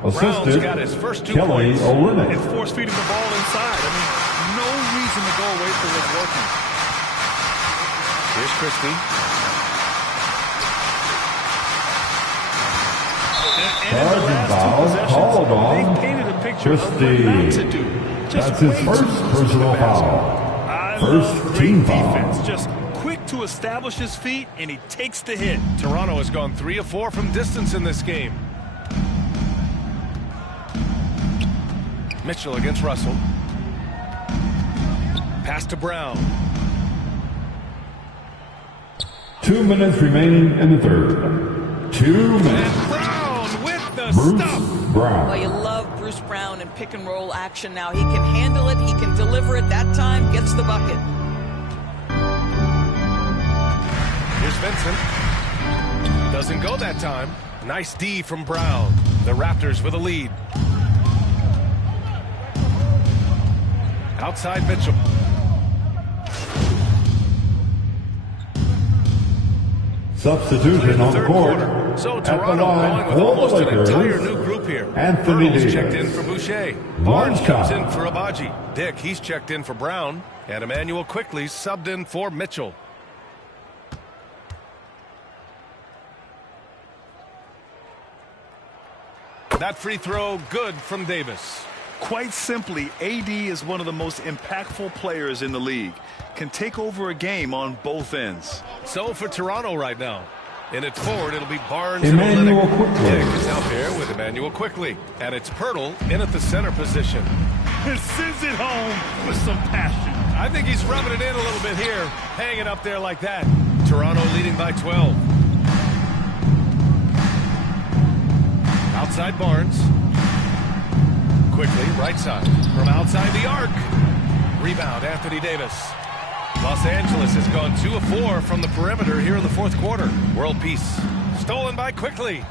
Brown's got his first 2 points and force feeding the ball inside. I mean, no reason to go away from what's working. Here's Christie. And in the last 2 possessions, they've painted a picture of what not to do. That's his first personal foul. First team foul. Just quick to establish his feet, and he takes the hit. Toronto has gone 3 of 4 from distance in this game. Mitchell against Russell. Pass to Brown. 2 minutes remaining in the third. 2 minutes. And Brown with the Bruce stuff. Brown. Well, you love Bruce Brown in pick and roll action now. He can handle it. He can deliver it. That time gets the bucket. Here's Vincent. Doesn't go that time. Nice D from Brown. The Raptors with a lead. Outside Mitchell. Substitution on the court. So At the Toronto line going with for almost the an entire Lakers, new group here. Anthony Pearl's Davis. checked in for Boucher. One Barnes comes shot. in for Abaji. Dick, he's checked in for Brown. And Emmanuel quickly subbed in for Mitchell. That free throw good from Davis. Quite simply, AD is one of the most impactful players in the league. Can take over a game on both ends. So for Toronto right now. In its forward, it'll be Barnes Emmanuel and Quickly. Dick is out there with Emmanuel Quickly. And it's Pirtle in at the center position. Sends it home with some passion. I think he's rubbing it in a little bit here. Hanging up there like that. Toronto leading by 12. Outside Barnes. Quickly, right side. From outside the arc. Rebound, Anthony Davis. Los Angeles has gone 2 of 4 from the perimeter here in the fourth quarter. World Peace. Stolen by Quickly.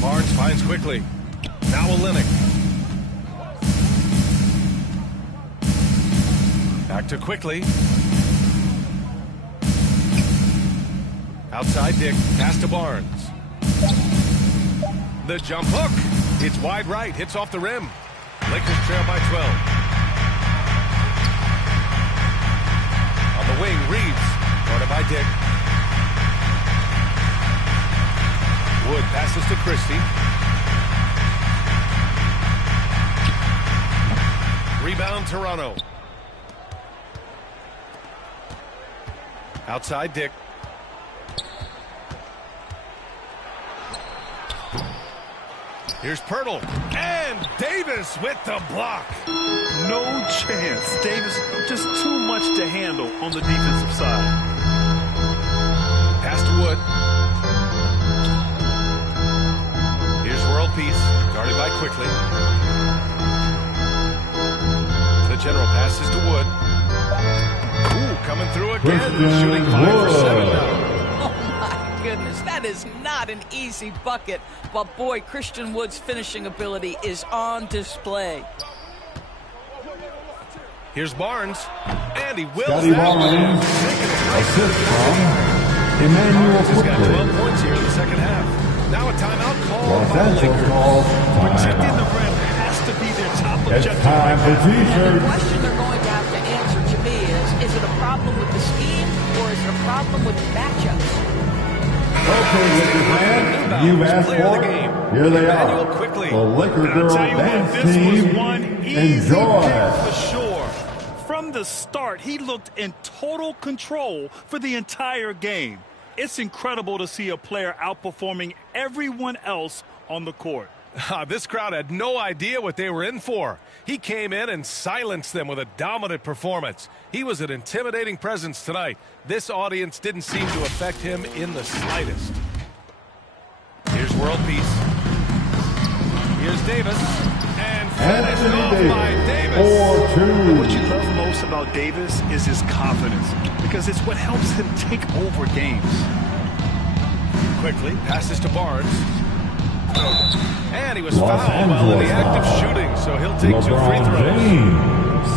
Barnes finds Quickly. Now Olynyk. Back to Quickly. Outside Dick. Pass to Barnes. The jump hook. It's wide right. Hits off the rim. Lakers trail by 12. On the wing, Reeves. Guarded by Dick. Wood passes to Christie. Rebound, Toronto. Outside Dick. Here's Pirtle. And Davis with the block. No chance. Davis just too much to handle on the defensive side. Pass to Wood. Here's World Peace. Guarded by Quickly. The general passes to Wood. Ooh, coming through again. Shooting 5 for 7 now. Goodness, that is not an easy bucket, but boy, Christian Wood's finishing ability is on display. Here's Barnes, and he wills Scotty that Barnes. Assist from Emmanuel Barnes has got Quickly. 12 points here in the second half. Now a timeout called Los by the Angeles Lakers. calls Protecting the timeout. rim has to be their top It's objective. time for The T-shirts. question they're going to have to answer to me is it a problem with the scheme or is it a problem with matchups? Okay, Lakers fans, you've asked for it. Here they are. The Laker I'll girl tell you what, dance this was team. one easy Enjoy. pick for sure. From the start, he looked in total control for the entire game. It's incredible to see a player outperforming everyone else on the court. This crowd had no idea what they were in for. He came in and silenced them with a dominant performance. He was an intimidating presence tonight. This audience didn't seem to affect him in the slightest. Here's World Peace. Here's Davis. And finished off by Davis. 4-2. What you love most about Davis is his confidence, because it's what helps him take over games. Quickly passes to Barnes. And he was fouled while in the act of shooting, so he'll take 2 free throws.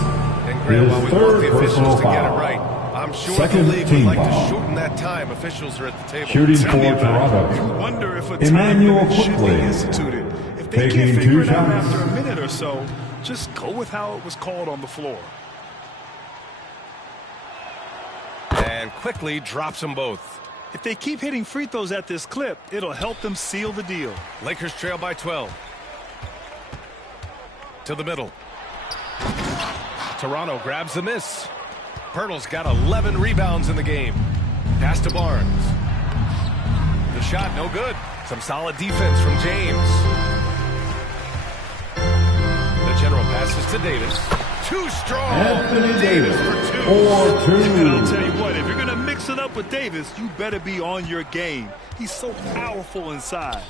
And Graham, while we want the officials to get it right, I'm sure the league would like to shorten that time. Officials are at the table. Shooting for Toronto. You wonder if a Emmanuel time limit should be Quickly. instituted. If they can't figure it out after a minute or so, just go with how it was called on the floor. And Quickly drops them both. If they keep hitting free throws at this clip, it'll help them seal the deal. Lakers trail by 12. To the middle. Toronto grabs the miss. Pirtle's got 11 rebounds in the game. Pass to Barnes. The shot, no good. Some solid defense from James. The general passes to Davis. Too strong. Anthony Davis for 2. 4-2. And I'll tell you what, if you're going to mix it up with Davis, you better be on your game. He's so powerful inside.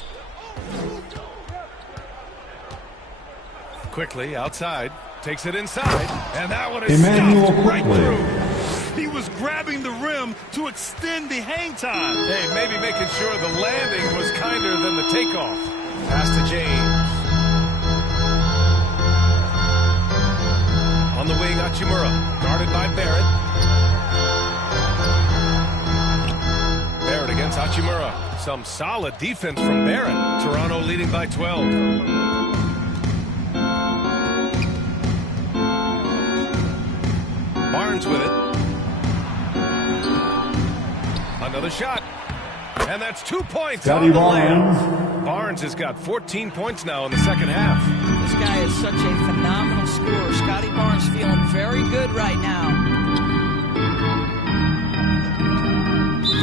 Quickly outside. Takes it inside. And that one is Emmanuel stuffed right Quickly. through. He was grabbing the rim to extend the hang time. Hey, maybe making sure the landing was kinder than the takeoff. Pass to James. On the wing, Hachimura. Guarded by Barrett. Barrett against Hachimura. Some solid defense from Barrett. Toronto leading by 12. Barnes with it. Another shot. And that's 2 points. Scotty on the Barnes. layup. Barnes has got 14 points now in the second half. This guy is such a phenomenal scorer. Scotty Barnes feeling very good right now.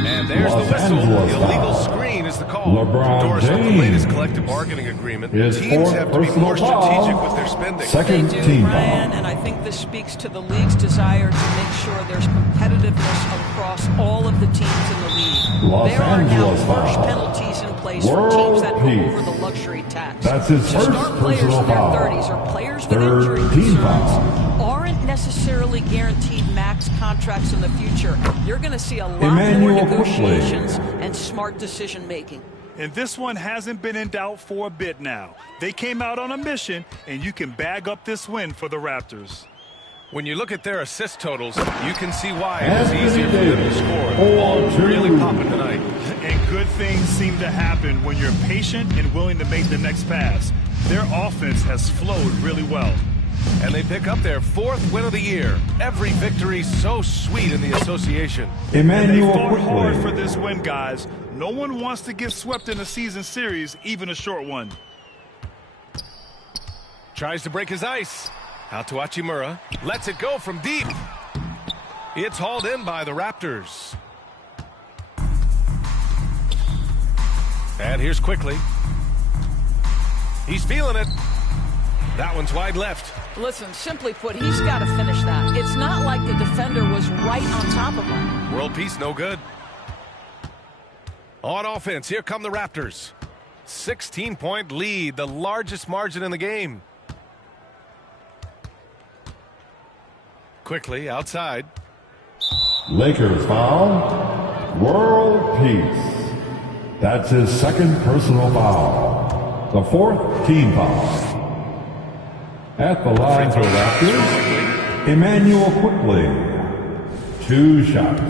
And there's Los the whistle. Angeles Illegal foul. screen is the call. LeBron Doris, with the James. latest collective bargaining agreement, His teams fourth have to be personal more foul. strategic with their spending. Second They do, team Brian, foul. and I think this speaks to the league's desire to make sure there's competitiveness across all of the teams in the league. Los there are now Angeles harsh foul. penalties in place for World teams that go peace. over the luxury tax. That's his So first star players personal in their foul. 30s or players with Third injury team concerns foul. aren't necessarily guaranteed max contracts in the future. You're going to see a lot Emmanuel more Quickly. negotiations and smart decision making. And this one hasn't been in doubt for a bit now. They came out on a mission, and you can bag up this win for the Raptors. When you look at their assist totals, you can see why it was Anthony easier for them to Davis. score. 4-2. All really popping tonight. And good things seem to happen when you're patient and willing to make the next pass. Their offense has flowed really well. And they pick up their 4th win of the year. Every victory so sweet in the association. And they Emmanuel fought hard Quickly. for this win, guys. No one wants to get swept in a season series, even a short one. Tries to break his ice. Out to Hachimura. Lets it go from deep. It's hauled in by the Raptors. And here's Quickly. He's feeling it. That one's wide left. Listen, simply put, he's got to finish that. It's not like the defender was right on top of him. World peace, no good. On offense, here come the Raptors. 16-point lead, the largest margin in the game. Quickly outside. Lakers foul. World peace. That's his second personal foul. The 4th team foul. At the line for Raptors, Emmanuel Quickly. 2 shots.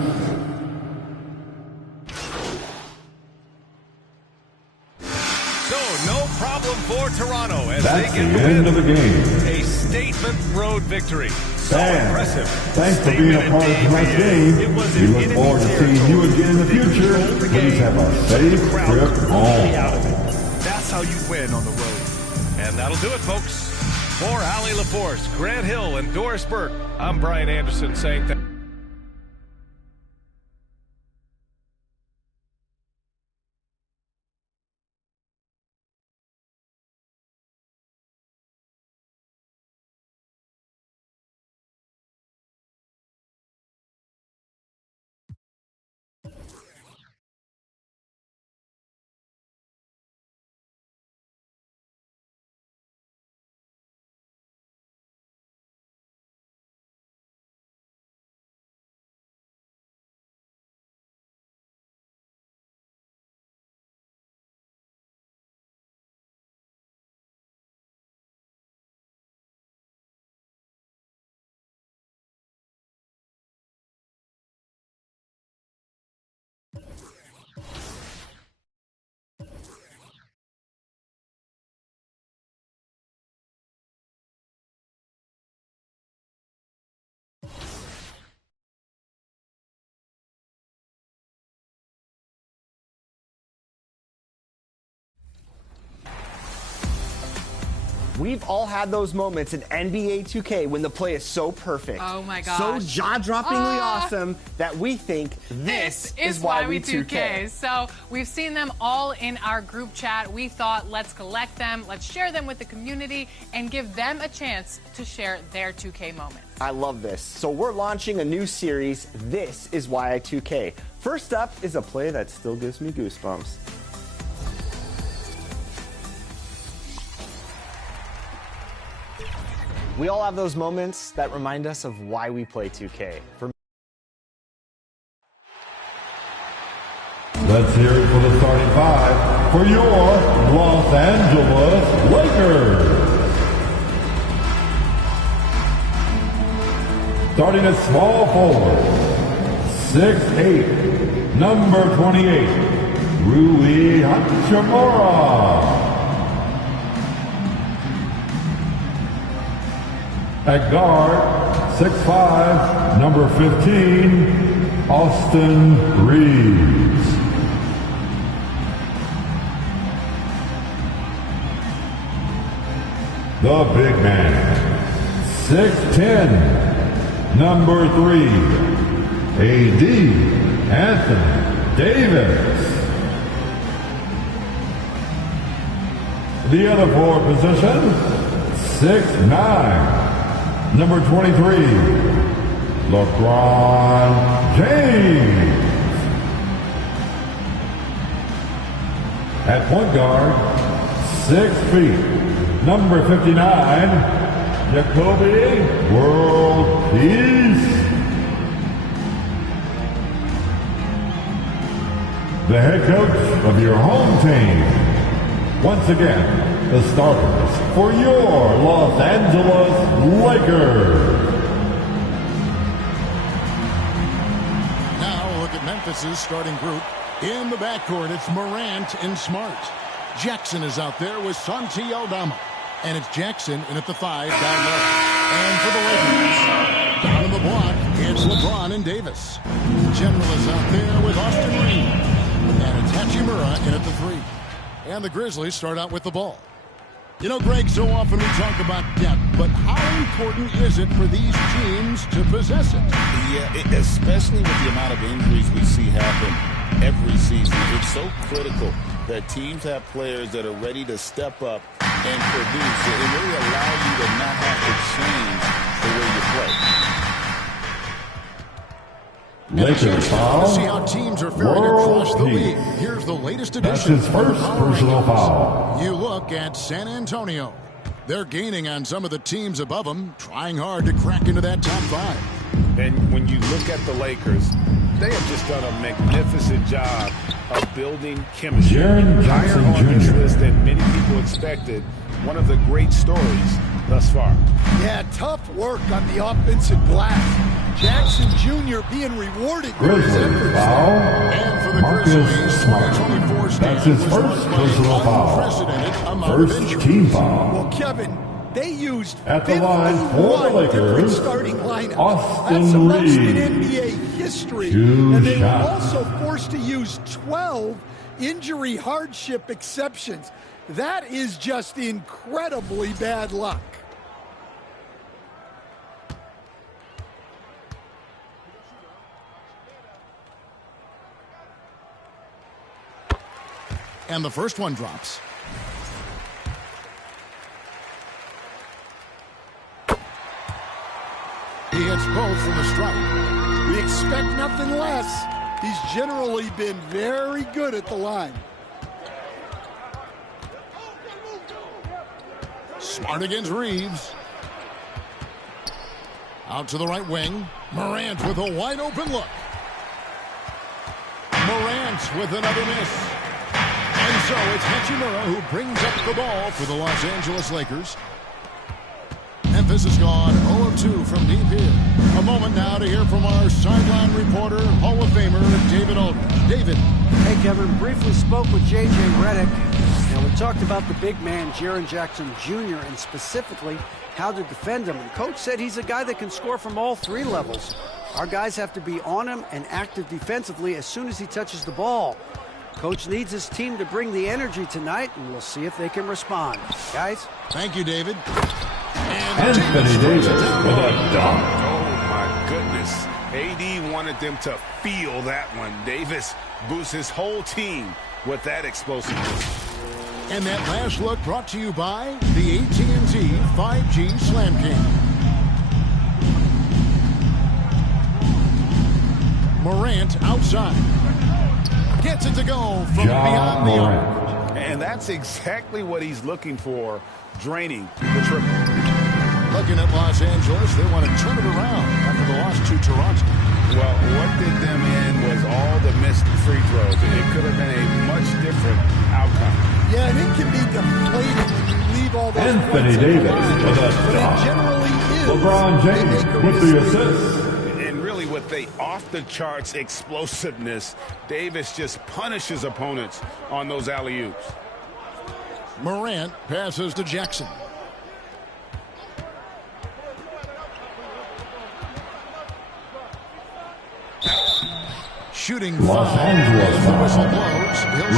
So, no problem for Toronto as That's they get the the end win. of the game. A statement road victory. So Dan, impressive. thanks for being a part of tonight's game. We look forward to seeing you again in the future. Please have a safe trip home. That's how you win on the road. And that'll do it, folks. For Allie LaForce, Grant Hill, and Doris Burke, I'm Brian Anderson saying thank you. We've all had those moments in NBA 2K when the play is so perfect. Oh my gosh. So jaw-droppingly awesome that we think this is why we 2K. So we've seen them all in our group chat. We thought, let's collect them, let's share them with the community, and give them a chance to share their 2K moments. I love this. So we're launching a new series, This Is Why I 2K. First up is a play that still gives me goosebumps. We all have those moments that remind us of why we play 2K. Let's hear it for the starting five for your Los Angeles Lakers. Starting at small forward, 6'8", number 28, Rui Hachimura. At guard, 6'5", number 15, Austin Reeves. The big man, 6'10", number 3, AD Anthony Davis. The other forward position, 6'9", number 23, LeBron James. At point guard, 6 feet, number 59, Jacoby World Peace. The head coach of your home team. Once again, the starters for your Los Angeles Lakers. Now look at Memphis's starting group. In the backcourt, it's Morant and Smart. Jackson is out there with Santi Aldama. And it's Jackson in at the 5 down low. And for the Lakers, down in the block, it's LeBron and Davis. General is out there with Austin Reeves. And it's Hachimura in at the 3. And the Grizzlies start out with the ball. You know, Greg, so often we talk about depth, but how important is it for these teams to possess it? Yeah, especially with the amount of injuries we see happen every season. It's so critical that teams have players that are ready to step up and produce. It really allows you to not have to change the way you play. Lakers foul. See how teams are faring across the league. Here's the latest edition. That's his first personal foul. You look at San Antonio. They're gaining on some of the teams above them, trying hard to crack into that top 5. And when you look at the Lakers, they have just done a magnificent job of building chemistry. Jaren Higher Jackson on this Jr. list than many people expected. One of the great stories thus far. Yeah, tough work on the offensive glass. Jackson Jr. being rewarded. Grizzlies foul. And for the Marcus Grizzlies, Smart. 2024 That's his first personal foul. First team foul. Well, Kevin, they used at the line for the Lakers, starting lineup. Austin That's amongst Reeves. in NBA history. Two and they shots. were also forced to use 12 injury hardship exceptions. That is just incredibly bad luck. And the first one drops. He hits both from the stripe. We expect nothing less. He's generally been very good at the line. Smart against Reeves. Out to the right wing. Morant with a wide open look. Morant with another miss. And so it's Hachimura who brings up the ball for the Los Angeles Lakers. Memphis has gone 0-2 from deep here. A moment now to hear from our sideline reporter, Hall of Famer David Aldridge. David. Hey, Kevin. Briefly spoke with J.J. Redick. Now, we talked about the big man, Jaren Jackson Jr., and specifically how to defend him. And Coach said he's a guy that can score from all 3 levels. Our guys have to be on him and active defensively as soon as he touches the ball. Coach needs his team to bring the energy tonight, and we'll see if they can respond. Guys? Thank you, David. Anthony Davis with a dunk. Oh, my goodness. AD wanted them to feel that one. Davis boosts his whole team with that explosiveness. And that last look brought to you by the AT&T 5G Slam King. Morant outside. Gets it to go from beyond the arc. And that's exactly what he's looking for, draining the triple. Looking at Los Angeles, they want to turn it around after the loss to Toronto. Well, what did them in was all the missed free throws. It could have been a much different outcome. Yeah, and it can be deflating when you leave all those Anthony Davis with a dunk. LeBron James with the assist. And really with the off-the-charts explosiveness, Davis just punishes opponents on those alley-oops. Morant passes to Jackson. Shooting Los Angeles foul.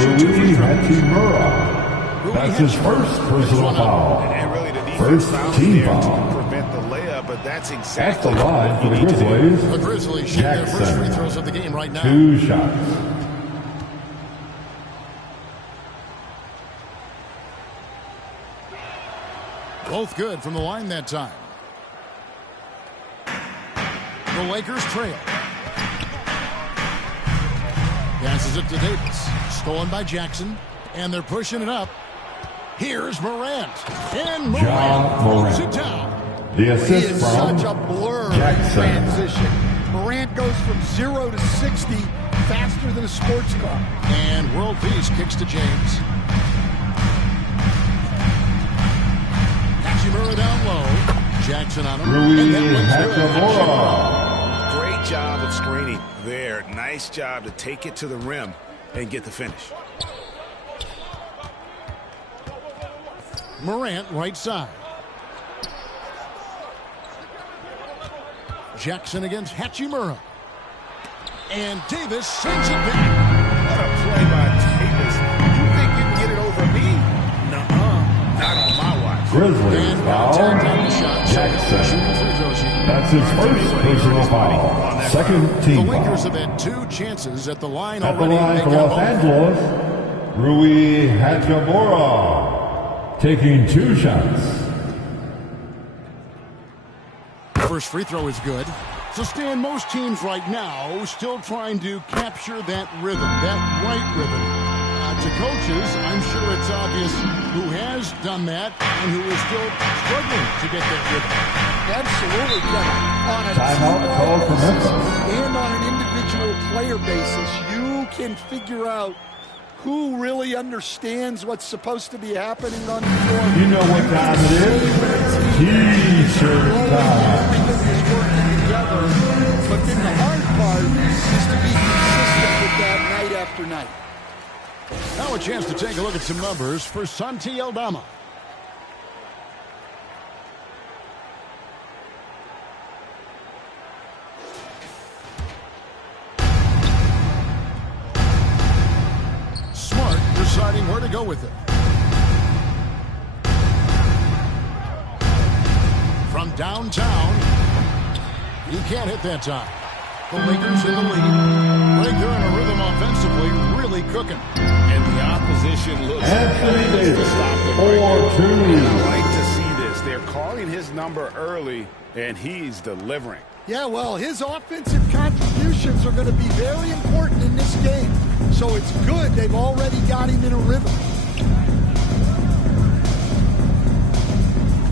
Rui Hachimura. That's his first personal foul. And really the First team foul. to prevent the layup, but that's At exactly the line for the Grizzlies. The Grizzlies shoot their first free throws of the game right now. 2 shots. Both good from the line that time. The Lakers trail. Passes it to Davis. Stolen by Jackson. And they're pushing it up. Here's Morant. And Morant throws it down. The assist He is from such a blur Jackson. in transition. Morant goes from 0 to 60 faster than a sports car. And World Peace kicks to James. Hachimura down low. Jackson on him. Rui Hachimura. great job of screening there. Nice job to take it to the rim and get the finish. Morant right side. Jackson against Hachimura. And Davis sends it back. What a play by Davis. You think you can get it over me? Nuh-uh. Not on my watch. Grizzlies foul. Jackson. That's his first personal foul. Second team The foul. Lakers have had 2 chances at the line At the already. line for Los Angeles, Rui Hachimura taking 2 shots. First free throw is good. So Stan, most teams right now still trying to capture that rhythm, that right rhythm. To coaches, I'm sure it's obvious who has done that and who is still struggling to get that rhythm. Absolutely, Kevin. On a Timeout called for Memphis. and on an individual player basis, you can figure out who really understands what's supposed to be happening on the floor. You know what time it is? T-shirt time. Everything is working together, but then the hard part is to be consistent with that night after night. Now a chance to take a look at some numbers for Santi Aldama. Smart deciding where to go with it. From downtown, he can't hit that time. The Lakers in the lead. Right there in a rhythm offensively, really cooking. And the opposition looks Anthony to Davis, stop him. 4-2. I like to see this. They're calling his number early, and he's delivering. Yeah, well, his offensive contributions are going to be very important in this game. So it's good they've already got him in a rhythm.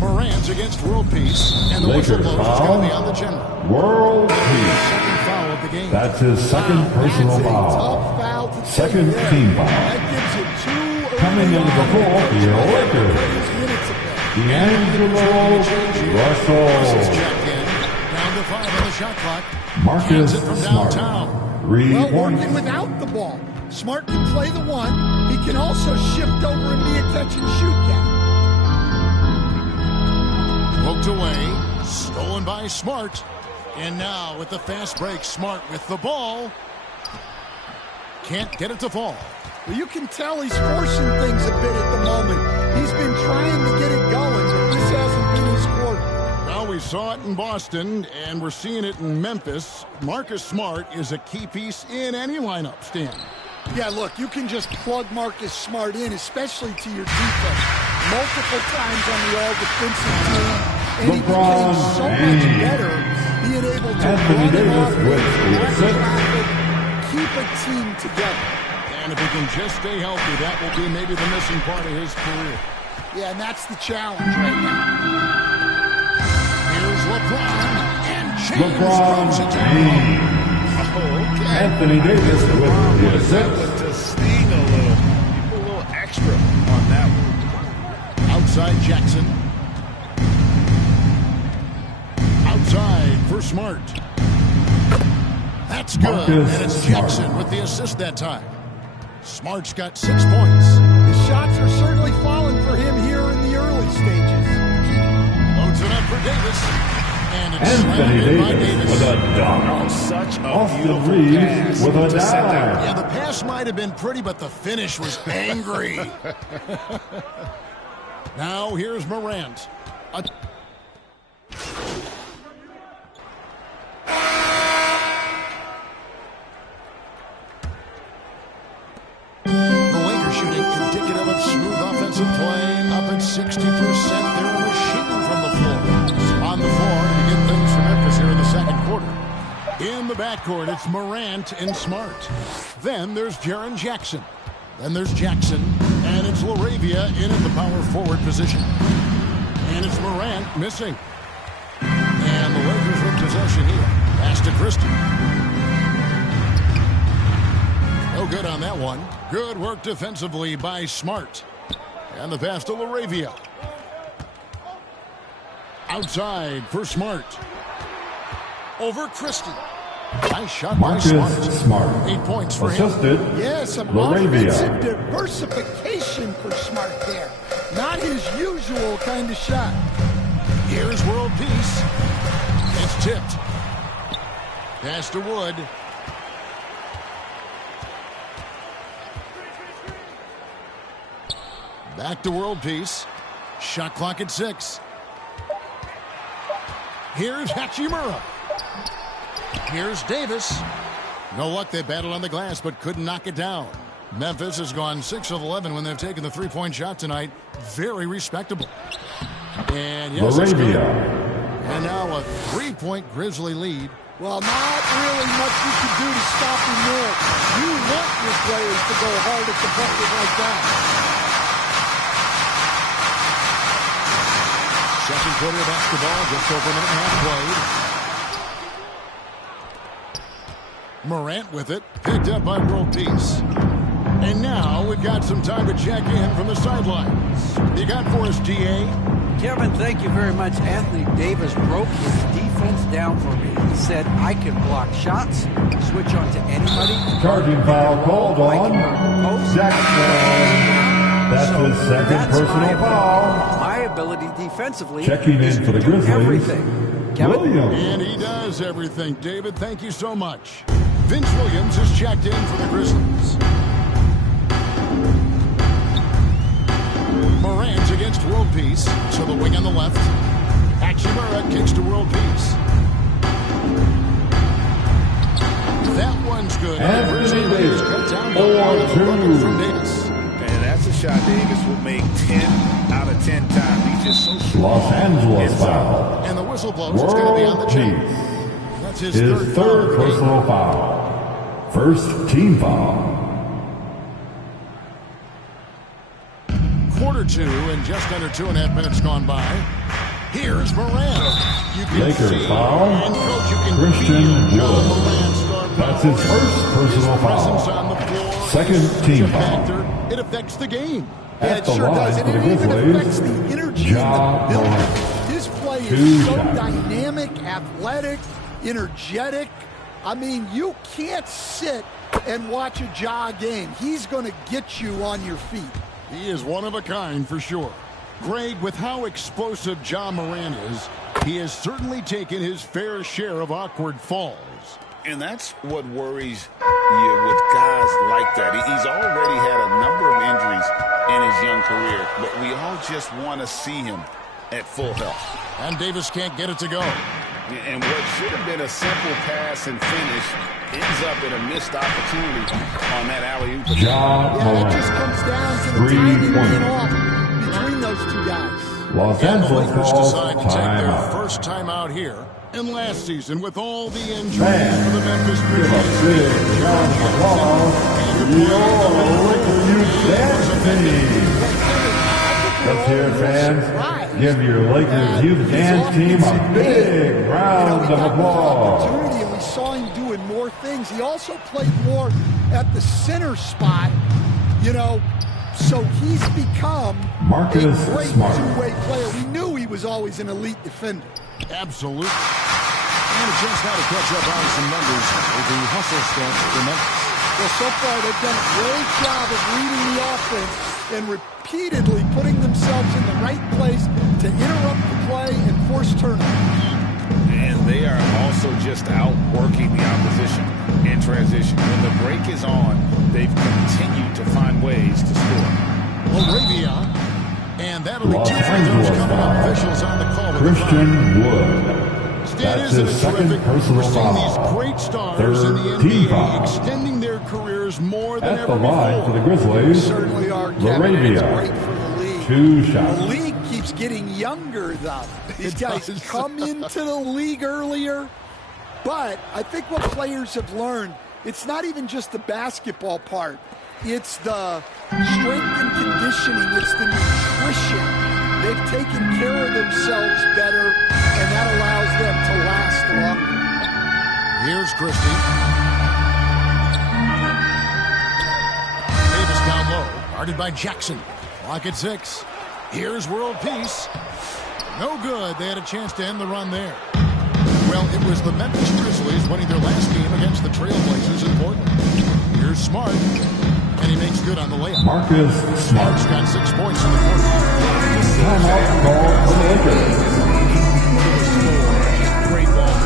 Morant against World Peace. And the whistle Lakers blows. It's going to be foul. on the general. World Peace. Second foul of the game. That's his second personal That's a foul. tough foul to Second take there. team foul. That gives you 2 early Coming into the on. fourth, the Lakers. His minutes a bit. D'Angelo Russell's Russell. checked in. Down to 5 on the shot clock. Marcus Hands it from Smart. downtown. 3 Well, points. working without the ball. Smart can play the 1. He can also shift over and be a catch-and-shoot guy. Poked away. Stolen by Smart. And now with the fast break, Smart with the ball. Can't get it to fall. Well, you can tell he's forcing things a bit at the moment. He's been trying to get it going, but this hasn't been his quarter. Well, we saw it in Boston, and we're seeing it in Memphis. Marcus Smart is a key piece in any lineup, Stan. Yeah, look, you can just plug Marcus Smart in, especially to your defense, multiple times on the all-defensive team, and he became so much better being able to run it off, keep a team together. And if he can just stay healthy, that will be maybe the missing part of his career. Yeah, and that's the challenge right now. Here's LeBron, and James throws it down. Okay. Anthony Davis with the assist. To sting a little. You put a little extra on that one. Outside Jackson. Outside for Smart. That's good. Marcus and it's Smart. Jackson with the assist that time. Smart's got 6 points. The shots are certainly falling for him here in the early stages. Loads it up for Davis. And it's Anthony Davis with a dunk. Oh, such a Austin Reeves with a dive. Yeah, the pass might have been pretty, but the finish was angry. Now here's Morant. The Lakers shooting indicative of smooth offensive play. Up at 60%. They're a machine from the floor. On the floor to get things from Memphis here in the second quarter. In the backcourt, it's Morant and Smart. Then there's Jaren Jackson. Then there's Jackson. And it's LaRavia in at the power forward position. And it's Morant missing. And the Lakers with possession here. Pass to Christie. No good on that one. Good work defensively by Smart. And the pass to LaRavia. Outside for Smart. Over Christie. Nice shot by Smart. 8 points for Assisted. him. Yeah, some LaRavia. offensive diversification for Smart there. Not his usual kind of shot. Here's world peace. It's tipped. Pass to Wood. Back to world peace. Shot clock at 6. Here's Hachimura. Here's Davis. No luck. They battled on the glass but couldn't knock it down. Memphis has gone 6 of 11 when they've taken the three-point shot tonight. Very respectable. And yes, it's good. And now a 3-point Grizzly lead. Well, not really much you can do to stop him there. You want your players to go hard at the bucket like that. Second quarter of basketball, just over a minute and a half played. Morant with it, picked up by world peace. And now we've got some time to check in from the sidelines. You got for us, GA? Kevin, thank you very much. Anthony Davis broke his defense down for me. He said, I can block shots, switch on to anybody. Charging foul called on Jackson. That's his second personal foul. My ability defensively. Checking in for the Grizzlies. Everything. Kevin? Williams. And he does everything. David, thank you so much. Vince Williams is checked in for the Grizzlies. Morant's against world peace, so the wing on the left. Hachimura kicks to world peace. That one's good. Anthony Davis. Cut down from Davis. And that's a shot Davis will make 10 out of 10 times. He's just so strong. Los Angeles foul. And the whistle blows. It's going to be on the check. That's his third personal foul. First team foul. Quarter 2 and just under 2.5 minutes gone by. Here's Morant. You can Lakers see foul. and coach, you can Christian feel John Wood. Morant's star That's his first personal presence foul. on the floor. Second is such team a foul. factor. It affects the game. Yeah, it sure does. And it even affects the energy in the building. His play is so dynamic, athletic, energetic. I mean, you can't sit and watch a Ja game. He's going to get you on your feet. He is one of a kind for sure. Greg, with how explosive Ja Morant is, he has certainly taken his fair share of awkward falls. And that's what worries you with guys like that. He's already had a number of injuries in his young career, but we all just want to see him at full health. And Davis can't get it to go. And what should have been a simple pass and finish ends up in a missed opportunity on that alley-oop. That just comes down to the timing being off between those two guys. Los And the Angeles Lakers calls decide to take their timeout. first timeout here. And last season, with all the injuries for the Memphis Grizzlies, Big round of applause for your Laker Youth Dance Team. Let's hear it, fans. Give your Lakers Youth Dance Team a big round of applause. And we saw him doing more things. He also played more at the center spot, so he's become Marcus a great Smart. two-way player. We knew he was always an elite defender. absolutely. And a chance now to catch up on some numbers with the hustle stats for Memphis. Well, so far they've done a great job of reading the offense and repeatedly putting themselves in the right place to interrupt the play and force turnovers. And they are also just outworking the opposition in transition. When the break is on, they've continued to find ways to score. Moravia. And that'll be 2 free throws coming up. Officials on the call. Christian Wood. That's his second personal foul. These great stars in the NBA extending their careers more than At the ever line before. for the Grizzlies, Certainly are, Kevin. It's great Moravia. for the league. 2 shots. The league keeps getting younger, though. These guys come into the league earlier. But I think what players have learned, it's not even just the basketball part. It's the strength and conditioning. It's the nutrition. They've taken care of themselves better, and that allows them to last longer. Here's Christie. Davis down low, guarded by Jackson. Clock at 6. Here's World Peace. No good. They had a chance to end the run there. Well, it was the Memphis Grizzlies winning their last game against the Trailblazers in Portland. Here's Smart, and he makes good on the layup. Marcus Smart. Smart's got 6 points in the quarter. Timeout call for the Lakers. Great ball.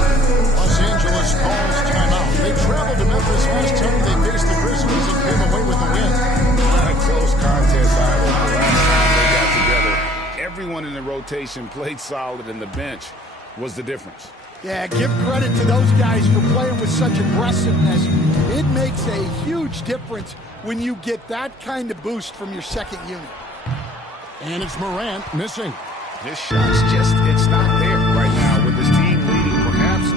Los Angeles calls timeout. They traveled to Memphis last time they faced the Grizzlies and came away with the win. Not a close contest either. The last time they got together, everyone in the rotation played solid, and the bench was the difference. Yeah, give credit to those guys for playing with such aggressiveness. It makes a huge difference when you get that kind of boost from your second unit. And it's Morant missing. This shot's just, it's not there right now with this team leading. Perhaps,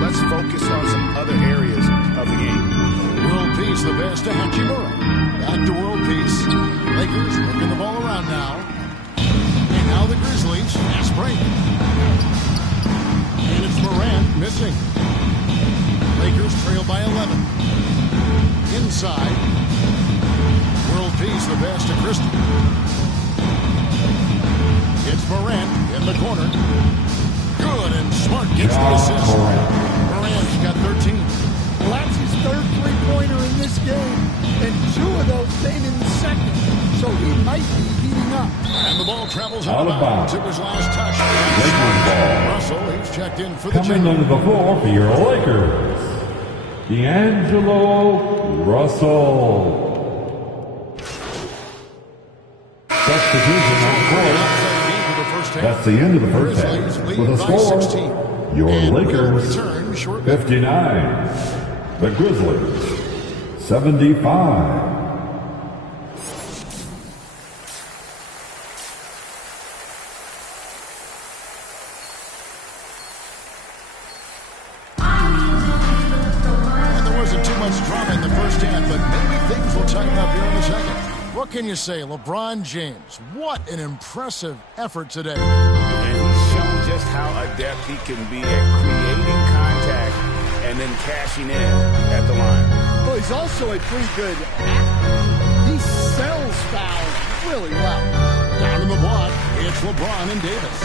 let's focus on some other areas of the game. World Peace, the pass to Hachimura. Back to World Peace. Lakers working the ball around now. And now the Grizzlies. Fast break. And it's Morant missing. Lakers trail by 11. Inside. World Peace, the pass to Christie. It's Morant in the corner. Good, and Smart gets the assist. Morant's got 13. Well, that's his third three-pointer in this game, and 2 of those came in the second, so he might be heating up. And the ball travels Out of bounds. It was last touch. Lakers ball. Russell, he's checked in for the Coming check. under the floor for your Lakers, D'Angelo Russell. Substitution on the court. That's the end of the first half. With a score, your Lakers 59, the Grizzlies 75. And there wasn't too much drama in the first half, but maybe things will tighten up here in the second. What can you say? LeBron James, what an impressive effort today. And he's shown just how adept he can be at creating contact and then cashing in at the line. Well, he's also a pretty good athlete. He sells fouls really well. Down in the block, it's LeBron and Davis.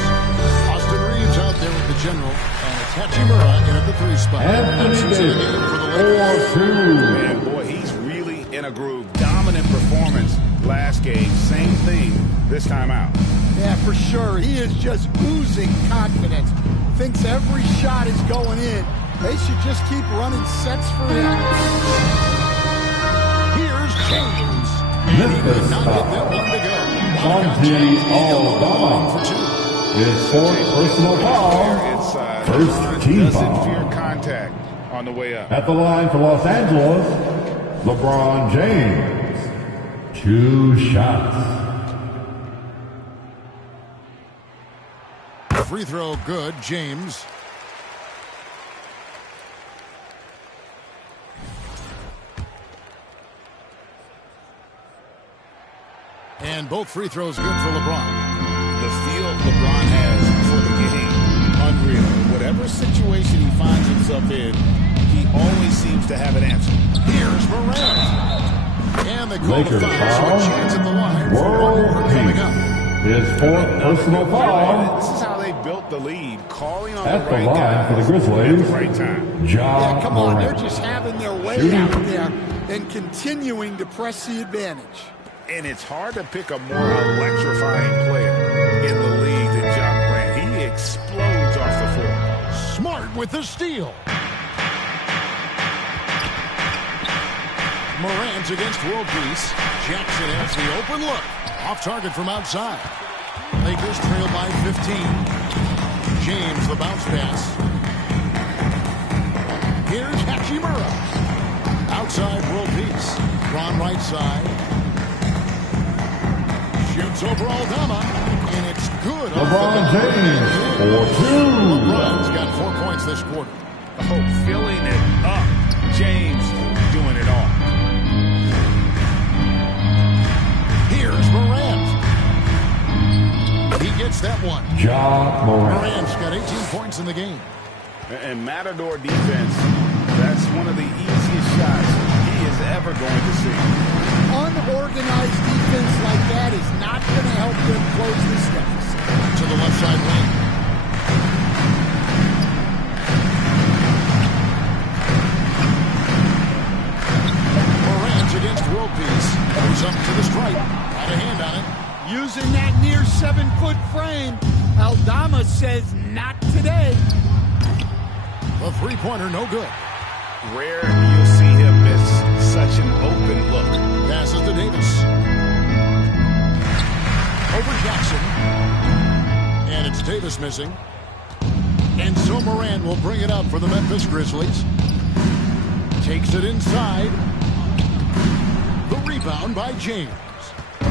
Austin Reeves out there with the general, and it's Hachimura in at the 3 spot. Anthony Davis, 4-2. And boy, he's really in a groove. Dominant performance last game. Same thing this time out. Yeah, for sure. He is just oozing confidence. Thinks every shot is going in. They should just keep running sets for him. Here's James. And he did not get that one to go. Monty Aldama. His fourth personal foul. First team foul. Fear contact on the way up. At the line for Los Angeles, LeBron James. 2 shots. Free throw good, James. And both free throws good for LeBron. The feel LeBron has for the game, unreal. Whatever situation he finds himself in, he always seems to have an answer. Here's Morant. And they call the foul, so a chance at the line for one more coming up. His fourth personal foul. This is how they built the lead, calling on at the right line guy for the Grizzlies. at the right time. Yeah, come on, Morant. they're just having their way out there and continuing to press the advantage. And it's hard to pick a more electrifying player in the league than Ja Morant. He explodes off the floor. Smart with the steal. Morant against world peace. Jackson has the open look. Off target from outside. Lakers trail by 15. James the bounce pass. Here's Hachimura. Outside world peace. Ron right side. Shoots over Aldama. And it's good. LeBron James for 2. LeBron's got 4 points this quarter. Oh, filling it up. James doing it all. Here's Morant. He gets that one. Ja Morant. Morant's got 18 points in the game. And Matador defense, that's one of the easiest shots he is ever going to see. Unorganized defense like that is not going to help them close this deficit. To the left side lane. Morant against world peace. Goes up to the stripe. Got a hand on it. Using that near 7-foot frame, Aldama says not today. The three-pointer no good. Rare you'll see him miss such an open look. Passes to Davis. Over Jackson. And it's Davis missing. And so Morant will bring it up for the Memphis Grizzlies. Takes it inside. The rebound by James.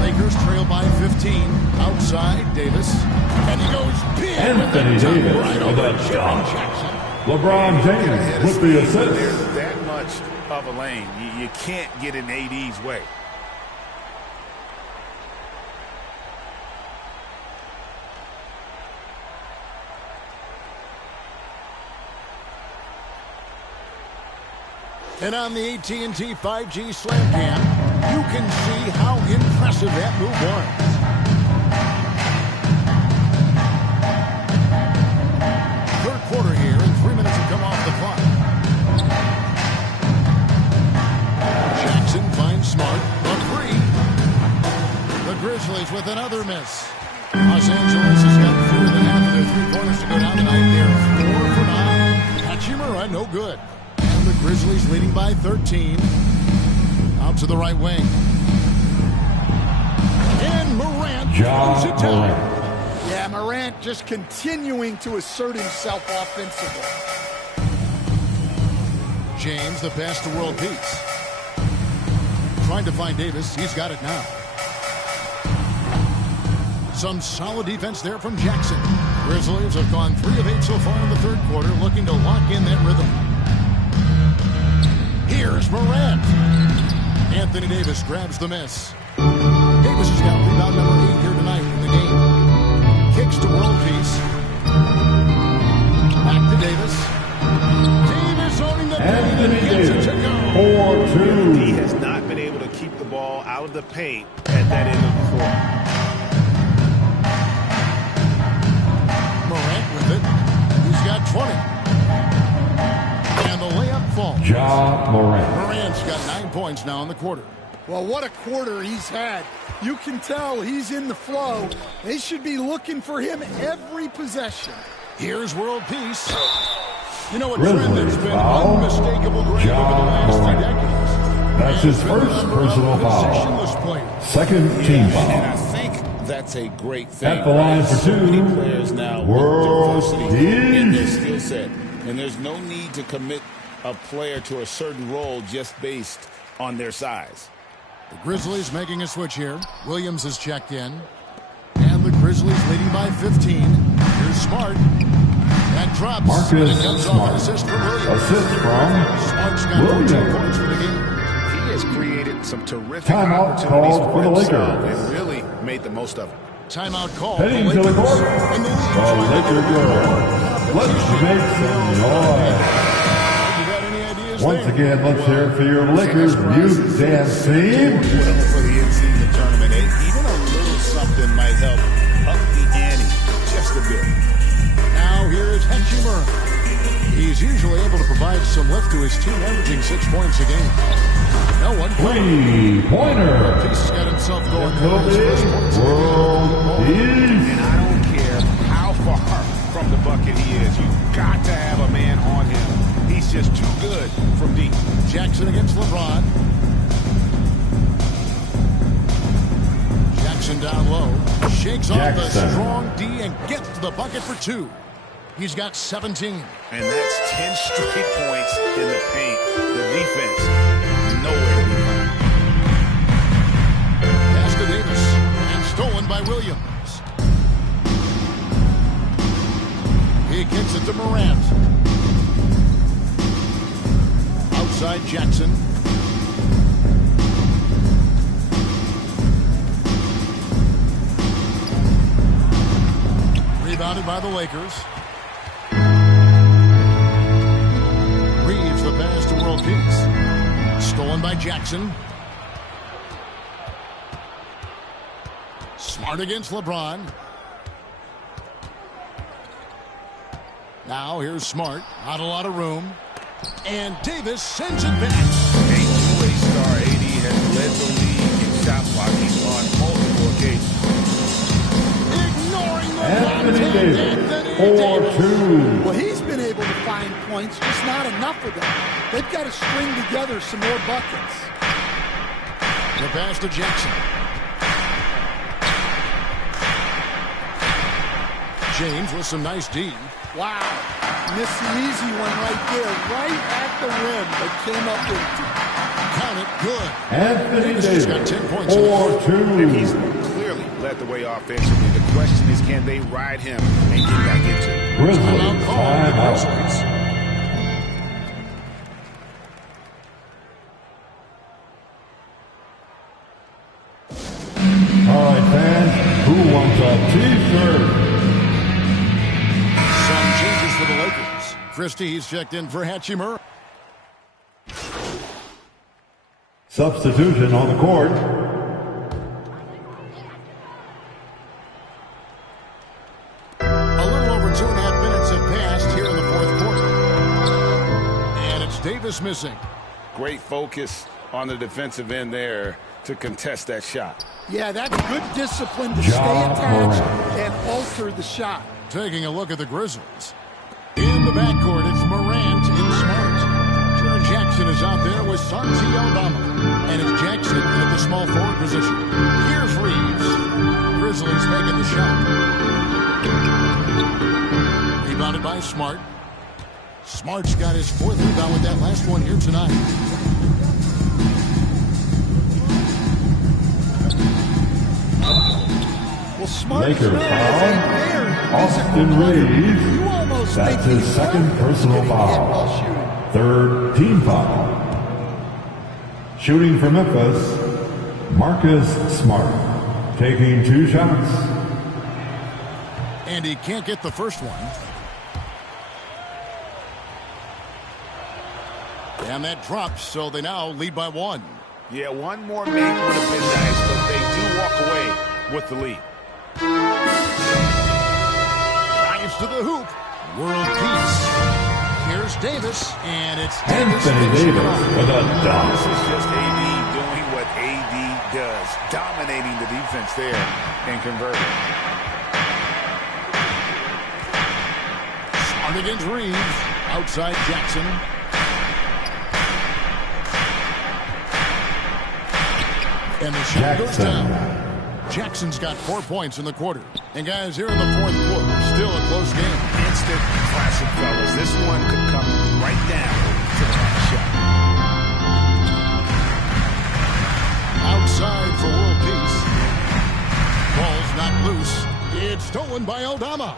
Lakers trail by 15. Outside, Davis. And he goes big. Anthony Davis right with over a Jerry shot. Jackson. LeBron James with the assist. There's that much of a lane. You can't get in AD's way. And on the AT&T 5G Slam Cam, you can see how impressive that move was. Third quarter here, and 3 minutes have come off the clock. Jackson finds Smart, a three. The Grizzlies with another miss. Los Angeles has got fewer than half of their three-pointers to go down tonight. They're 4 for 9. Hachimura, no good. And the Grizzlies leading by 13. Out to the right wing. And Morant throws it down. Yeah, Morant just continuing to assert himself offensively. James, the pass to world peace. Trying to find Davis. He's got it now. Some solid defense there from Jackson. Grizzlies have gone 3 of 8 so far in the third quarter, looking to lock in that rhythm. Here's Morant. Anthony Davis grabs the miss. Davis has got rebound number 8 here tonight in the game. Kicks to world peace. Back to Davis. Davis owning the paint and gets it to go. 4-2. He has not been able to keep the ball out of the paint at that end of the floor. Morant with it. He's got 20. And the layup falls. Ja Morant. Morant's got 9 points now in the quarter. Well, what a quarter he's had. You can tell he's in the flow. They should be looking for him every possession. Here's world peace. You know, a trend that's been unmistakable great over the last few decades. That's his first personal foul. Second team foul. And I think that's a great thing. At the line for So two, many players now World with diversity in their skill set. And there's no need to commit a player to a certain role just based on their size. The Grizzlies making a switch here. Williams is checked in. And the Grizzlies leading by 15. Here's Smart. That drops. Marcus and it comes off an Smart. assist from Williams. Assist from Smart's got 14 Williams. points for the game. He has created some terrific Timeout opportunities called for the himself Lakers. and really made the most of it. Timeout call. Heading to the court, the Laker girls. Let's make some noise. Once again, let's hear it for your Lakers youth dance team. Well, for the in-season tournament, even a little something might help up the ante just a bit. Now here is Hachimura. He's usually able to provide some lift to his team, averaging 6 points a game. No one. Three-pointer. Peace has got himself going there. His first points of the game. And I don't care how far from the bucket he is. You've got to have a man on him. He's just too good from deep. Jackson against LeBron. Jackson down low. Shakes off the strong D and gets to the bucket for 2. He's got 17. And that's 10 straight points in the paint. The defense, nowhere to be found. Pass to Davis. And stolen by Williams. He kicks it to Morant. Outside Jackson. Rebounded by the Lakers. Reeves the pass to World Peace. Stolen by Jackson. Smart against LeBron. Now here's Smart. Not a lot of room. And Davis sends it back. A two-way star AD has led the league in shot blocking on multiple occasions. Ignoring the Anthony Davis, 4-2. Well, he's been able to find points, just not enough of them. They've got to string together some more buckets. The pass to Jackson. James with some nice D. Wow. Missed the easy one right there, right at the rim, but came up empty. Count it good. Anthony Davis got 10 points. 4-2. He's clearly led the way offensively. The question is, can they ride him and get back into it? Grizzlies, timeout. All right, fans, who wants a T-shirt? Some changes for the Lakers. Christie, he's checked in for Hachimura. Substitution on the court. A little over 2.5 minutes have passed here in the fourth quarter. And it's Davis missing. Great focus on the defensive end there to contest that shot. Yeah, that's good discipline to stay attached and alter the shot. Taking a look at the Grizzlies. In the backcourt, it's Morant and Smart. Jaren Jackson is out there with Santi Aldama. And it's Jackson at the small forward position. Here's Reeves. Grizzlies making the shot. Rebounded by Smart. Smart's got his 4th rebound with that last one here tonight. Well, Smart Laker foul. Austin Reeves. That's his second personal foul. 3rd team foul. Shooting for Memphis, Marcus Smart. Taking 2 shots. And he can't get the first one. And that drops, so they now lead by 1. Yeah, one more make would have been nice, but they do walk away with the lead. Drives to the hoop. World Peace. Here's Davis, and it's Anthony Davis with a dunk. This is just AD doing what AD does, dominating the defense there and converting. Smart against Reeves. Outside Jackson. And the shot goes down. Jackson's got 4 points in the quarter. And guys, here in the fourth quarter, still a close game. Instant classic, fellas. This one could come right down to the last shot. Outside for world peace. Ball's not loose. It's stolen by Aldama.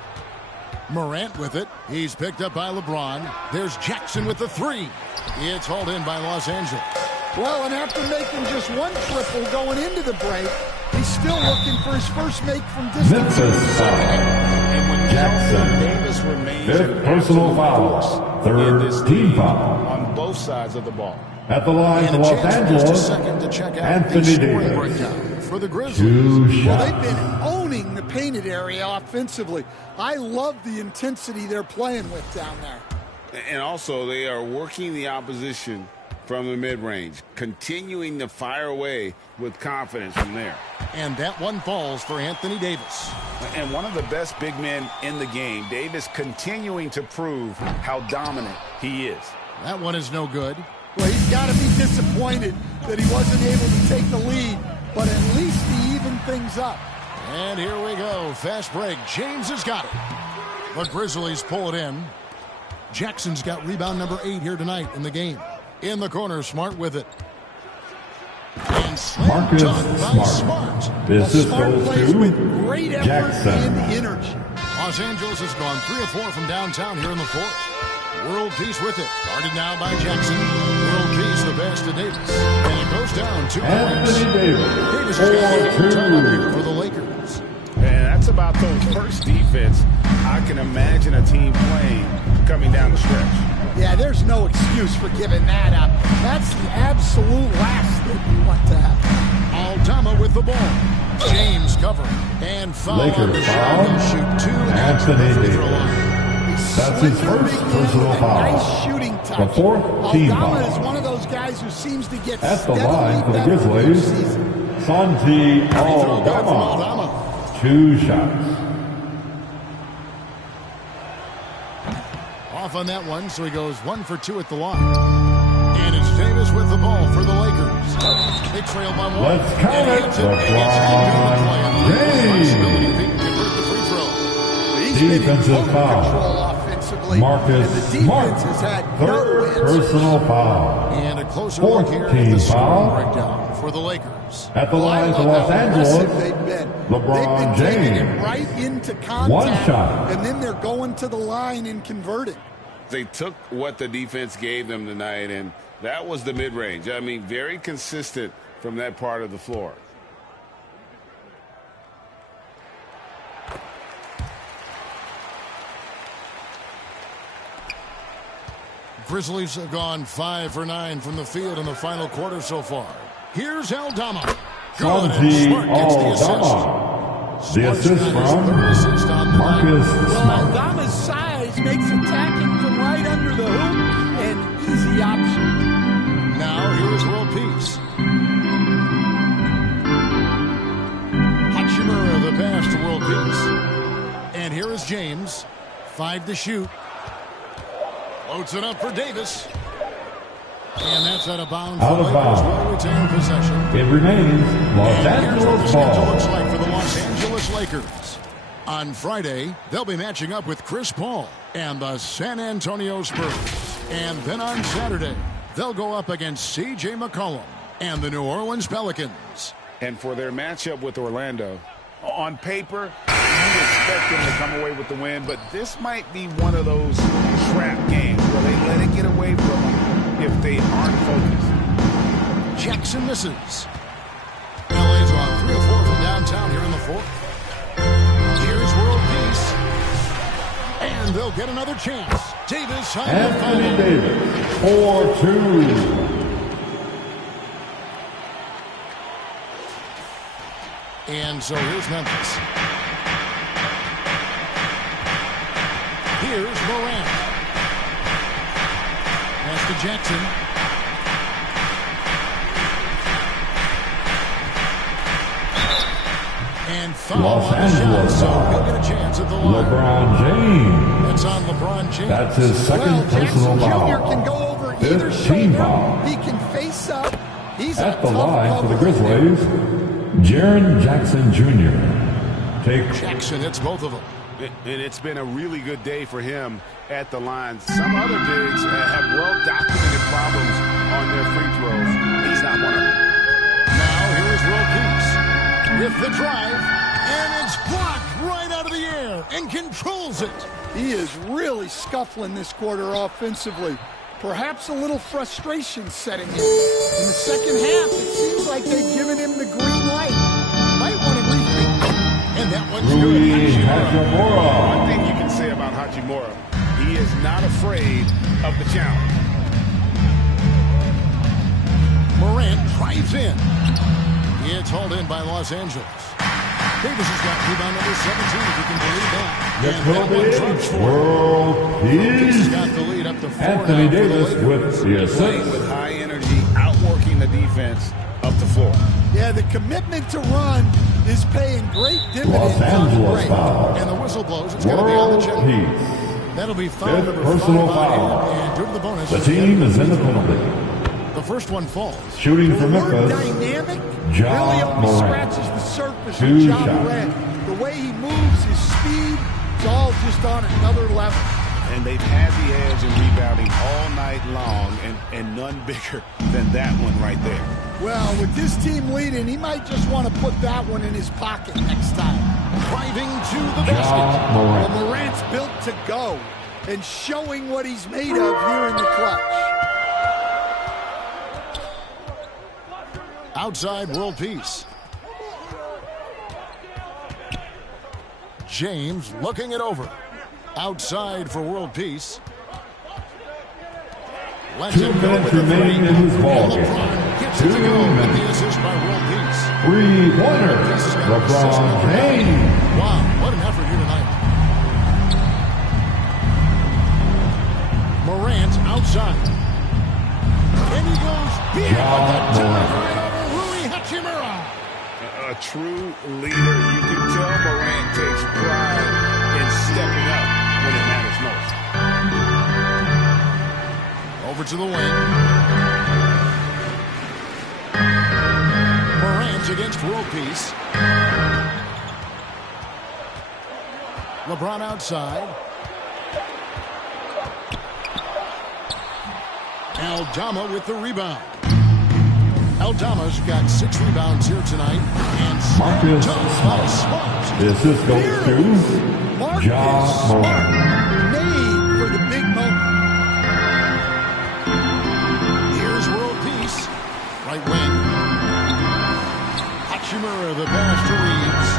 Morant with it. He's picked up by LeBron. There's Jackson with the three. It's hauled in by Los Angeles. Well, and after making just one triple going into the break, he's still looking for his first make from distance. And when Jackson, Davis remains fifth personal foul, third team foul. On both sides of the ball. At the line for Los Angeles, Anthony Davis. For the Grizzlies. 2 shots. Well, they've been owning the painted area offensively. I love the intensity they're playing with down there. And also, they are working the opposition from the mid-range, continuing to fire away with confidence from there. And that one falls for Anthony Davis. And one of the best big men in the game, Davis continuing to prove how dominant he is. That one is no good. Well, he's got to be disappointed that he wasn't able to take the lead, but at least he evened things up. And here we go. Fast break. James has got it. The Grizzlies pull it in. Jackson's got rebound number 8 here tonight in the game. In the corner, Smart with it. And Marcus Smart. This is goes to great effort Jackson. and energy. Los Angeles has gone 3 of 4 from downtown here in the fourth. World peace with it. Guarded now by Jackson. World peace, the pass to Davis. And it goes down 2 points. Anthony Davis. Davis has got 4 here for the Lakers. And that's about the worst defense I can imagine a team playing coming down the stretch. Yeah, there's no excuse for giving that up. That's the absolute last thing you want to happen. Aldama with the ball. James covering. And foul on the shot. He'll shoot 2 Anthony free throw line. Davis. That's his first personal foul. Nice shooting touch. The fourth team Aldama foul. is one of those guys who seems to get At the line for the Grizzlies, Santi Aldama. 2 shots. Off on that one, so he goes 1 for 2 at the line. And it's Davis with the ball for the Lakers. They trail by 1. Let's count it. LeBron James. Defensive foul. Marcus Smart. Third personal foul. And a closer Fourth look here team at the foul breakdown for the Lakers. At the line for Los Angeles, LeBron James. Right into contact. 1 shot. And then they're going to the line and converting. They took what the defense gave them tonight, and that was the mid-range. I mean, very consistent from that part of the floor. Grizzlies have gone 5 for 9 from the field in the final quarter so far. Here's Aldama. Santi Aldama. The assist from Marcus Smart. Aldama's size makes attacking from right under the hoop an easy option. Now here's world peace. Hachimura the pass to world peace. And here is James. 5 to shoot. Loads it up for Davis. And that's out of bounds. Out of bounds. Will retain possession. It remains Los Angeles ball. Looks like for the Los Angeles Lakers. On Friday, they'll be matching up with Chris Paul and the San Antonio Spurs. And then on Saturday, they'll go up against C.J. McCollum and the New Orleans Pelicans. And for their matchup with Orlando, on paper, you expect them to come away with the win, but this might be one of those trap games where they let it get away from them if they aren't focused. Jackson misses. LA's on 3 of 4 from downtown here in the fourth. Here's world peace. And they'll get another chance. Davis on the foul. Anthony Davis, 4-2. And so here's Memphis. Here's Morant. Pass to Jackson. And foul Los on the shot, Angeles so foul. he'll get a chance at the line. LeBron James. That's on LeBron James. That's his second personal foul. Jr. can go over either 15 shoulder. foul. He can face up. He's At a the tough line for the cover. Grizzlies, Jaren Jackson Jr. Jackson hits both of them. And it's been a really good day for him at the line. Some other bigs have well-documented problems on their free throws. He's not one of them. Now here is World Peace with the drive, and it's blocked right out of the air and controls it. He is really scuffling this quarter offensively. Perhaps a little frustration setting in. In the second half, it seems like they've given him the green light. Might want to rethink that. And that one's Rui good. Hachimura. One thing you can say about Hachimura, he is not afraid of the challenge. Morant drives in. It's hauled in by Los Angeles. Davis has got rebound number 17, if you can believe that. And that one drops for World He's Peace. got the lead up to 4 Anthony now for the Davis Lakers. with the Playing assist. with high energy, outworking the defense up the floor. Yeah, the commitment to run is paying great dividends Los on the Angeles break. foul. And the whistle blows. It's going to be on the World check. Peace. That'll be foul Fifth number personal 5 on foul. him. And due to the bonus, The team is in the penalty. the first one falls. Shooting from The word Memphis, dynamic Ja really only Morant. scratches the surface of 2 Ja shots. Morant. The way he moves, his speed, it's all just on another level. And they've had the edge in rebounding all night long, and none bigger than that one right there. Well, with this team leading, he might just want to put that one in his pocket next time. Driving to the Ja basket. Morant. Well, Morant's built to go and showing what he's made of here in the clutch. Outside World Peace. James looking it over. Outside for World Peace. Lets 2 it go minutes with the remaining three. in this ball And game. LeBron gets 2 it to go with minutes. the assist by World Peace. 3-pointer, This has got LeBron assist number 9. James. Wow, what an effort here tonight. Morant outside. And he goes big Ja with the dive Morant. right over Rui Hachimura. A true leader. You can tell Morant takes pride in stepping up when it matters most. Over to the wing. Morant against World Peace. LeBron outside. Aldama with the rebound. Aldama's got 6 rebounds here tonight. And Marcus Smart. Smart. The assist goes to Ja Morant. Made for the big moment. Here's World Peace. Right wing. Hachimura, the pass to Reeves.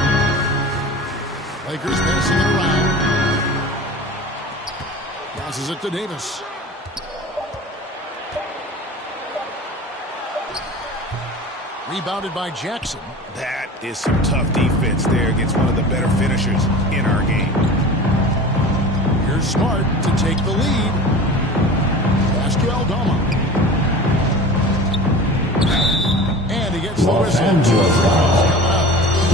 Lakers passing it around. Passes it to Davis. Rebounded by Jackson. That is some tough defense there against one of the better finishers in our game. Here's Smart to take the lead. Pass to Aldama. And he gets the Los whistle. Angeles foul.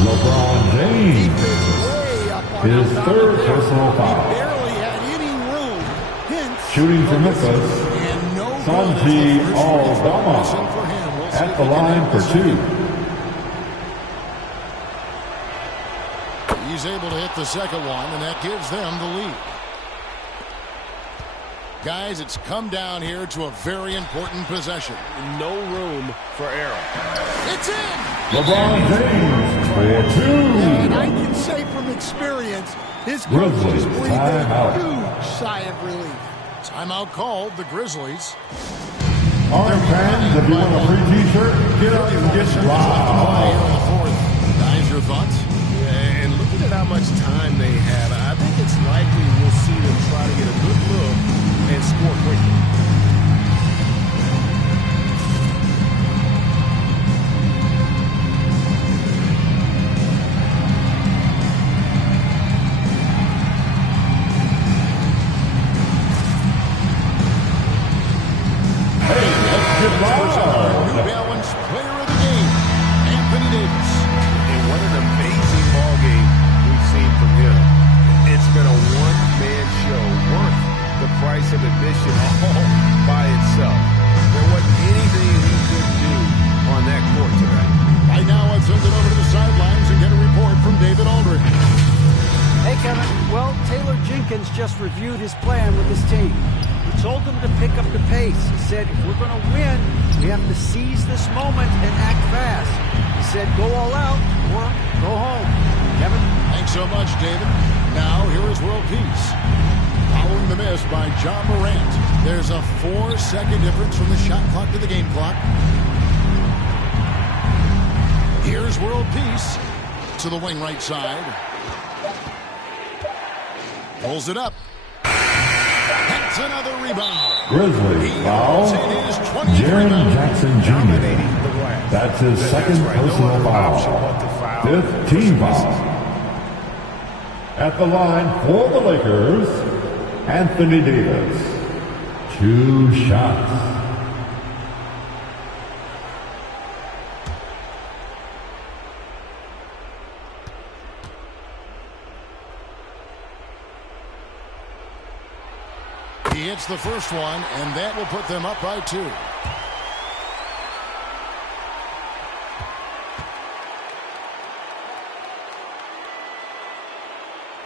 LeBron James. Way up on His Aldama third there. personal He foul. barely had any room. Hence, Shooting from Memphis, And no good. Santi It's the first free throw Aldama. missing for him. We'll see At if the he can line end for this 2. one. He's able to hit the second one, and that gives them the lead. Guys, it's come down here to a very important possession. No room for error. It's in! LeBron James for 2. and I can say from experience, his coaches Grizzlies breathed a timeout. huge sigh of relief. Timeout called, the Grizzlies. All right, fans, if you want a free t-shirt, get up and get Here wild. in the fourth. Guys, your thoughts? Yeah, and looking at how much time they have, I think it's likely we'll see them try to get a good look and score quickly. Hey, let's get New wild. Balance player of the game, Anthony Davis. And what an amazing ball game we've seen from him. It's been a one-man show Pelicans just reviewed his plan with his team. He told them to pick up the pace. He said, if we're going to win, we have to seize this moment and act fast. He said, go all out or go home. Kevin? Thanks so much, David. Now, here is world peace. Following the miss by John Morant. There's a 4-second difference from the shot clock to the game clock. Here's world peace to the wing right side. Pulls it up. That's another rebound. Grizzlies foul. Jaren Jackson Jr. That's his second personal foul. 5th team foul. At the line for the Lakers, Anthony Davis. 2 shots. He hits the first one, and that will put them up by 2.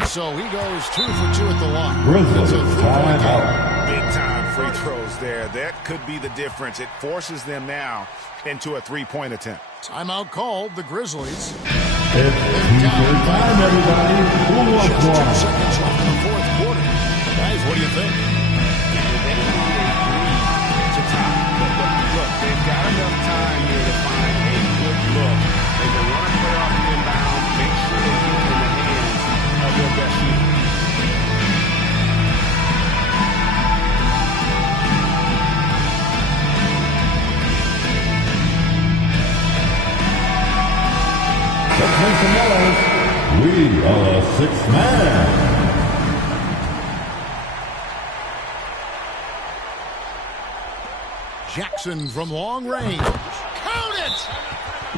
So he goes 2 for 2 at the line. Grizzlies timeout. Big time free throws there. That could be the difference. It forces them now into a 3-point attempt. Timeout called, the Grizzlies. It's teacher time, everybody. Who wants Just 2 one? seconds left in the fourth quarter. Guys, what do you think? Look, they've got enough time here to find a good look. They can run a play off the inbound, make sure they get it in the hands of their best shooter. Let's make some noise. We are a 6-man. Jackson from long range. Count it!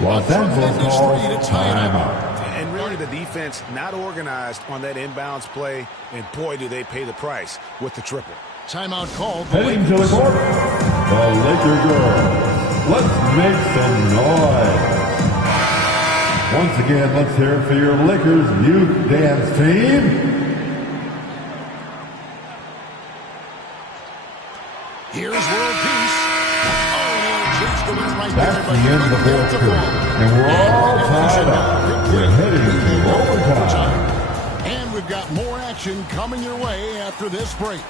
Los Angeles calls timeout. And really the defense not organized on that inbounds play, and boy do they pay the price with the triple. Timeout called. Heading to the court, the Laker girls. Let's make some noise. Once again, let's hear it for your Lakers youth dance team. Here's world peace. That's the end of the fourth period, and we're all tied up. We're heading to overtime. And we've got more action coming your way after this break.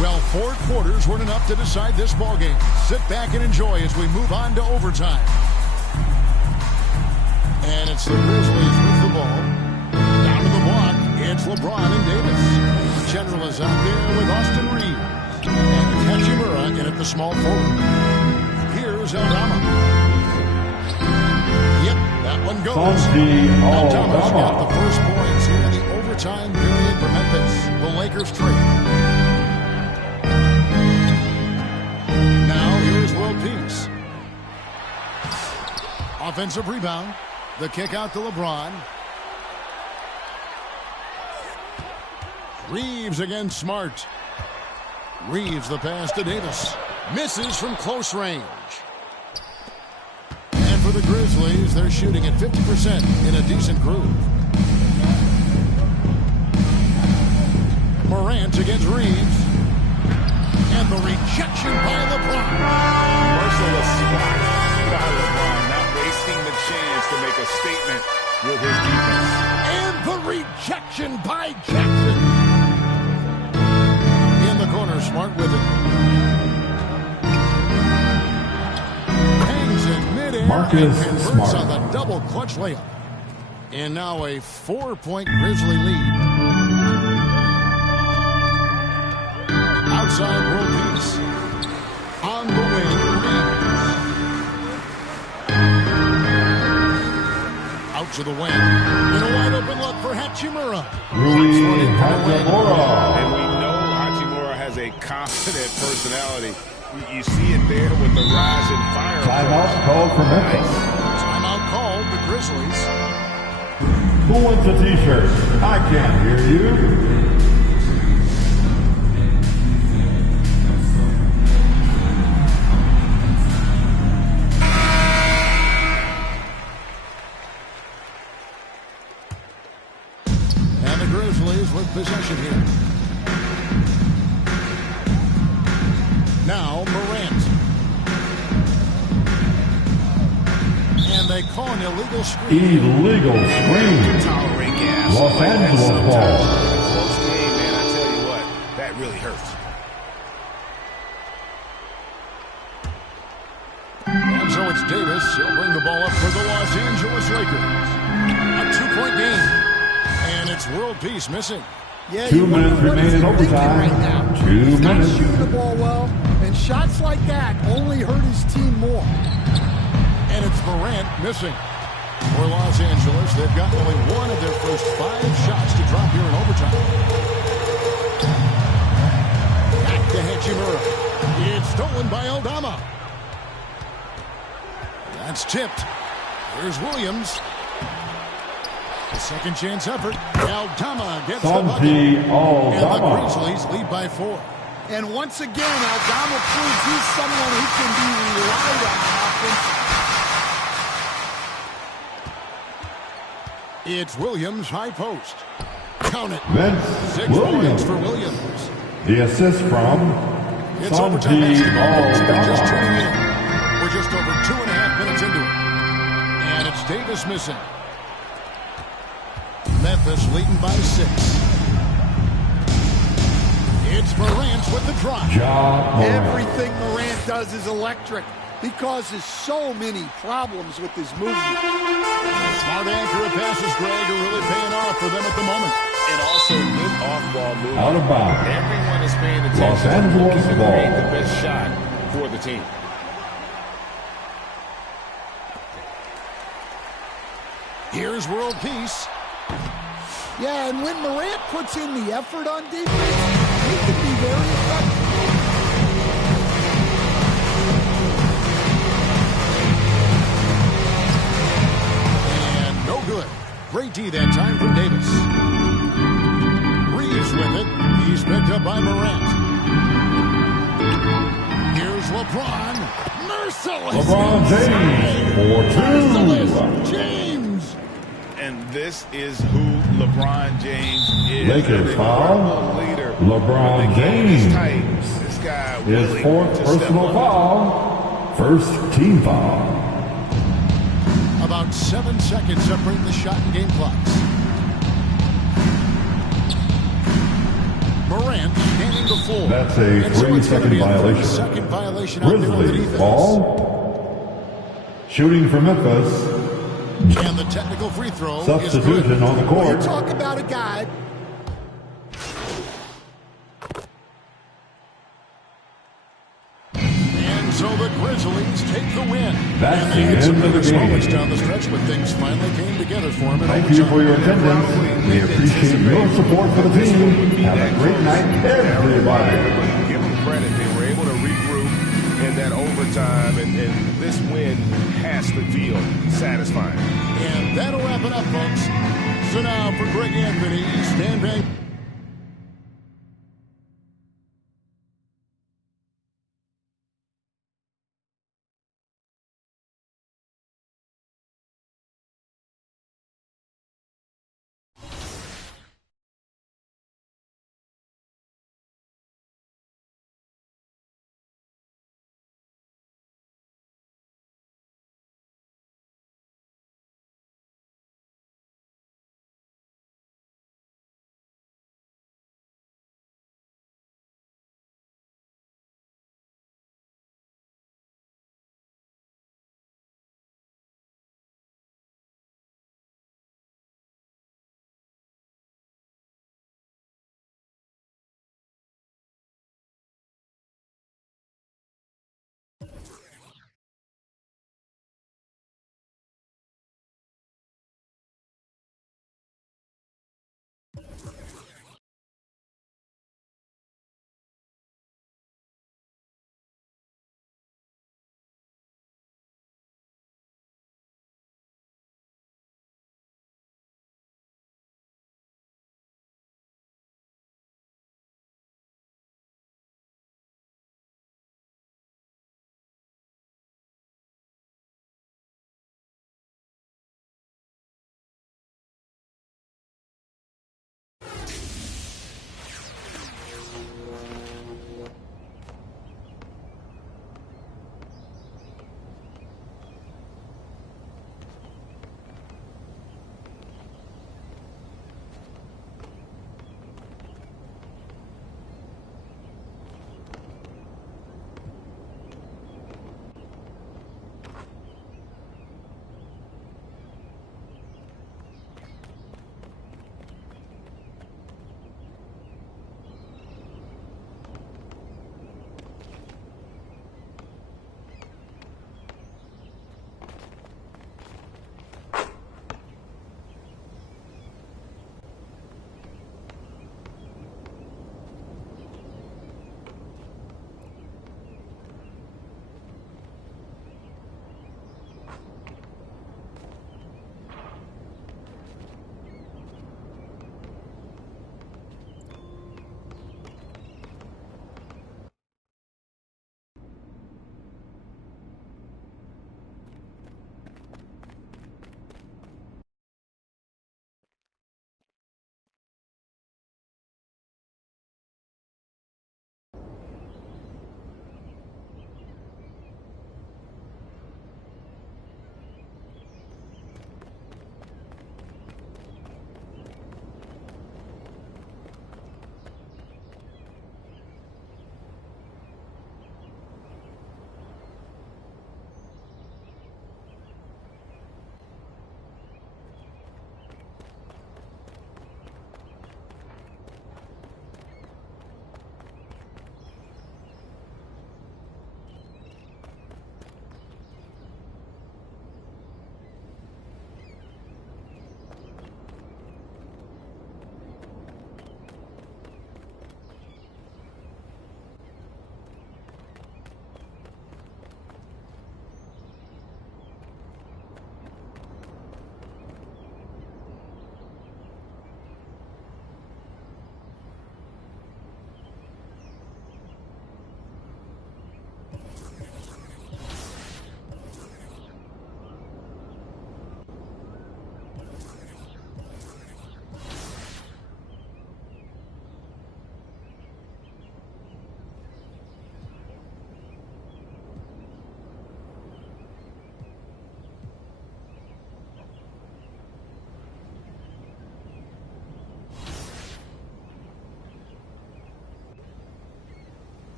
Well, 4 quarters weren't enough to decide this ballgame. Sit back and enjoy as we move on to overtime. And it's the Grizzlies with the ball. Down to the block, it's LeBron and Davis. General is out there with Austin Reeves. And Hachimura in at the small forward. Here's Aldama. Yep, that one goes. Aldama's got the first points here in the overtime period for Memphis. The Lakers trade. Now, here is world peace. Offensive rebound. The kick out to LeBron. Reeves against Smart. Reeves the pass to Davis. Misses from close range. And for the Grizzlies, they're shooting at 50% in a decent groove. Morant against Reeves. And the rejection by LeBron. Merciless spot by LeBron, not wasting the chance to make a statement with his defense. And the rejection by Jackson. In the corner, Smart with it. Hangs in midair. Marcus and converts Smart on the double clutch layup. And now a 4-point Grizzly lead. Outside world peace. On the wing, out to the wing. In a wide open look for Hachimura. Rui Hachimura. And we know Hachimura has a confident personality. You see it there with the rise in fire. Timeout called for Memphis. Timeout called the Grizzlies. Who wants a t-shirt? I can't hear you. Grizzlies with possession here. Now Morant. And they call an illegal screen. Illegal screen. Tolerate gas. Los Angeles ball. Close game, man. I tell you what, that really hurts. And so it's Davis. He'll bring the ball up for the Los Angeles Lakers. A 2-point game. And it's world peace missing. Yeah, 2 minutes remain in overtime. Right now. 2 He's not minutes. shooting the ball well, and shots like that only hurt his team more. And it's Morant missing. For Los Angeles, they've got only one of their first 5 shots to drop here in overtime. Back to Hachimura. It's stolen by Aldama. That's tipped. Here's Williams. A second chance effort. Aldama gets the bucket. And the Grizzlies lead by 4. And once again, Aldama proves he's someone who can be relied on offense. It's Williams, high post. Count it. Vince 6 Williams. points for Williams. The assist from It's overtime basketball. Folks, if you're just tuning Aldama. in. We're just over 2.5 minutes into it. And it's Davis missing. Memphis leading by 6. It's Morant with the drop. Everything Morant does is electric. He causes so many problems with his movement. Smart accurate passes, Greg, are really paying off for them at the moment. And also good off-ball movement. Out of bounds. Everyone is paying attention. Los Angeles looking to ball. create the best shot for the team. Here's world peace. Yeah, and when Morant puts in the effort on defense, he can be very effective. And no good. Great D that time from Davis. Reeves with it. He's picked up by Morant. Here's LeBron. Merciless. LeBron James for 2. Merciless James. And this is who LeBron James is. Lakers foul. Leader. LeBron James. This guy His 4th personal foul. 1st team foul. About 7 seconds separating the shot and game clocks. Morant scanning the floor. That's a And so 3-second violation. 3-second violation out there on the Grizzlies defense. ball. Shooting for Memphis. And the technical free throw is Substitution good. on the Well, you court. talk about a guy. And so the Grizzlies take the win. That's and the they had some end of the nervous game. moments down the stretch, but things finally came together for them. Thank you for your attendance. We appreciate your support for the team. Have a great night, everybody. Give them credit. They were able to regroup in that overtime, and this win has to feel satisfying. And that'll wrap it up, folks. So now for Greg Anthony, Stan Van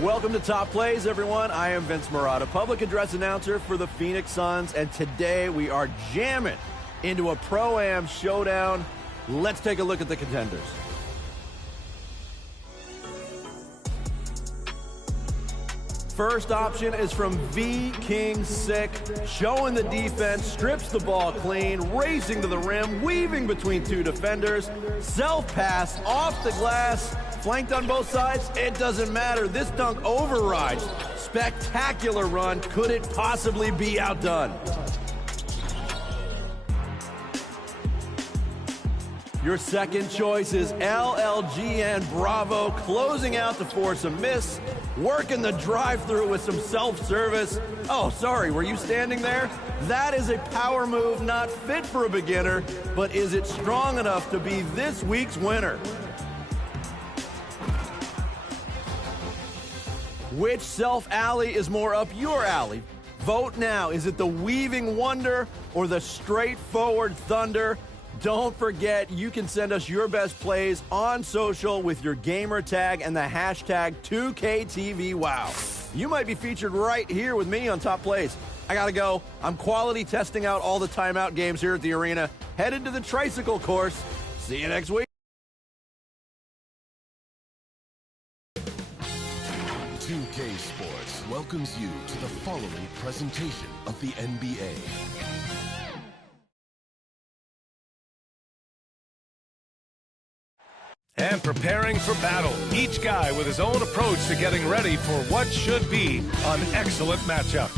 Welcome to Top Plays, everyone. I am Vince Marotta, public address announcer for the Phoenix Suns, and today we are jamming into a Pro-Am showdown. Let's take a look at the contenders. First option is from V King Sick, showing the defense, strips the ball clean, racing to the rim, weaving between two defenders, self-pass off the glass, flanked on both sides. It doesn't matter. This dunk overrides. Spectacular run. Could it possibly be outdone? Your second choice is LLGN Bravo, closing out to force a miss, working the drive-through with some self-service. Oh, sorry, were you standing there? That is a power move not fit for a beginner, but is it strong enough to be this week's winner? Which self-alley is more up your alley? Vote now. Is it the weaving wonder or the straightforward thunder? Don't forget, you can send us your best plays on social with your gamer tag and the hashtag 2KTVWow. You might be featured right here with me on Top Plays. I gotta go. I'm quality testing out all the timeout games here at the arena. Headed to the tricycle course. See you next week. 2K Sports welcomes you to the following presentation of the NBA. And preparing for battle, each guy with his own approach to getting ready for what should be an excellent matchup.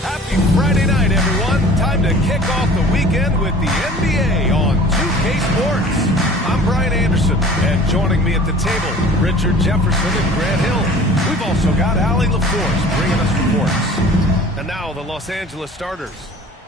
Happy Friday night, everyone. Time to kick off the weekend with the NBA on 2K Sports. I'm Brian Anderson, and joining me at the table, Richard Jefferson and Grant Hill. We've also got Allie LaForce bringing us reports. And now the Los Angeles starters.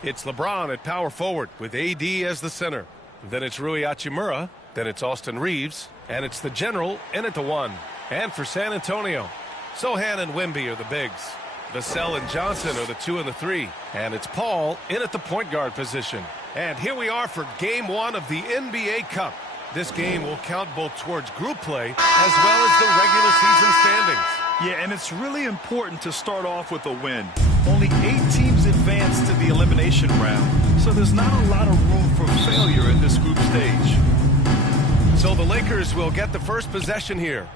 It's LeBron at power forward with AD as the center. Then it's Rui Hachimura. Then it's Austin Reeves. And it's the general in at the 1. And for San Antonio, Sohan and Wemby are the bigs. Vassell and Johnson are the 2 and the 3. And it's Paul in at the point guard position. And here we are for Game 1 of the NBA Cup. This game will count both towards group play as well as the regular season standings. Yeah, and it's really important to start off with a win. Only 8 teams advance to the elimination round, so there's not a lot of room for failure in this group stage. So the Lakers will get the first possession here.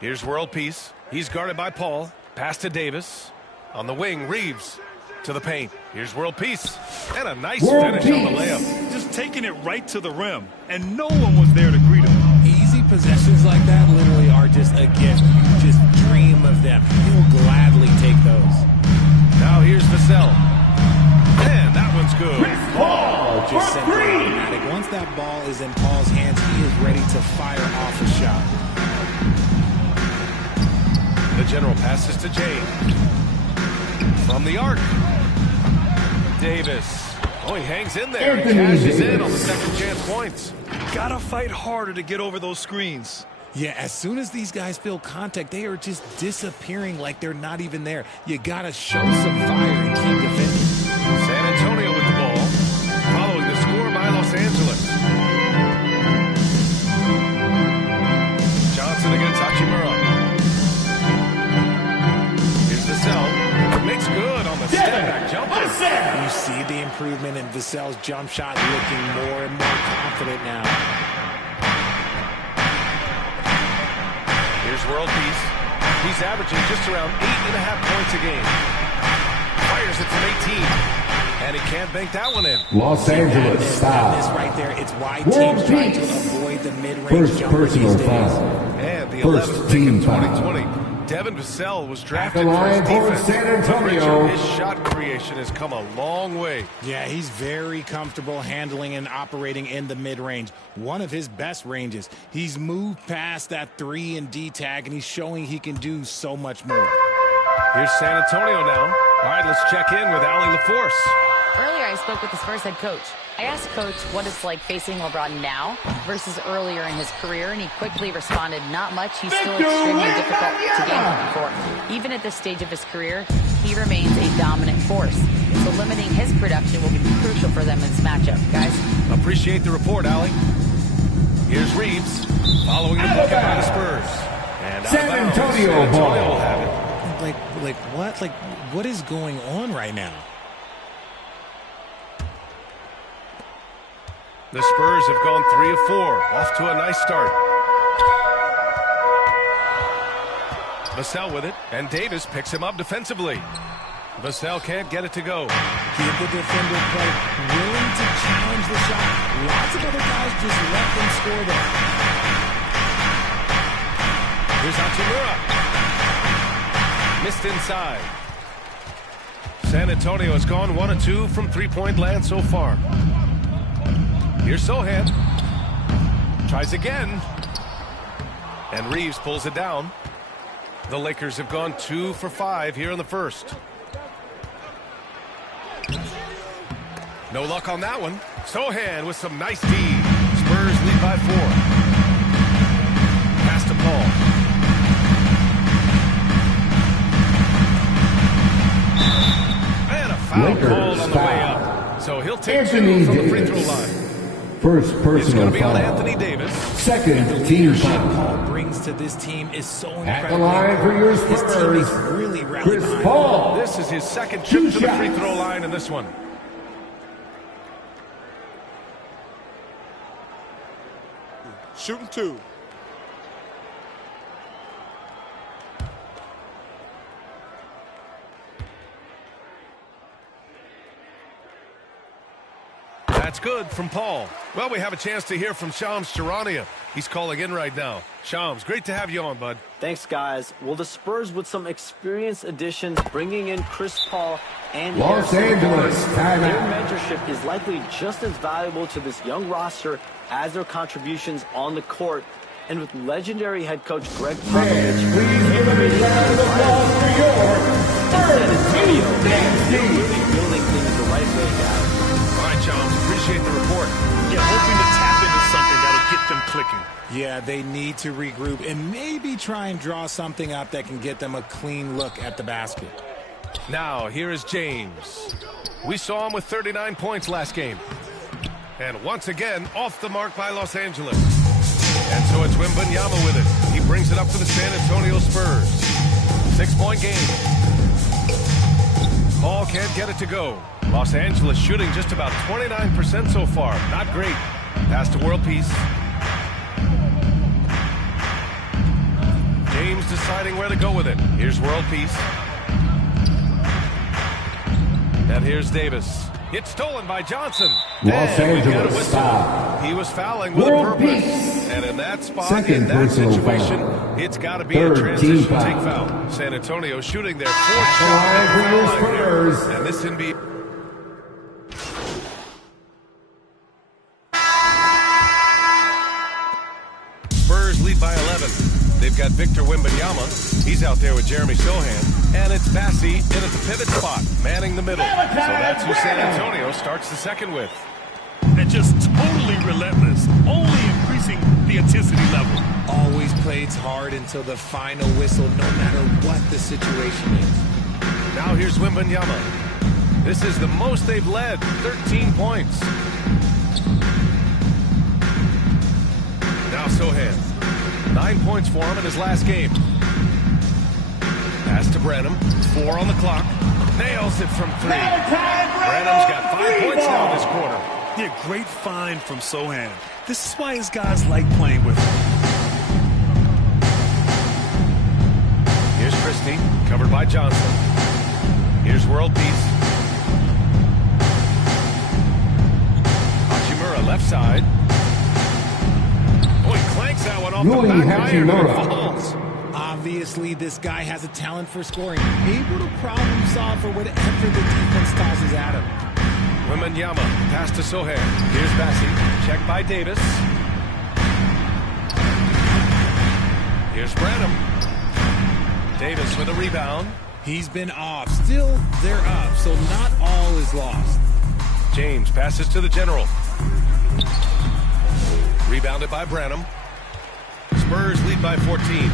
Here's World Peace. He's guarded by Paul. Pass to Davis. On the wing, Reeves to the paint. Here's World Peace. And a nice finish on the layup. Just taking it right to the rim, and no one was there to greet him. Easy possessions like that literally are just a gift. You just dream of them. He'll gladly take those. Now here's Vassell. And that one's good. Paul just simply automatic. Once that ball is in Paul's hands, he is ready to fire off a shot. The general passes to James. From the arc. Davis. Oh, he hangs in there. He cashes in on the second chance points. Gotta fight harder to get over those screens. Yeah, as soon as these guys feel contact, they are just disappearing like they're not even there. You gotta show some fire and keep defending. San Antonio with the ball. Following the score by Los Angeles. Johnson against Hachimura. Here's Vassell. Makes good on the step-back jumper. You see the improvement in Vassell's jump shot, looking more and more confident now. Here's World Peace. He's averaging just around 8.5 points a game. Fires it from 18. And he can't bank that one in. Los Angeles style. This right there, it's why teams try to avoid the mid-range jumper these days. And the 11th pick in 2020. Devin Vassell was drafted for his defense. San Antonio. Richard, his shot creation has come a long way. Yeah, he's very comfortable handling and operating in the mid-range. One of his best ranges. He's moved past that 3 and D tag, and he's showing he can do so much more. Here's San Antonio now. All right, let's check in with Allie LaForce. Earlier, I spoke with the Spurs head coach. I asked Coach what it's like facing LeBron now versus earlier in his career, and he quickly responded, not much. He's still extremely difficult to game plan for. Even at this stage of his career, he remains a dominant force. So limiting his production will be crucial for them in this matchup, guys. Appreciate the report, Allie. Here's Reeves following the bucket by the Spurs. And San Antonio ball. Will have it. Like what? Like, what is going on right now? The Spurs have gone 3 of 4, off to a nice start. Vassell with it, and Davis picks him up defensively. Vassell can't get it to go. Give the defender play, willing to challenge the shot. Lots of other guys just let them score there. Here's Hachimura. Missed inside. San Antonio has gone 1 of 2 from three-point land so far. Here's Sohan. Tries again. And Reeves pulls it down. The Lakers have gone 2 for 5 here in the first. No luck on that one. Sohan with some nice D. Spurs lead by 4. Pass to Paul. And a foul Lakers called on the way foul. up. So he'll take Anthony 2 from the free Davis. throw line. First It's personal going to be on foul. Anthony Davis. Second team foul. Paul brings to this team is so At incredible. the line for your His team Spurs, is really rallied Chris behind him. Paul. This is his second 2 trip to the free shots. throw line in this one. Shooting 2. That's good from Paul. Well, we have a chance to hear from Shams Charania. He's calling in right now. Shams, great to have you on, bud. Thanks, guys. Well, the Spurs with some experienced additions, bringing in Chris Paul and Los Angeles their timeout. mentorship is likely just as valuable to this young roster as their contributions on the court. And with legendary head coach Greg Fans, Popovich, please give a big round of applause for your Spurs team. they're really building things the right way, guys. All right, Shams, appreciate the report. Yeah, hoping to tap into something that'll get them clicking. Yeah, they need to regroup and maybe try and draw something up that can get them a clean look at the basket. Now, here is James. We saw him with 39 points last game. And once again, off the mark by Los Angeles. And so it's Wembanyama with it. He brings it up for the San Antonio Spurs. 6-point game. Paul can't get it to go. Los Angeles shooting just about 29% so far. Not great. Pass to World Peace. James deciding where to go with it. Here's World Peace. And here's Davis. It's stolen by Johnson. Los And we got a Angeles whistle. foul. He was fouling with World a purpose. Peace. And in that spot, Second in that personal situation, foul. it's got to be Third a transition team foul. take foul. San Antonio shooting their fourth At the shot. line for your at the line here. Spurs. And this NBA. Spurs lead by 11. They've got Victor Wembanyama. He's out there with Jeremy Sohan. And it's Bassi in at the pivot spot, manning the middle. So that's who San Antonio starts the second with. And just totally relentless, only increasing the intensity level. Always plays hard until the final whistle, no matter what the situation is. Now here's Wembanyama. This is the most they've led, 13 points. Now Sohan. 9 points for him in his last game. Pass to Branham. 4 on the clock. Nails it from 3. Branham's got 5 points now this quarter. Yeah, great find from Sohan. This is why his guys like playing with him. Here's Christie, covered by Johnson. Here's World Peace. Hachimura left side. Oh, he clanks that one off the back iron and it falls. Obviously, this guy has a talent for scoring, able to problem solve for whatever the defense tosses at him. Wembanyama, pass to Sohan. Here's Bassi, checked by Davis. Here's Branham. Davis with a rebound. He's been off. Still, they're up, so not all is lost. James passes to the general. Rebounded by Branham. Spurs lead by 14.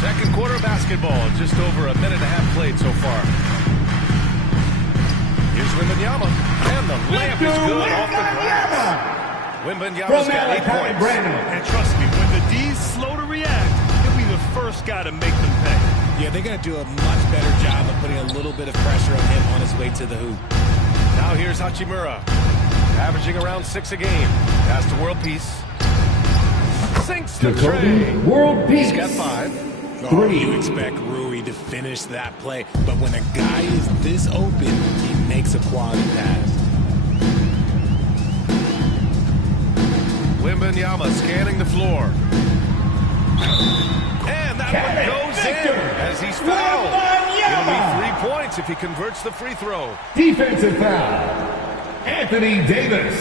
Second quarter basketball, just over a minute and a half played so far. Here's Wembanyama, and the layup is good off the glass. Wembanyama's got 8 points. And trust me, when the D's slow to react, he'll be the first guy to make them pay. Yeah, they're going to do a much better job of putting a little bit of pressure on him on his way to the hoop. Now here's Hachimura, averaging around 6 a game. Pass to World Peace. Sinks the tray. World Peace. He's got 5. Oh, you expect Rui to finish that play, but when a guy is this open, he makes a quality pass. Wembanyama scanning the floor. And that one goes in as he's fouled. It'll be 3 points if he converts the free throw. Defensive foul. Anthony Davis.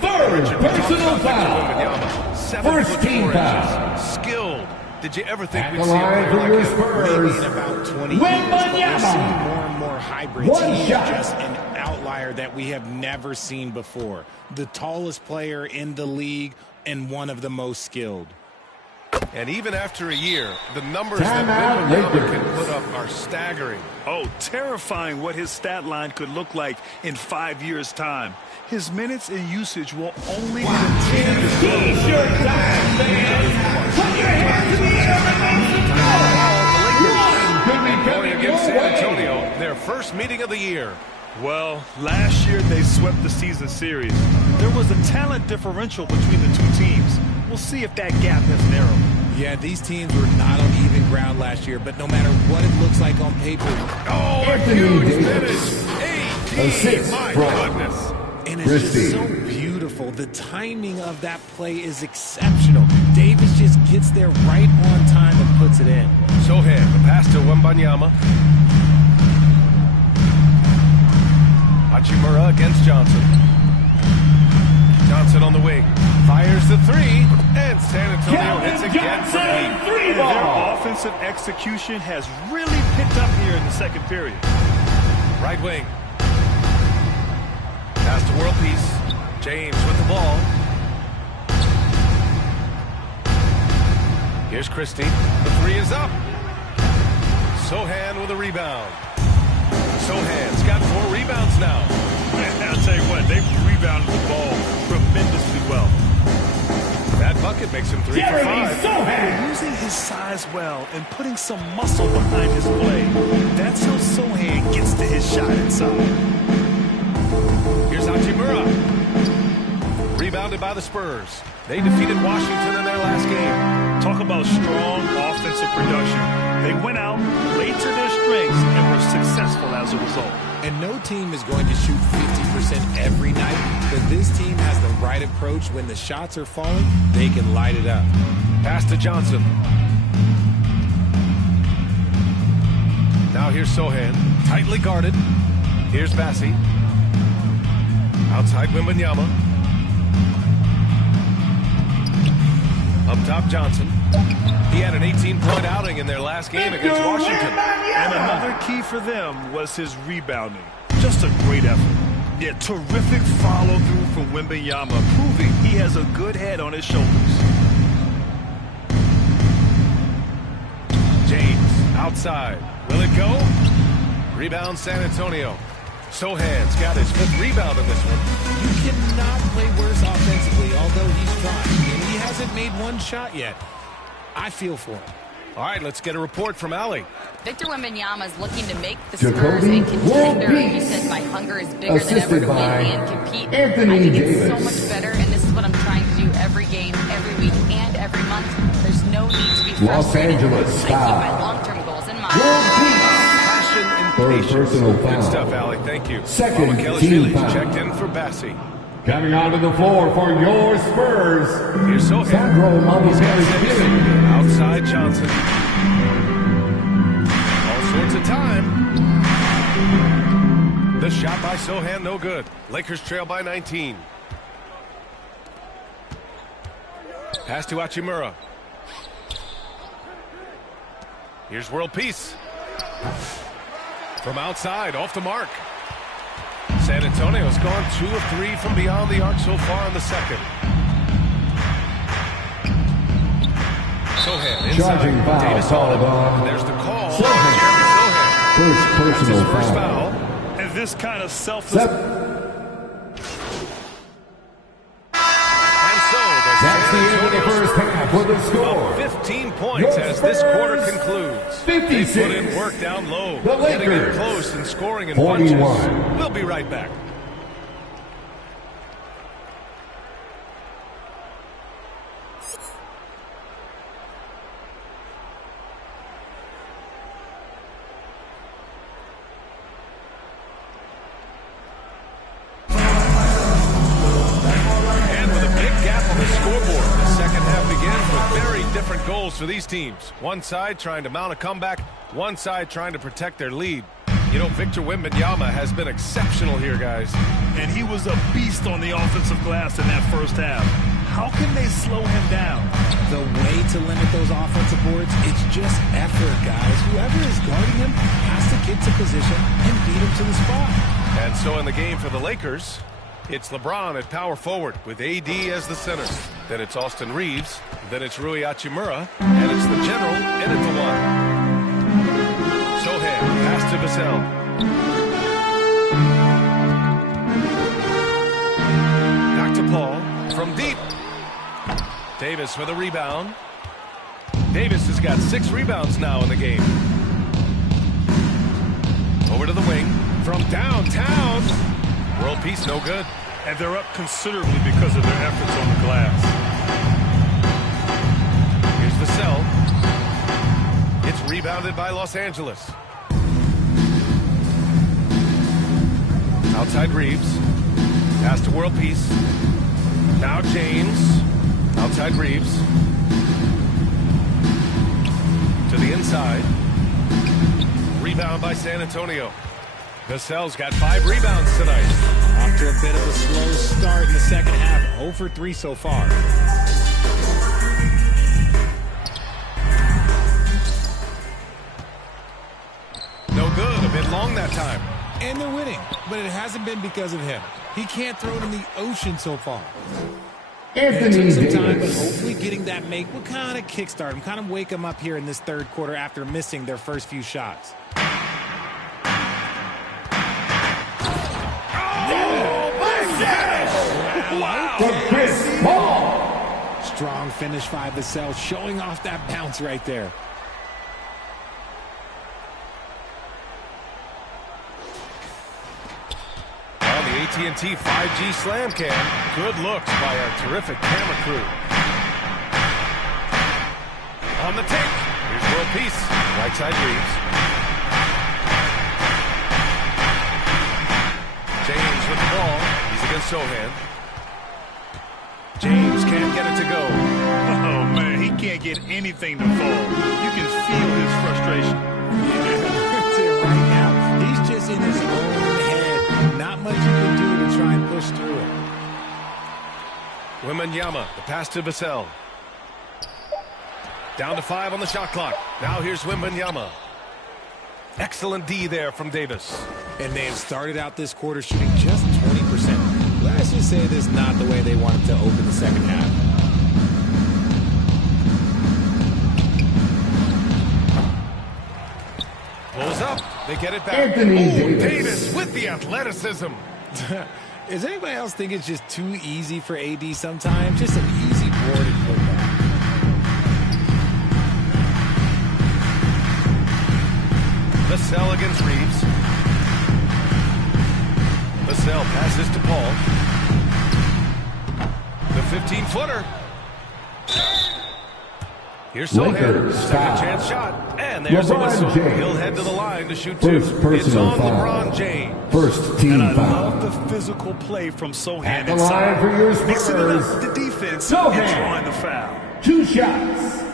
Third personal foul. First team foul. Skilled. Did you ever think At we'd the see a line player for like your him? Spurs. In about 20 years, but we're seeing more and more hybrids. One He shot. is just an outlier that we have never seen before. The tallest player in the league and one of the most skilled. And even after a year, the numbers Time that out, Wembanyama Lakers. can put up are staggering. Oh, terrifying what his stat line could look like in 5 years' time. His minutes and usage will only continue to grow. T-shirt time, fans. Put your hands in the air and make some noise. Going against San Antonio, their first meeting of the year. Well, last year they swept the season series. There was a talent differential between the two teams. We'll see if that gap has narrowed. Yeah, these teams were not on even ground last year, but no matter what it looks like on paper. Oh, a Anthony huge Davis. finish. Assist My from goodness. And it's just so beautiful. The timing of that play is exceptional. Davis just gets there right on time and puts it in. Sohan, the pass to Wembanyama. Hachimura against Johnson. Johnson on the wing. Fires the 3. And San Antonio hits again from deep. And their offensive execution has really picked up here in the second period. Right wing. Pass to World Peace. James with the ball. Here's Christie. The 3 is up. Sohan with a rebound. Sohan's got 4 rebounds now. I'll tell you what, they've rebounded the ball tremendously well. That bucket makes him 3 for 5. They're using his size well and putting some muscle behind his play. That's how Sohan gets to his shot inside. Here's Hachimura. Rebounded by the Spurs. They defeated Washington in their last game. Talk about strong offensive production. They went out, played to their strengths, and were successful as a result. And no team is going to shoot 50% every night, but this team has the right approach. When the shots are falling, they can light it up. Pass to Johnson. Now here's Sohan, tightly guarded. Here's Bassi. Outside Wembanyama. Up top Johnson. He had an 18-point outing in their last game against Washington. And another key for them was his rebounding. Just a great effort. Yeah, terrific follow-through from Wembanyama, proving he has a good head on his shoulders. James outside. Will it go? Rebound San Antonio. Sohan's got his 5th rebound in this one. You cannot play worse offensively, although he's trying. And he hasn't made one shot yet. I feel for him. All right, let's get a report from Ali. Victor Wembanyama is looking to make the Spurs a contender. He said, my hunger is bigger than ever to win and compete. Anthony I think Davis. it's so much better, and this is what I'm trying to do every game, every week, and every month. There's no need to be frustrated. Los Angeles I keep foul. my long-term goals in mind. Passion and Third patience. personal Good foul. stuff, Ali. Thank you. Second Mama team Kelishvili's foul. checked in for Bassi. Coming onto the floor for your Spurs. Here's Sohan. Sandro Mamukelashvili. Outside Johnson. All sorts of time. The shot by Sohan, no good. Lakers trail by 19. Pass to Hachimura. Here's world peace. From outside, off the mark. San Antonio's gone 2 of 3 from beyond the arc so far in the second. Sohan inside. Charging foul Davis called on. on. There's the call. Sohan. First personal That's his first foul. And this kind of selfless... That's the end of the first half with a score. 15 points as this quarter concludes. 56. They put in work down low. The Getting in Lakers, close and scoring in 41. bunches. We'll be right back. For these teams. One side trying to mount a comeback, one side trying to protect their lead. You know, Victor Wembanyama has been exceptional here, guys. And he was a beast on the offensive glass in that first half. How can they slow him down? The way to limit those offensive boards, it's just effort, guys. Whoever is guarding him has to get to position and beat him to the spot. And so in the game for the Lakers, it's LeBron at power forward with AD as the center. Then it's Austin Reeves. Then it's Rui Hachimura. And it's the general in at the 1. Sohan, pass to Vassell. Back to Paul from deep. Davis with a rebound. Davis has got 6 rebounds now in the game. Over to the wing from downtown. World peace, no good. And they're up considerably because of their efforts on the glass. Here's Vassell. It's rebounded by Los Angeles. Outside Reeves. Pass to world peace. Now James. Outside Reeves. To the inside. Rebound by San Antonio. Vassell's got 5 rebounds tonight. Off to a bit of a slow start in the second half. 0 for 3 so far. No good. A bit long that time. And they're winning, but it hasn't been because of him. He can't throw it in the ocean so far. Anthony It took some time, but Davis. hopefully getting that make will kind of kickstart him, kind of wake him up here in this third quarter after missing their first few shots. From Chris Paul. Strong finish by Vassell, showing off that bounce right there. On the AT&T 5G Slam Cam, good looks by our terrific camera crew. On the take, here's world peace. Right side Reeves. James with the ball. He's against Sohan. James can't get it to go. Oh, man, he can't get anything to fall. You can feel his frustration. Yeah, right now, he's just in his own head. Not much you can do to try and push through it. Wembanyama, the pass to Vassell. Down to 5 on the shot clock. Now here's Wembanyama. Excellent D there from Davis. And they have started out this quarter shooting just 20%. Let's just say this is not the way they wanted to open the second half. Pulls up. They get it back. Anthony Davis. Davis with the athleticism. Does anybody else think it's just too easy for AD sometimes? Just an easy board and put back. Vassell against Reeves. Vassell passes to Paul. The 15-footer. Here's Sohan. Lakers Second foul. chance shot. And there's a LeBron whistle. James. He'll head to the line to shoot 2. First personal It's on foul. LeBron James. First team And I foul. love the physical play from Sohan At the inside. line for your Mixing it Spurs. up, the defense, Sohan. and drawing the foul. 2 shots.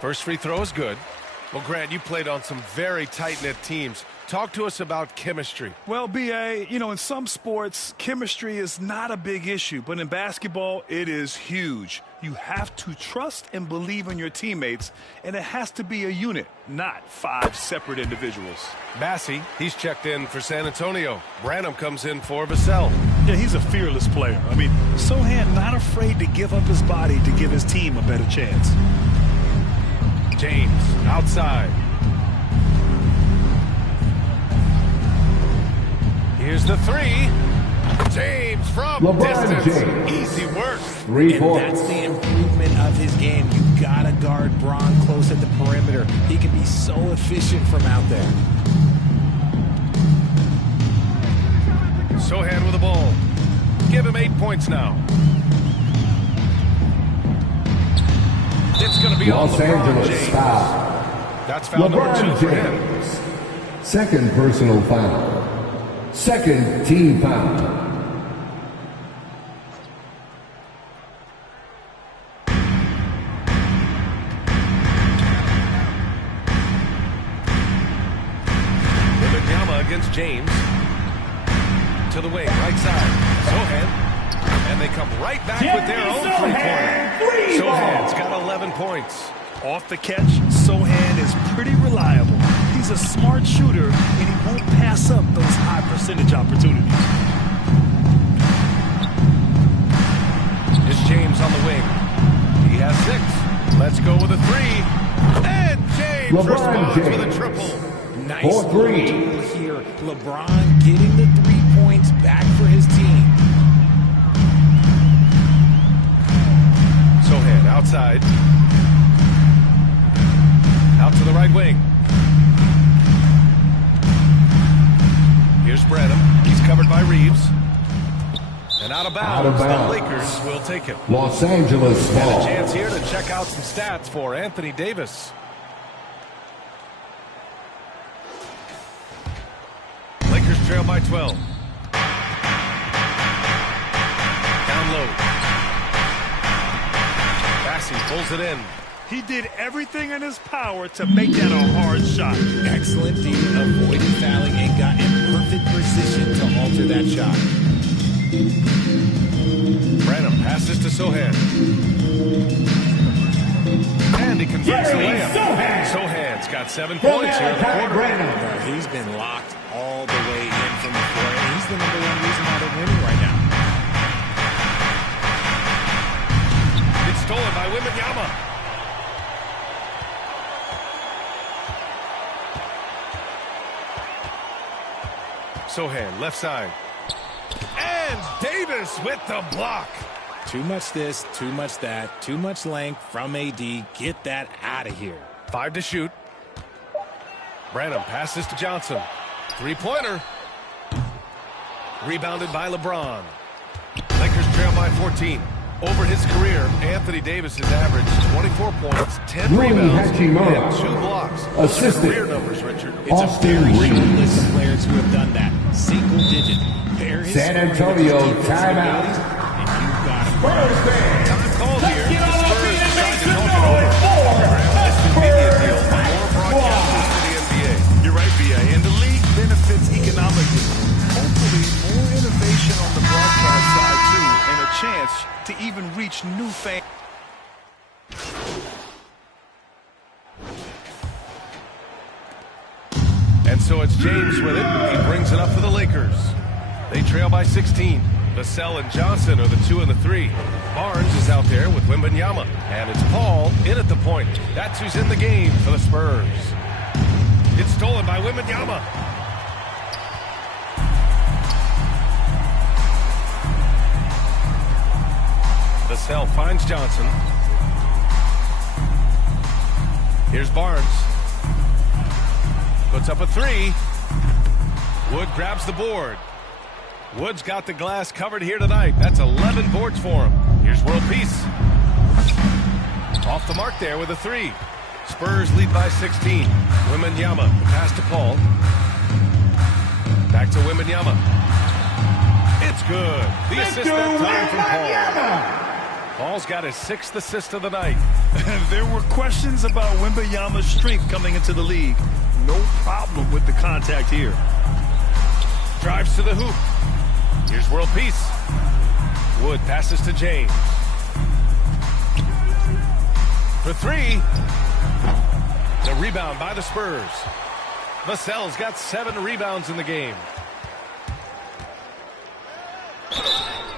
First free throw is good. Well, Grant, you played on some very tight-knit teams. Talk to us about chemistry. Well, B.A., you know, in some sports, chemistry is not a big issue, but in basketball, it is huge. You have to trust and believe in your teammates, and it has to be a unit, not 5 separate individuals. Bassie, he's checked in for San Antonio. Branham comes in for Vassell. Yeah, he's a fearless player. I mean, Sohan not afraid to give up his body to give his team a better chance. James, outside. Here's the 3. James from LeBron distance. James. Easy work. 3 And points. that's the improvement of his game. You got to guard Bron close at the perimeter. He can be so efficient from out there. Sohan with the ball. Give him 8 points now. It's going to be Los on LeBron Angeles James. foul. That's foul number 2 LeBron for him. James. Second personal foul. Second team foul. Wembanyama against James. To the wing, right side. Sohan. And they come right back with their own three-pointer. Sohan's got 11 points. Off the catch, Sohan is pretty reliable. He's a smart shooter, and he won't pass up those high percentage opportunities. It's James on the wing. He has 6. Let's go with a 3. And James LeBron responds James. with a triple. Nice 4-3. tool here. LeBron getting the 3 points back for his team. Sohan outside. Out to the right wing. Here's Branham. He's covered by Reeves. And out of bounds. Out of bounds. The Lakers will take it. Los Angeles And a ball. chance here to check out some stats for Anthony Davis. Lakers trail by 12. Down low. Bassie pulls it in. He did everything in his power to make that a hard shot. Excellent D, avoided fouling and got in perfect position to alter that shot. Branham passes to Sohan. And he converts the layup. Sohan's got 7 points here in the quarter. He's been locked all the way in from the floor, and he's the #1 reason why they're winning right now. It's stolen by Wembanyama. Sohan, left side. And Davis with the block. Too much this, too much that, too much length from AD. Get that out of here. 5 to shoot. Branham passes to Johnson. 3-pointer. Rebounded by LeBron. Lakers trail by 14. Over his career, Anthony Davis has averaged 24 points, 10 rebounds, and 2 blocks. Assistant. Career numbers, Richard. It's a very short list of players who have done that. Single digit. San Antonio timeout. And you've got him. Time called here. The Spurs decide to talk it over. This could be the deal for more broadcasters for the NBA. You're right, B.A. And the league benefits economically. Hopefully, more innovation on the broadcast side, too, and a chance to even reach new fans. And so it's James with it. He brings it up for the Lakers. They trail by 16. Vassell and Johnson are the 2 and the 3. Barnes is out there with Wembanyama. And it's Paul in at the point. That's who's in the game for the Spurs. It's stolen by Wembanyama. Vassell finds Johnson. Here's Barnes. Puts up a 3. Wood grabs the board. Wood's got the glass covered here tonight. That's 11 boards for him. Here's World Peace. Off the mark there with a 3. Spurs lead by 16. Wembanyama, the pass to Paul. Back to Wembanyama. It's good. The assist that time from Paul. Paul's got his 6th assist of the night. There were questions about Wembanyama's strength coming into the league. No problem with the contact here. Drives to the hoop. Here's world peace. Wood passes to James. For 3. The rebound by the Spurs. Vassell's got 7 rebounds in the game.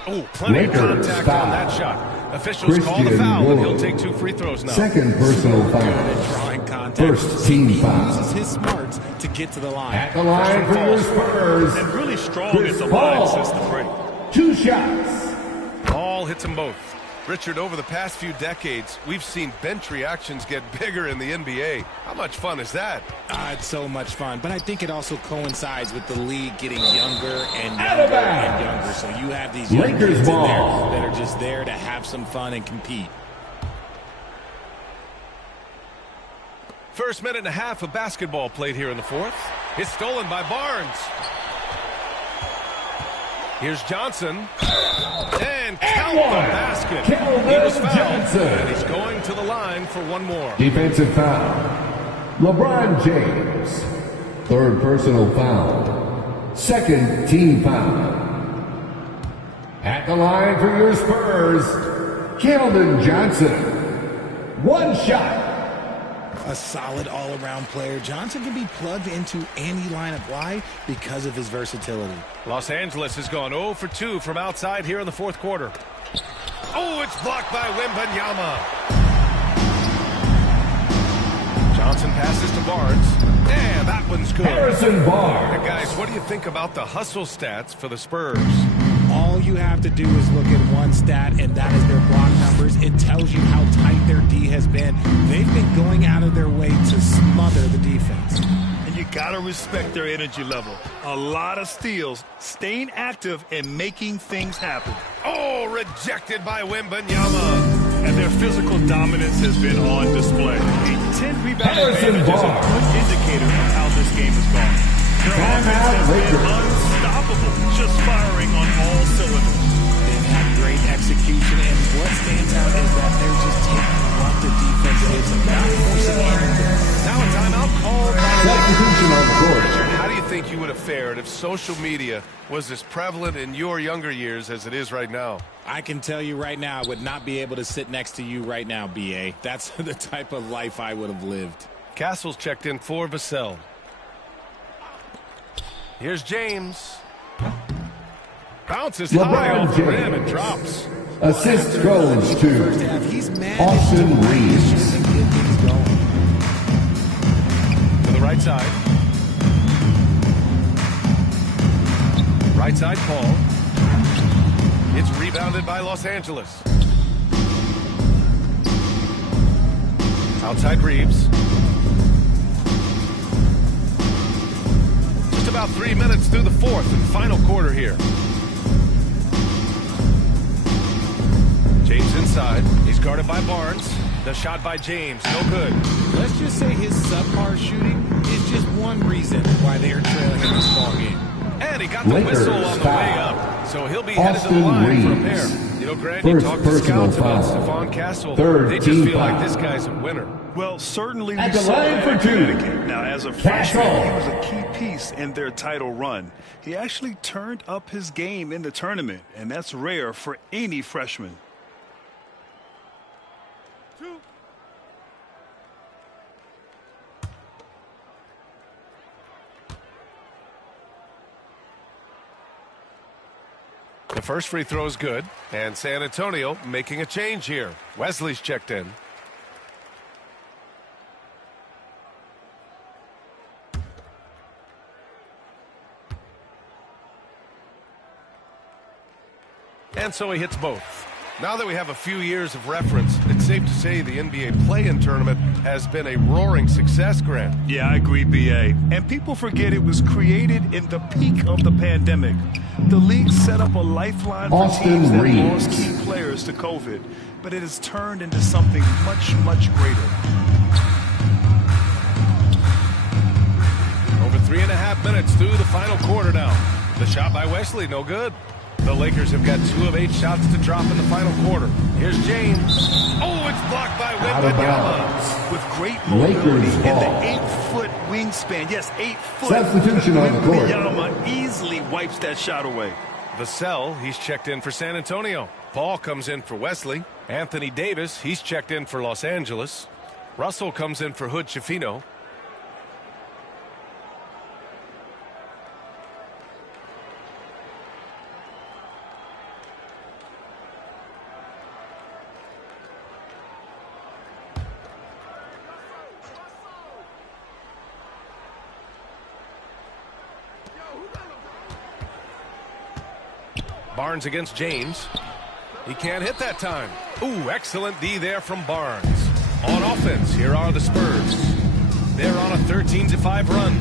Oh, plenty of contact on that shot. Officials call the foul, and he'll take 2 free throws now. Second personal foul. Drawing contact. First team foul. Uses his smarts to get to the line. At the line for your Spurs. And really strong at the line since the break. 2 shots. Paul hits them both. Richard, over the past few decades, we've seen bench reactions get bigger in the NBA. How much fun is that? It's so much fun, but I think it also coincides with the league getting younger and younger and younger. So you have these young kids in there that are just there to have some fun and compete. First minute and a half of basketball played here in the 4th. It's stolen by Barnes. Here's Johnson. And count the basket. He was fouled, and he's going to the line for 1 more. Defensive foul. LeBron James. 3rd personal foul. 2nd team foul. At the line for your Spurs, Keldon Johnson. 1 shot. A solid all-around player. Johnson can be plugged into any lineup. Why? Because of his versatility. Los Angeles has gone 0 for 2 from outside here in the 4th quarter. Oh, it's blocked by Wembanyama. Johnson passes to Barnes. And that one's good. Harrison Barnes. Hey guys, what do you think about the hustle stats for the Spurs? All you have to do is look at one stat, and that is their block numbers. It tells you how tight their D has been. They've been going out of their way to smother the defense. And you got to respect their energy level. A lot of steals, staying active, and making things happen. Oh, rejected by Wembanyama. And their physical dominance has been on display. A 10 rebound advantage is a good indicator of how this game has gone. Their offense has been unstoppable, just firing on all cylinders. They've had great execution, and what stands out is that they're just taking what the defense gives them, not forcing anything. Now a timeout called by Substitution on the court. Richard, how do you think you would have fared if social media was as prevalent in your younger years as it is right now? I can tell you right now, I would not be able to sit next to you right now, B.A. That's the type of life I would have lived. Castle's checked in for Vassell. Here's James. Bounces high off the rim and drops. Assist goes to Austin Reeves. To the right side. Right side, Paul. It's rebounded by Los Angeles. Outside Reeves. Just about 3 minutes through the 4th and final quarter here. James inside. He's guarded by Barnes. The shot by James. No good. Let's just say his subpar shooting is just one reason why they are trailing in this ball game. And he got the whistle on the way up. So he'll be headed to the line for a pair. You know, Grant, you talk to scouts about Stephon Castle. They just feel like this guy's a winner. Well, certainly At we the saw line that for in two. Connecticut. Now, as a freshman, he was a key piece in their title run. He actually turned up his game in the tournament, and that's rare for any freshman. The first free throw is good, and San Antonio making a change here. Wesley's checked in. And so he hits both. Now that we have a few years of reference, it's safe to say the NBA play-in tournament has been a roaring success, Grant. Yeah, I agree, B.A. And people forget it was created in the peak of the pandemic. The league set up a lifeline for teams that lost key players to COVID, but it has turned into something much, much greater. Over 3.5 minutes through the final quarter now. The shot by Wesley, no good. The Lakers have got 2 of 8 shots to drop in the final quarter. Here's James. Oh, it's blocked by Wembanyama. With great mobility Lakers and ball. the 8-foot wingspan. Yes, 8 foot. Substitution on the court. Wembanyama easily wipes that shot away. Vassell, he's checked in for San Antonio. Paul comes in for Wesley. Anthony Davis, he's checked in for Los Angeles. Russell comes in for Hood Schifino. Barnes against James. He can't hit that time. Ooh, excellent D there from Barnes. On offense, here are the Spurs. They're on a 13-5 run.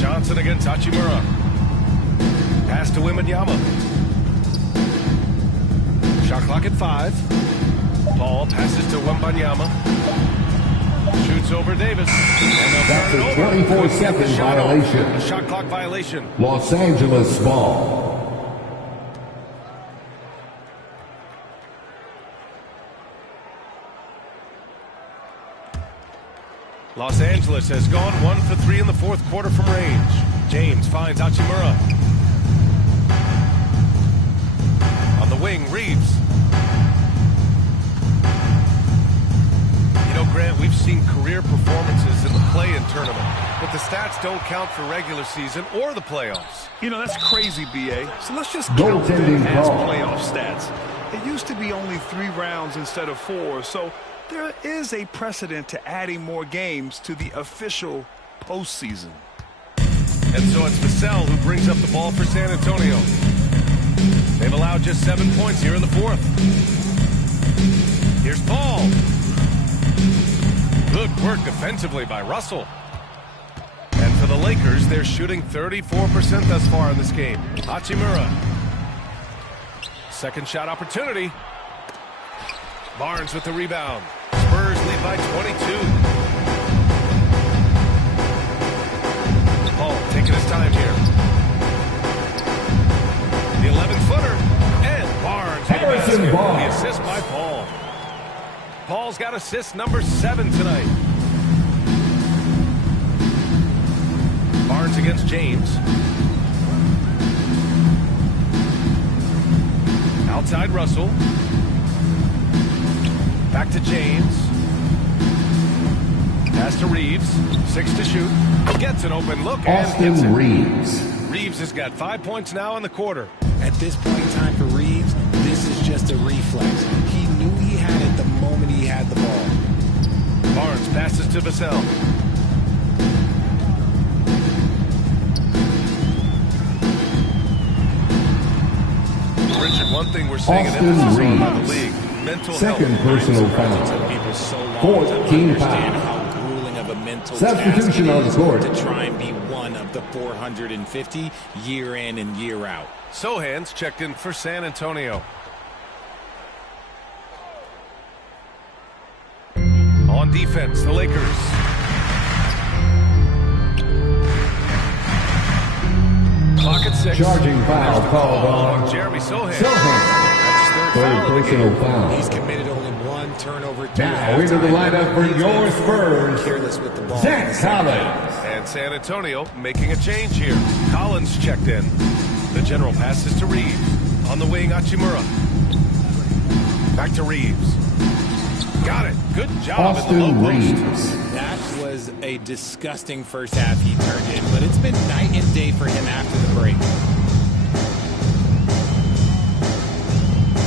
Johnson against Hachimura. Pass to Wembanyama. Shot clock at 5. Paul passes to Wembanyama. Shoots over Davis. And they'll That's turn a it over. 24-second violation. A shot clock violation. Los Angeles ball. Los Angeles has gone 1 for 3 in the fourth quarter from range. James finds Hachimura. On the wing, Reeves. You know, Grant, we've seen career performances in the play-in tournament, but the stats don't count for regular season or the playoffs. You know, that's crazy, B.A. So let's just count the Goaltending past call. playoff stats. It used to be only 3 rounds instead of 4, so there is a precedent to adding more games to the official postseason. And so it's Vassell who brings up the ball for San Antonio. They've allowed just 7 points here in the fourth. Here's Paul. Good work defensively by Russell. And for the Lakers, they're shooting 34% thus far in this game. Hachimura. Second shot opportunity. Barnes with the rebound. Spurs lead by 22. Paul taking his time here. The 11-footer. And Barnes with the Harrison basket. Barnes. The assist by Paul. Paul's got assist number 7 tonight. Barnes against James. Outside Russell. Back to James. Pass to Reeves. 6 to shoot. Gets an open look and hits it. Austin Reeves. Reeves has got 5 points now in the quarter. At this point in time for Reeves, this is just a reflex. He knew he had it the moment he had the ball. Barnes passes to Vassell. Richard, one thing we're seeing Austin an emphasis on by the Reeves. league, mental Second health. personal Took foul. people so long 14 to understand fouls. how grueling of a mental Substitution task on it the is court. to try and be one of the 450 year in and year out. Sohan's checked in for San Antonio. On defense, the Lakers. Clock at 6. Charging foul called on Jeremy Sohan. Sohan. Third personal foul. He's committed only 1 turnover. Now into the lineup for your Spurs, Careless with the ball. Zach Collins. And San Antonio making a change here. Collins checked in. The general passes to Reeves. On the wing, Hachimura. Back to Reeves. Got it. Good job in the Austin low post. Reeves. That was a disgusting first half he turned in, but it's been night and day for him after the break.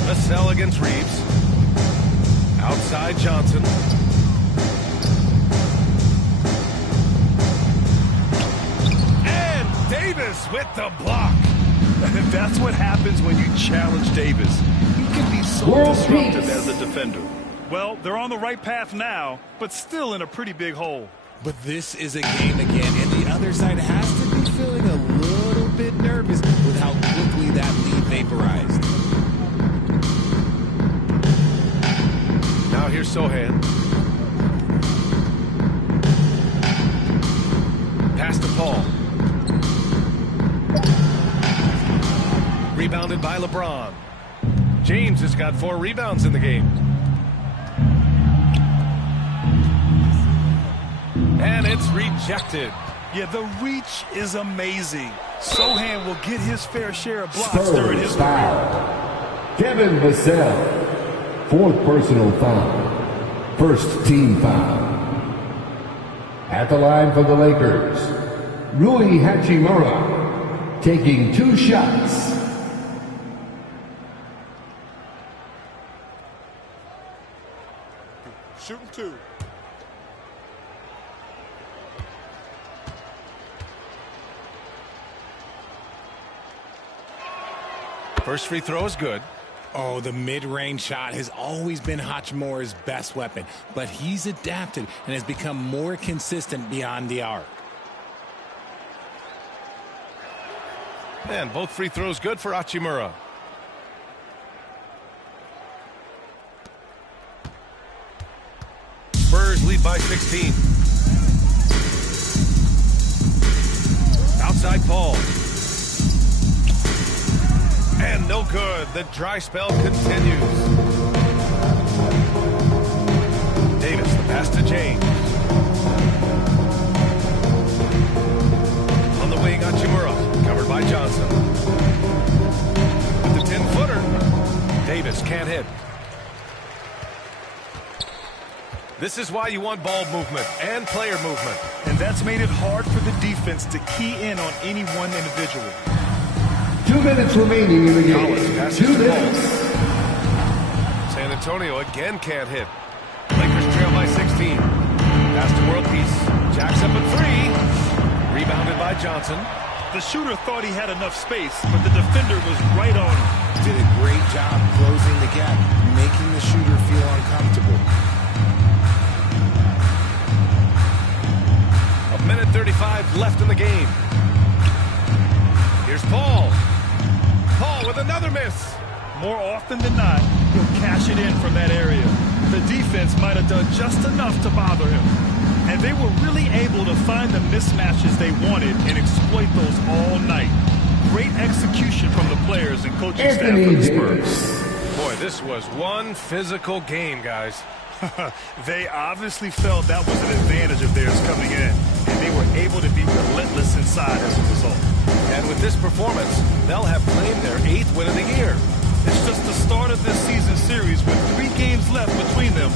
Vassell against Reeves. Outside Johnson. And Davis with the block. That's what happens when you challenge Davis. He can be so World disruptive peace. as a defender. Well, they're on the right path now, but still in a pretty big hole. But this is a game again, and the other side has to be feeling a little bit nervous with how quickly that lead vaporized. Now here's Sohan. Pass to Paul. Rebounded by LeBron. James has got 4 rebounds in the game. And it's rejected. Yeah, the reach is amazing. Sohan will get his fair share of blocks during his career. Kevin Vassell, 4th personal foul. 1st team foul. At the line for the Lakers, Rui Hachimura, taking 2 shots. Shooting 2. First free throw is good. Oh, the mid-range shot has always been Hachimura's best weapon, but he's adapted and has become more consistent beyond the arc. And both free throws good for Hachimura. Spurs lead by 16. Outside Paul. And no good. The dry spell continues. Davis, the pass to James. On the wing, Hachimura, covered by Johnson. With the 10-footer, Davis can't hit. This is why you want ball movement and player movement. And that's made it hard for the defense to key in on any one individual. 2 minutes remaining in the game. 2 minutes. San Antonio again can't hit. Lakers trail by 16. Pass to world peace. Jacks up at 3. Rebounded by Johnson. The shooter thought he had enough space, but the defender was right on him. Did a great job closing the gap, making the shooter feel uncomfortable. A minute 35 left in the game. Here's Paul. Paul with another miss. More often than not, he'll cash it in from that area. The defense might have done just enough to bother him. And they were really able to find the mismatches they wanted and exploit those all night. Great execution from the players and coaching staff for the Spurs. Boy, this was one physical game, guys. They obviously felt that was an advantage of theirs coming in, and they were able to be relentless inside as a result. And with this performance, they'll have claimed their 8th win of the year. It's just the start of this season series with 3 games left between them,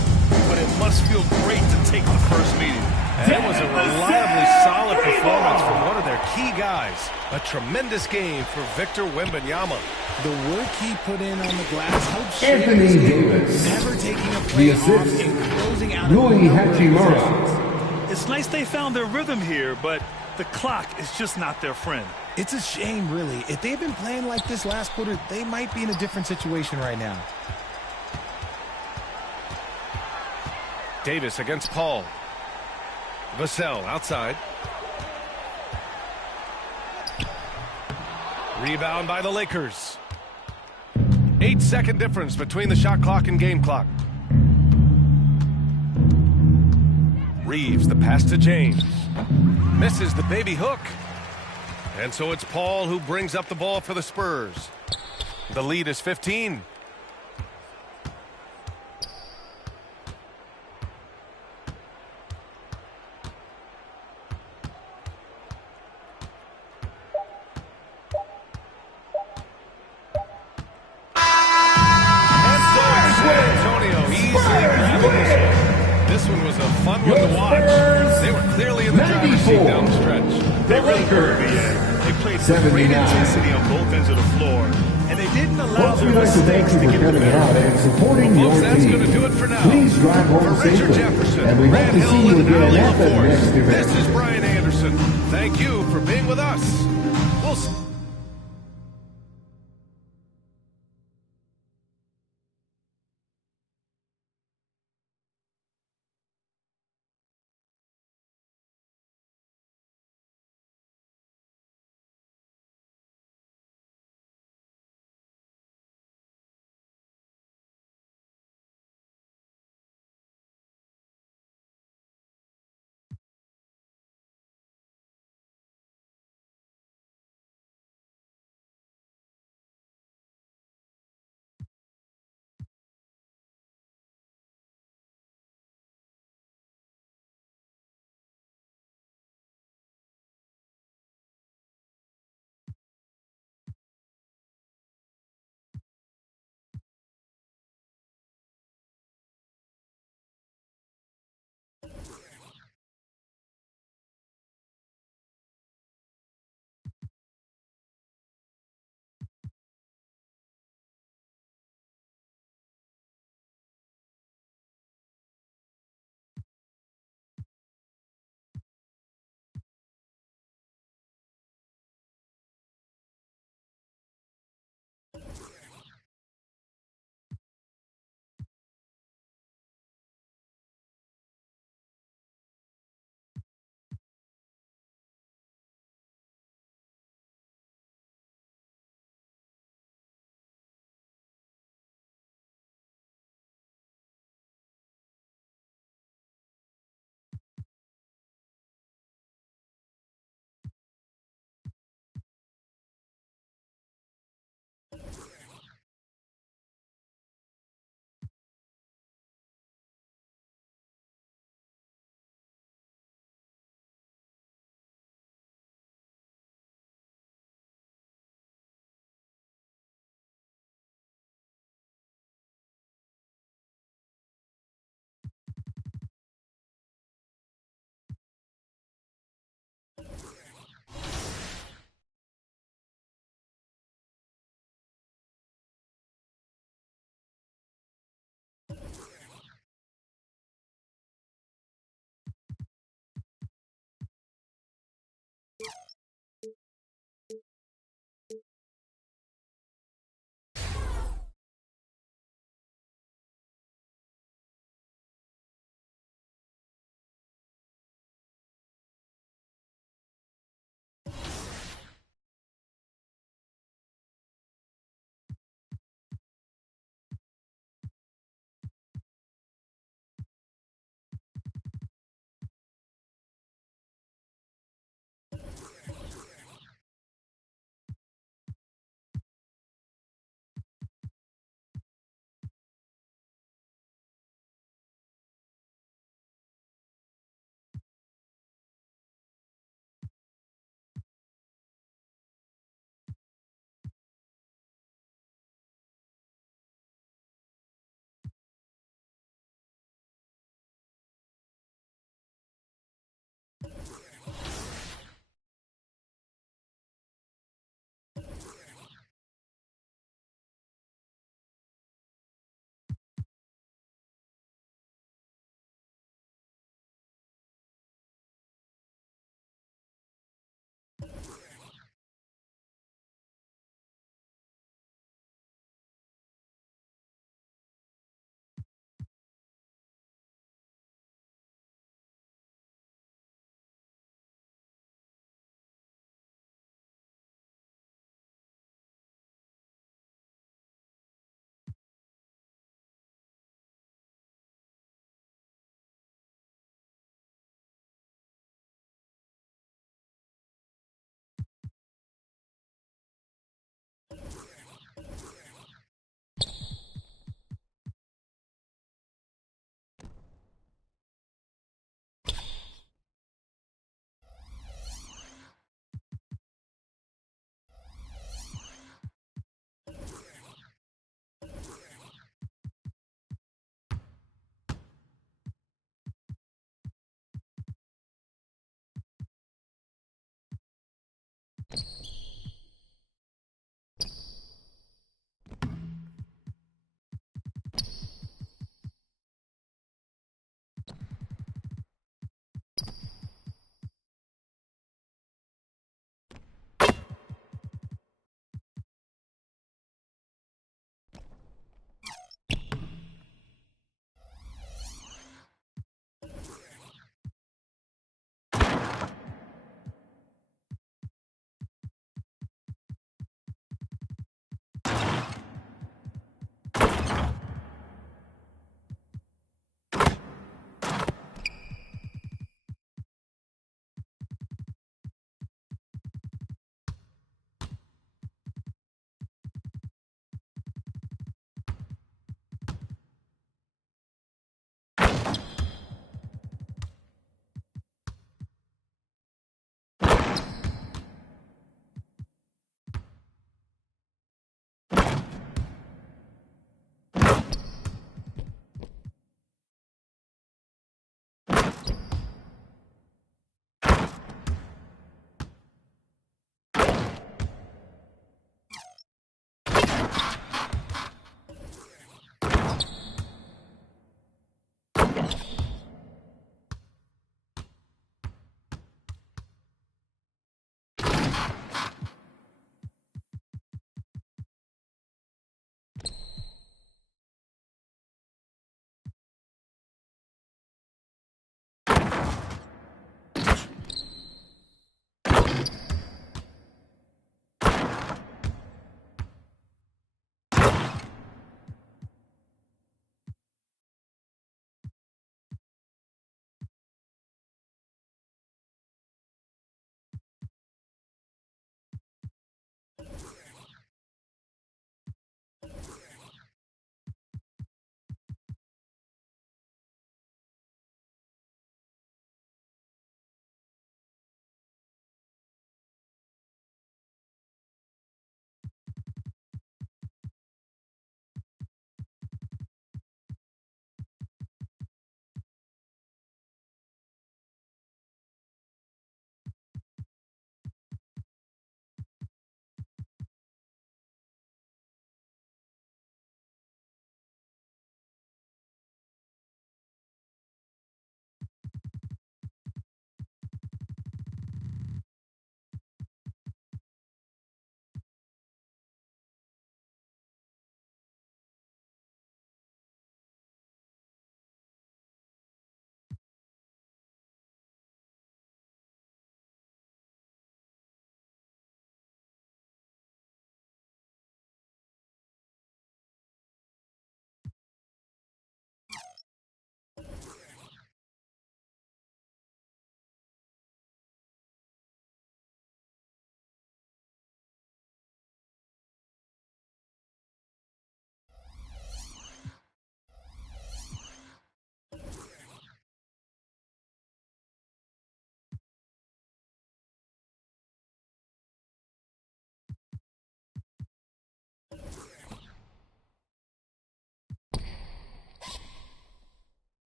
but it must feel great to take the first meeting. And it was a reliably solid performance from one of their key guys. A tremendous game for Victor Wembanyama. The work he put in on the glass helps Anthony Davis. never taking a play The assist. off and closing out Rui Hachimura. It's nice they found their rhythm here, but the clock is just not their friend. It's a shame, really. If they've been playing like this last quarter, they might be in a different situation right now. Davis against Paul. Vassell outside. Rebound by the Lakers. 8-second difference between the shot clock and game clock. Reeves, the pass to James. Misses the baby hook. And so it's Paul who brings up the ball for the Spurs. The lead is 15. This one was a fun one to watch. They were clearly in the driver's seat down the stretch. They really were, They played with great intensity on both ends of the floor, and they didn't allow their mistakes to get the better. And supporting Well, folks, your that's team. going to do it for now. Please drive home For Richard safely. Jefferson, And we hope Grant to see Hill, you and again Ali at the LaForce, next event. this is Brian Anderson. Thank you for being with us. We'll see.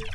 Give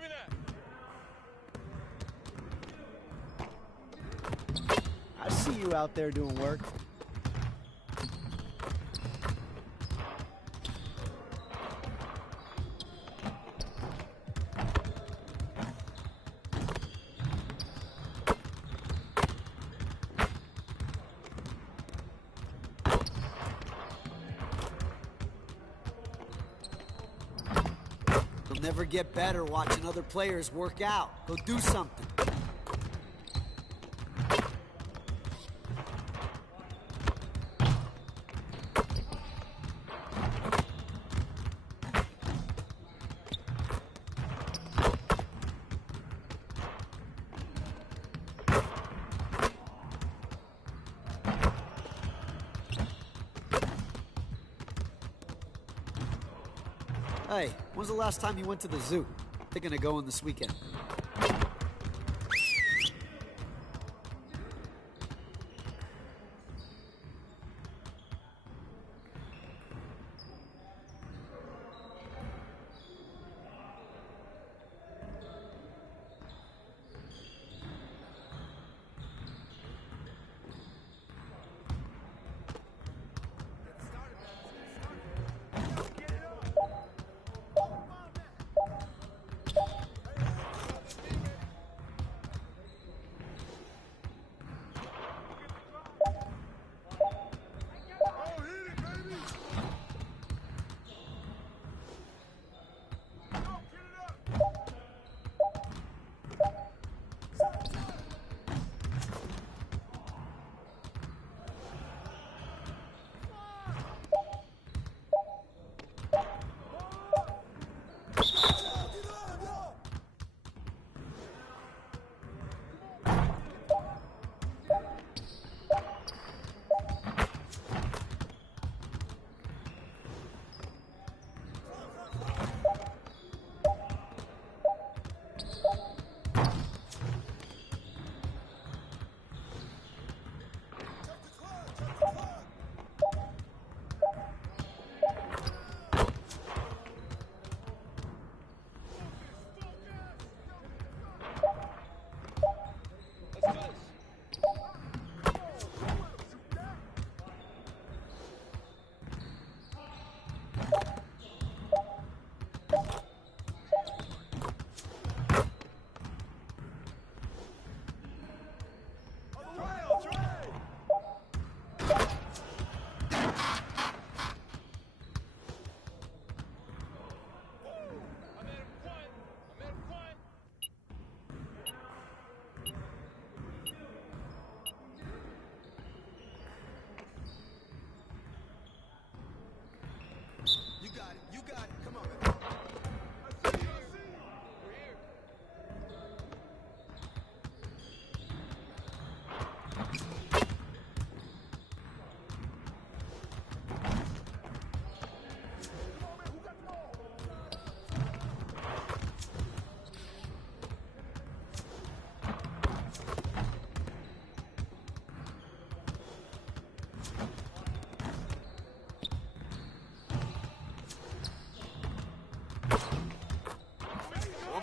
me that. I see you out there doing work. You'll never get better watching other players work out. Go do something. Hey, when's the last time you went to the zoo? Thinking of going this weekend.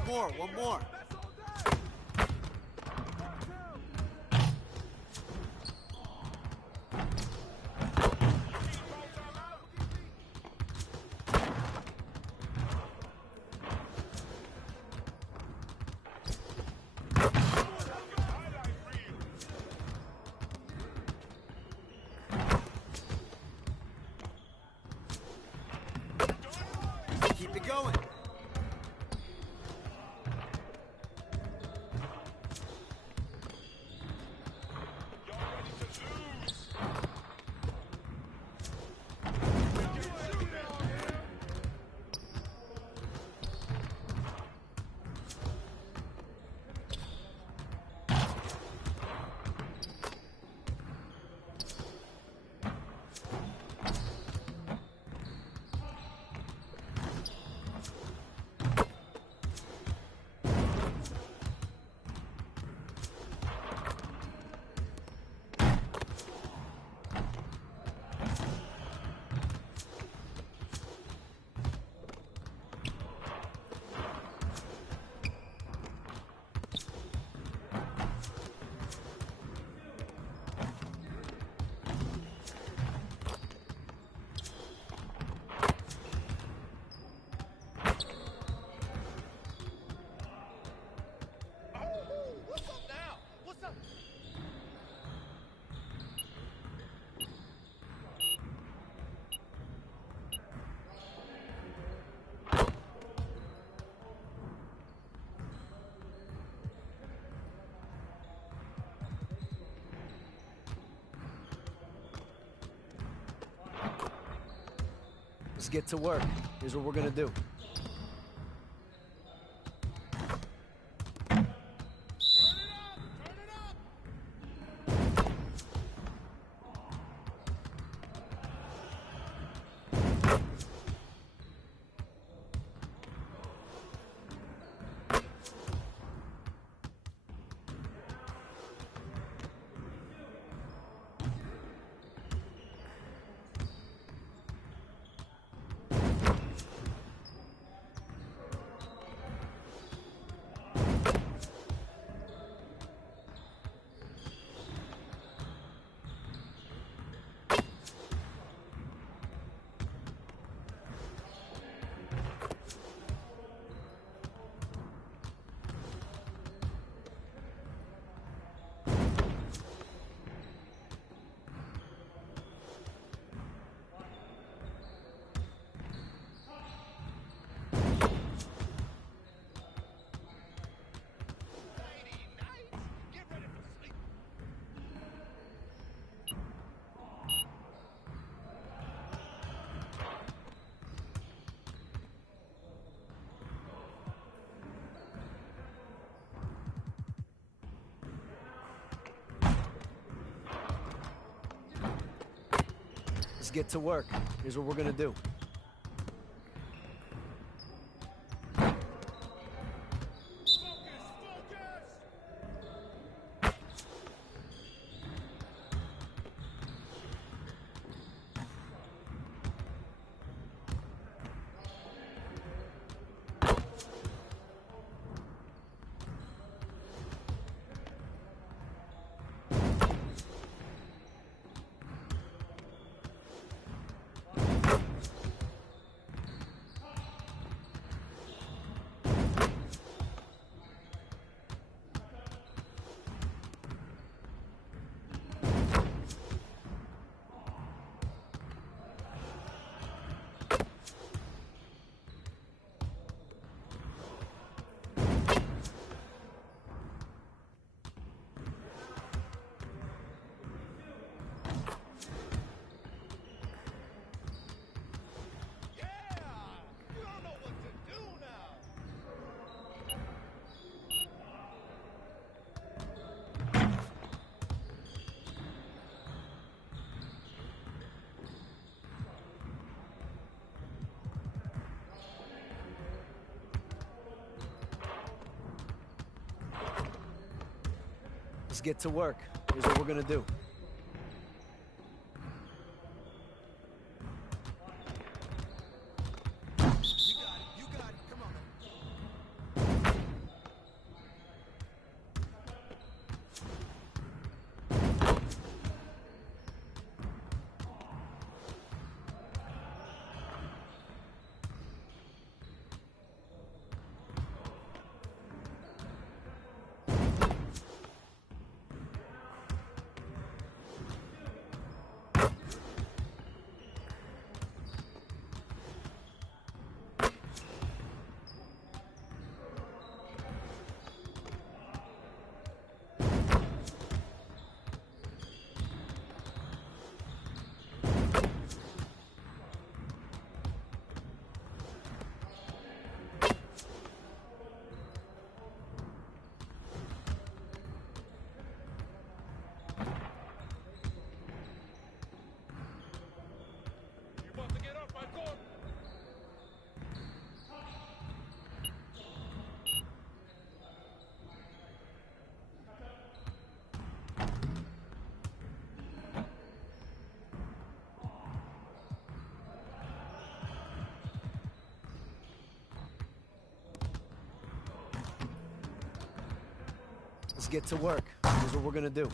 more, one more. Keep it going. Let's get to work. Here's what we're gonna do. Let's get to work. Here's what we're gonna do. Let's get to work. Here's what we're gonna do. Let's get to work. Here's what we're gonna do.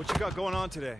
What you got going on today?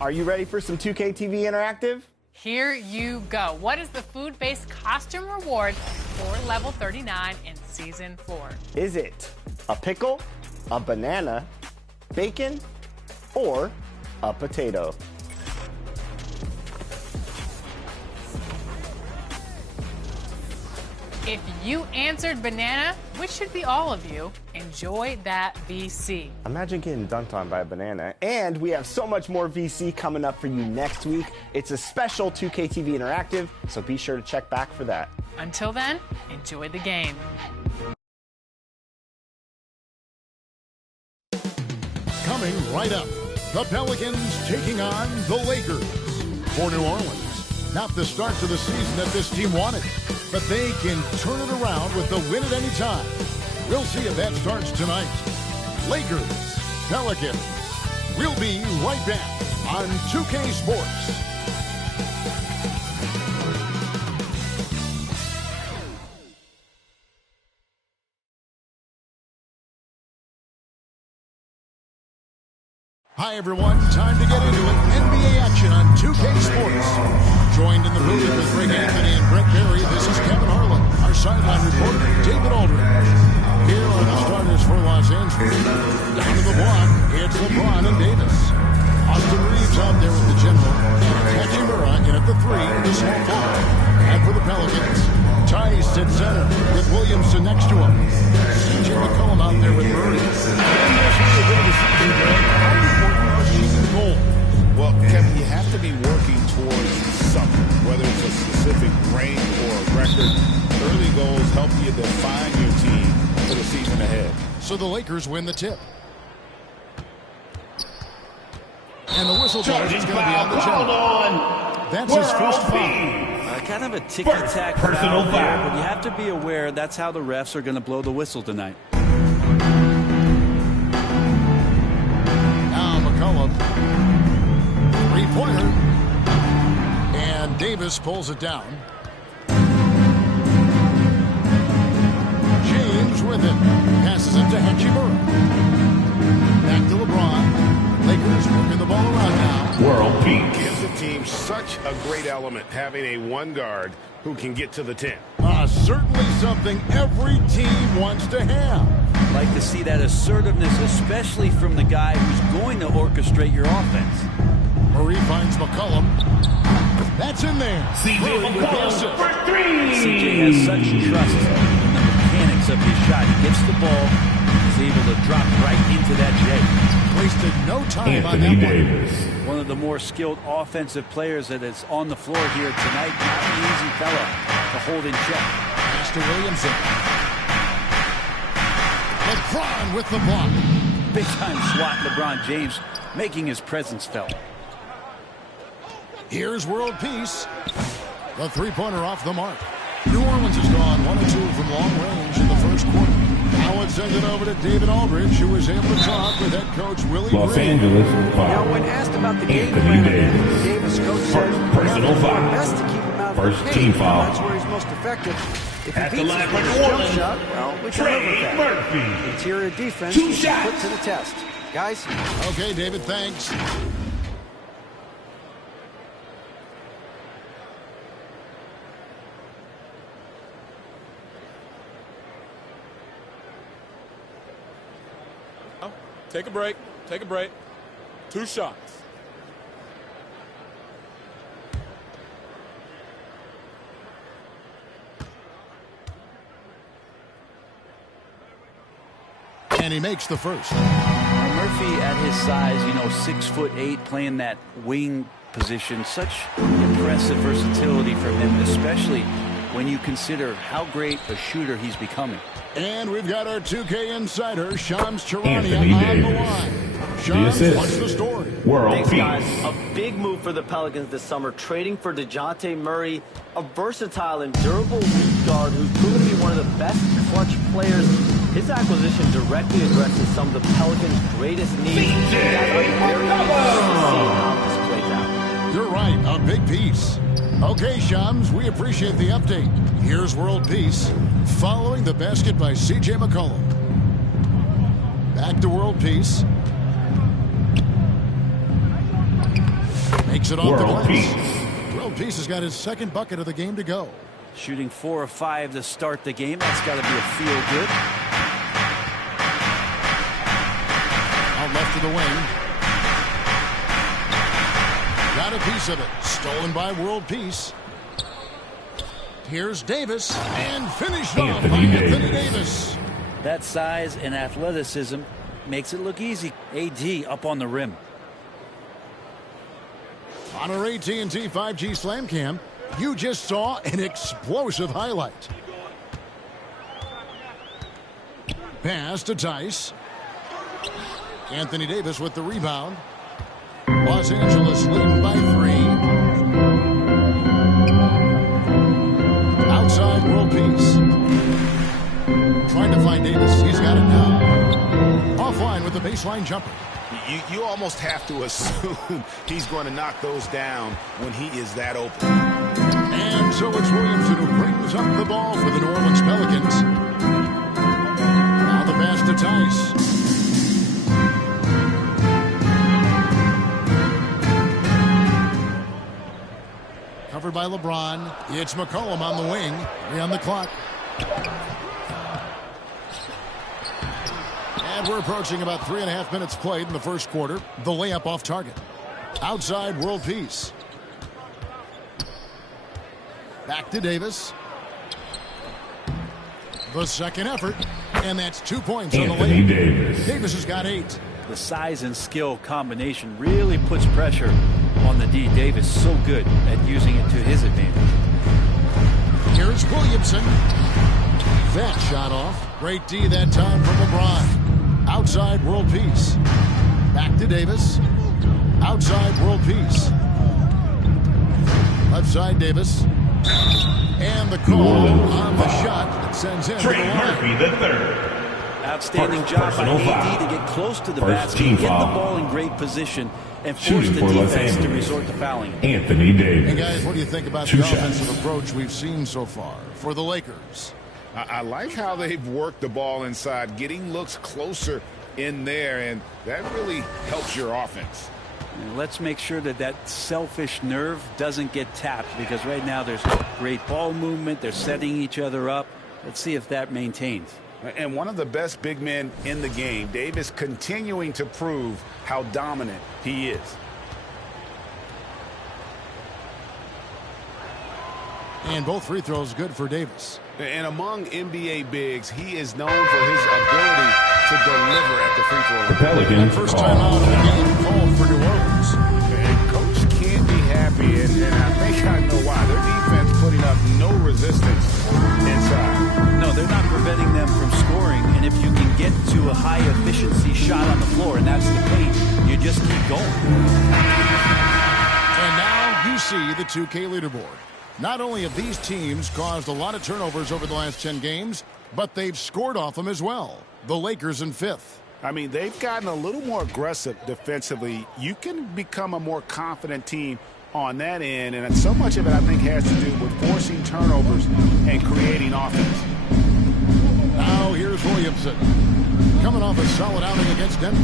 Are you ready for some 2K TV Interactive? Here you go. What is the food-based costume reward for level 39 in Season 4? Is it a pickle, a banana, bacon, or a potato? If you answered banana, which should be all of you, enjoy that VC. Imagine getting dunked on by a banana. And we have so much more VC coming up for you next week. It's a special 2K TV Interactive, so be sure to check back for that. Until then, enjoy the game. Coming right up, the Pelicans taking on the Lakers. For New Orleans, not the start to the season that this team wanted, but they can turn it around with the win at any time. We'll see if that starts tonight. Lakers, Pelicans. We'll be right back on 2K Sports. Hi, everyone. Time to get into it. NBA action on 2K Sports. Joined in the booth with Greg Anthony and Brett Berry, this is Kevin Harlan. Our sideline reporter, David Aldridge. Here are the starters for Los Angeles. Down to the block, it's LeBron and Davis. Austin Reeves out there with the general. And Hachimura in at the 3, the small forward. And for the Pelicans, Tice at center with Williamson next to him. CJ McCollum out there with Murray. Well, Kevin, you have to be working towards something, whether it's a specific rank or a record. Early goals help you define your team for the season ahead. So the Lakers win the tip. And the whistle blows is going to be on the general. That's his first foul. Kind of a ticky-tack foul here, but you have to be aware that's how the refs are going to blow the whistle tonight. Now McCollum. Three-pointer. And Davis pulls it down. James with it. Passes it to Hachimura. Back to LeBron. Lakers working the ball around now. World Peak. Gives the team such a great element having a one guard who can get to the 10. Certainly something every team wants to have. Like to see that assertiveness, especially from the guy who's going to orchestrate your offense. Murray finds McCollum. That's in there. CJ McCollum for 3. CJ has such trust in the mechanics of his shot. He gets the ball, is able to drop right into that J. Wasted no time Anthony on that Davis. One of the more skilled offensive players that is on the floor here tonight. Not an easy fella to hold in check. Pass to Williamson. LeBron with the block. Big time swat, LeBron James making his presence felt. Here's world peace. The three-pointer off the mark. New Orleans has gone 1 of 2 from long range in the first quarter. Now it's sent it over to David Aldridge, who was able to talk with head coach Willie Los Green. Angeles foul. Now, when asked about the game Anthony plan, Davis. Davis coach said, Personal foul. best to keep him out of First the team paint. foul. That's where he's most effective. If At he the beats line him for with his New jump Orleans, shot, well, we can live with that. Murphy. Interior defense 2 will be shots. put to the test. Guys? Okay, David, thanks. Take a break. Take a break. 2 shots. And he makes the first. Now Murphy at his size, 6'8", playing that wing position, such impressive versatility from him, especially when you consider how great a shooter he's becoming. And we've got our 2K insider, Shams Charania, on the line. Shams, what's the story? Thanks, guys. A big move for the Pelicans this summer, trading for DeJounte Murray, a versatile and durable lead guard who's proven to be one of the best clutch players. His acquisition directly addresses some of the Pelicans' greatest needs. You're right, a big piece. Okay, Shams, we appreciate the update. Here's World Peace, following the basket by C.J. McCollum. Back to World Peace. Makes it off the glass. World Peace has got his second bucket of the game to go. Shooting 4 of 5 to start the game. That's got to be a feel-good. Out left to the wing. Got a piece of it. Stolen by World Peace. Here's Davis. And finished off by Anthony Davis. That size and athleticism makes it look easy. AD up on the rim. On our AT&T 5G Slam Cam, you just saw an explosive highlight. Pass to Tice. Anthony Davis with the rebound. Los Angeles leading by 3. Outside, World Peace. Trying to find Davis. He's got it now. Offline with the baseline jumper. You almost have to assume he's going to knock those down when he is that open. And so it's Williamson who brings up the ball for the New Orleans Pelicans. Now the pass to Tice. Covered by LeBron. It's McCollum on the wing. 3 on the clock. And we're approaching about 3.5 minutes played in the first quarter. The layup off target. Outside, World Peace. Back to Davis. The second effort. And that's 2 points on the layup. Davis has got 8. The size and skill combination really puts pressure on the D. Davis, so good at using it to his advantage. Here's Williamson. That shot off. Great D that time from LeBron. Outside, World Peace. Back to Davis. Outside, World Peace. Left side, Davis. And the call on the shot that sends him to the line. Murphy, the third. Outstanding job by AD to get close to the basket, get the ball in great position, and force the defense to resort to fouling. Anthony Davis. Hey guys, what do you think about the offensive approach we've seen so far for the Lakers? I like how they've worked the ball inside, getting looks closer in there, and that really helps your offense. And let's make sure that that selfish nerve doesn't get tapped, because right now there's great ball movement. They're setting each other up. Let's see if that maintains. And one of the best big men in the game, Davis, continuing to prove how dominant he is. And both free throws good for Davis. And among NBA bigs, he is known for his ability to deliver at the free throw line. The Pelicans first time out of the game called for New Orleans. And Coach can't be happy, and I think I know why. Their defense putting up no resistance inside. No, they're not preventing them from scoring, and if you can get to a high-efficiency shot on the floor, and that's the paint, you just keep going. And now you see the 2K leaderboard. Not only have these teams caused a lot of turnovers over the last 10 games, but they've scored off them as well. The Lakers in 5th. I mean, they've gotten a little more aggressive defensively. You can become a more confident team on that end, and so much of it, I think, has to do with forcing turnovers and creating offense. Now here's Williamson. Coming off a solid outing against Denver.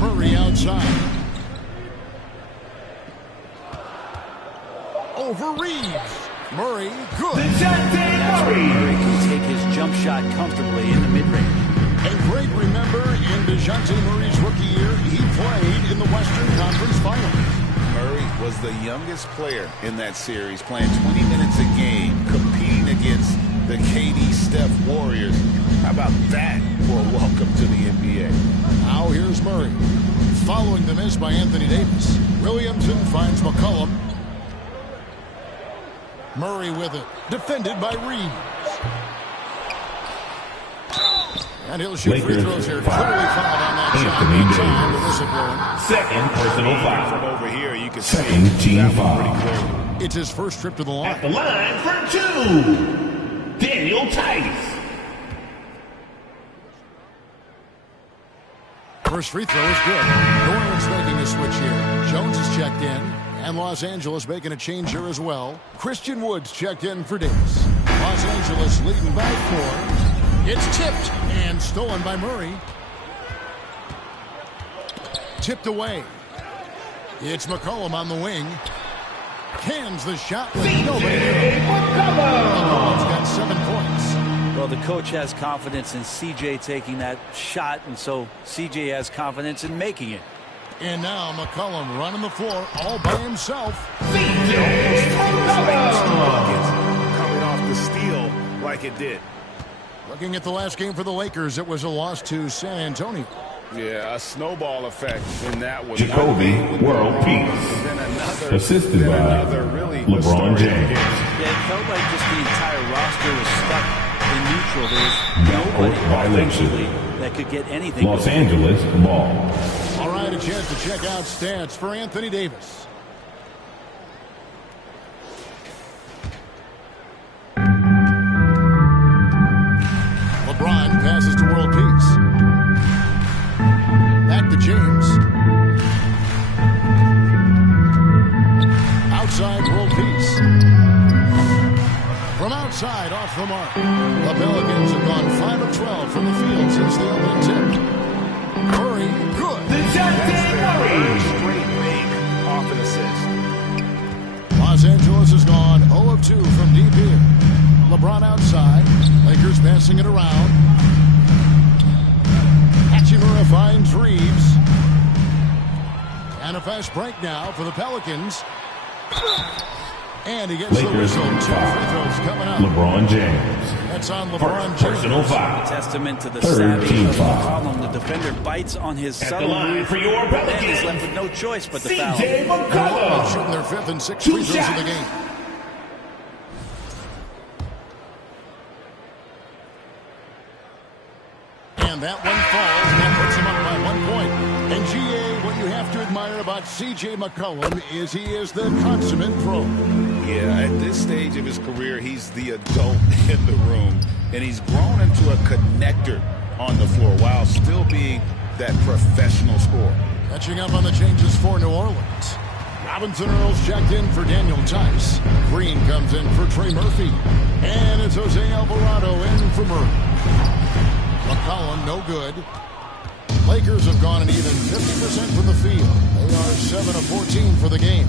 Murray outside. Over Reeves. Murray, good. Murray can take his jump shot comfortably in the mid-range. And great remembering Remember, in DeJounte Murray's rookie year, he played in the Western Conference Finals. Murray was the youngest player in that series, playing 20 minutes a game, competing against the KD Steph Warriors. How about that for a welcome to the NBA? Now here's Murray. Following the miss by Anthony Davis. Williamson finds McCollum. Murray with it. Defended by Reeves. And he'll shoot free throws here. Clearly fouled on that shot. Second personal foul. From over here, you can see Second team foul. It's his first trip to the line. At the line for two, Daniel Tice. First free throw is good. New Orleans making a switch here. Jones is checked in, and Los Angeles making a change here as well. Christian Woods checked in for Davis. Los Angeles leading by 4. It's tipped and stolen by Murray. Tipped away. It's McCollum on the wing. Cans the shot with nobody. McCollum's got 7 points. Well, the coach has confidence in CJ taking that shot, and so CJ has confidence in making it. And now McCollum running the floor all by himself. Coming off the steal like it did. Looking at the last game for the Lakers, it was a loss to San Antonio. Yeah, a snowball effect in that one. Jacoby World Peace. Assisted by LeBron James. Yeah, it felt like just the entire roster was stuck in neutral. There was nobody Violation. that could get anything. Los Angeles ball. All right, a chance to check out stats for Anthony Davis. LeBron passes to World Peace. Back to James. Outside World Peace. From outside, off the mark. The Pelicans have gone 5 of 12 from the field since the opening tip. Murray, good. Straight make off an assist. Los Angeles has gone 0 of 2 from deep here. LeBron outside. Lakers passing it around. Hachimura finds Reeves. And a fast break now for the Pelicans. And he gets Lakers the whistle. 2 free throws coming up. LeBron James. That's on LeBron James. Personal foul. Testament to the Third savvy team of foul. McCollum. The defender bites on his At subtle the line move, for your and Pelicans. is left with no choice but the foul. CJ McCollum McCollum. shooting their 5th and 6th free throws of the game. And that one falls. That puts him up by 1 point. And GA, what you have to admire about CJ McCollum is he is the consummate pro. Yeah, at this stage of his career, he's the adult in the room, and he's grown into a connector on the floor while still being that professional scorer. Catching up on the changes for New Orleans. Robinson Earls checked in for Daniel Tice. Green comes in for Trey Murphy. And it's Jose Alvarado in for Murray. McCollum, no good. Lakers have gone an even 50% from the field. They are 7 of 14 for the game.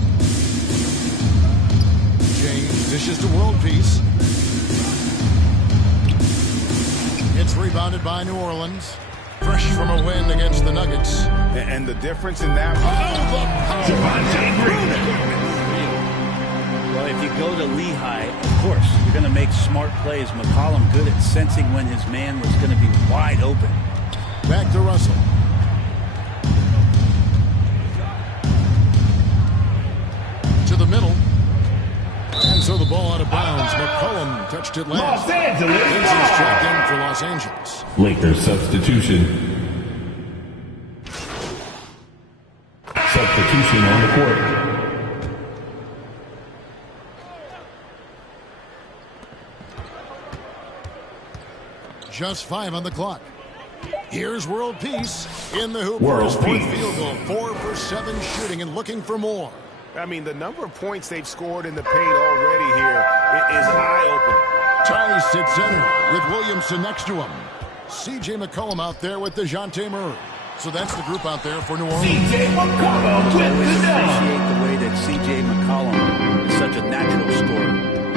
James dishes to World Peace. It's rebounded by New Orleans. Fresh from a win against the Nuggets. And the difference in that Well, if you go to Lehigh, of course, you're going to make smart plays. McCollum good at sensing when his man was going to be wide open. Back to Russell. To the middle. And so the ball out of bounds. McCollum touched it last. Los Angeles Vincent's checked in for Los Angeles. Lakers substitution. Substitution on the court. Just 5 on the clock. Here's World Peace in the hoop World for his 4th Peace. field goal. 4 for 7 shooting and looking for more. I mean, the number of points they've scored in the paint already here is eye-opening. Tice at center with Williamson next to him. C.J. McCollum out there with DeJounte Murray. So that's the group out there for New Orleans. CJ McCollum with Always the dunk. appreciate the way that C.J. McCollum is such a natural scorer.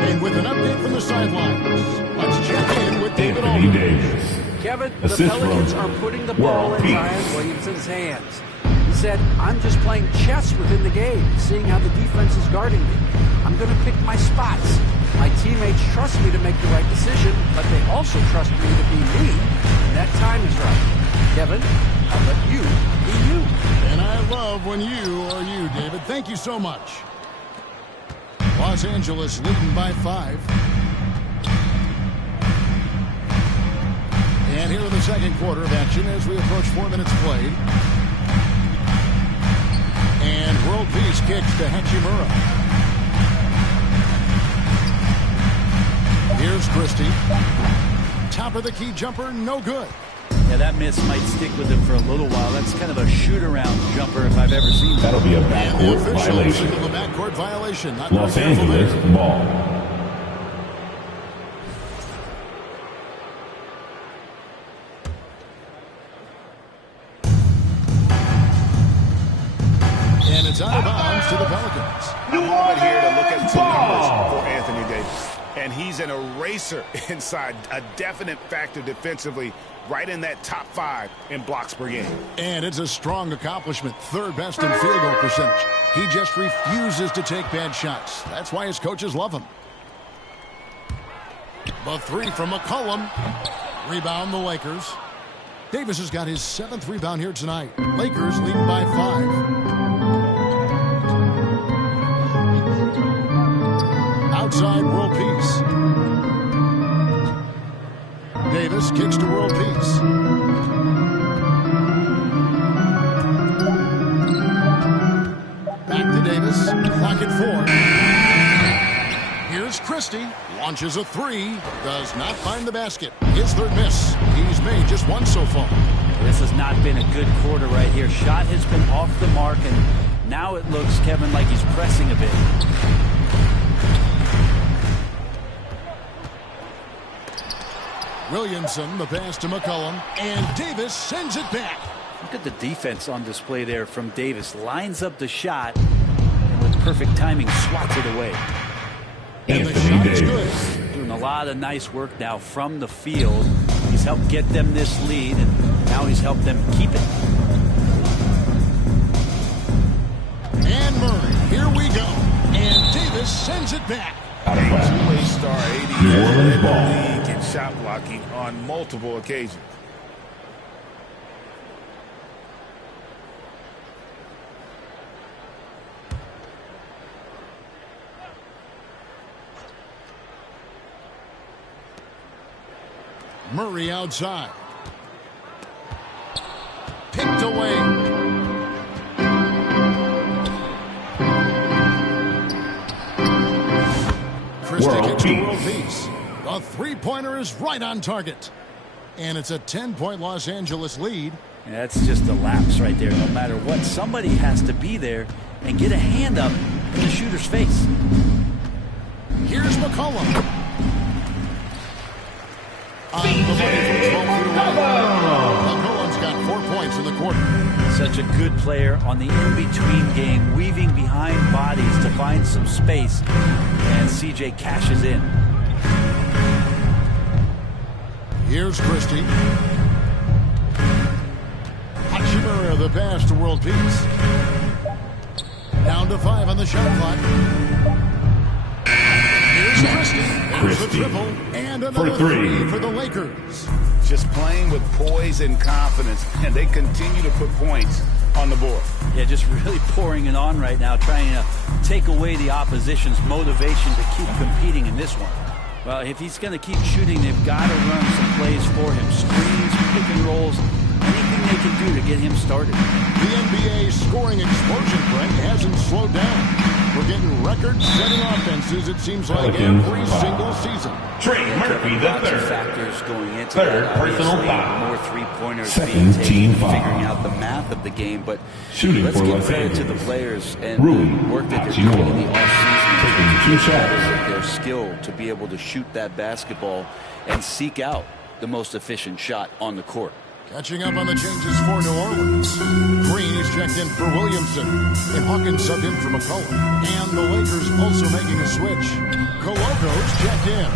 And with an update from the sidelines, let's check in with David Anthony Davis. Kevin, the Assist Pelicans from are putting the ball in Peace. Zion Williamson's hands. He said, I'm just playing chess within the game, seeing how the defense is guarding me. I'm going to pick my spots. My teammates trust me to make the right decision, but they also trust me to be me when that time is right. Kevin, I'll let you be you. And I love when you are you, David. Thank you so much. Los Angeles leading by 5. And here in the second quarter of action as we approach 4 minutes played. And World Peace kicks to Hachimura. Here's Christie. Top of the key jumper, no good. Yeah, that miss might stick with him for a little while. That's kind of a shoot-around jumper if I've ever seen. That'll be a backcourt violation. The backcourt violation. Not Los Angeles ball. And it's out of bounds to the Pelicans. A moment here to look at some numbers for Anthony Davis. And he's an eraser inside, a definite factor defensively, right in that top 5 in blocks per game. And it's a strong accomplishment. 3rd best in field goal percentage. He just refuses to take bad shots. That's why his coaches love him. The 3 from McCollum. Rebound the Lakers. Davis has got his 7th rebound here tonight. Lakers leading by 5. Outside World Peace. Davis kicks to World Peace. Back to Davis. Clock at 4. Here's Christie. Launches a 3. Does not find the basket. His 3rd miss. He's made just 1 so far. This has not been a good quarter right here. Shot has been off the mark, and now it looks, Kevin, like he's pressing a bit. Williamson, the pass to McCollum, and Davis sends it back. Look at the defense on display there from Davis. Lines up the shot, and with perfect timing, swats it away. And the shot is good. Doing a lot of nice work now from the field. He's helped get them this lead, and now he's helped them keep it. And Murray, here we go. And Davis sends it back. Two-way star, 80 New Orleans ball. league in shot blocking on multiple occasions. Murray outside. Picked away. Christie kicks to World Peace. The three-pointer is right on target. And it's a 10-point Los Angeles lead. And that's just a lapse right there. No matter what, somebody has to be there and get a hand up in the shooter's face. Here's McCollum. On the money from 12 feet away. McCollum's got 4 points in the quarter. Such a good player on the in-between game, weaving behind bodies to find some space. And CJ cashes in. Here's Christie. Hachimura, the pass to World Peace. Down to 5 on the shot clock. Here's Christie. There's the triple. And another 3 for the Lakers. Just playing with poise and confidence, and they continue to put points on the board. Yeah, just really pouring it on right now, trying to take away the opposition's motivation to keep competing in this one. Well, if he's going to keep shooting, they've got to run some plays for him. Screens, pick and rolls, anything they can do to get him started. The NBA scoring explosion, Frank, hasn't slowed down. We're getting record-setting offenses, it seems like, every single season. Trey Murphy, the Lots of third. factors going into Third that. personal Obviously, foul. more three-pointers Second being taken, team foul. figuring out the math of the game. But Shooting let's for give Los credit to the Angeles. players and Rui the work that they're Hachimura. doing in the offseason. Taking 2 shots. Their skill to be able to shoot that basketball and seek out the most efficient shot on the court. Catching up on the changes for New Orleans. Green is checked in for Williamson. And Hawkins subbed in for McCollum. And the Lakers also making a switch. Coloco's checked in.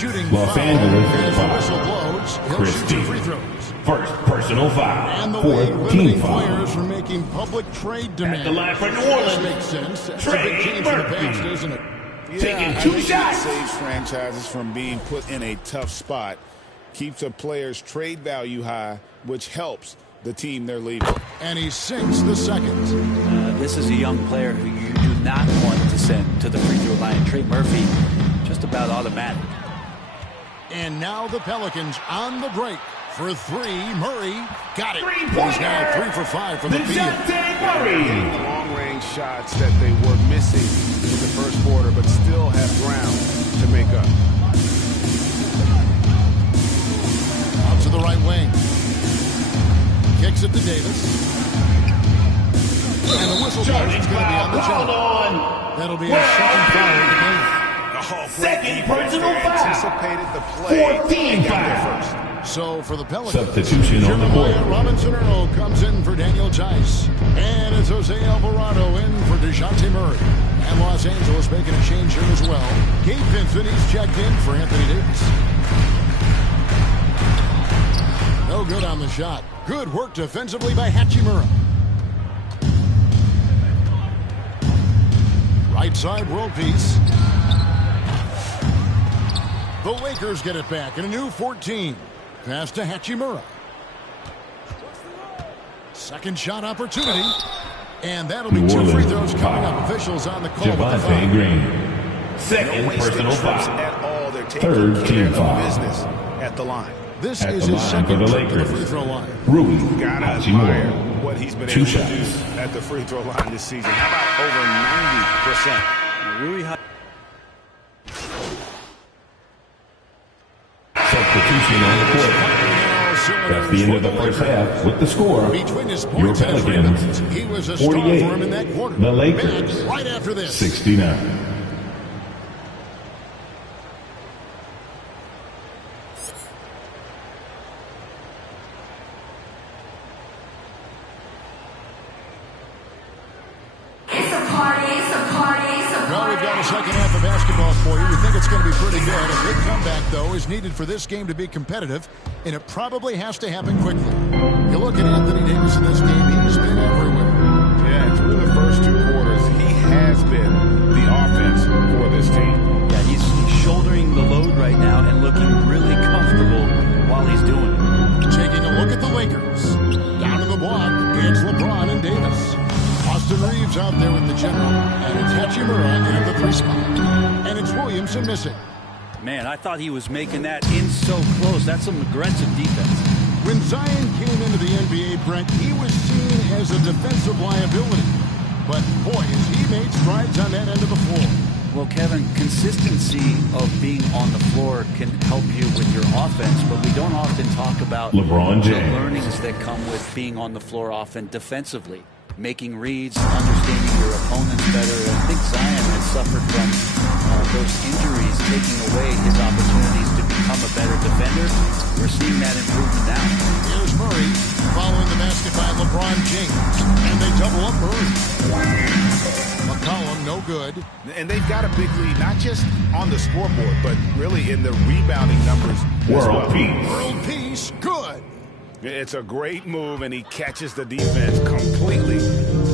shooting Los foul. Angeles As the foul. whistle blows, he'll shoot two free throws. First personal foul. And the Fourth league team limiting foul. players from making public trade demands. the line for New This Orleans. makes sense. It's a Trey big change from the Murphy. past, isn't it? Yeah, I two think shots. It saves franchises from being put in a tough spot, keeps a player's trade value high, which helps the team they're leaving. And he sinks the second. This is a young player who you do not want to send to the free throw line. Trey Murphy, just about automatic. And now the Pelicans on the break. For three, Murray got it. He's now 3 for 5 from the field. Long-range shots that they were missing in the first quarter, but still have ground to make up. Out to the right wing. Kicks it to Davis. And the whistle blows. It's going to be on the jump. That'll be his second foul of the game. Second personal foul. Anticipated the play. 14 foul. So for the Pelicans, Substitution on the court. Jeremiah Robinson Earl comes in for Daniel Tice. And it's Jose Alvarado in for DeJounte Murray. And Los Angeles making a change here as well. Gabe Vincent, he's checked in for Anthony Davis. No good on the shot. Good work defensively by Hachimura. Right side world piece. The Lakers get it back in a new 14. Pass to Hachimura. Second shot opportunity. And that'll be two free throws coming up. Officials on the call. Javante Green. Second personal foul. At all. They're taking Third care team of foul. business at the line. This At is the his line second for the trip to the Lakers. free throw line. Rui Gotta admire Hachimura. what he's been Two able to shots. do at the free throw line this season. How about over 90%? Rui Substitution on the court. That's the end of the first half with the score. Your Pelicans, He was a star for 48. him in that quarter. The Lakers, Back right after this. 69. Well, we've got a second half of basketball for you. We think it's going to be pretty good. A big comeback, though, is needed for this game to be competitive, and it probably has to happen quickly. You look at Anthony Davis in this game, he's been everywhere. Yeah, through the first two quarters, he has been the offense for this team. Yeah, he's shouldering the load right now and looking really comfortable while he's doing it. Taking a look at the Lakers. Down in the block, it's LeBron and Davis. Austin Reeves out there with the general. And it's Hachimura in at the three spot. And it's Williamson missing. Man, I thought he was making that in so close. That's some aggressive defense. When Zion came into the NBA, Brent, he was seen as a defensive liability. But, boy, has he made strides on that end of the floor. Well, Kevin, consistency of being on the floor can help you with your offense, but we don't often talk about LeBron the James. learnings that come with being on the floor often defensively. Making reads, understanding your opponents better. I think Zion has suffered from those injuries, taking away his opportunities to become a better defender. We're seeing that improvement now. Here's Murray following the basket by LeBron James. And they double up Murray. McCollum, no good. And they've got a big lead, not just on the scoreboard, but really in the rebounding numbers as well. World peace, good. It's a great move, and he catches the defense completely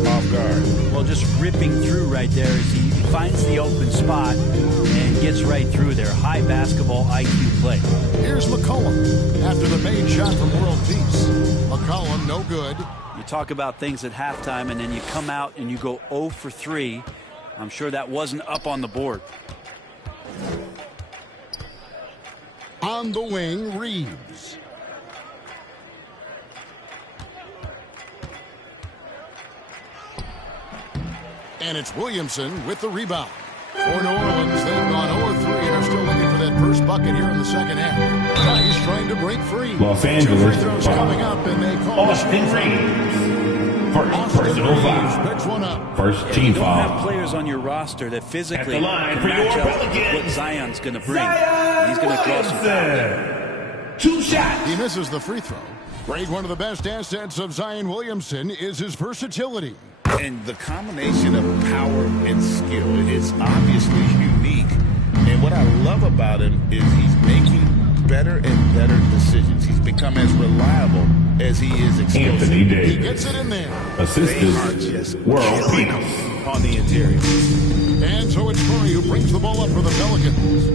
off guard. Well, just ripping through right there as he finds the open spot and gets right through there. High basketball IQ play. Here's McCollum after the made shot from World Peace. McCollum, no good. You talk about things at halftime, and then you come out and you go 0 for 3. I'm sure that wasn't up on the board. On the wing, Reeves. And it's Williamson with the rebound. For New Orleans, they've gone 0-3 and are still looking for that first bucket here in the second half. Tice trying to break free. Los Two Angeles free throws foul. coming up, and they call Austin Reeves. First personal foul. Picks one up. First team You don't have foul. players on your roster that physically At the line can for match your up with Pelicans. what Zion's going to bring. He's going to draw some foul. Two shots. He misses the free throw. Great, one of the best assets of Zion Williamson is his versatility. And the combination of power and skill, it's obviously unique. And what I love about him is he's making better and better decisions. He's become as reliable as he is explosive. Anthony Davis. He gets it in there. Assisted world peace on the interior. And so it's Murray who brings the ball up for the Pelicans.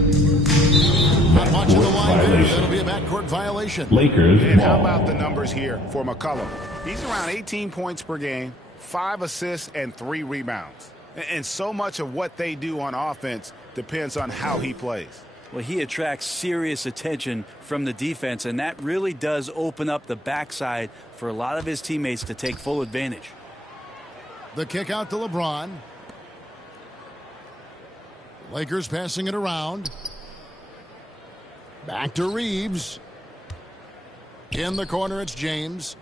Not watching the line there. That'll be a backcourt violation. Lakers. And how about the numbers here for McCollum? He's around 18 points per game, 5 assists, and 3 rebounds. And so much of what they do on offense depends on how he plays. Well, he attracts serious attention from the defense, and that really does open up the backside for a lot of his teammates to take full advantage. The kick out to LeBron. Lakers passing it around. Back to Reeves. In the corner, it's James.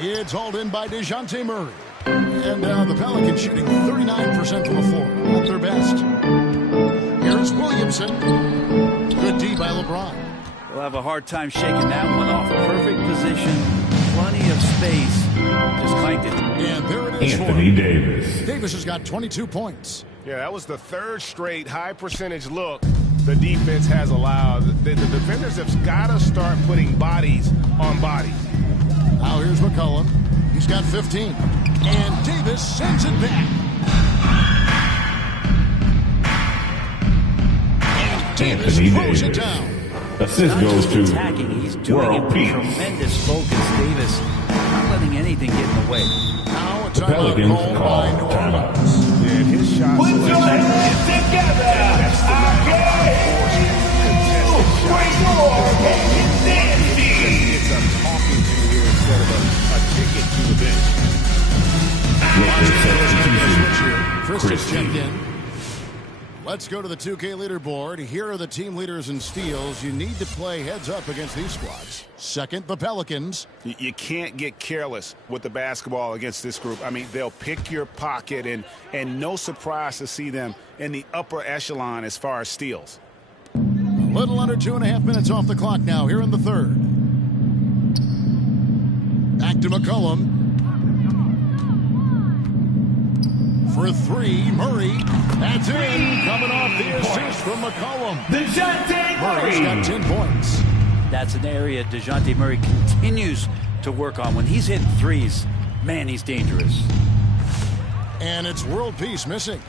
It's hauled in by DeJounte Murray. And the Pelicans shooting 39% from the floor. At their best. Here's Williamson. Good D by LeBron. They'll have a hard time shaking that one off. Perfect position. Plenty of space. Just clanked it. And there it is. Anthony Davis. Davis has got 22 points. Yeah, that was the 3rd straight high percentage look the defense has allowed. The defenders have got to start putting bodies on bodies. Now here's McCollum. He's got 15. And Davis sends it back. And Davis throws it down. Assist goes to attacking. He's doing it with tremendous focus. Davis not letting anything get in the way. Now a the Pelicans call timeout. And his shot Put your hands together. It's a talking to here instead of a ticket to the bench. Chris just checked in. Let's go to the 2K leaderboard. Here are the team leaders in steals. You need to play heads up against these squads. Second, the Pelicans. You can't get careless with the basketball against this group. I mean, they'll pick your pocket, and no surprise to see them in the upper echelon as far as steals. A little under 2.5 minutes off the clock now here in the third. Back to McCollum. For 3, Murray. That's in. Coming off the assist from McCollum. DeJounte Murray's got 10 points. That's an area DeJounte Murray continues to work on. When he's hitting threes, man, he's dangerous. And it's world peace missing.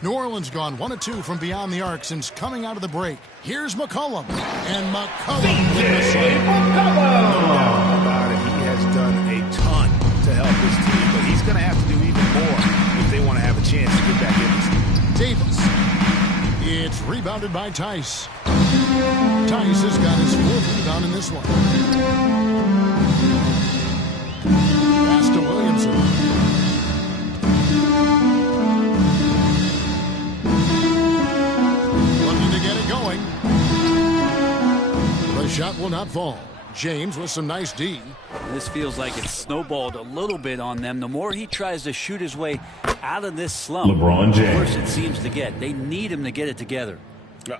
New Orleans gone 1 of 2 from beyond the arc since coming out of the break. Here's McCollum. And McCollum with the save. No doubt about it. He has done a ton to help his team, but he's going to have to do even more if they want to have a chance to get back in this. Davis. It's rebounded by Tice. Tice has got his 4th rebound in this one. Pass to Williamson. Looking to get it going. The shot will not fall. James with some nice D. This feels like it's snowballed a little bit on them. The more he tries to shoot his way out of this slump, LeBron James. the worse it seems to get. They need him to get it together.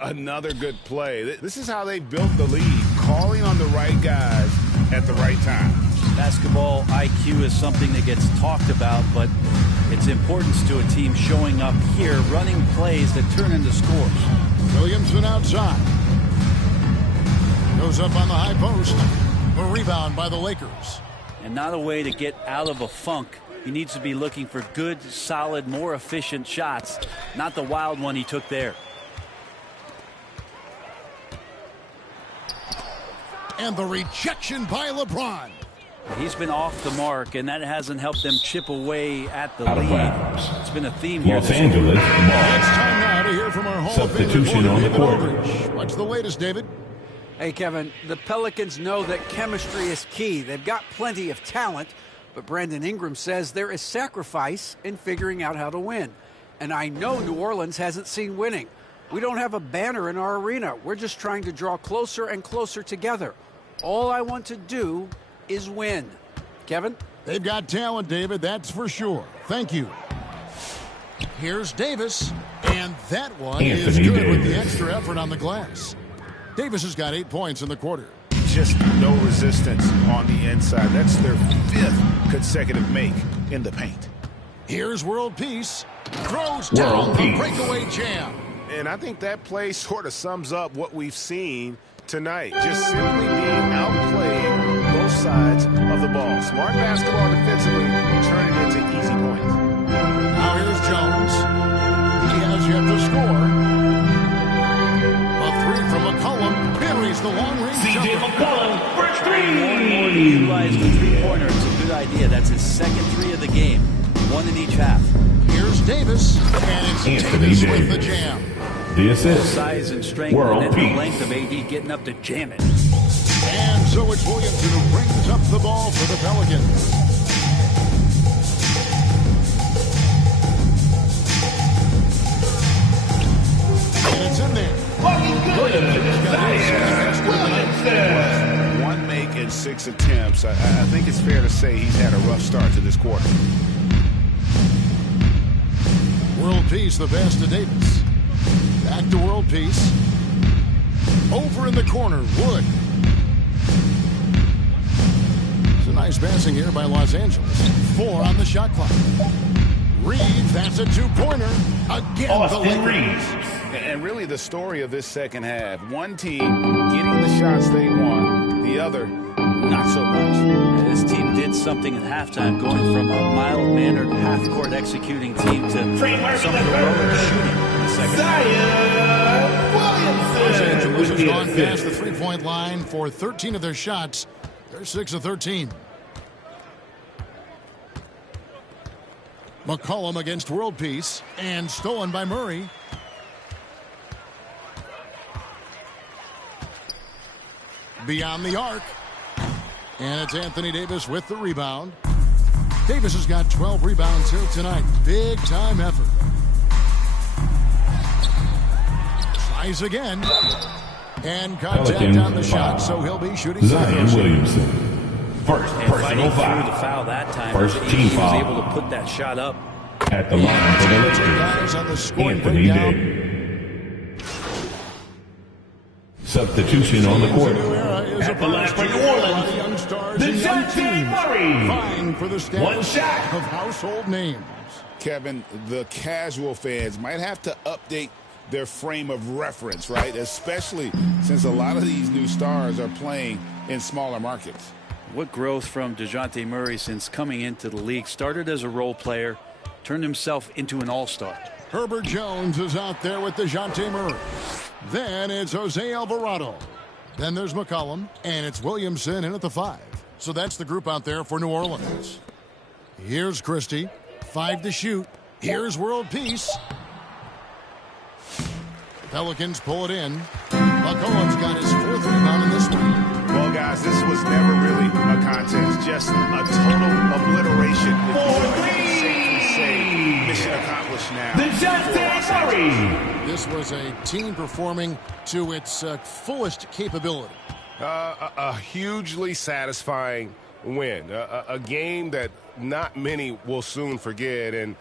Another good play. This is how they built the lead, calling on the right guys at the right time. Basketball IQ is something that gets talked about, but its importance to a team showing up here, running plays that turn into scores. Williamson outside. Goes up on the high post. A rebound by the Lakers. And not a way to get out of a funk. He needs to be looking for good, solid, more efficient shots, not the wild one he took there. And the rejection by LeBron. He's been off the mark, and that hasn't helped them chip away at the lead. It's been a theme here. Los Angeles ball. It's time now to hear from our Hall of Fame Substitution on the reporter, court. David Aldridge. What's the latest, David? Hey, Kevin, the Pelicans know that chemistry is key. They've got plenty of talent, but Brandon Ingram says there is sacrifice in figuring out how to win. And I know New Orleans hasn't seen winning. We don't have a banner in our arena. We're just trying to draw closer and closer together. All I want to do is win. Kevin? They've got talent, David, that's for sure. Thank you. Here's Davis, and that one is good with the extra effort on the glass. Davis has got 8 points in the quarter. Just no resistance on the inside. That's their 5th consecutive make in the paint. Here's World Peace. Throws down the breakaway jam. And I think that play sort of sums up what we've seen tonight. Just simply being outplayed both sides of the ball. Smart basketball defensively, turning into easy points. Now here's Jones. He has yet to score. A three from McCollum. Buries the long-range C.J. McCollum for three. More and more to utilize the three-pointer. It's a good idea. That's his second three of the game. One in each half. Here's Davis. And it's Davis with the jam. The assist. Size and strength and the length of AD getting up to jam it. And so it's Williamson who brings up the ball for the Pelicans. And it's in there. Williamson. 1 make and 6 attempts. I think it's fair to say he's had a rough start to this quarter. World Peace, the pass to Davis. Back to World Peace. Over in the corner, Wood. It's a nice passing here by Los Angeles. 4 on the shot clock. Reeves, that's a two-pointer. Again, Austin Reeves. And really the story of this second half. One team getting the shots they want, the other not so much. This team did something at halftime, going from a mild-mannered half-court executing team to some heroic shooting in the second half. Los Angeles has gone past the three-point line for 13 of their shots. They're 6 of 13. McCollum against World Peace, and stolen by Murray. Beyond the arc. And it's Anthony Davis with the rebound. Davis has got 12 rebounds here tonight. Big time effort. Tries again. And contact on the shot, so he'll be shooting. Zion Williamson. First personal foul. The foul that time. First team foul. He was able to put that shot up. At the line for the Lakers, Anthony Davis. Substitution on the court. At the line for New Orleans, DeJounte Murray. Vying for the status of household names. Kevin, the casual fans might have to update their frame of reference, right? Especially since a lot of these new stars are playing in smaller markets. What growth from DeJounte Murray since coming into the league. Started as a role player, turned himself into an all-star. Herbert Jones is out there with DeJounte Murray. Then it's Jose Alvarado. Then there's McCollum, and it's Williamson in at the 5. So that's the group out there for New Orleans. Here's Christie. 5 to shoot. Here's World Peace. Pelicans pull it in. McCollum's got his 4th rebound in this one. Well, guys, this was never really a contest. Just a total obliteration. Mission accomplished now. This was a team performing to its fullest capability. A hugely satisfying win. A game that not many will soon forget. And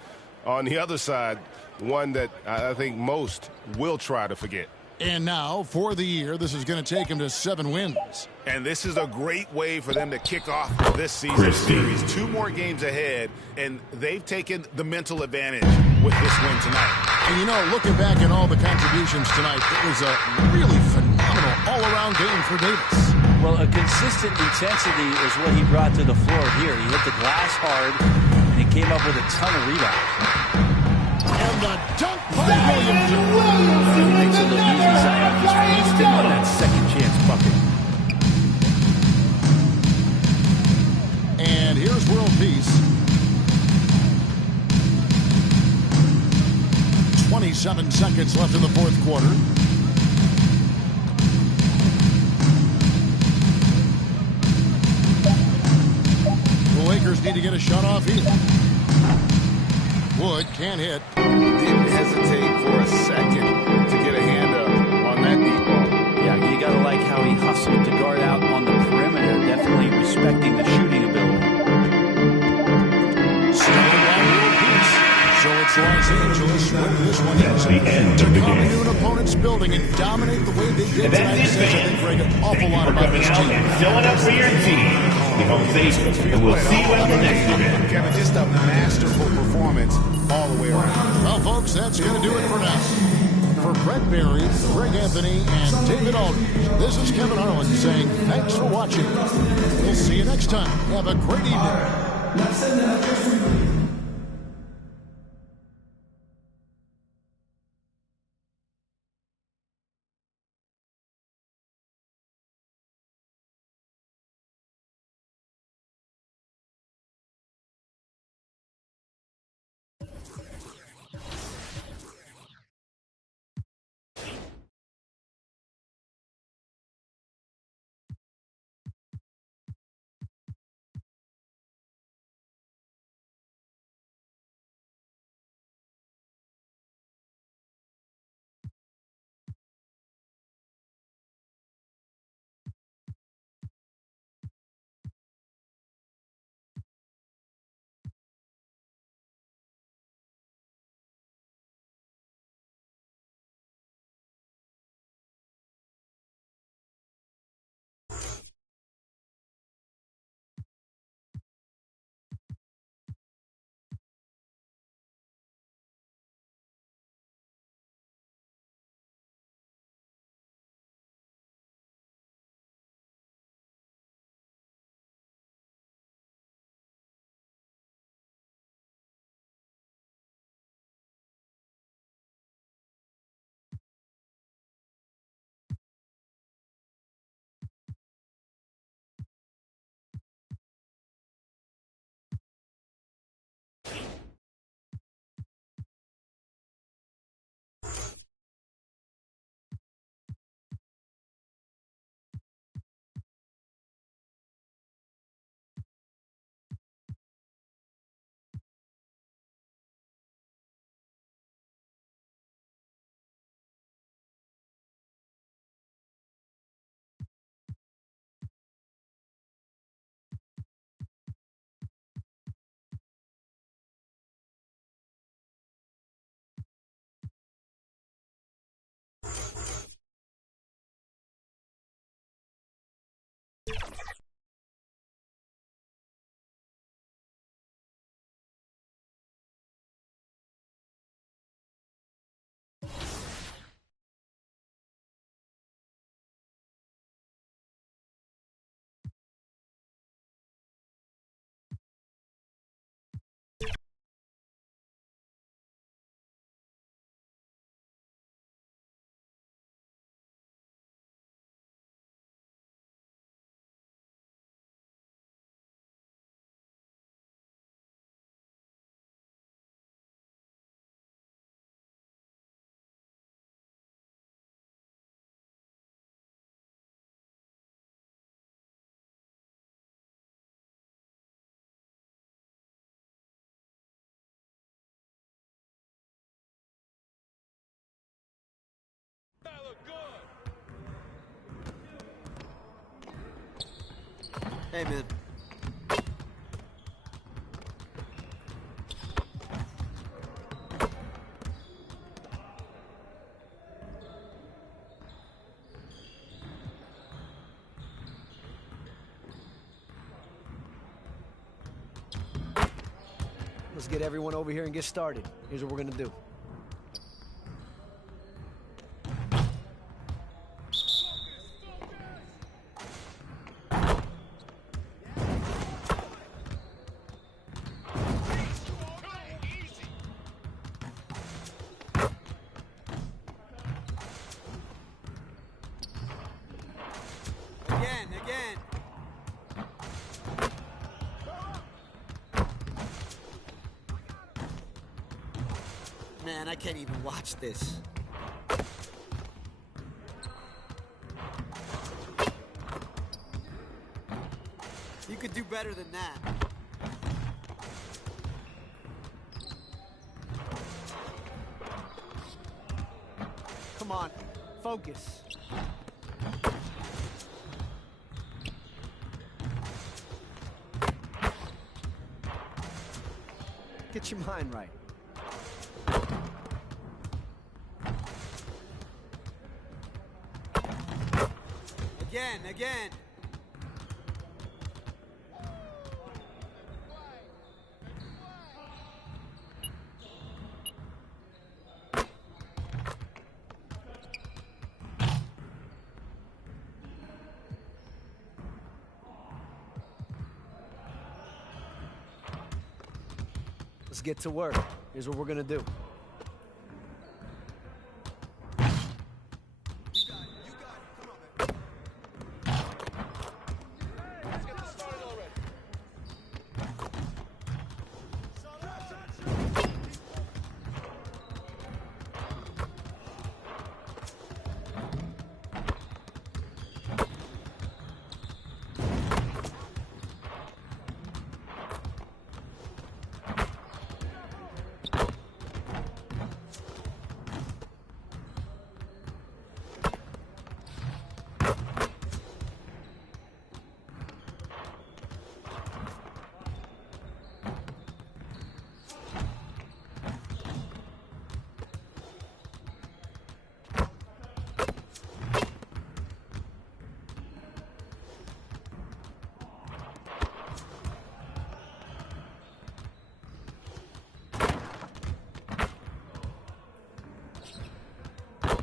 on the other side, one that I think most will try to forget. And now, for the year, this is going to take him to 7 wins. And this is a great way for them to kick off this season series. 2 more games ahead, and they've taken the mental advantage with this win tonight. And, you know, looking back at all the contributions tonight, it was a really phenomenal all-around game for Davis. Well, a consistent intensity is what he brought to the floor here. He hit the glass hard, and he came up with a ton of rebounds. And the dunk by Williamson. Makes it look easy. Zion just feasting on that second chance bucket. And here's World Peace. 27 seconds left in the 4th quarter. The Lakers need to get a shot off here. Wood can't hit. Didn't hesitate for a second to get a hand up on that deep ball. Yeah, you got to like how he hustled to guard out on the perimeter, definitely respecting the shooting ability. So it's Los Angeles with this one. That's the end of the game. To come into an opponent's building and dominate the way they did tonight says I think an awful lot about this team. Filling up for your team. And we'll see you at the next event. Kevin, just a masterful performance all the way around. Well, folks, that's going to do it for now. For Brent Barry, Greg Anthony, and David Aldridge, this is Kevin Harlan saying thanks for watching. We'll see you next time. Have a great evening. Hey, man. Let's get everyone over here and get started. Here's what we're gonna do. Man, I can't even watch this. You could do better than that. Come on, focus. Get your mind right. Again. Let's get to work. Here's what we're going to do.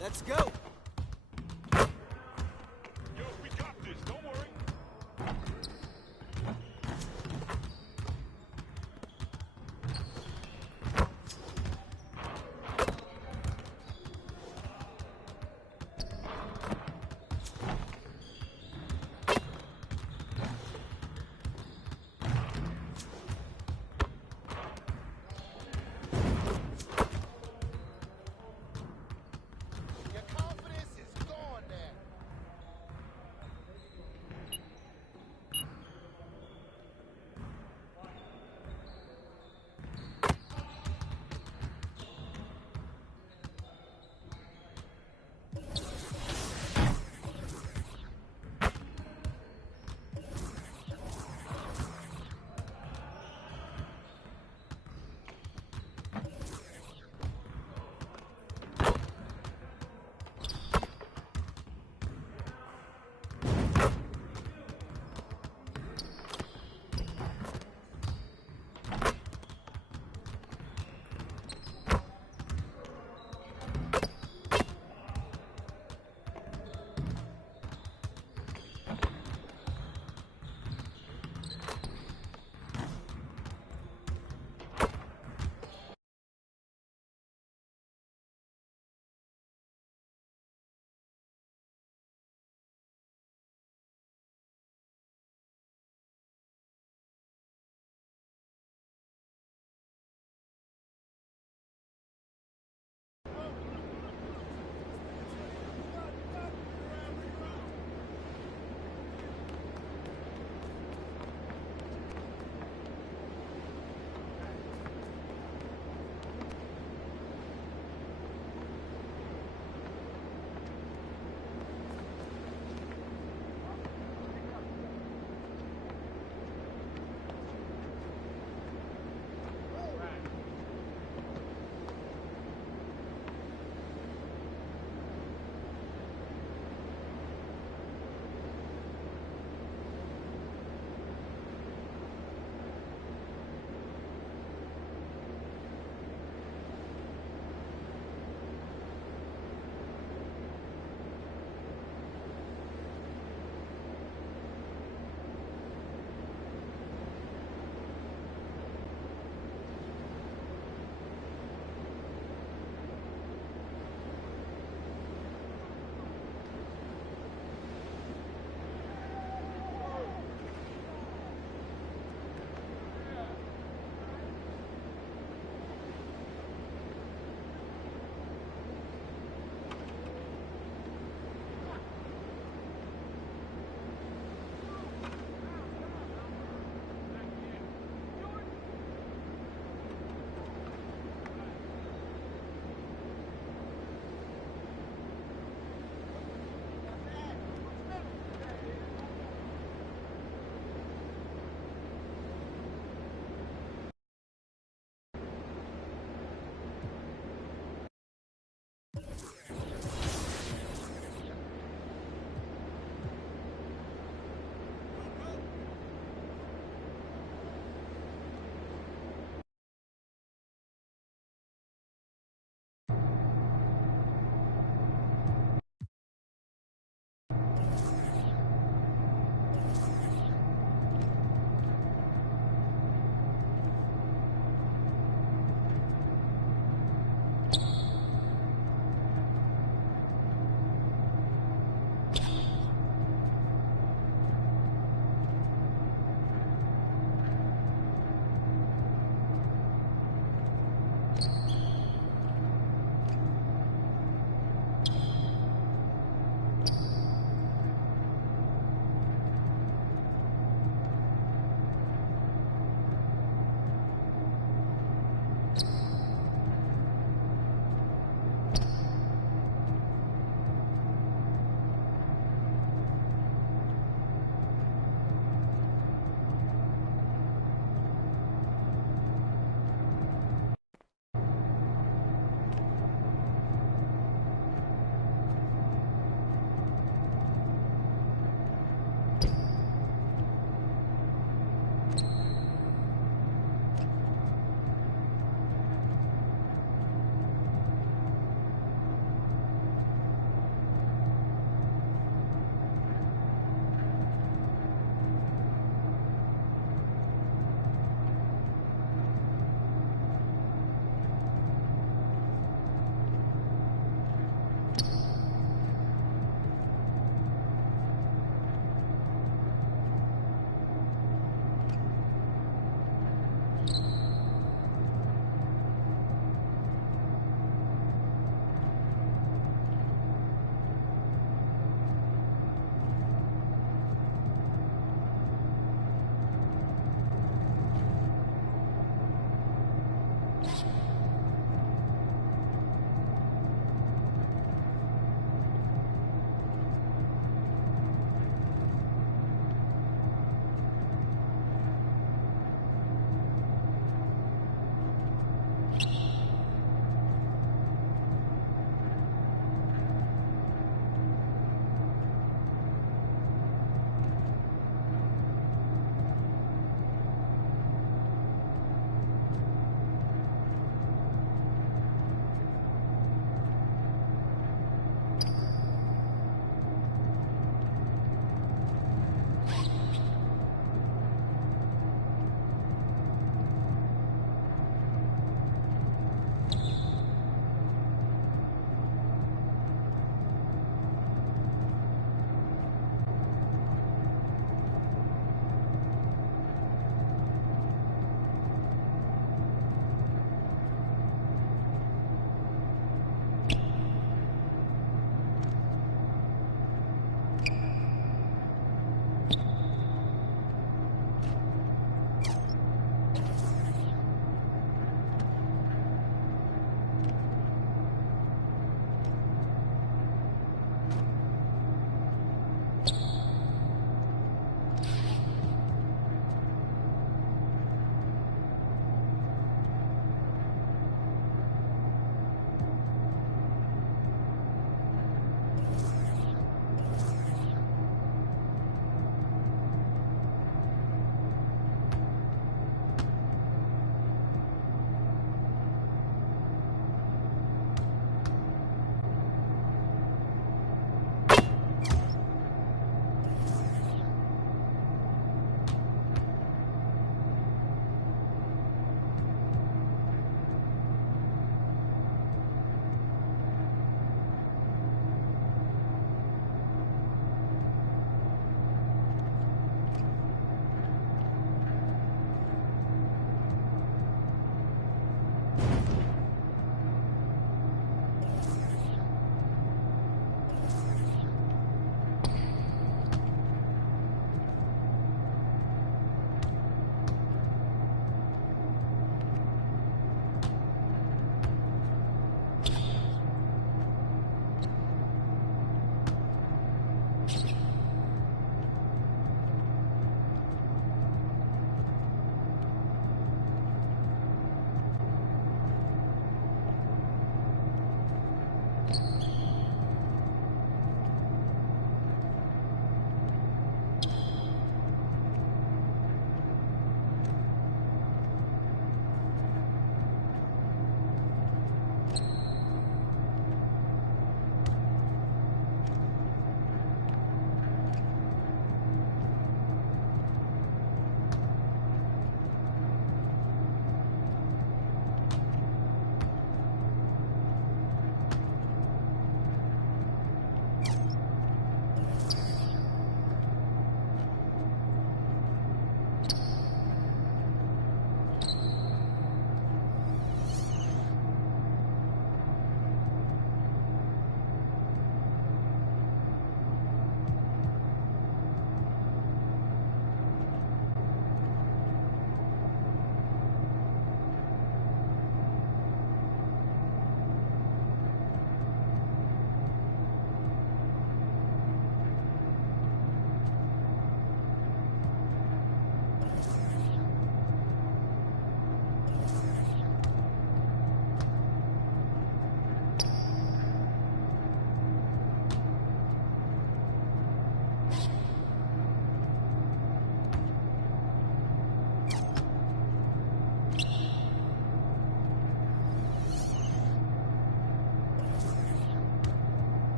Let's go. Yo, we got this. Don't worry. You can't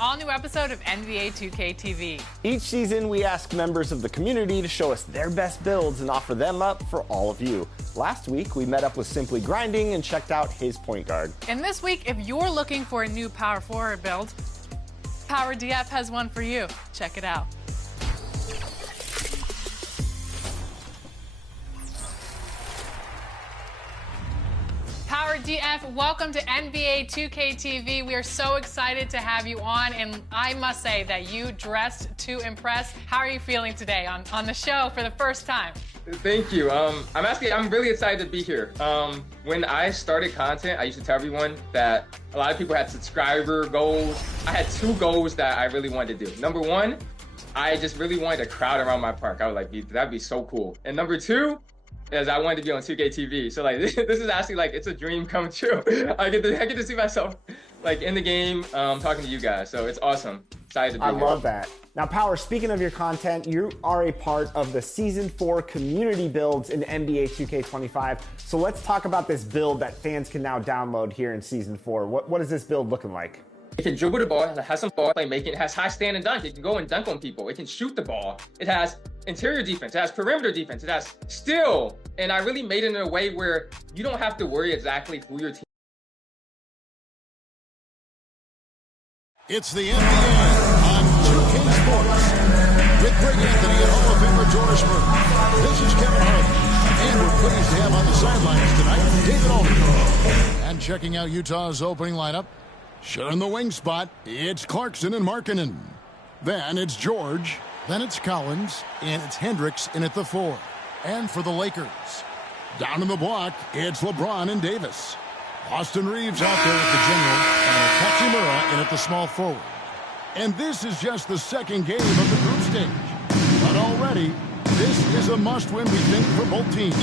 all-new episode of NBA 2K TV. Each season, we ask members of the community to show us their best builds and offer them up for all of you. Last week, we met up with Simply Grinding and checked out his point guard. And this week, if you're looking for a new power forward build, Power DF has one for you. Check it out. Power DF, welcome to NBA 2K TV. We are so excited to have you on, and I must say that you dressed to impress. How are you feeling today on the show for the first time? Thank you. I'm really excited to be here. When I started content, I used to tell everyone that a lot of people had subscriber goals. I had 2 goals that I really wanted to do. Number 1, I just really wanted a crowd around my park. I was like, that'd be so cool. And number 2, is I wanted to be on 2K TV. So like this is actually like it's a dream come true. I get to see myself like in the game, talking to you guys. So it's awesome. Excited to be here. I love that. Now, Power, speaking of your content, you are a part of the Season 4 community builds in NBA 2K25. So let's talk about this build that fans can now download here in Season 4. What is this build looking like? It can dribble the ball, it has some ball playmaking, it has high stand and dunk, it can go and dunk on people, it can shoot the ball, it has interior defense, it has perimeter defense, it has steal, and I really made it in a way where you don't have to worry exactly who your team. It's the NBA on 2K Sports with Greg Anthony and Hall of Famer George Murray. This is Kevin Harlan, and we're pleased to have on the sidelines tonight David Aldridge. And checking out Utah's opening lineup, sharing the wing spot, it's Clarkson and Markkanen. Then it's George, then it's Collins, and it's Hendricks in at the 4. And for the Lakers, down in the block, it's LeBron and Davis. Austin Reeves out there at the general, and Hachimura in at the small forward. And this is just the second game of the group stage. But already, this is a must-win, we think, for both teams.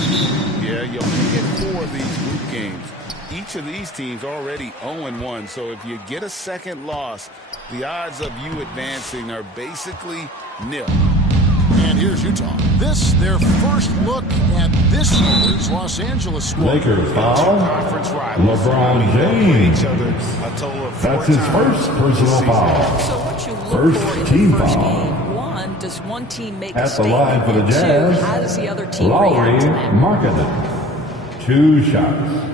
Yeah, you only get 4 of these group games. Each of these teams already 0-1, so if you get a second loss, the odds of you advancing are basically nil. And here's Utah. This, their first look at this year's Los Angeles squad. Lakers foul. LeBron James. That's his first personal foul. So what you look for in team the first foul. game, 1, does one team make a At the statement? line for the And 2, Jazz, how does the other team Lowry, react to that? Markkanen. 2 shots.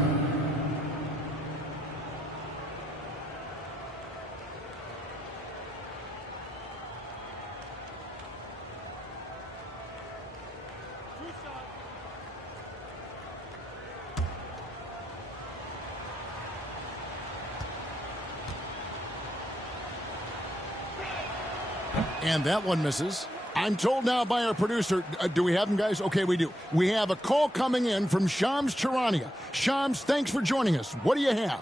And that one misses. I'm told now by our producer, do we have him, guys? Okay, we do. We have a call coming in from Shams Charania. Shams, thanks for joining us. What do you have?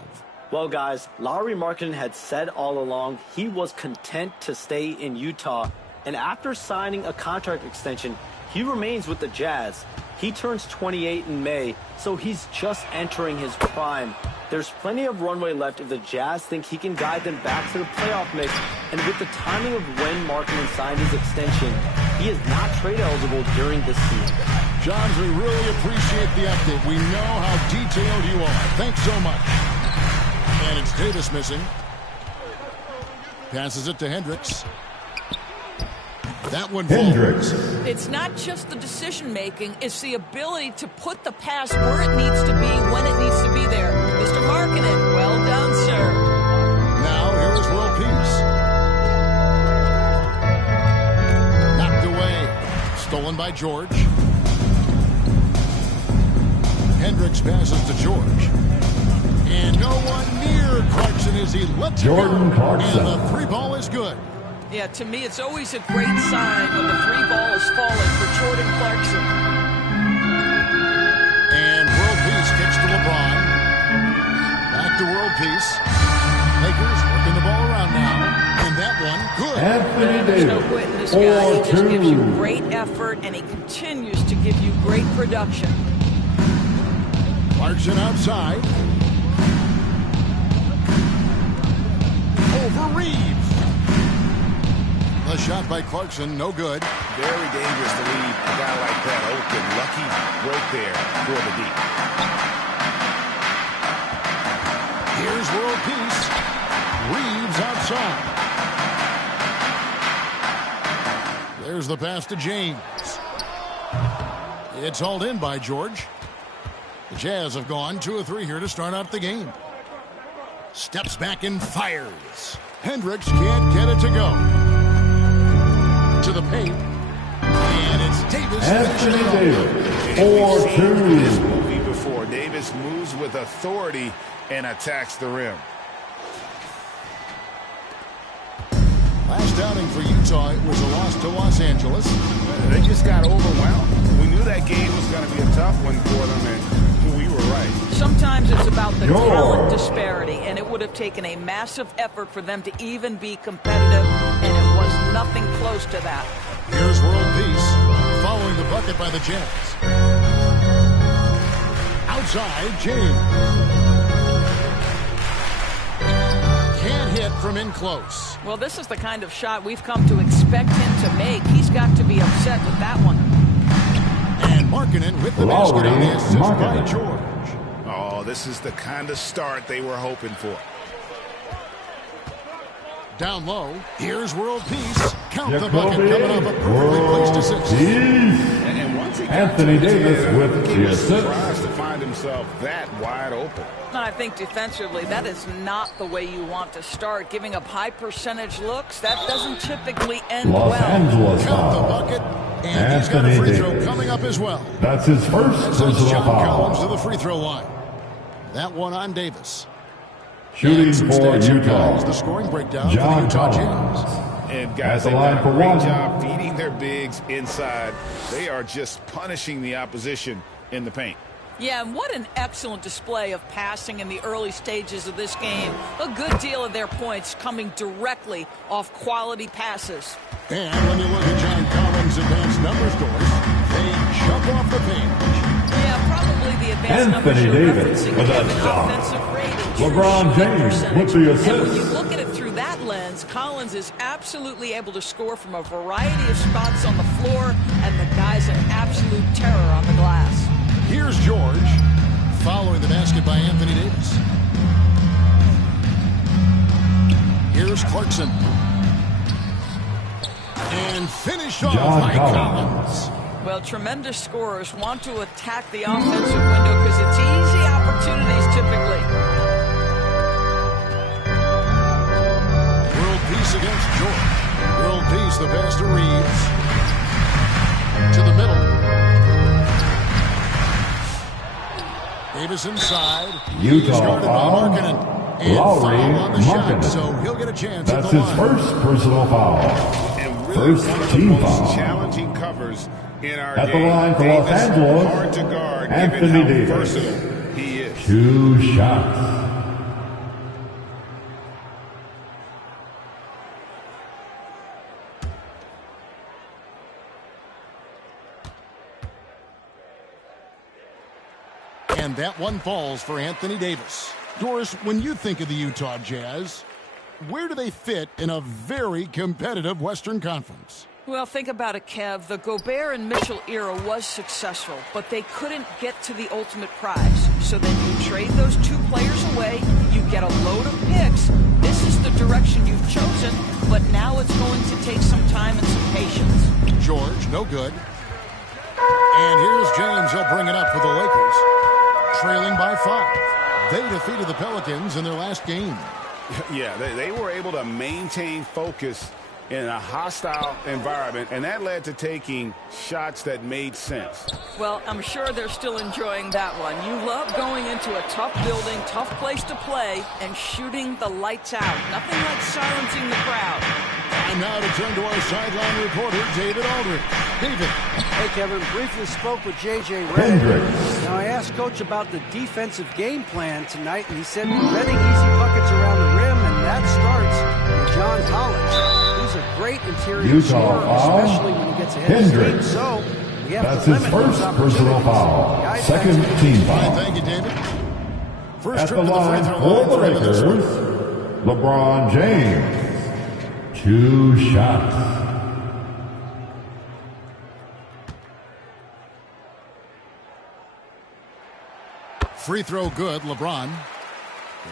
Well, guys, Lauri Markkanen had said all along he was content to stay in Utah. And after signing a contract extension, he remains with the Jazz. He turns 28 in May, so he's just entering his prime. There's plenty of runway left if the Jazz think he can guide them back to the playoff mix. And with the timing of when Markkanen signed his extension, he is not trade eligible during this season. Johns, we really appreciate the update. We know how detailed you are. Thanks so much. And it's Davis missing. Passes it to Hendricks. That one Hendricks. It's not just the decision-making, it's the ability to put the pass where it needs to be, when it needs to be there. Mr. Markkanen, well done, sir. Now, here's World Peace. Knocked away. Stolen by George. Hendricks passes to George. And no one near Clarkson as he lets Jordan go. Clarkson. And the 3 ball is good. Yeah, to me, it's always a great sign when the 3 ball is falling for Jordan Clarkson. And World Peace kicks to LeBron. Back to World Peace. Lakers working the ball around now. And that one, good. Anthony There's no Davis. quitting this guy. He just gives you 4-2. great effort, and he continues to give you great production. Clarkson outside. Over Reeves. A shot by Clarkson, no good. Very dangerous to leave a guy like that open. Lucky right there for the deep. Here's World Peace. Reeves outside. Here's the pass to James. It's hauled in by George. The Jazz have gone 2 of 3 here to start out the game. Steps back and fires. Hendricks can't get it to go. To the paint. And it's Davis. Anthony Davis. 4-2. Before Davis moves with authority and attacks the rim. Last outing for Utah, it was a loss to Los Angeles. They just got overwhelmed. We knew that game was going to be a tough one for them, and we were right. Sometimes it's about the talent disparity, and it would have taken a massive effort for them to even be competitive, and it was nothing close to that. Here's world peace, following the bucket by the Jazz. Outside, James. Can't hit from in close. Well, this is the kind of shot we've come to expect him to make. He's got to be upset with that one. And Markkanen with the basket on the assist by George. Oh, this is the kind of start they were hoping for. Down low, here's world peace. Count the bucket coming off a perfectly placed assist. And once he Anthony Davis with the assist. Surprised to find himself that wide open. I think defensively, that is not the way you want to start. Giving up high percentage looks, that doesn't typically end Los well. Angeles Count the foul. bucket, and he's got a free throw Davis. coming up as well. That's his first personal John Collins to foul. the free throw line. That one on Davis. Shooting for Guys, Utah. the scoring breakdown John for the Utah Collins. Jazz. And guys, At the they've line done for a great one. job feeding their bigs inside. They are just punishing the opposition in the paint. Yeah, and what an excellent display of passing in the early stages of this game. A good deal of their points coming directly off quality passes. And when you look at John Collins' advanced numbers, Doris, they jump off the page. Yeah, probably the advanced numbers Anthony you're Davis referencing with a have an dunk. offensive rating, true LeBron shooting James percentage. with the And when you assist. look at it through that lens, Collins is absolutely able to score from a variety of spots on the floor, and the guy's an absolute terror on the glass. Here's George, following the basket by Anthony Davis. Here's Clarkson. And finish off John by Collins. Well, tremendous scorers want to attack the offensive window because it's easy opportunities typically. World peace against George. World peace, the pass to Reeves. To the middle. Davis inside. He's Utah guarded by foul. Markkanen. And Lowry foul on the shot, Markkanen. so he'll get a chance That's at the his line. first personal foul. And really First one of the team most foul. challenging covers in our At the game. line for Davis, Los Angeles, hard to guard, Anthony given how Davis. versatile he is. 2 shots. And that one falls for Anthony Davis. Doris, when you think of the Utah Jazz, where do they fit in a very competitive Western Conference? Well, think about it, Kev. The Gobert and Mitchell era was successful, but they couldn't get to the ultimate prize. So then you trade those two players away, you get a load of picks. This is the direction you've chosen, but now it's going to take some time and some patience. George, no good. And here's James. He'll bring it up for the Lakers. Trailing by 5. They defeated the Pelicans in their last game. Yeah, they were able to maintain focus in a hostile environment, and that led to taking shots that made sense. Well, I'm sure they're still enjoying that one. You love going into a tough building, tough place to play, and shooting the lights out. Nothing like silencing the crowd. Time now to turn to our sideline reporter, David Aldridge. David. Hey, Kevin, briefly spoke with J.J. Redick. Now, I asked Coach about the defensive game plan tonight, and he said preventing easy buckets around the rim, and that starts with John Collins. He's a great interior Utah scorer, foul. especially when he gets ahead of Hendricks. steam. So we have That's to his limit those first personal opportunities. foul. Guys, Second thanks. team All right, foul. thank you, David. First At trip the to the free line throw for line the for him in this one. Lakers, LeBron James. 2 shots. Free throw good, LeBron.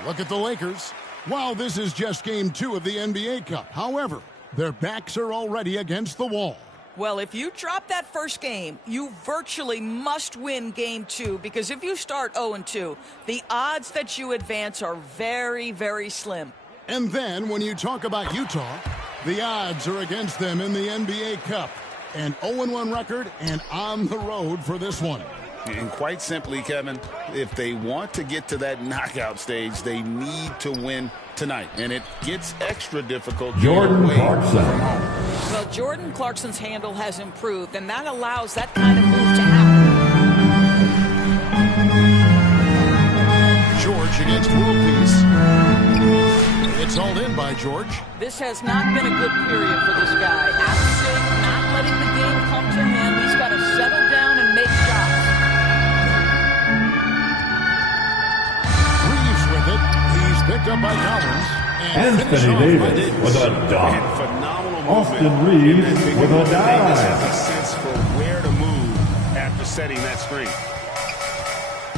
Look at the Lakers. Wow, this is just game 2 of the NBA Cup. However, their backs are already against the wall. Well, if you drop that first game, you virtually must win game 2, because if you start 0-2, the odds that you advance are very, very slim. And then when you talk about Utah, the odds are against them in the NBA Cup. An 0-1 record and on the road for this one. And quite simply, Kevin, if they want to get to that knockout stage, they need to win tonight. And it gets extra difficult. Jordan Clarkson. Well, Jordan Clarkson's handle has improved, and that allows that kind of move to happen. George against World Peace. It's all in by George. This has not been a good period for this guy. Absent, not letting the game come to him. He's got to settle down and make shots. Reeves with it. He's picked up by Collins. Anthony Davis with a dunk. Austin Reeves with a dive. Sense for where to move after setting that screen.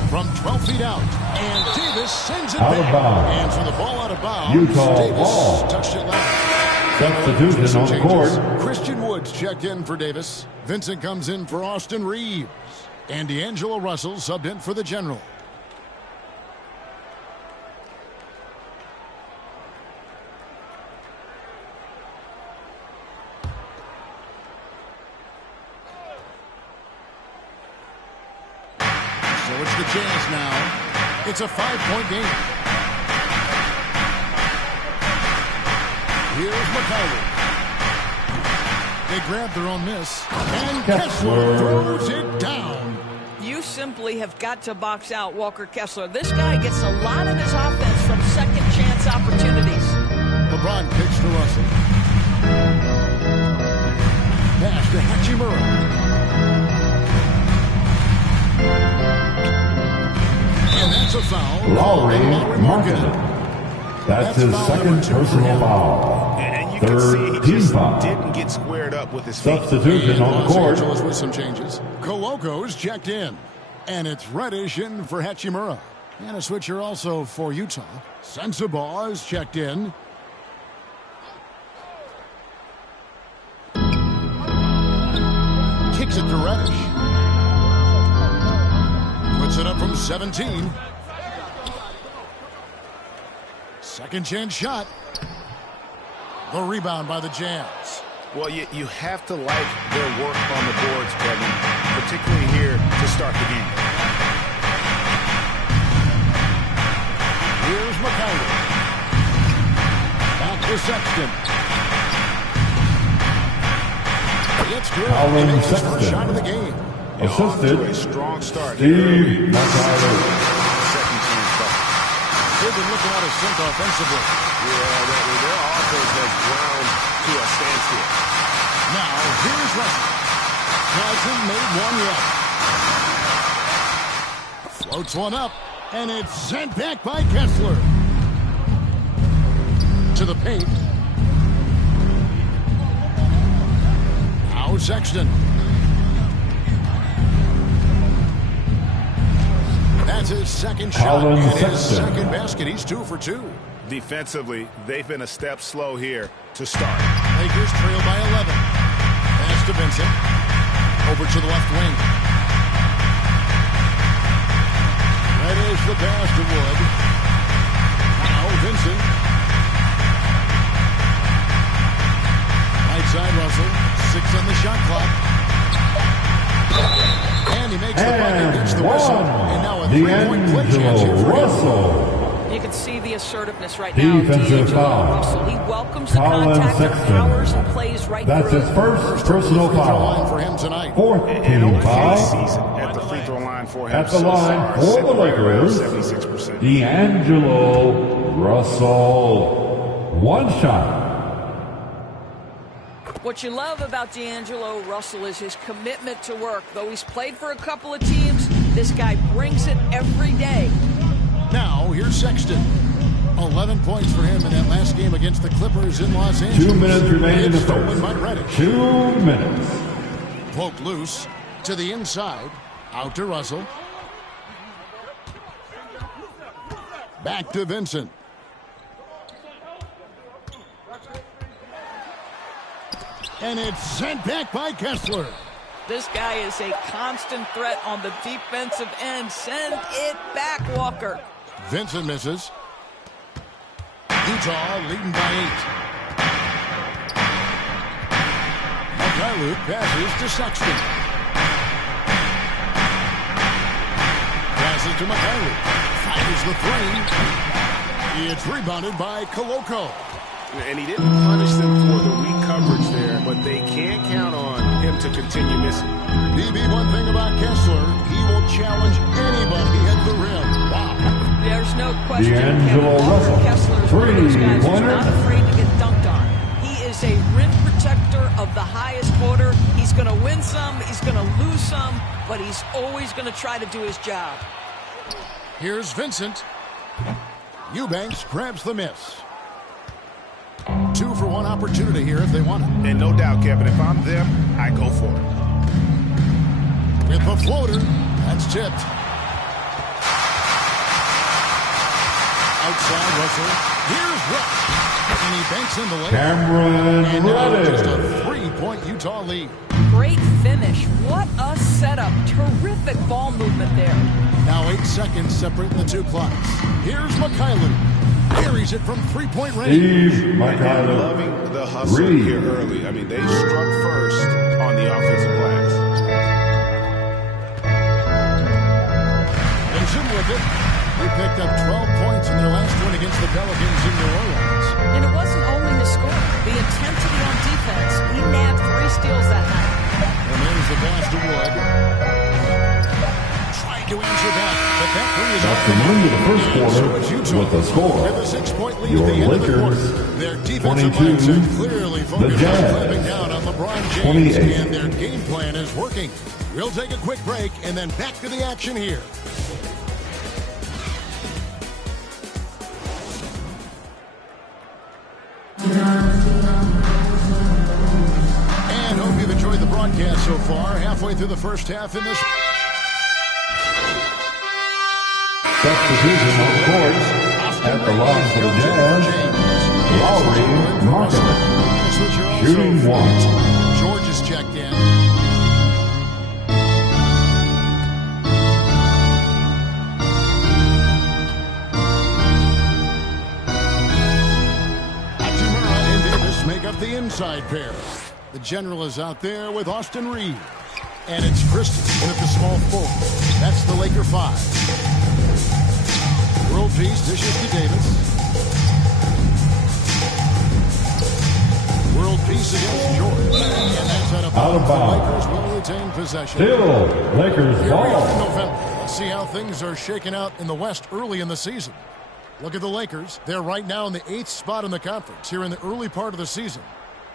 From 12 feet out, and Davis sends it Out of back. bounds. And for the ball out of bounds, Utah Davis ball. touched it left. Substitution on the court. Christian Woods checked in for Davis. Vincent comes in for Austin Reeves. And D'Angelo Russell subbed in for the General. So it's the Jazz now. It's a 5-point game. Here's McCollum. They grab their own miss. And Kessler throws it down. You simply have got to box out Walker Kessler. This guy gets a lot of his offense from second chance opportunities. LeBron kicks to Russell. Pass to Hachimura. And that's a foul. Lowry Marketed. That's his second personal foul. And you can see he Third team just foul. didn't get squared up with his feet. Substitution on the Los court. Angeles with some changes. Koloko's checked in. And it's Reddish in for Hachimura. And a switcher also for Utah. Sensabaugh is checked in. Kicks it to Reddish. Puts it up from 17. Second chance shot. The rebound by the Jazz. Well, you have to like their work on the boards, Kevin, particularly here to start the game. Here's McCollum. Back to Sexton. It's good. Colin He makes his first Sexton. shot of the game. Assisted A strong start. Steve McCollum. Second chance bucket. They've been looking out of sync offensively. Yeah, their offense has ground to a standstill. Now, here's Russell. Hasn't made one yet. Floats one up, and it's sent back by Kessler. To the paint. Now Sexton. That's his second shot, Colin and his Sexton. second basket. He's 2 for 2. Defensively, they've been a step slow here to start. Lakers trail by 11. Pass to Vincent. Over to the left wing. That is the pass to Wood. Now Vincent. Right side Russell. 6 on the shot clock. And he makes the bucket, gets the whistle. And now a 3-point play chance here D'Angelo for him. Russell. You can see the assertiveness right now. Defensive D'Angelo foul. Russell. He welcomes the Colin contact and Sexton. powers and plays right That's through his it. first personal Line foul. for him tonight. Fourth And team on the foul. season at the free throw line for him At the so line far, for the sitting right around Lakers, 76%. D'Angelo Russell. One shot. What you love about D'Angelo Russell is his commitment to work. Though he's played for a couple of teams, this guy brings it every day. Now, here's Sexton. 11 points for him in that last game against the Clippers in Los Angeles. 2 minutes remaining in the It's stolen first. by Reddish. 2 minutes. Poked loose to the inside. Out to Russell. Back to And it's sent back by Kessler. This guy is a constant threat on the defensive end. Send it back, Walker. Vincent misses. Utah leading by 8. Mikhailuk passes to Sexton. Passes to Mikhailuk. Fires the three. It's rebounded by Koloko. And he didn't punish them for the weak coverage there, but they can't count on him to continue missing. BB, one thing about Kessler, he will challenge anybody at the rim. Wow. There's no question. D'Angelo Russell, Kessler is one of those guys who's three-pointer. not afraid to get dunked on. He is a rim protector of the highest order. He's going to win some, he's going to lose some, but he's always going to try to do his job. Here's Vincent. Eubanks grabs the miss. 2 for 1 opportunity here if they want it. And no doubt, Kevin, if I'm them, I go for it. With the floater, that's tipped. Outside Russell. Here's Rush. And he banks in the layup. Cameron And now Reddish. just a 3-point Utah lead. Great finish. What a setup. Terrific ball movement there. Now 8 seconds separating the two clocks. Here's Mikhailuk. Carries it from 3-point range. Steve I'm Mikhailuk. loving the hustle here early. I mean, they struck first on the offensive glass. Vincent with it. He picked up 12 points in their last win against the Pelicans in New Orleans. And it wasn't only the score, the intensity on defense. He nabbed 3 steals that night. And there's the pass to Wood. Trying to answer that, but that three is That's the end of the first quarter with the score. With a 6-point lead Your at the end of the quarter. Lakers, Their defensive 22, minds are clearly focused on Jazz, clamping down on LeBron James, 28. and their game plan is working. We'll take a quick break and then back to the action here. And hope you've enjoyed the broadcast so far. Halfway through the first half in this. Substitution on court at the line for the Jazz. Lowry Martin. Shooting 1. George is checked in. Hachimura and Davis make up the inside pair. The general is out there with Austin Reeves. And it's Christie in at the small forward. That's the Laker 5. World Peace dishes to Davis. World Peace against George. And that's out of bounds. The Lakers will retain possession. Still Lakers Here we are in ball. November. Let's see how things are shaking out in the West early in the season. Look at the Lakers. They're right now in the 8th spot in the conference here in the early part of the season.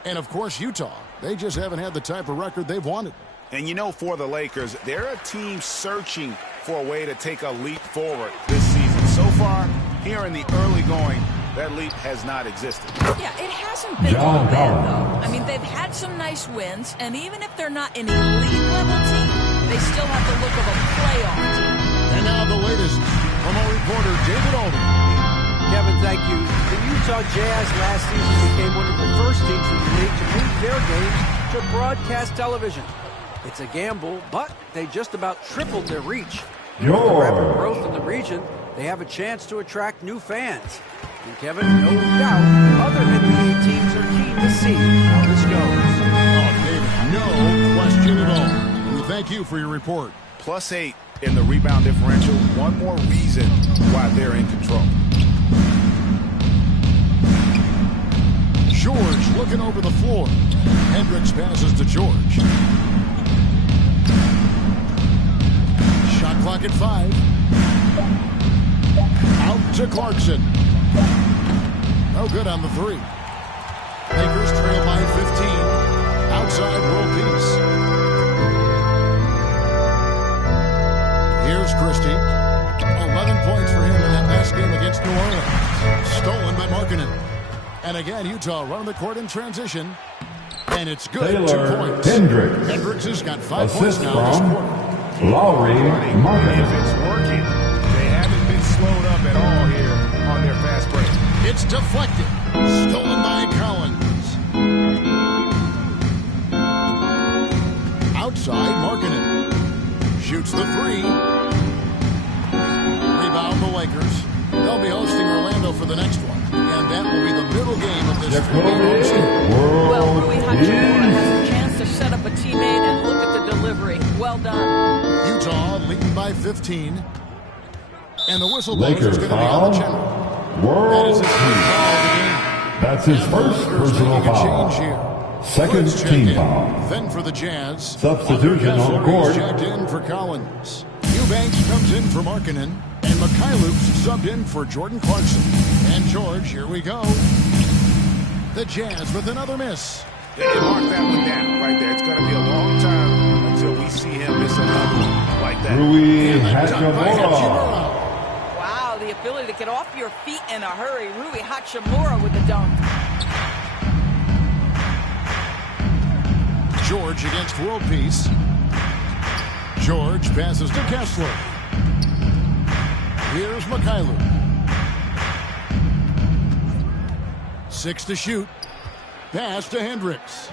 And, of course, Utah. They just haven't had the type of record they've wanted. And you know, for the Lakers, they're a team searching for a way to take a leap forward this season. So far, here in the early going, that leap has not existed. Yeah, it hasn't been all bad, though. I mean, they've had some nice wins, and even if they're not an elite-level team, they still have the look of a playoff team. And now the latest from our reporter, David Alden. Kevin, thank you. The Utah Jazz last season became one of the first teams in the league to move their games to broadcast television. It's a gamble, but they just about tripled their reach. With the rapid growth in the region, they have a chance to attract new fans. And Kevin, no doubt, other NBA teams are keen to see how this goes. Oh, David, no question at all. We thank you for your report. +8 in the rebound differential. One more reason why they're in control. George looking over the floor. Hendricks passes to George. Shot clock at 5. Out to Clarkson. No good on the 3. Lakers trail by 15. Outside World Peace. Here's Christie. 11 points for him in that last game against New Orleans. Stolen by Markkanen. And again, Utah running the court in transition. And it's good. Taylor 2 points. Hendricks. Hendricks has got 5 Assist points now this from quarter. Lowry Martin. If it's working, they haven't been slowed up at all here on their fast break. It's deflected. Stolen by Collins. outside, Markkanen. Shoots the three. Rebound the Lakers. They'll be hosting Orlando for the next one. And that will be the middle game of this Well, Rui Hachimura has a chance to set up a teammate and look at the delivery. Well done. Utah leading by 15. And the whistle blows is going to be on the general. That is his first foul of the game. That's his first personal foul. Second team foul. Then for the Jazz. Substitution on the court. Checked in for Collins. Eubanks comes in for Markkanen. And Mikhailov's subbed in for Jordan Clarkson. And George, here we go. The Jazz with another miss. Yeah, mark that one down right there. It's going to be a long time until we see him miss another one like that. Rui Hachimura. Wow, the ability to get off your feet in a hurry. Rui Hachimura with the dunk. George against World Peace. George passes to Kessler. Here's Mikhailov. 6 to shoot. Pass to Hendricks.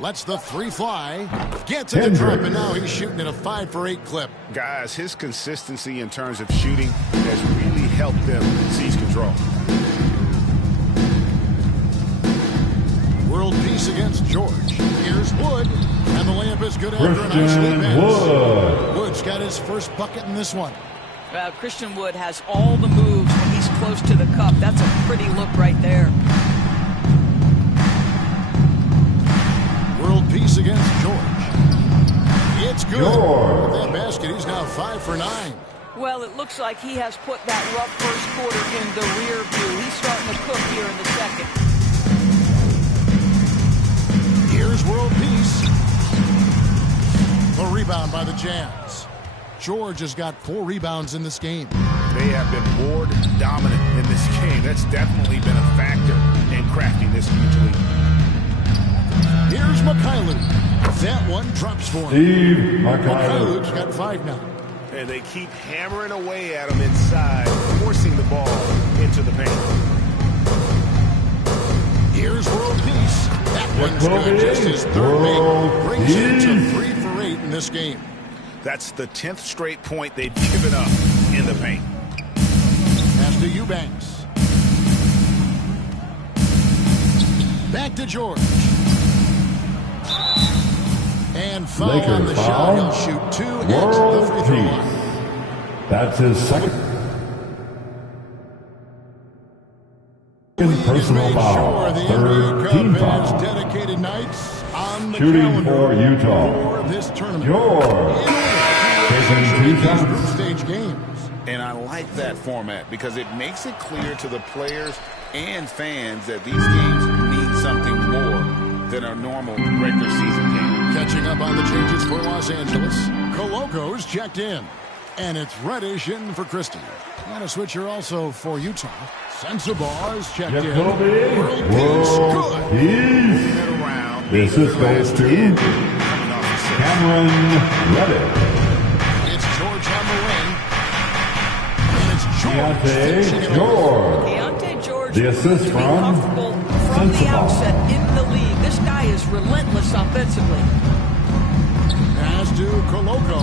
Lets the three fly. Gets it to drop, and now he's shooting at a 5 for 8 clip. Guys, his consistency in terms of shooting has really helped them seize control. World Peace against George. Here's Wood. And the layup is good after a nice lead pass. Wood's got his first bucket in this one. Well, Christian Wood has all the moves when he's close to the cup. That's a pretty look right there. World Peace against George. It's good. With that basket, he's now 5 for 9. Well, it looks like he has put that rough first quarter in the rear view. He's starting to cook here in the second. Here's World Peace. The rebound by the Jazz. George has got 4 rebounds in this game. They have been board dominant in this game. That's definitely been a factor in crafting this huge lead. Here's Mikhailov. That one drops for him. Steve Mikhailov's got 5 now. And they keep hammering away at him inside, forcing the ball into the paint. Here's World Peace. That one's good. Just his third make. Brings it to 3 for 8 in this game. That's the 10th straight point they've given up in the paint. Pass to Eubanks. Back to George. And foul on the shot. He'll shoot 2 at the free throw line. That's his second personal foul. Third team foul. Dedicated nights on the shooting for Utah. For this tournament. George taking 2 shots. Group stage games. And I like that format because it makes it clear to the players and fans that these games mean something more than a normal regular season game. Catching up on the changes for Los Angeles. Coloco's checked in. And it's Reddish in for Christie. And a switcher also for Utah. Sensabaugh is checked in. World Peace, good. This is goes to Cameron Reddish. It's George on the wing. And it's George. Keontae George The assist from the outset in the league. This guy is relentless offensively. Pass to Coloco.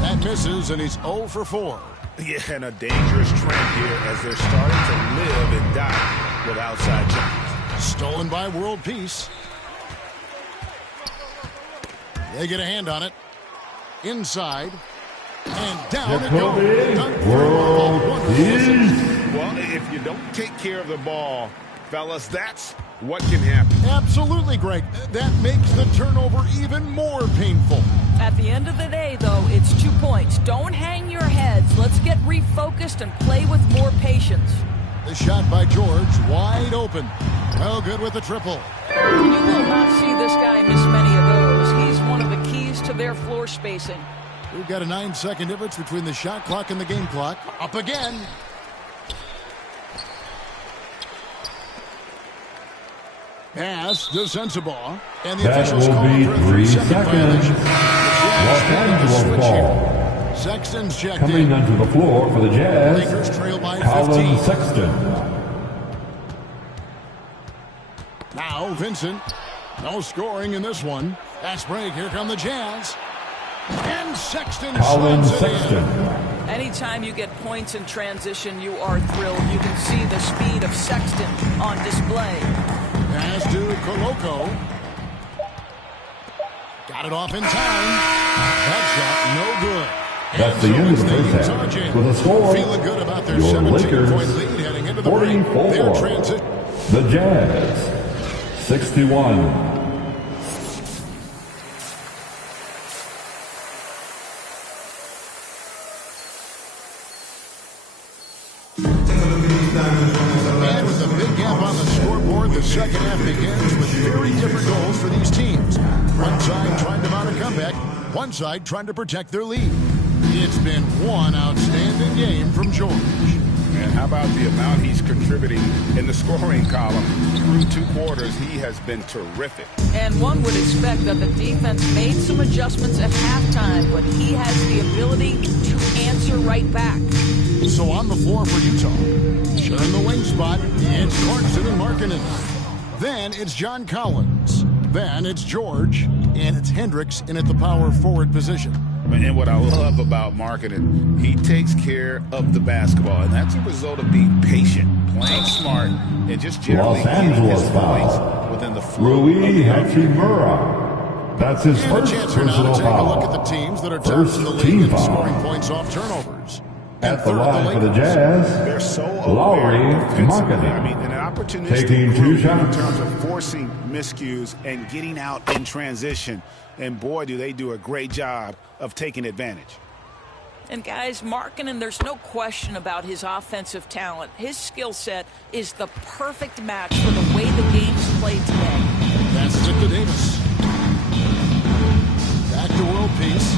That misses, and he's 0 for 4. Yeah, and a dangerous trend here as they're starting to live and die with outside jumpers. Stolen by World Peace. They get a hand on it. Inside. And down it goes. World Peace. Well, if you don't take care of the ball, fellas, that's what can happen. Absolutely, Greg. That makes the turnover even more painful. At the end of the day, though, it's 2 points. Don't hang your heads. Let's get refocused and play with more patience. The shot by George, wide open. No good with the triple. You will not see this guy miss many of those. He's one of the keys to their floor spacing. We've got a 9-second difference between the shot clock and the game clock. Up again. Pass to Sensabaugh. And the that will be 3 seconds. Los Angeles ball. Sexton's checked coming in. onto the floor for the Jazz. Lakers trail by Colin 15. Sexton. Now Vincent. No scoring in this one. Fast break. Here come the Jazz. And Sexton Colin slams it Sexton. in. Anytime you get points in transition, you are thrilled. You can see the speed of Sexton on display. Pass to Koloko. Got it off in time. That shot, no good. That's the end of the first half. With a score, Feeling good about their your 17-point lead heading into the break. 44. Their transition. The Jazz, 61. And with a big gap on the scoreboard, the second half begins with very different goals for these teams. One side trying to mount a comeback, one side trying to protect their lead. It's been one outstanding game from George. And how about the amount he's contributing in the scoring column? Through 2 quarters, he has been terrific. And one would expect that the defense made some adjustments at halftime, but he has the ability to answer right back. So on the floor for Utah, sharing the wing spot, it's Clarkson and Markkanen. Then it's John Collins. Then it's George, and it's Hendricks in at the power forward position. And what I love about Markkanen, he takes care of the basketball, and that's a result of being patient, playing smart, and just generally getting his points within the flow. Rui Hachimura. That's his And first a chance here now personal to take a look foul. at the teams that are tops First in the league team in foul. scoring points off turnovers. At the line for the Jazz, They're so Lowry aware defensively. Markkanen. I mean, an opportunistic Taking 2 group shots. in terms of forcing miscues and getting out in transition. And boy, do they do a great job of taking advantage. And guys, Markkanen, there's no question about his offensive talent. His skill set is the perfect match for the way the game's played today. Passes it to Davis. Back to world peace.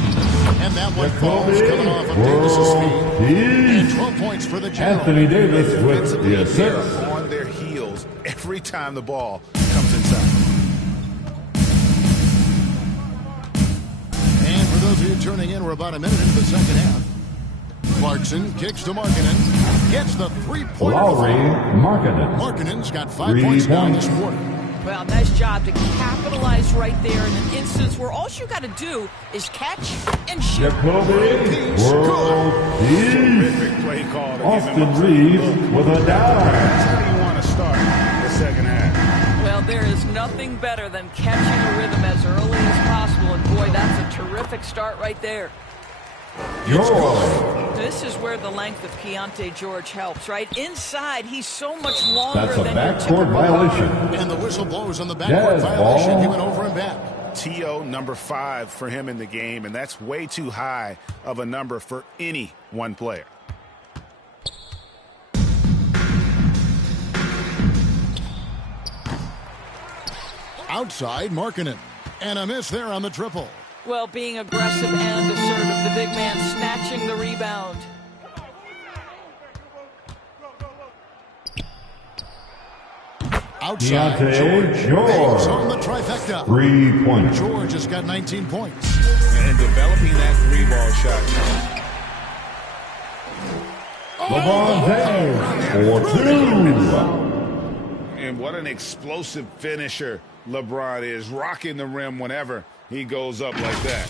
And that one falls coming off of Davis' speed. And 12 points for the Generals. Anthony Davis with the They're assist. on their heels every time the ball comes inside. And for those of you tuning in, we're about a minute into the second half. Clarkson kicks to Markkanen. Gets the three-pointer. Lowry Markkanen. Markkanen's got 5 3 points now points. this quarter. Well, nice job to capitalize right there in an instance where all you got to do is catch and shoot. Jacoby World Peace. Terrific play call to give him Austin Reeves with a dime. How do you want to start the second half? Well, there is nothing better than catching a rhythm as early as possible, and boy, that's a terrific start right there. George. This is where the length of Keontae George helps, right? Inside, he's so much longer That's a than your backcourt typical violation. And the whistle blows on the backcourt Jazz violation. ball. He went over and back. TO number 5 for him in the game, and that's way too high of a number for any one player. Outside, Markkanen. And a miss there on the triple. Well, being aggressive and assertive, the big man snatching the rebound. Outside, Keontae George. Bangs George. on the trifecta. 3 points. George has got 19 points. And developing that 3-ball shot. LeBron James for 2. And what an explosive finisher LeBron is, rocking the rim whenever he goes up like that.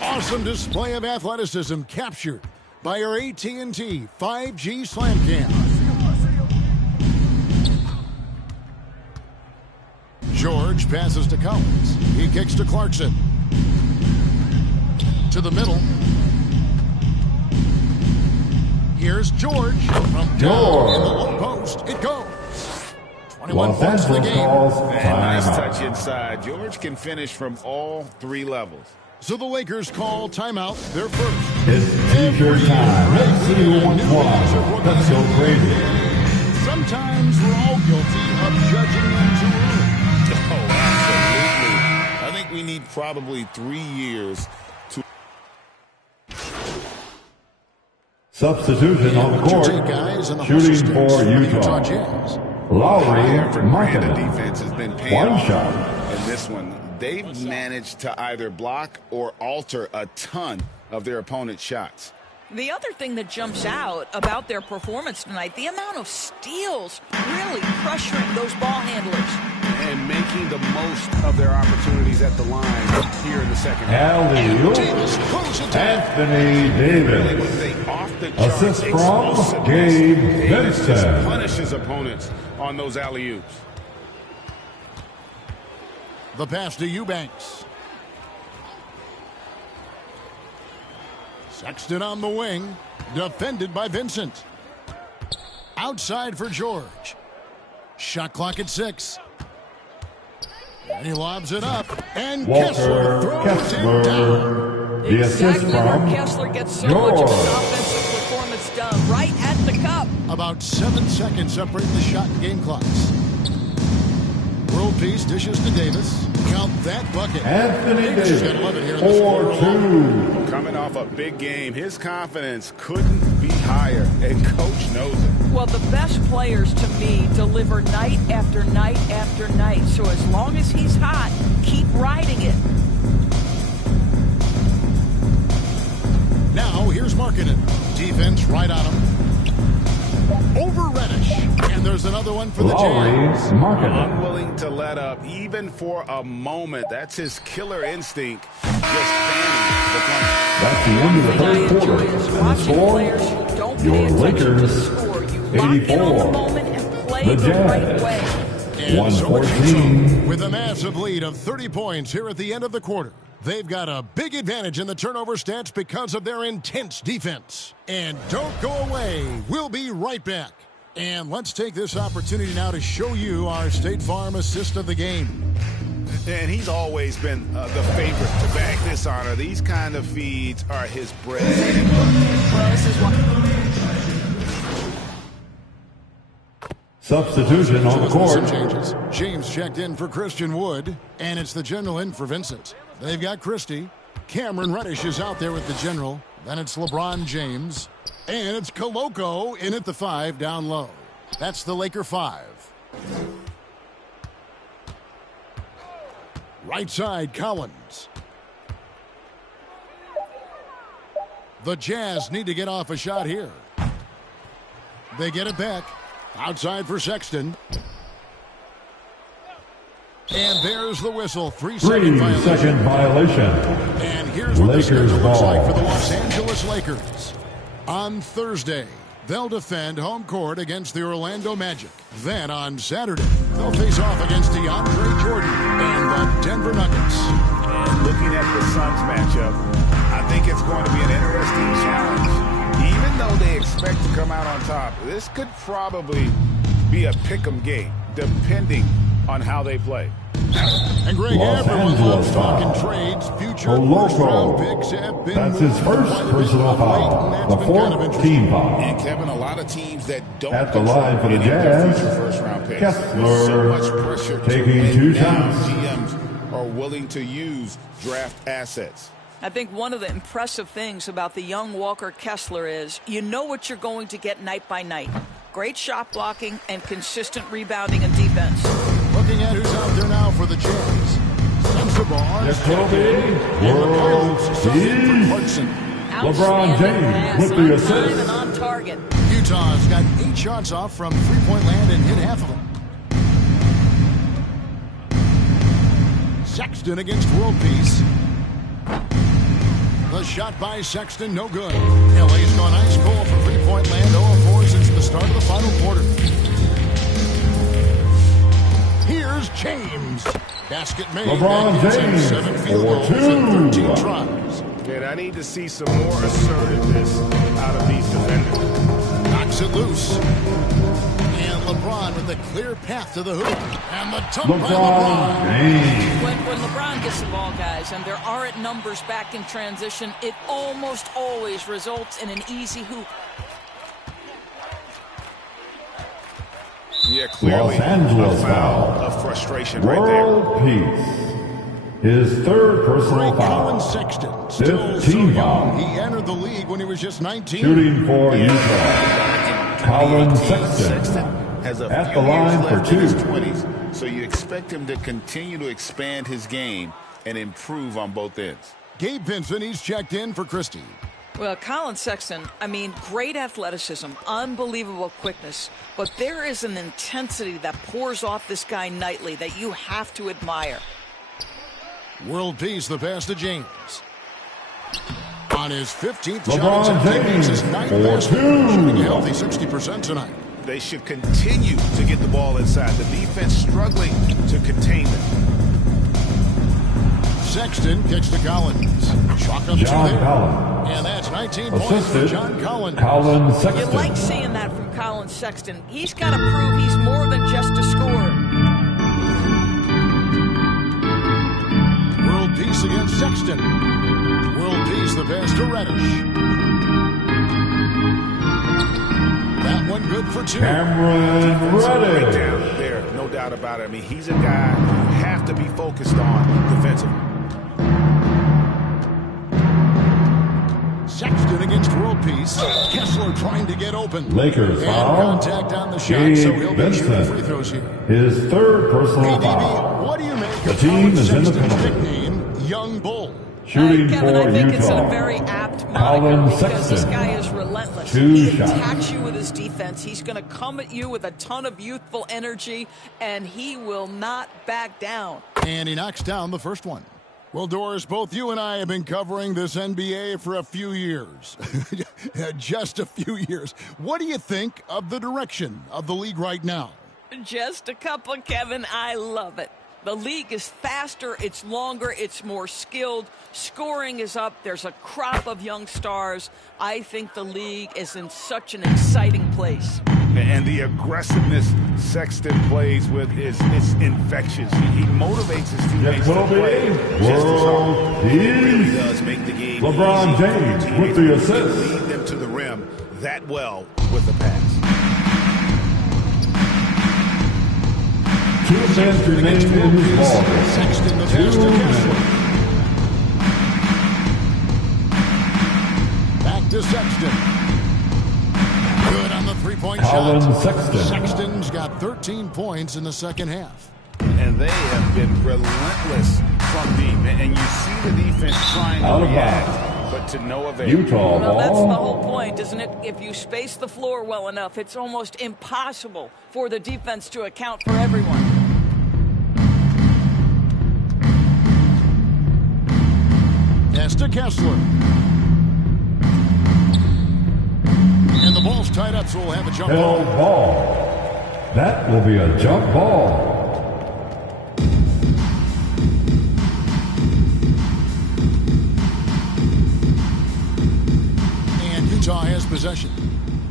Awesome display of athleticism captured by our AT&T 5G Slam Cam. George passes to Collins. He kicks to Clarkson. To the middle. Here's George from down in the low post. It goes. 21 Los points in the Angeles game. calls And nice timeout. touch inside. George can finish from all 3 levels. So the Lakers call timeout, their first. It's t-shirt time. Let's see who won one. Let's go crazy. Sometimes we're all guilty of judging them too early. Oh, absolutely. I think we need probably 3 years to... Substitution on the court. Shooting for Utah. Lowry Markkanen. defense has been paying One off shot. in this one. They've managed to either block or alter a ton of their opponent's shots. The other thing that jumps out about their performance tonight, the amount of steals really pressuring those ball handlers. and making the most of their opportunities at the line here in the second half. Alley-oop. Anthony Davis. Assist from Gabe Vincent. Punishes opponents on those alley-oops. The pass to Eubanks. Sexton on the wing. Defended by Vincent. Outside for George. Shot clock at 6. And he lobs it up. And Kessler throws it down. The assist from Kessler gets so much of his offensive performance done right at the cup. About 7 seconds separating the shot and game clocks. World Peace dishes to Davis. Count that bucket. Anthony Davis, 4-2. Coming off a big game, his confidence couldn't be higher, and Coach knows it. Well, the best players to me deliver night after night after night. So as long as he's hot, keep riding it. Now here's Markkanen. Defense right on him. Over Reddish. And there's another one for the Jazz. Unwilling to let up even for a moment. That's his killer instinct. Just fanning the punch. That's the end of the third quarter. And the score, your Lakers, 84. The Jazz, 114. With a massive lead of 30 points here at the end of the quarter. They've got a big advantage in the turnover stats because of their intense defense. And don't go away. We'll be right back. And let's take this opportunity now to show you our State Farm assist of the game. And he's always been the favorite to bag this honor. These kind of feeds are his bread and butter. Substitution on the court. Changes. James checked in for Christian Wood, and it's the general in for Vincent. They've got Christie. Cameron Reddish is out there with the general. Then it's LeBron James. And it's Koloko in at the 5 down low. That's the Laker 5. Right side, Collins. The Jazz need to get off a shot here. They get it back. Outside for Sexton. And there's the whistle. 3-second violation. And here's what the schedule looks like for the Los Angeles Lakers. On Thursday, they'll defend home court against the Orlando Magic. Then on Saturday, they'll face off against DeAndre Jordan and the Denver Nuggets. And looking at the Suns matchup, I think it's going to be an interesting challenge. Even though they expect to come out on top, this could probably be a pick-em game, depending on how they play. And Greg, everyone loves talking trades. Future first-round picks have been That's his first personal foul. The fourth team foul. And Kevin, a lot of teams that don't at the line for the Jazz, first-round picks. Kessler So much pressure taking 2 shots. GMs are willing to use draft assets. I think one of the impressive things about the young Walker Kessler is you know what you're going to get night by night. Great shot blocking and consistent rebounding and defense. Looking at who's out there now for the Jazz. LeBron James with the assist. And on target. Utah's got 8 shots off from three-point land and hit half of them. Sexton against World Peace. The shot by Sexton, no good. LA's gone ice cold from three-point land, 0-4 since the start of the final quarter. Here's James. Basket made. LeBron James, 7 field goals and 13 tries. And I need to see some more assertiveness out of these defenders. Knocks it loose. And LeBron with a clear path to the hoop. And the dunk by LeBron. When LeBron gets the ball, guys, and there aren't numbers back in transition, it almost always results in an easy hoop. Yeah, clearly Los Angeles a foul of frustration right World there. Peace. His third personal foul. Sexton, still so young. He entered the league when he was just 19. Shooting for Utah. Colin Sexton has a at few the line years for left in his 2. 20s, so you expect him to continue to expand his game and improve on both ends. Gabe Vincent, he's checked in for Christie. Well, Colin Sexton, I mean, great athleticism, unbelievable quickness, but there is an intensity that pours off this guy nightly that you have to admire. World Peace, the pass to James. On his 15th shot attempt, he makes his 9th basket, shooting a healthy 60% tonight. They should continue to get the ball inside. The defense struggling to contain them. Sexton kicks to Collins. Chalk up John two there. Collins. And that's 19 points for John Collins. Colin Sexton. You like seeing that from Colin Sexton. He's got to prove he's more than just a scorer. World Peace against Sexton. World Peace, the pass to Reddish. That one good for two. Cameron Reddish. Right down there, no doubt about it. I mean, he's a guy you have to be focused on defensively. Sexton against World Peace. Kessler trying to get open. Lakers and foul. Contact on the shot, so he'll be shooting free throws here. His third personal ADB, foul. what do you make The of team Colin is in the Sexton's penalty. nickname, Young Bull? Shooting Kevin, for I think Utah. it's a very apt Colin moniker because this Sexton. guy is relentless. Two He shots. attacks you with his defense. He's going to come at you with a ton of youthful energy, and he will not back down. And he knocks down the first one. Well, Doris, both you and I have been covering this NBA for a few years. Just a few years. What do you think of the direction of the league right now? Just a couple, Kevin. I love it. The league is faster, it's longer, it's more skilled. Scoring is up. There's a crop of young stars. I think the league is in such an exciting place. And the aggressiveness Sexton plays with is infectious. He motivates his teammates to play just as hard. He really does make the game LeBron easy James for teammates with the to assist. lead them to the rim that well with the pass. 2 minutes remain in his ball. Sexton the pass to Kessler. Back to Sexton. Good on the three-point Colin shot. Sexton. Sexton's got 13 points in the second half. And they have been relentless from deep. And you see the defense trying Out to of react, bounds. but to no avail. Utah Well, that's the ball. whole point, isn't it? If you space the floor well enough, it's almost impossible for the defense to account for everyone. Pass to Kessler. And the ball's tied up, so we'll have a jump Held ball. ball. That will be a jump ball. And Utah has possession.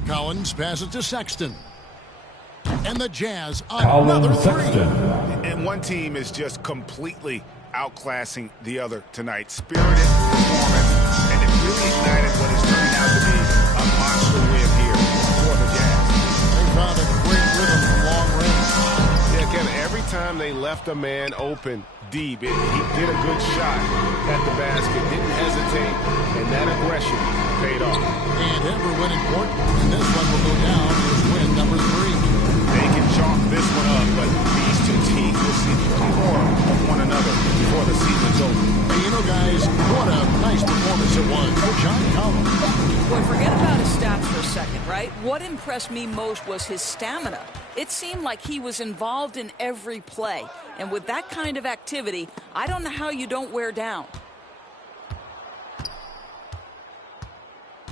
Collins passes to Sexton. And the Jazz, another Colin three. Sexton. And one team is just completely outclassing the other tonight. Spirited performance, and it really ignited what is turning out to be a monster win here for the Jazz. They found a great rhythm from long range. Yeah, Kevin, every time they left a man open deep, he did a good shot at the basket, didn't hesitate, and that aggression paid off. And ever when important, and this one will go down as win number 3. They can chalk this one up, but these two teams will see more of one another before the season's over. And you know, guys, what a nice performance it was for John Collins. Boy, forget about his stats for a second, right? What impressed me most was his stamina. It seemed like he was involved in every play. And with that kind of activity, I don't know how you don't wear down.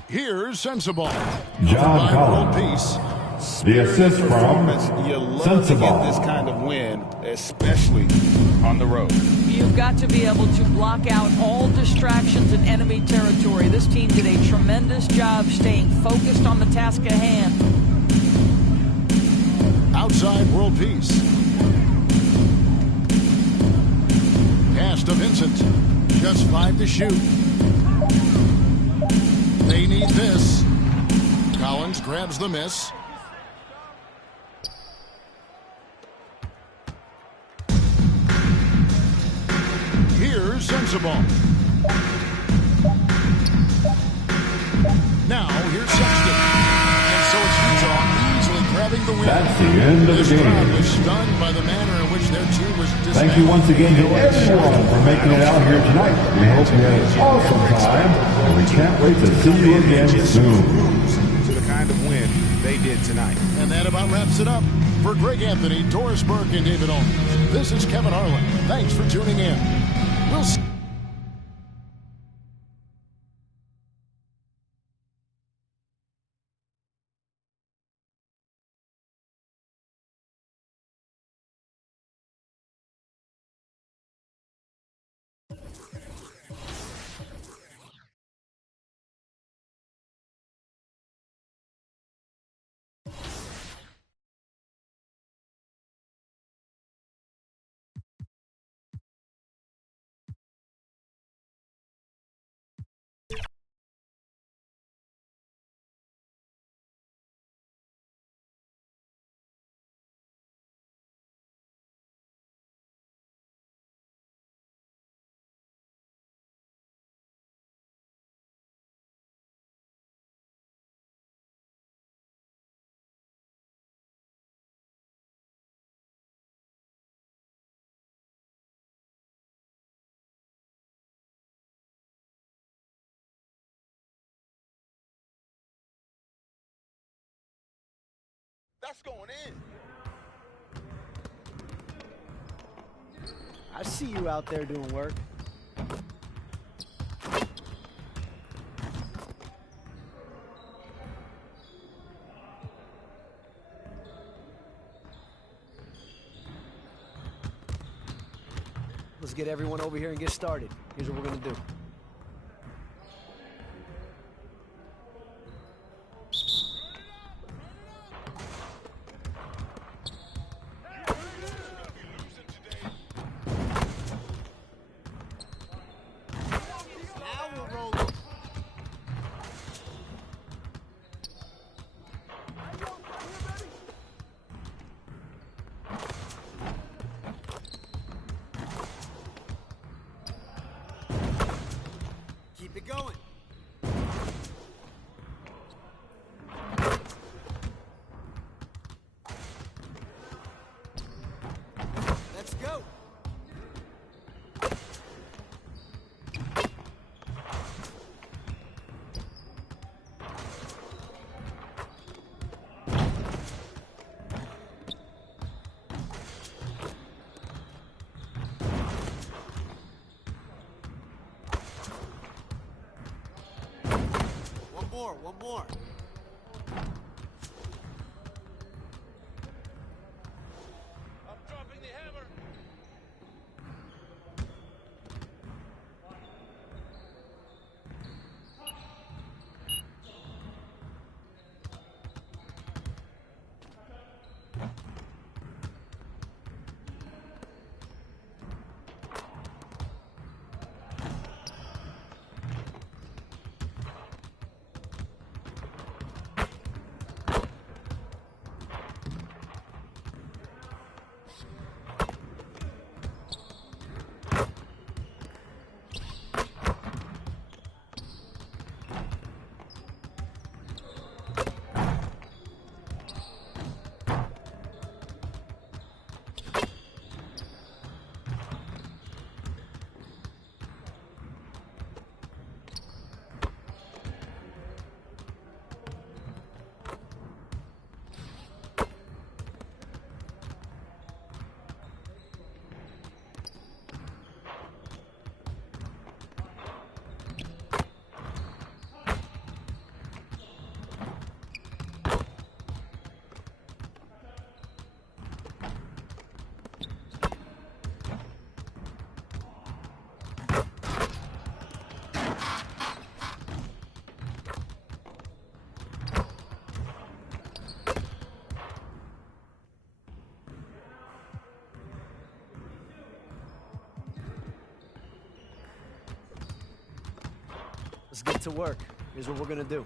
Here's Sensible. John By World Collins. Peace. The assist from Performance, you love to Sensible. get this kind of win, especially on the road. You've got to be able to block out all distractions in enemy territory. This team did a tremendous job staying focused on the task at hand. Outside World Peace. Pass to Vincent. Just 5 to shoot. They need this. Collins grabs the miss. Here's Sensible. Now, here's Sexton. And so it's Utah easily grabbing the win. That's the end of the This crowd game. was stunned by the manner in which their team was Thank you once again to everyone for making it out here tonight. We hope you had an awesome time, and we can't wait to see you again soon. To the kind of win they did tonight. And that about wraps it up. For Greg Anthony, Doris Burke, and David Owens, this is Kevin Harlan. Thanks for tuning in. We'll see. That's going in. I see you out there doing work. Let's get everyone over here and get started. Here's what we're going to do. Keep it going. Let's go. One more. I'm dropping the hammer. Let's get to work. Here's what we're going to do.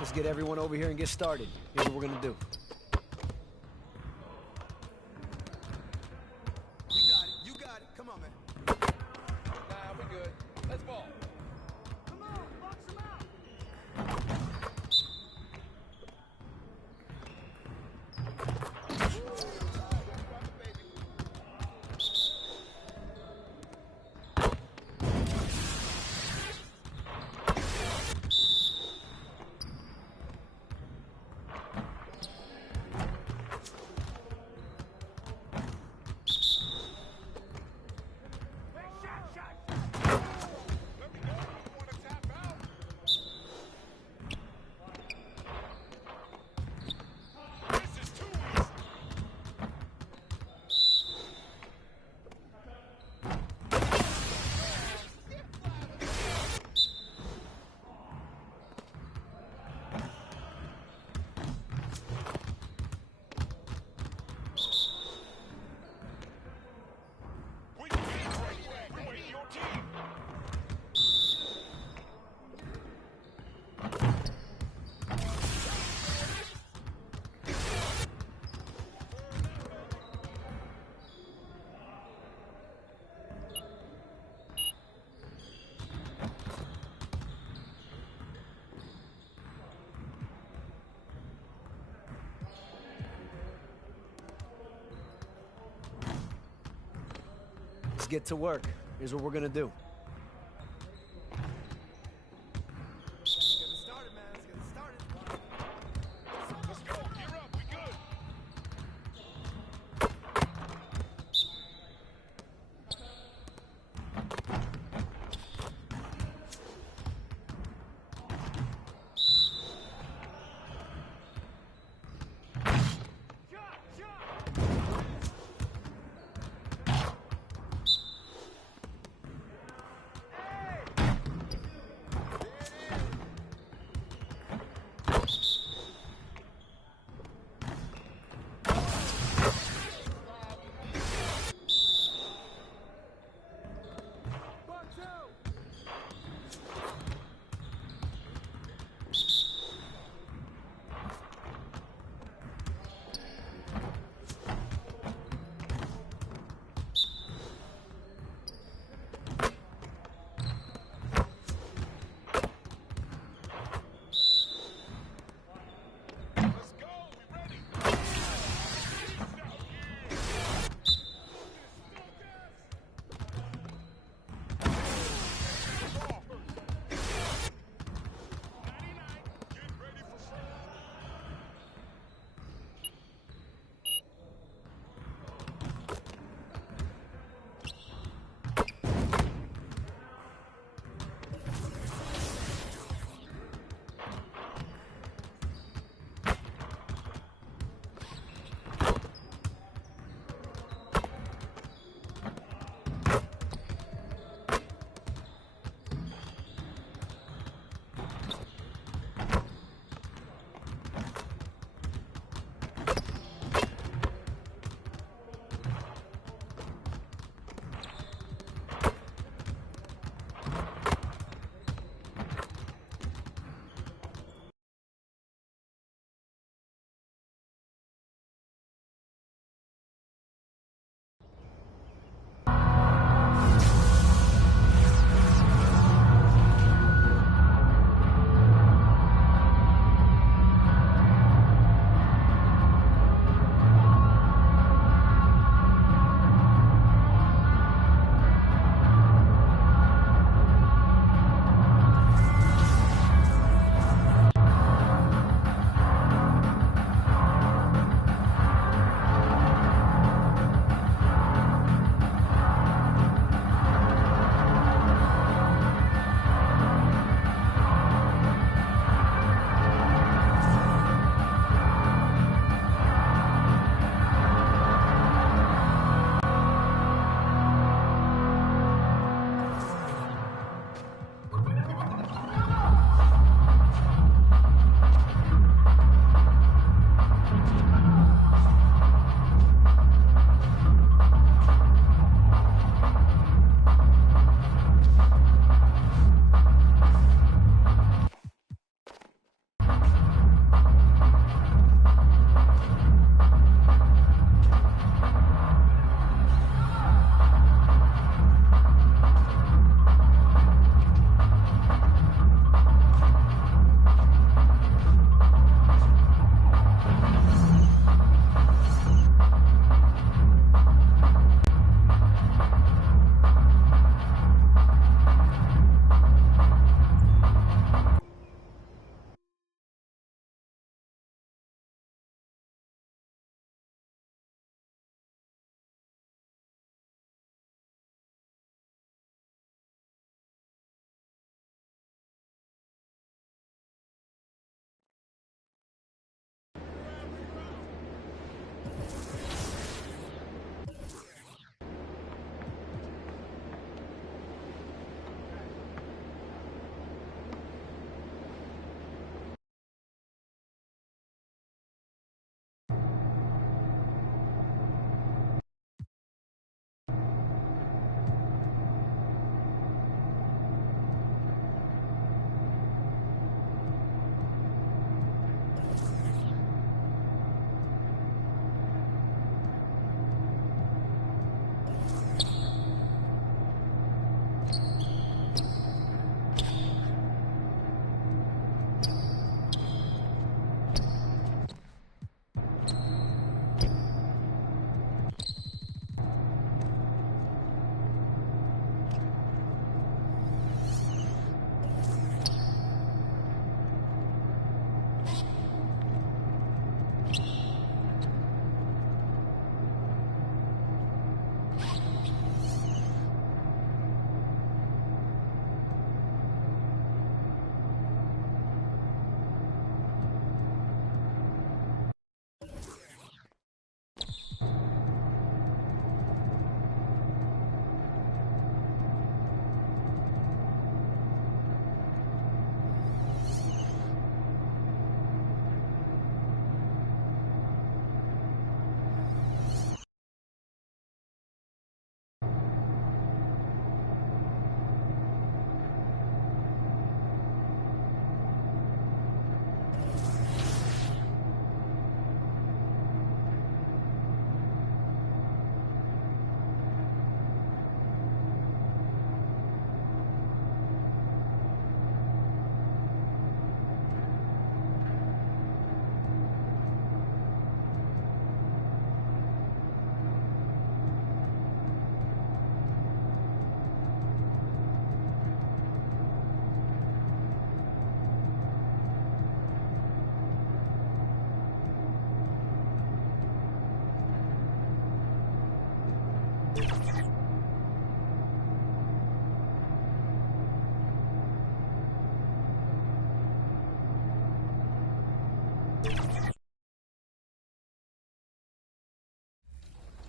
Let's get everyone over here and get started. Here's what we're gonna do. You got it. Come on, man. Nah, we good. Let's ball. Come on, box him out. Let's get to work. Here's what we're gonna do.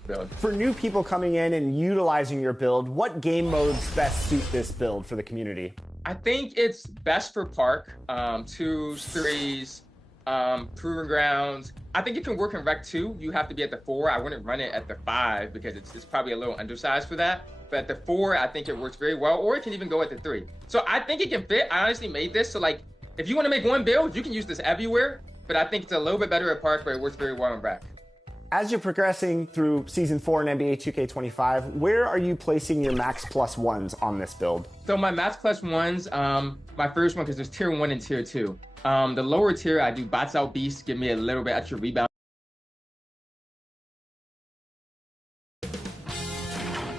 build. For new people coming in and utilizing your build, what game modes best suit this build for the community? I think it's best for park, 2s, 3s, proving grounds. I think it can work in Rec 2. You have to be at the 4. I wouldn't run it at the 5 because it's probably a little undersized for that. But at the 4, I think it works very well, or it can even go at the 3. So I think it can fit. I honestly made this so like, if you want to make one build, you can use this everywhere. But I think it's a little bit better at park, but it works very well in Rec. As you're progressing through Season 4 in NBA 2K25, where are you placing your Max Plus ones on this build? So my Max Plus ones, my first one, because there's Tier 1 and Tier 2. The lower tier, I do Bots Out Beast, give me a little bit extra rebound.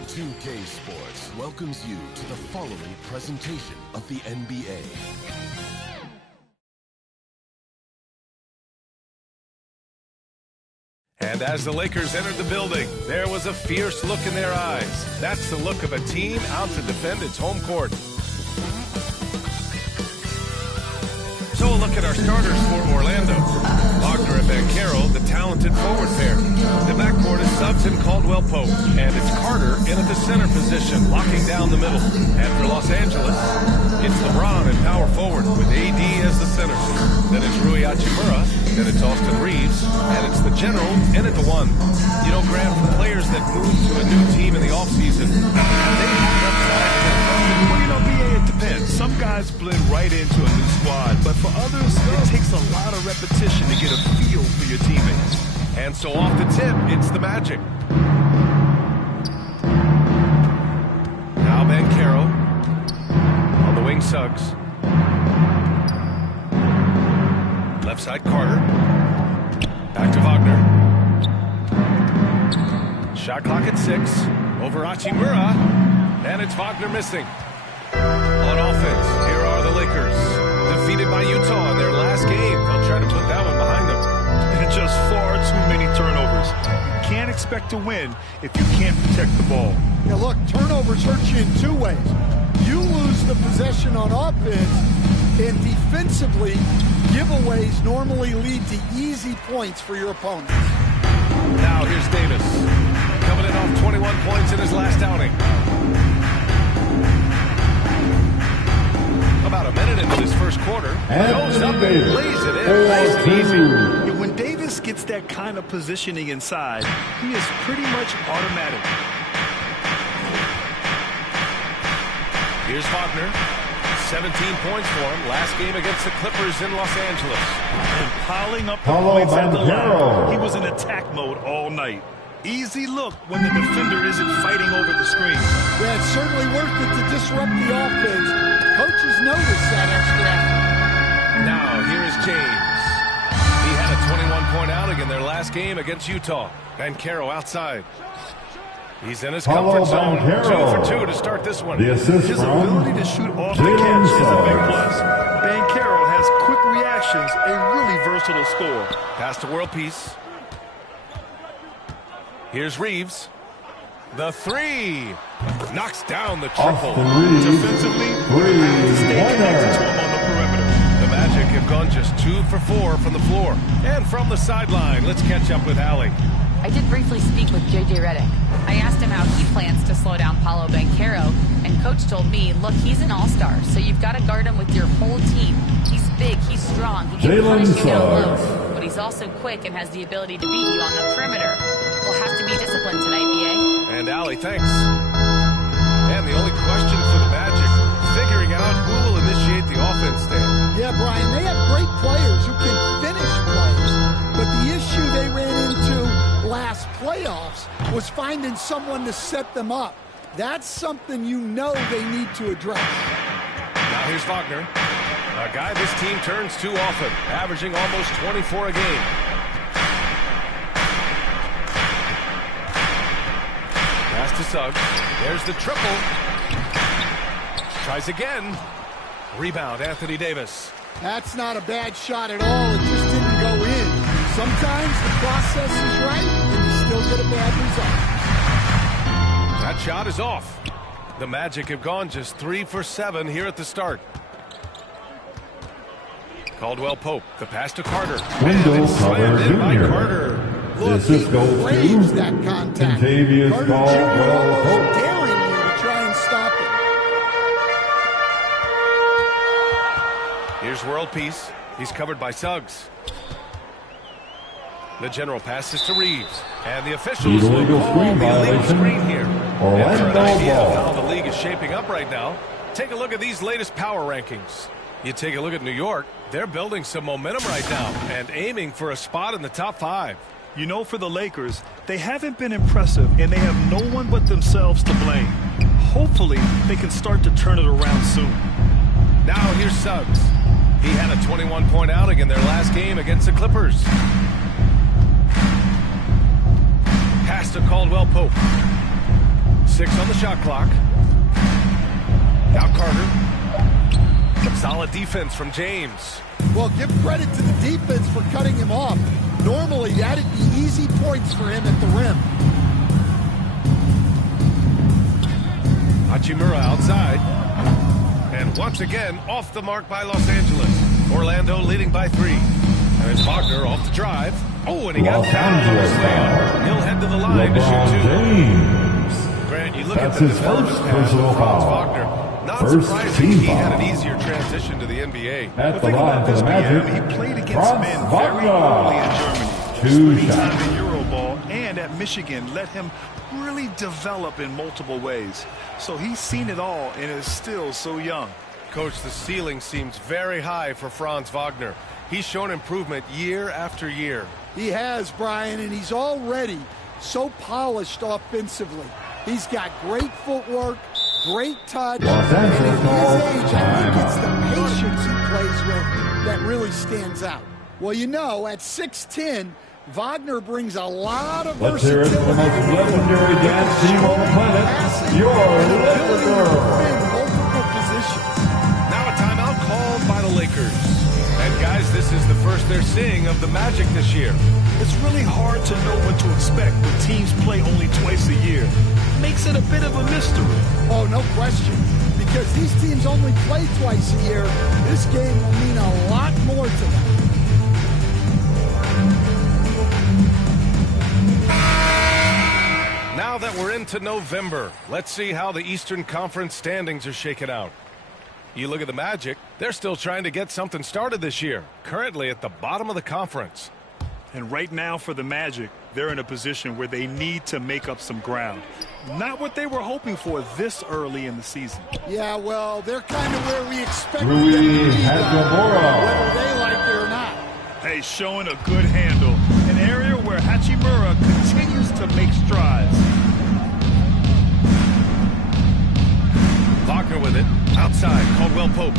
2K Sports welcomes you to the following presentation of the NBA. And as the Lakers entered the building, there was a fierce look in their eyes. That's the look of a team out to defend its home court. So a look at our starters for Orlando. Wagner and Banchero, the talented forward pair. The backcourt is Suggs and Caldwell Pope. And it's Carter in at the center position, locking down the middle. And for Los Angeles, it's LeBron in power forward with AD as the center. Then it's Rui Hachimura. Then it's Austin Reeves. And it's the general in at the 1. You know, Grant, for players that move to a new team in the offseason, they have upside. Well, you know, BA, it depends. Some guys blend right into a new squad, but for others, it takes a lot of repetition to get a feel for your teammates. And so off the tip, it's the Magic. Now Banchero. On the wing, Suggs. Left side, Carter. Back to Wagner. Shot clock at 6. Over Hachimura. And it's Wagner missing. On offense, here are the Lakers. Defeated by Utah in their last game. They'll try to put that one behind them. And just far too many turnovers. You can't expect to win if you can't protect the ball. Yeah, look, turnovers hurt you in two ways. You lose the possession on offense, and defensively, giveaways normally lead to easy points for your opponents. Now here's Davis. Coming in off 21 points in his last outing. About a minute into this first quarter. Goes up and lays it in. Nice and easy. Yeah, when Davis gets that kind of positioning inside, he is pretty much automatic. Here's Wagner. 17 points for him. Last game against the Clippers in Los Angeles. And piling up the points at the line. He was in attack mode all night. Easy look when the defender isn't fighting over the screen. Yeah, it's certainly worth it to disrupt the offense. Coaches notice that extra effort. Now, here is James. He had a 21-point outing in their last game against Utah. Banchero outside. He's in his comfort zone. 2 for 2 to start this one. His ability to shoot off the catch is a big plus. Banchero has quick reactions, a really versatile scorer. Pass to World Peace. Here's Reeves. The 3. Knocks down the triple. Defensively, stay connected to him on the perimeter. The Magic have gone just 2 for 4 from the floor. And from the sideline, let's catch up with Allie. I did briefly speak with JJ Redick. I asked him how he plans to slow down Paolo Banchero, and Coach told me, look, he's an all-star, so you've got to guard him with your whole team. He's big, he's strong, he can punish you down low, but he's also quick and has the ability to beat you on the perimeter. We'll have to be disciplined tonight, BA. And Allie, thanks. And the only question for the Magic, figuring out who will initiate the offense stand. Yeah, Brian, they have great players who can finish plays, but the issue they ran into last playoffs was finding someone to set them up. That's something you know they need to address. Now here's Wagner, a guy this team turns to often, averaging almost 24 a game. Pass to Suggs. There's the triple. Tries again. Rebound, Anthony Davis. That's not a bad shot at all. It just didn't go in. Sometimes the process is right, and you still get a bad result. That shot is off. The Magic have gone just 3 for 7 here at the start. Caldwell Pope, the pass to Carter. Wendell Carter Jr. Carter. Look, This he goes craves to that contact. Contavious Carter Jr. almost Caldwell-Pope. daring you to try and stop him. Here's world peace. He's covered by Suggs. The general passes to Reeves. And the officials will Illegal call screen the illegal violation. screen here. Orlando And for an idea of ball. how the league is shaping up right now, take a look at these latest power rankings. You take a look at New York. They're building some momentum right now and aiming for a spot in the top 5. You know, for the Lakers, they haven't been impressive, and they have no one but themselves to blame. Hopefully, they can start to turn it around soon. Now here's Suggs. He had a 21-point outing in their last game against the Clippers. Pass to Caldwell-Pope. 6 on the shot clock. Now Carter. Some solid defense from James. Well, give credit to the defense for cutting him off. Normally, that'd be easy points for him at the rim. Hachimura outside. And once again, off the mark by Los Angeles. Orlando leading by 3. And it's Wagner off the drive. Oh, and he got Los down on the Angeles slam. He'll head to the line to LeBron shoot 2. James. Grant, you look That's at the his development first path of personal Franz foul. Wagner. Not First surprising team he had foul. an easier transition to the NBA. At the Think line about for this, the BM. Magic. He played against Franz men very early in Germany. Two Spending shots. time in Euroball and at Michigan let him really develop in multiple ways. So he's seen it all and is still so young. Coach, the ceiling seems very high for Franz Wagner. He's shown improvement year after year. He has, Brian, and he's already so polished offensively. He's got great footwork, great touch, Los and Angeles at his age, I think timeout. it's the patience he plays with that really stands out. Well, you know, at 6'10", Wagner brings a lot of Let's hear it for the most legendary dance team on the planet, your Laker Girl. Multiple positions. Now a timeout called by the Lakers. And guys, this is the first they're seeing of the Magic this year. It's really hard to know what to expect when teams play only twice a year. Makes it a bit of a mystery. Oh, no question. Because these teams only play twice a year, this game will mean a lot more to them. Now that we're into November, let's see how the Eastern Conference standings are shaken out. You look at the Magic, they're still trying to get something started this year, currently at the bottom of the conference. And right now for the Magic, they're in a position where they need to make up some ground. Not what they were hoping for this early in the season. Yeah, well, they're kind of where we expected Rui them to be, Hachimura. whether they like it or not. Hey, showing a good handle. An area where Hachimura continues to make strides. Wagner with it. Outside, Caldwell-Pope.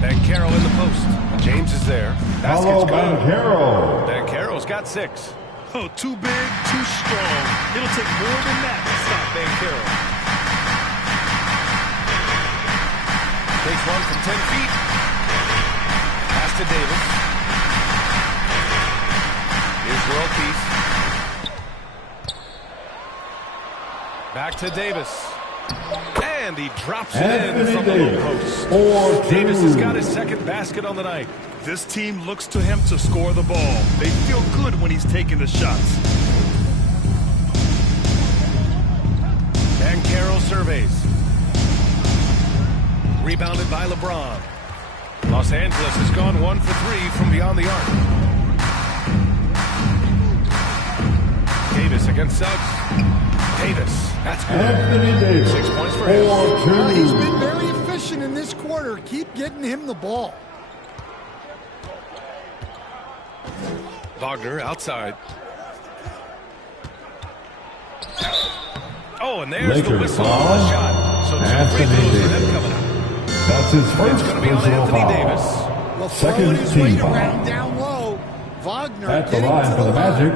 Banchero in the post. James is there. Hello, Basket's good. Banchero. Banchero's got 6. Oh, too big, too strong. It'll take more than that to stop Banchero. Takes one from 10 feet. Pass to Davis. Here's world peace. Back to Davis. And he drops it in from the low post. Davis has got his second basket on the night. This team looks to him to score the ball. They feel good when he's taking the shots. Banchero surveys. Rebounded by LeBron. Los Angeles has gone 1 for 3 from beyond the arc. Davis against Suggs. Davis. That's good. Anthony Davis. 6 points for him. 4-2. He's been very efficient in this quarter. Keep getting him the ball. Wagner outside. Oh, and there's the Lakers whistle foul. on the shot. So 2 free Anthony throws for them Davis. coming up. That's his It's first going to be on personal Anthony foul. Davis. Well, Second throwing his team weight foul. around down low. Wagner At the getting line to for the line. Magic.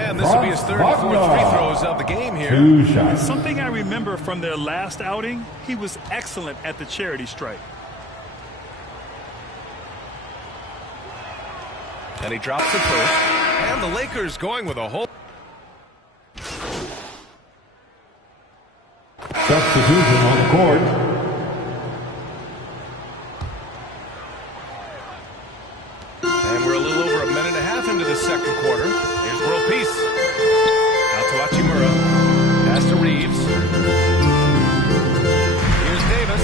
And this will be his third and fourth free throws of the game here. 2 shots. Something I remember from their last outing, he was excellent at the charity stripe. And he drops it first. And the Lakers going with a whole... Substitution on the court. And we're a little over into the second quarter. Here's world peace. Out to Hachimura. Pass to Reeves. Here's Davis.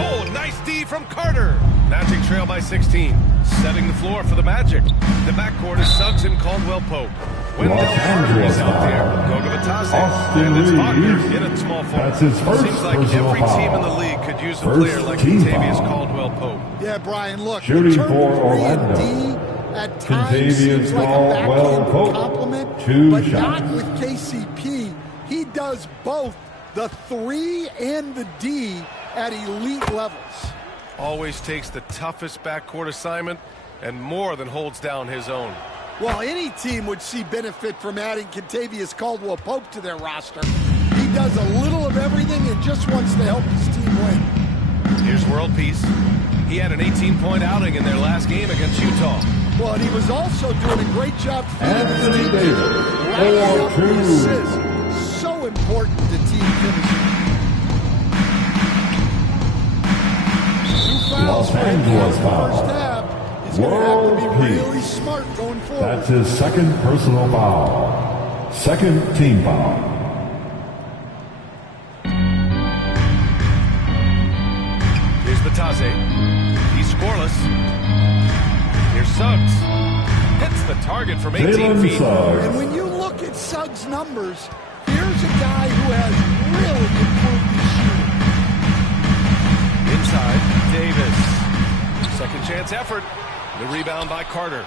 Oh, nice D from Carter. Magic trail by 16. Setting the floor for the Magic. The backcourt is Suggs and Caldwell Pope. Wendell Carter is out there. Goga Batase. And it's Wagner in a small forward. That's his first Seems like every team in the league could use a player like Contavious Caldwell Pope. Yeah, Brian, look. Shooting for Orlando. At times seems like a backhand compliment, but not with KCP. He does both the 3 and the D at elite levels. Always takes the toughest backcourt assignment and more than holds down his own. Well, any team would see benefit from adding Contavious Caldwell Pope to their roster. He does a little of everything and just wants to help his team win. Here's world peace. He had an 18-point outing in their last game against Utah. Well, and he was also doing a great job feeding his Anthony team. Davis, Racking up 4-2. the assists. So important to team chemistry. Los Angeles foul. First half. He's going to have to be really smart going forward. That's his second personal foul. Second team foul. Here's Batase. He's scoreless. Here's Suggs. Hits the target from 18 feet. And when you look at Suggs' numbers, here's a guy who has really improved his shooting. Inside, Davis. Second chance effort. The rebound by Carter.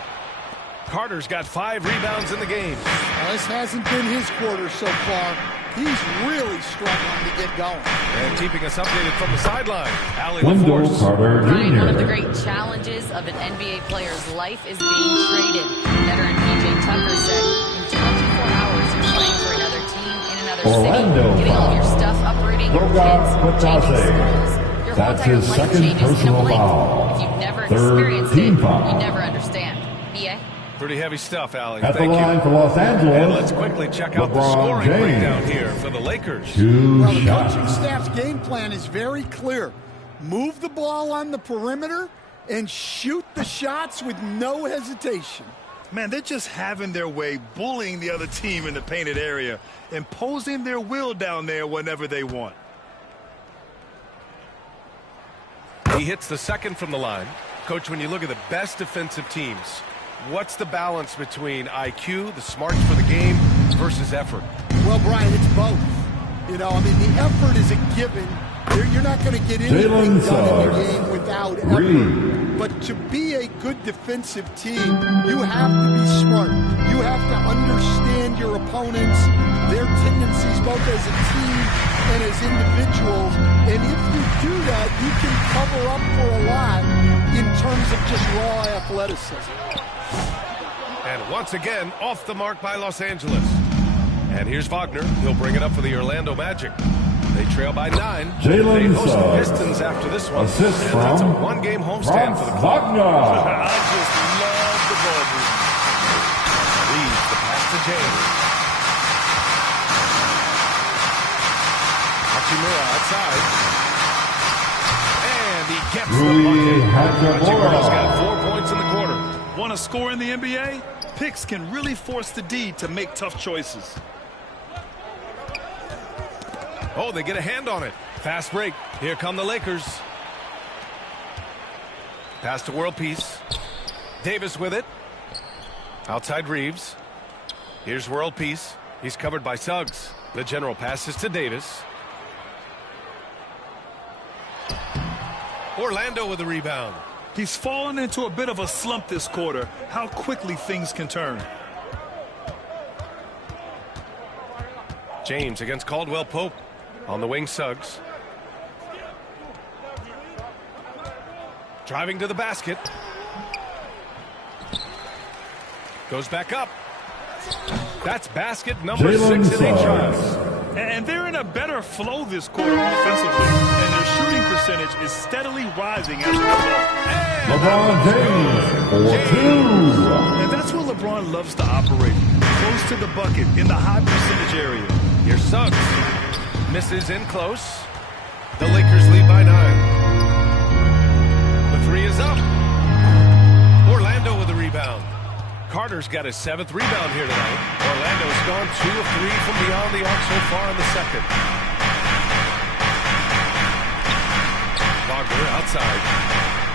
Carter's got 5 rebounds in the game. Well, this hasn't been his quarter so far. He's really struggling to get going. And keeping us updated from the sideline, Allie Wendell LaForce. Carter Ryan, one of the Jr. great challenges of an NBA player's life is being traded. Veteran PJ Tucker said, in 24 hours, you're playing for another team in another Orlando city, getting all of your stuff uprooting, your Goga kids, changing Batase. schools. Your whole That's entire his life second changes in a personal blink. foul. If you've never Third experienced team it, foul. you never understand. BA? Pretty heavy stuff, Allie. At the Thank line you. for Los Angeles, And let's quickly check out the LeBron scoring James. breakdown here for the Lakers. 2 Well, the shots. coaching staff's game plan is very clear. Move the ball on the perimeter and shoot the shots with no hesitation. Man, they're just having their way, bullying the other team in the painted area, imposing their will down there whenever they want. He hits the second from the line. Coach, when you look at the best defensive teams, what's the balance between IQ, the smarts for the game, versus effort? Well, Brian, it's both. You know, I mean, the effort is a given. You're not going to get anything Jalen done in the Suggs. game without effort. Reed. But to be a good defensive team, you have to be smart. You have to understand your opponents, their tendencies, both as a team and as individuals. And if you do that, you can cover up for a lot in terms of just raw athleticism. And once again, off the mark by Los Angeles. And here's Wagner. He'll bring it up for the Orlando Magic. They trail by 9. Jalen They host the Suggs. Pistons after this one. Assist And from that's a one-game homestand for the club. Wagner. I just love the ball movement. Leads the pass to James. Hachimura outside. And he gets the bucket. Hachimura's got 4 points in the quarter. Want to score in the NBA? Picks can really force the D to make tough choices. Oh, they get a hand on it. Fast break. Here come the Lakers. Pass to world peace. Davis with it. Outside Reeves. Here's world peace. He's covered by Suggs. The general passes to Davis. Orlando with the rebound. He's fallen into a bit of a slump this quarter. How quickly things can turn. James against Caldwell Pope. On the wing, Suggs. Driving to the basket. Goes back up. That's basket number 6 in 8 shots. And they're in a better flow this quarter offensively. And their shooting percentage is steadily rising as a result. LeBron James for 2. And that's where LeBron loves to operate. Close to the bucket in the high percentage area. Here's Suggs. Misses in close. The Lakers lead by 9. The 3 is up. Orlando with the rebound. Carter's got his 7th rebound here tonight. Orlando's gone 2 of 3 from beyond the arc so far in the second. Wagner outside.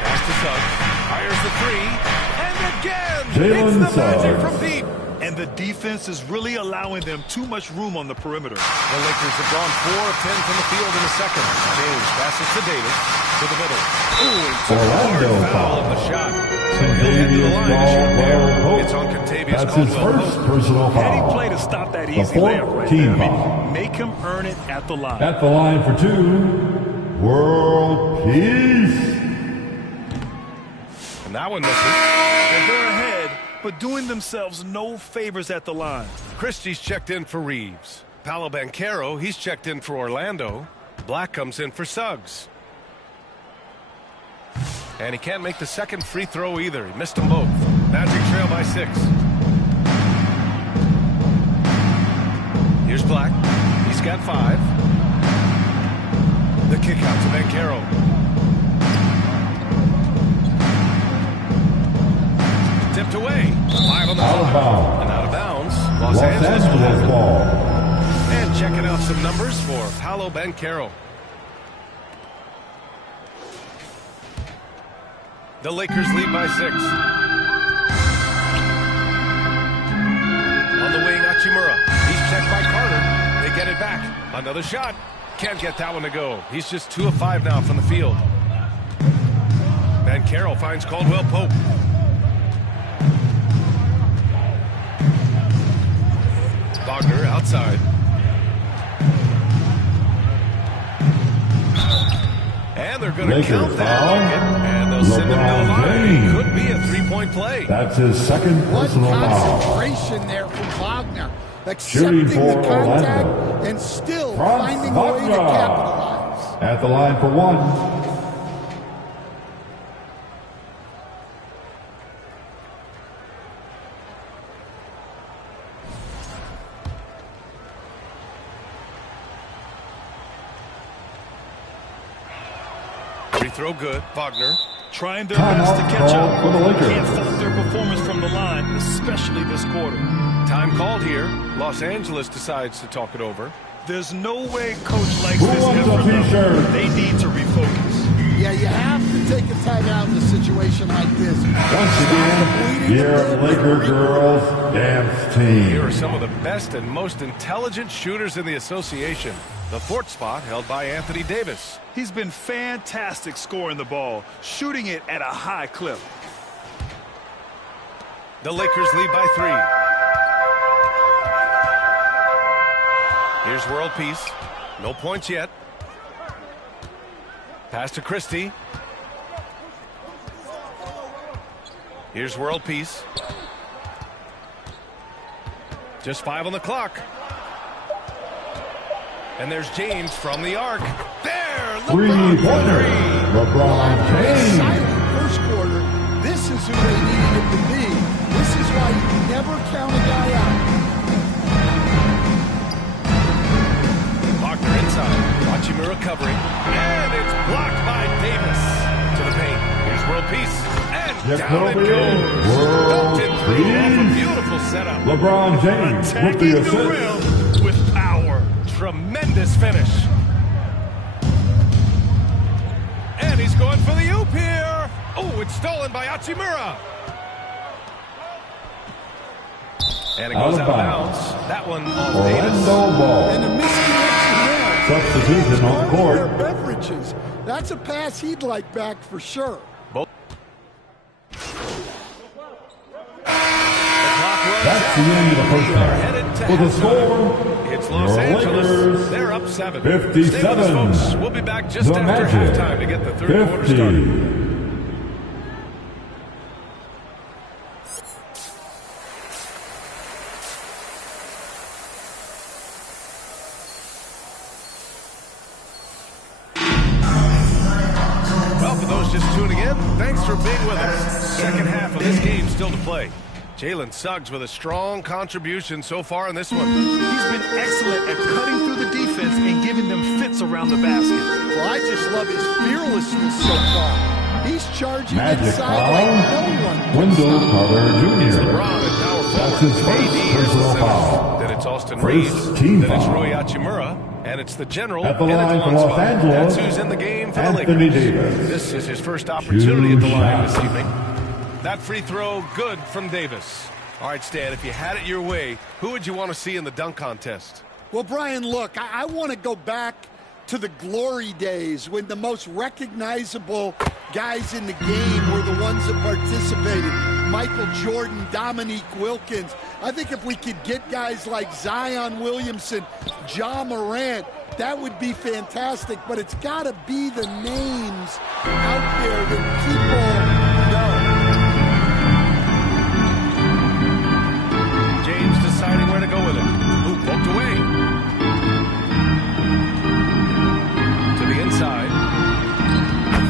Pass to Suggs. Fires the 3. And again, makes the magic from deep. And the defense is really allowing them too much room on the perimeter. The Lakers have gone 4 of 10 from the field in the second. James passes to Davis to the middle. Ooh, and took a hard foul of the shot. So he'll head to the line to shoot there. It's on Contavious That's his first personal foul. Any play to stop that easy layup right there. I mean, make him earn it at the line. At the line for 2, World Peace. And that one misses. And they're ahead, but doing themselves no favors at the line. Christie's checked in for Reeves. Paolo Banchero, he's checked in for Orlando. Black comes in for Suggs. And he can't make the second free throw either. He missed them both. Magic trail by 6. Here's Black. He's got 5. The kick out to Banchero. Tipped away. 5 on the clock. And out of bounds. Los Angeles ball. And checking out some numbers for Paolo Banchero. The Lakers lead by 6. On the wing, Hachimura. He's checked by Carter. They get it back. Another shot. Can't get that one to go. He's just 2 of 5 now from the field. Banchero finds Caldwell Pope. Wagner outside. And they're going to count that bucket. And they'll send him to the line. Could be a 3-point play. That's his second personal foul. Concentration there from Wagner. Accepting the contact and still finding a way to capitalize. At the line for 1. Free throw good. Wagner. Trying their best to catch up. For the Lakers. Can't fault their performance from the line, especially this quarter. Time called here. Los Angeles decides to talk it over. There's no way coach likes this effort level. They need to refocus. Yeah, you have to take a timeout in a situation like this. Once again, your Laker girls dance team. Here are some of the best and most intelligent shooters in the association. The 4th spot held by Anthony Davis. He's been fantastic scoring the ball, shooting it at a high clip. The Lakers lead by 3. Here's World Peace. No points yet. Pass to Christie. Here's World Peace. Just 5 on the clock. And there's James from the arc. There! Three-pointer. LeBron James. First quarter, this is who they needed him to be. This is why you never count a guy out. Wagner inside. Hachimura covering. And it's blocked by Davis. To the paint. Here's World Peace. And down it goes. World Peace. A beautiful setup. LeBron James with the assist. With power. Tremendous finish. And he's going for the oop here. Oh, it's stolen by Hachimura. And it goes out of bounds. That one on Davis. Orlando ball. And a misconnection there. Substitution on the court. Beverages. That's a pass he'd like back for sure. That's the end of the first half. With a score, it's Los Angeles. They're up 7. 57. Stay with us, folks. We'll be back just the after Magic, halftime to get the third 50. quarter started. Well, for those just tuning in, thanks for being with us. Second half of this game still to play. Jalen Suggs with a strong contribution so far in this one. He's been excellent at cutting through the defense and giving them fits around the basket. Well, I just love his fearlessness so far. He's charging Magic inside like no one. foul. Wendell Carter It's Jr. LeBron and power That's forward. his first AD is personal the foul. center. Then it's Austin First Reeves. team Then it's foul. Rui Hachimura. And it's the general At the in a line for DeLon Los spot. Angeles, That's who's in the game for the Anthony Lakers. Davis. This is his first opportunity at the line this shots. evening. That free throw, good from Davis. All right, Stan, if you had it your way, who would you want to see in the dunk contest? Well, Brian, look, I want to go back to the glory days when the most recognizable guys in the game were the ones that participated. Michael Jordan, Dominique Wilkins. I think if we could get guys like Zion Williamson, Ja Morant, that would be fantastic. But it's got to be the names out there that people know. James deciding where to go with it. Ooh, poked away. To the inside.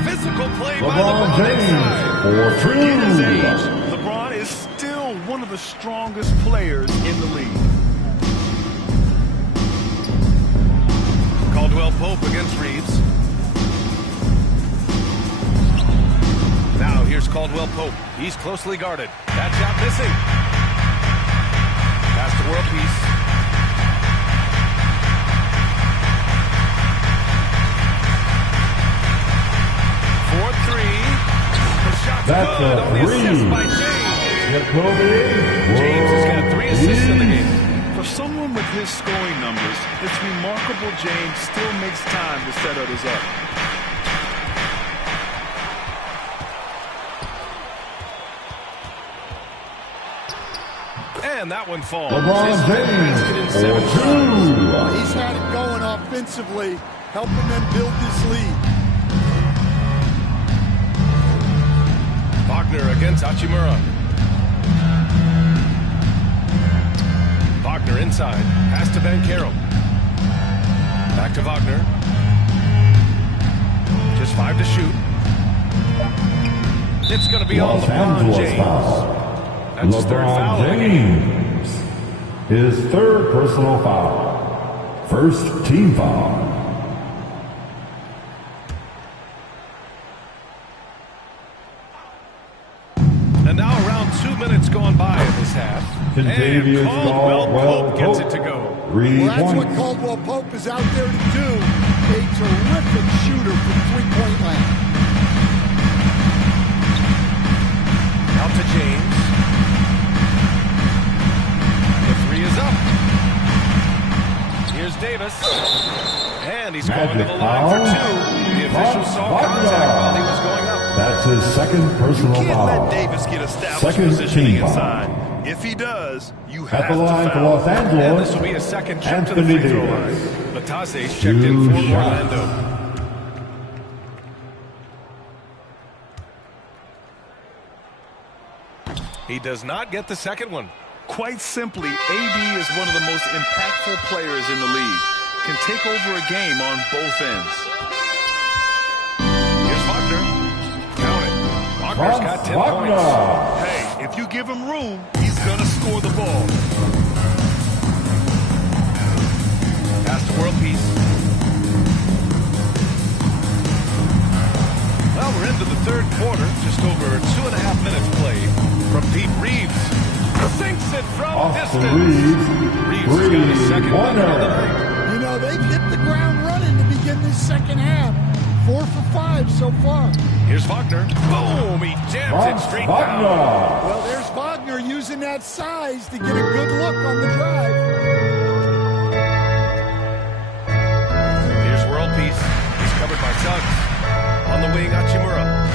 Physical play by LeBron inside. Forget his age. LeBron is still one of the strongest players in the league. Caldwell Pope against Reeves. Now here's Caldwell Pope. He's closely guarded. That shot missing. Pass to World Peace. For three. The shot's That's good a on the assist three. by James. James has got 3 assists in the game. For someone with his scoring numbers, it's remarkable James still makes time to set others up. And that one falls. LeBron His fifth basket in 7 shots. He's had it going offensively, helping them build this lead. Wagner against Hachimura. Wagner inside. Pass to Banchero. Back to Wagner. Just 5 to shoot. It's going to be on Los LeBron Angeles James. foul. That's his third foul of the game. James. His third personal foul. First team foul. And now around 2 minutes gone by in this half. Contavious And Caldwell Caldwell Pope gets Pope. it to go. Three Well, that's what points. Caldwell Pope is out there to do. A terrific shooter from three-point land. Out to James. The 3 is up. Here's Davis. And he's going to the line for 2. The official saw contact while he was going up. That's his second personal You can't foul. let Davis get established Second positioning team foul. inside. If he does, you have At the to line for foul. Los And Angeles, this will be a second trip to the Anthony free throw Davis. line. Latase's checked in for 2 shots. Orlando. He does not get the second one. Quite simply, AD is one of the most impactful players in the league. Can take over a game on both ends. Here's Wagner. Count it. Wagner's got 10 Wagner. points. Hey, if you give him room, he's going to score the ball. Pass to World Peace. Well, we're into the third quarter. Just over 2.5 minutes played. From deep, Reeves sinks it from Austin distance. Reeves got his second one of the night. You know, they've hit the ground running to begin this second half. 4 for 5 so far. Here's Wagner. Boom! He jams it straight down. Well, there's Wagner using that size to get a good look on the drive. Here's World Peace. He's covered by Suggs. On the wing, Hachimura.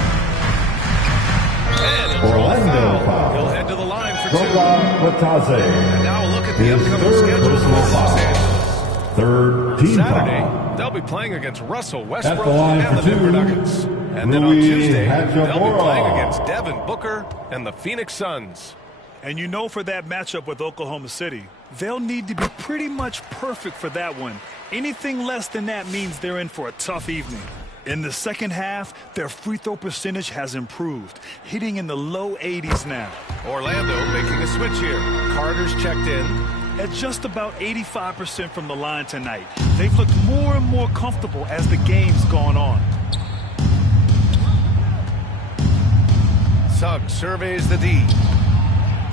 And a draw Orlando foul. He'll head to the line for 2. Goga Batase. And now a look at the His upcoming third schedule for personal Los foul. Angeles. Third team Saturday, foul. they'll be playing against Russell At Westbrook the line and for the Denver 2, Nuggets. And then on Rui Tuesday, they'll be Hachimura. playing against Devin Booker and the Phoenix Suns. And you know, for that matchup with Oklahoma City, they'll need to be pretty much perfect for that one. Anything less than that means they're in for a tough evening. In the second half, their free throw percentage has improved, hitting in the low 80s now. Orlando making a switch here. Carter's checked in. At just about 85% from the line tonight, they've looked more and more comfortable as the game's gone on. Suggs surveys the D.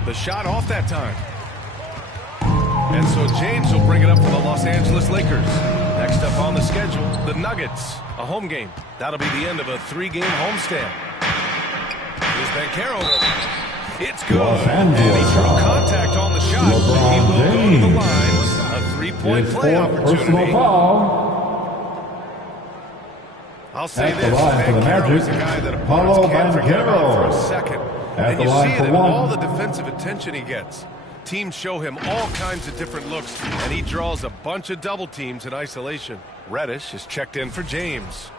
The shot off that time. And so James will bring it up for the Los Angeles Lakers. Next up on the schedule, the Nuggets. A home game. That'll be the end of a 3-game homestand. Here's Banchero. It's good. And he drew contact on the shot. He will go to the line. A 3-point play opportunity. I'll say this, Banchero is a guy that opponents can't forget about for a second. And you see it in all the defensive attention he gets. Teams show him all kinds of different looks, and he draws a bunch of double teams in isolation. Reddish is checked in for James.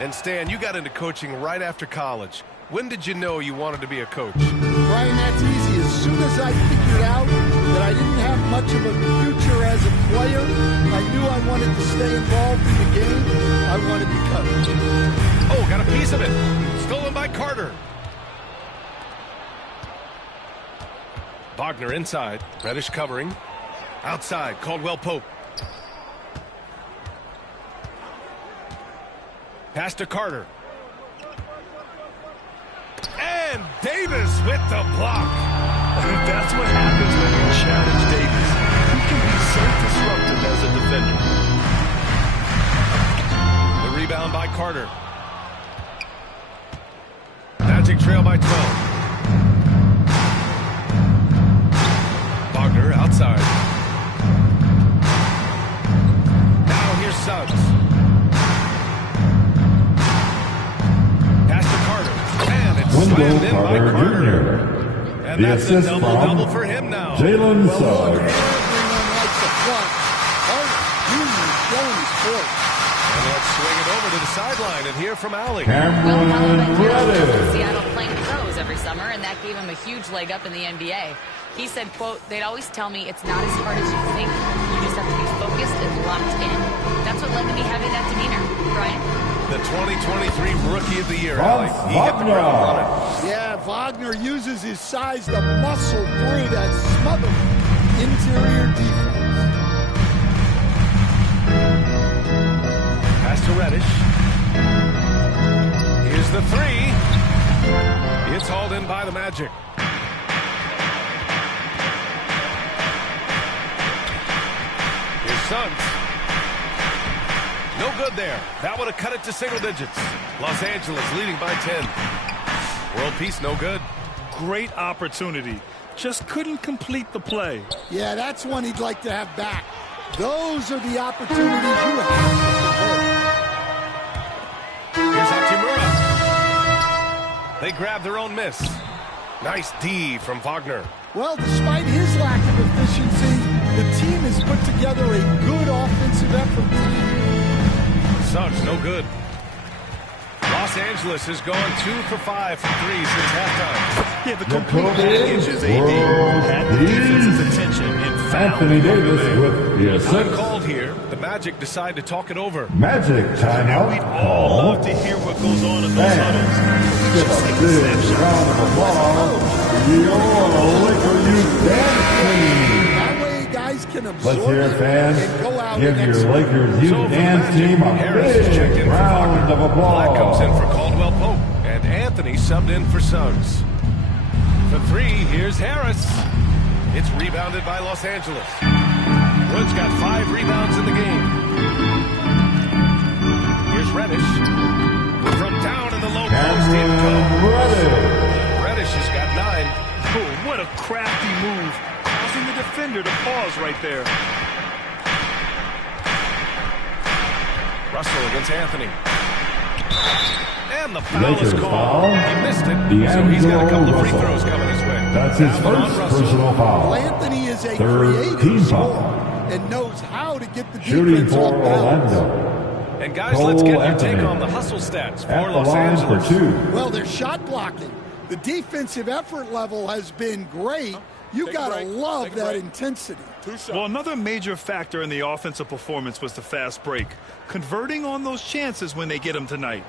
And Stan, you got into coaching right after college. When did you know you wanted to be a coach? Brian, that's easy. As soon as I figured out that I didn't have much of a future as a player, I knew I wanted to stay involved in the game. I wanted to coach. Oh, got a piece of it. Stolen by Carter. Wagner inside. Reddish covering. Outside, Caldwell Pope. Pass to Carter. And Davis with the block. That's what happens when you challenge Davis. He can be so disruptive as a defender. The rebound by Carter. Magic trail by 12. Wagner outside. Now here's Suggs. Pass to Carter. And it's slammed in by Carter. And that's a double-double for him now. Jalen Suggs. Everyone likes a front. Carter Jr. showing his force. And let's swing it over to the sideline and hear from Allie. Seattle playing pros every summer, and that gave him a huge leg up in the NBA. He said, quote, they'd always tell me it's not as hard as you think. You just have to be focused and locked in. That's what led to me having that demeanor. Brian? The 2023 Rookie of the Year, Allie. He hit the ground running. Yeah, Wagner uses his size to muscle through that smothered interior defense. Pass to Reddish. Here's the three. It's hauled in by the Magic. Here's Suggs. No good there. That would have cut it to single digits. Los Angeles leading by 10. World peace, no good. Great opportunity. Just couldn't complete the play. Yeah, that's one he'd like to have back. Those are the opportunities you have to convert. Here's Hachimura. They grab their own miss. Nice D from Wagner. Well, despite his lack of efficiency, the team has put together a good offensive effort. Suggs, no good. Los Angeles has gone 2 for 5 from 3 since halftime. Yeah, the complete package is AD. Had the defense's attention and fouled Anthony Davis with the Not assist. called here. The Magic decide to talk it over. Magic timeout. We'd all love to hear what goes on in those huddles. Give a big round of applause for your Laker Youth Dance Team. That way guys can absorb Let's hear it, fans. and go out Give and your execute. Lakers Youth Dance Team a big round of Black comes in applause. for Caldwell Pope. And Anthony subbed in for Suggs. For 3, here's Harris. It's rebounded by Los Angeles. Wood's got 5 rebounds in the game. Here's Reddish. From down in the low post, in Reddish has got 9. Oh, what a crafty move. Causing the defender to pause right there. Russell against Anthony. And the foul Lakers is called. foul. He missed it, so he's got a couple of free throws coming his way. That's his Foul on first Russell. personal foul. Well, Anthony is a Third creative team scorer foul. and knows how to get the Shooting defense for off balance. Orlando. And guys, let's get your Anthony. take on the hustle stats At for the Los line for Angeles. 2. Well, their shot blocking. The defensive effort level has been great. You got to love that intensity. Well, another major factor in the offensive performance was the fast break. Converting on those chances when they get them tonight.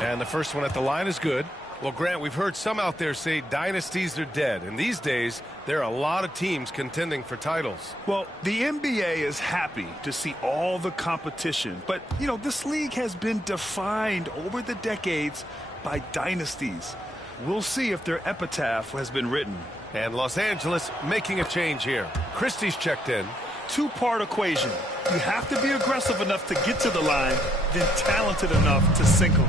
And the first one at the line is good. Well, Grant, we've heard some out there say dynasties are dead, and these days there are a lot of teams contending for titles. Well, the NBA is happy to see all the competition, but, you know, this league has been defined over the decades by dynasties. We'll see if their epitaph has been written. And Los Angeles making a change here. Christie's checked in. Two-part equation. You have to be aggressive enough to get to the line, then talented enough to sink them.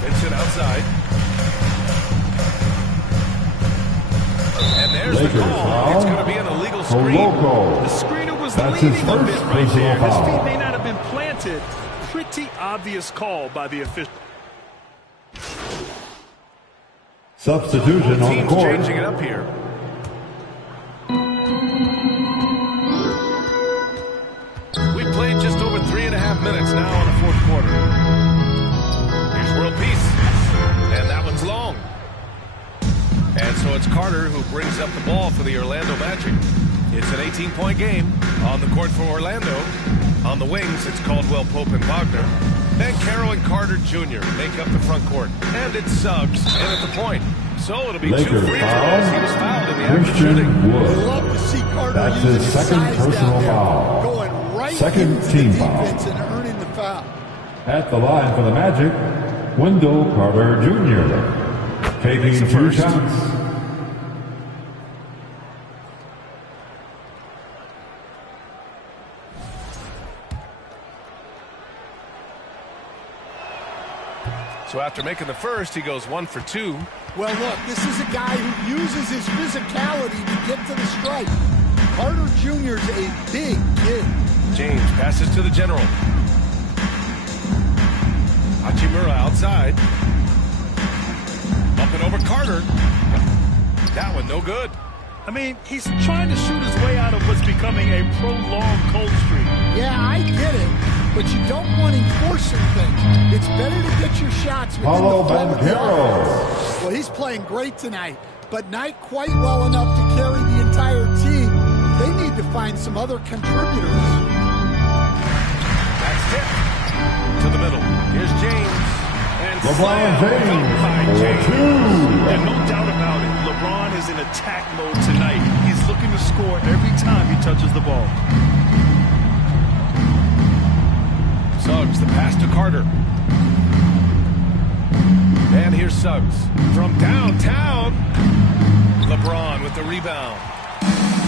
Vincent outside. And there's the call. It's going to be an illegal screen. The screener was leaning a bit right there. His feet may not have been planted. Pretty obvious call by the official. Substitution on the court. Changing it up here. We played just over 3.5 minutes now in the fourth quarter. Here's world peace. And that one's long. And so it's Carter who brings up the ball for the Orlando Magic. It's an 18-point game on the court for Orlando. On the wings, it's Caldwell Pope and Wagner. Then Carroll and Carter Jr. make up the front court. And it's Suggs in at the point. So it'll be Lakers 2 free throws. He was fouled in the act of Christian shooting. Wood. Love to see Carter That's using his second size personal down there, foul. going right Second into team the foul. defense and earning the foul. At the line for the Magic, Wendell Carter Jr. Taking 2 shots. So after making the first, he goes 1 for 2. Well, look, this is a guy who uses his physicality to get to the stripe. Carter Jr. is a big kid. James passes to the general. Hachimura outside. Up and over Carter. That one no good. I mean, he's trying to shoot his way out of what's becoming a prolonged cold streak. Yeah, I get it, but you don't want him forcing things. It's better to get your shots within the flow of the offense. Well, he's playing great tonight, but not quite well enough to carry the entire team. They need to find some other contributors. That's it. To the middle. Here's James. And LeBron James for 2. And no doubt about it, LeBron is in attack mode tonight. He's looking to score every time he touches the ball. Suggs, the pass to Carter. And here's Suggs from downtown. LeBron with the rebound.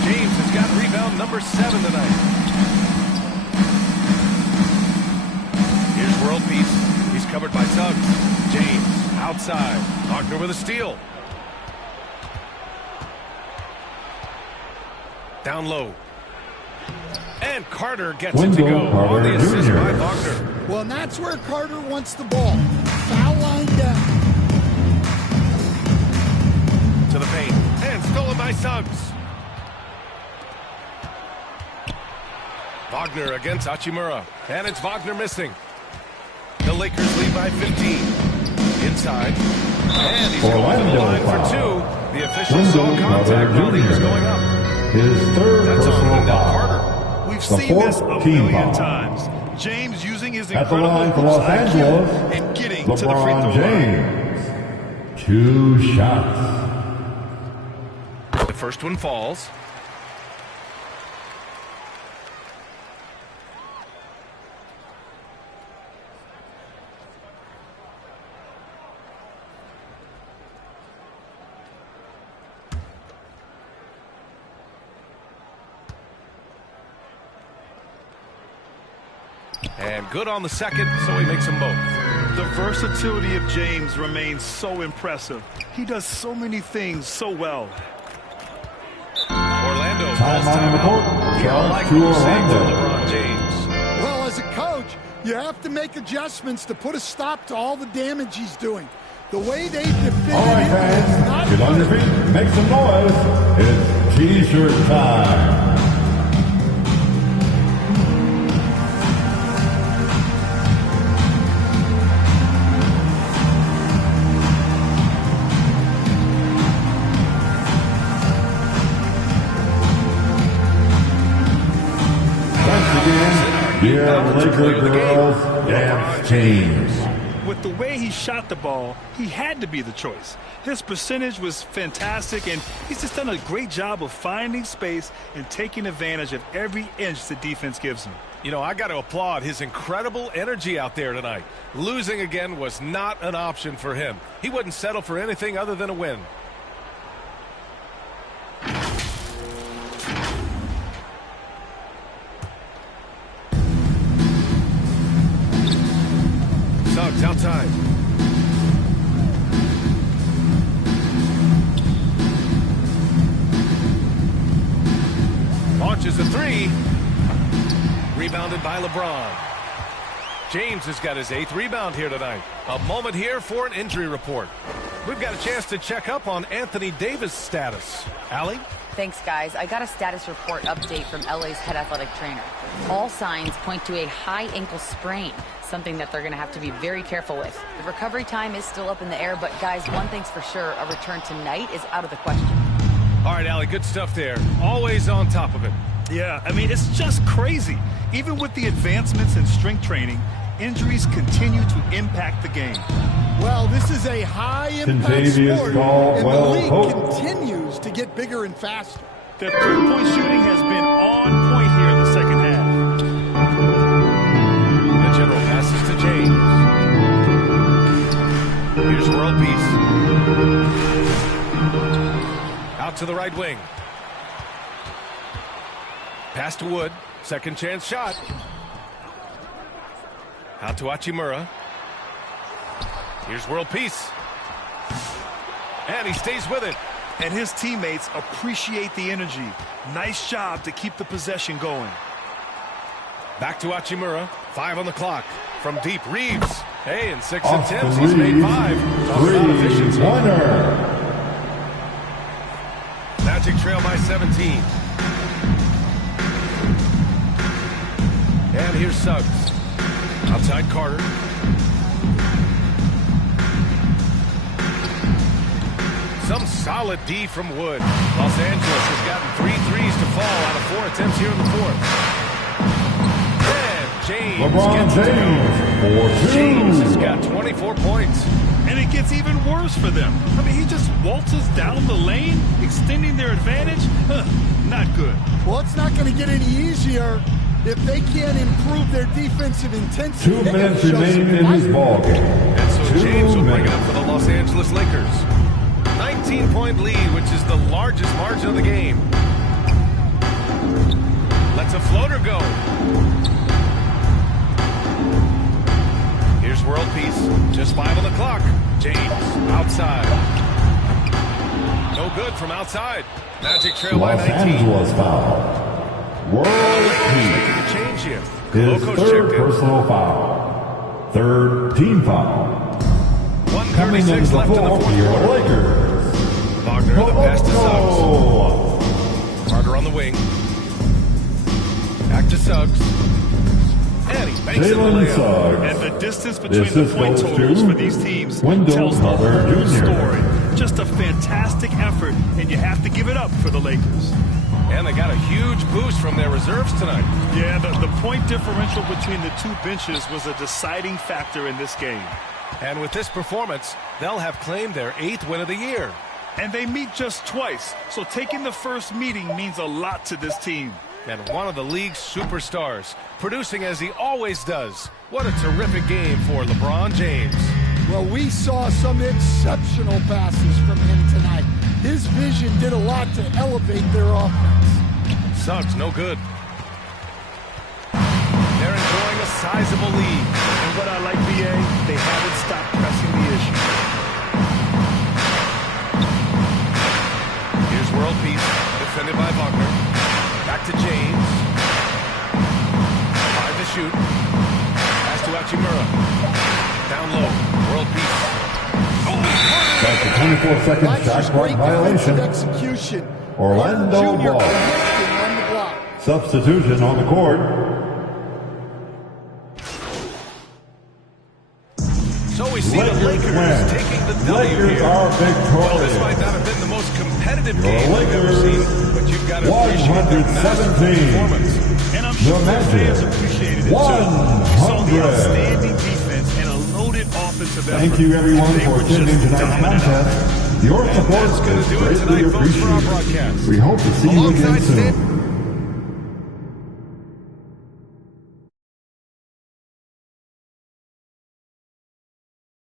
James has got rebound number 7 tonight. Here's world peace. He's covered by Suggs. James outside. Wagner with a steal. Down low. And Carter gets it to go on the assist by Wagner. Well, and that's where Carter wants the ball. Foul line down. To the paint. And stolen by Suggs. Wagner against Hachimura. And it's Wagner missing. The Lakers lead by 15. Inside. And he's going to the line for 2. The official saw contact while he was going up. His third personal foul. We've seen this a million times. James using his at the incredible line for Los Angeles, and getting to the free throw line. 2 shots. The first one falls. And good on the second, so he makes them both. The versatility of James remains so impressive. He does so many things so well. Orlando Time on the court. Charge to Orlando. LeBron James. Well, as a coach, you have to make adjustments to put a stop to all the damage he's doing. The way they defended All right, fans, get on your feet, make some noise. It's T-shirt time. Dear Laker girls, dance teams. the way he shot the ball, he had to be the choice. This percentage was fantastic, and he's just done a great job of finding space and taking advantage of every inch the defense gives him. You know, I got to applaud his incredible energy out there tonight. Losing again was not an option for him. He wouldn't settle for anything other than a win. Suggs outside. Launches a three. Rebounded by LeBron. James has got his 8th rebound here tonight. A moment here for an injury report. We've got a chance to check up on Anthony Davis' status. Allie? Thanks, guys. I got a status report update from LA's head athletic trainer. All signs point to a high ankle sprain, something that they're going to have to be very careful with. The recovery time is still up in the air, but guys, one thing's for sure, a return tonight is out of the question. All right, Allie, good stuff there. Always on top of it. Yeah, I mean, it's just crazy. Even with the advancements in strength training, injuries continue to impact the game. Well, this is a high-impact sport, and the league continues to get bigger and faster. The three-point shooting has been on point here in the second half. The general passes to James. Here's World Peace. Out to the right wing. Pass to Wood. Second chance shot. Out to Hachimura. Here's World Peace. And he stays with it. And his teammates appreciate the energy. Nice job to keep the possession going. Back to Hachimura. 5 on the clock. From deep, Reeves. Hey, in 6 attempts, he's made 5. Talk about efficiency. Magic trail by 17. And here's Suggs. Outside Carter. Some solid D from Wood. Los Angeles has gotten 3 threes to fall out of 4 attempts here in the fourth. And James gets James has got 24 points. And it gets even worse for them. I mean, he just waltzes down the lane, extending their advantage. Not good. Well, it's not going to get any easier if they can't improve their defensive intensity. 2 minutes remain in this ballgame. And so James will bring it up for the Los Angeles Lakers. 19-point lead, which is the largest margin of the game. Lets a floater go. Here's World Peace. Just 5 on the clock. James outside. No good from outside. Magic trail by 19. Los Angeles foul. World Peace. Change here. His third personal foul. Third team foul. Coming into the fourth for your Lakers. Wagner, the pass to Suggs. Carter on the wing. Back to Suggs. And he banks it in the layup. And the distance between the point totals for these teams tells the whole story. Just a fantastic effort, and you have to give it up for the Lakers. And they got a huge boost from their reserves tonight. Yeah, the point differential between the two benches was a deciding factor in this game. And with this performance, they'll have claimed their 8th win of the year. And they meet just twice, so taking the first meeting means a lot to this team. And one of the league's superstars, producing as he always does. What a terrific game for LeBron James. Well, we saw some exceptional passes from him tonight. His vision did a lot to elevate their offense. Suggs, no good. They're enjoying a sizable lead. And what I like, BA, they haven't stopped pressing the issue. Here's World Peace, defended by Wagner. Back to James. 5 to shoot. Pass to Hachimura. Down low. World Peace. That's a 24-second shot clock violation. Execution. Orlando ball. Substitution on the court. So we see the Lakers taking the W here. Are victorious. Well, this might not have been the most competitive game I've ever seen, but you've got to appreciate the masterful performance. And I'm sure the fans appreciated it too. We saw the outstanding defense and a loaded offense. offensive effort. Thank you, everyone, They for were attending just tonight's dominant. contest. Your support That's going is to do it greatly tonight, folks, for our appreciated. broadcast. We hope to see you again Alongside soon.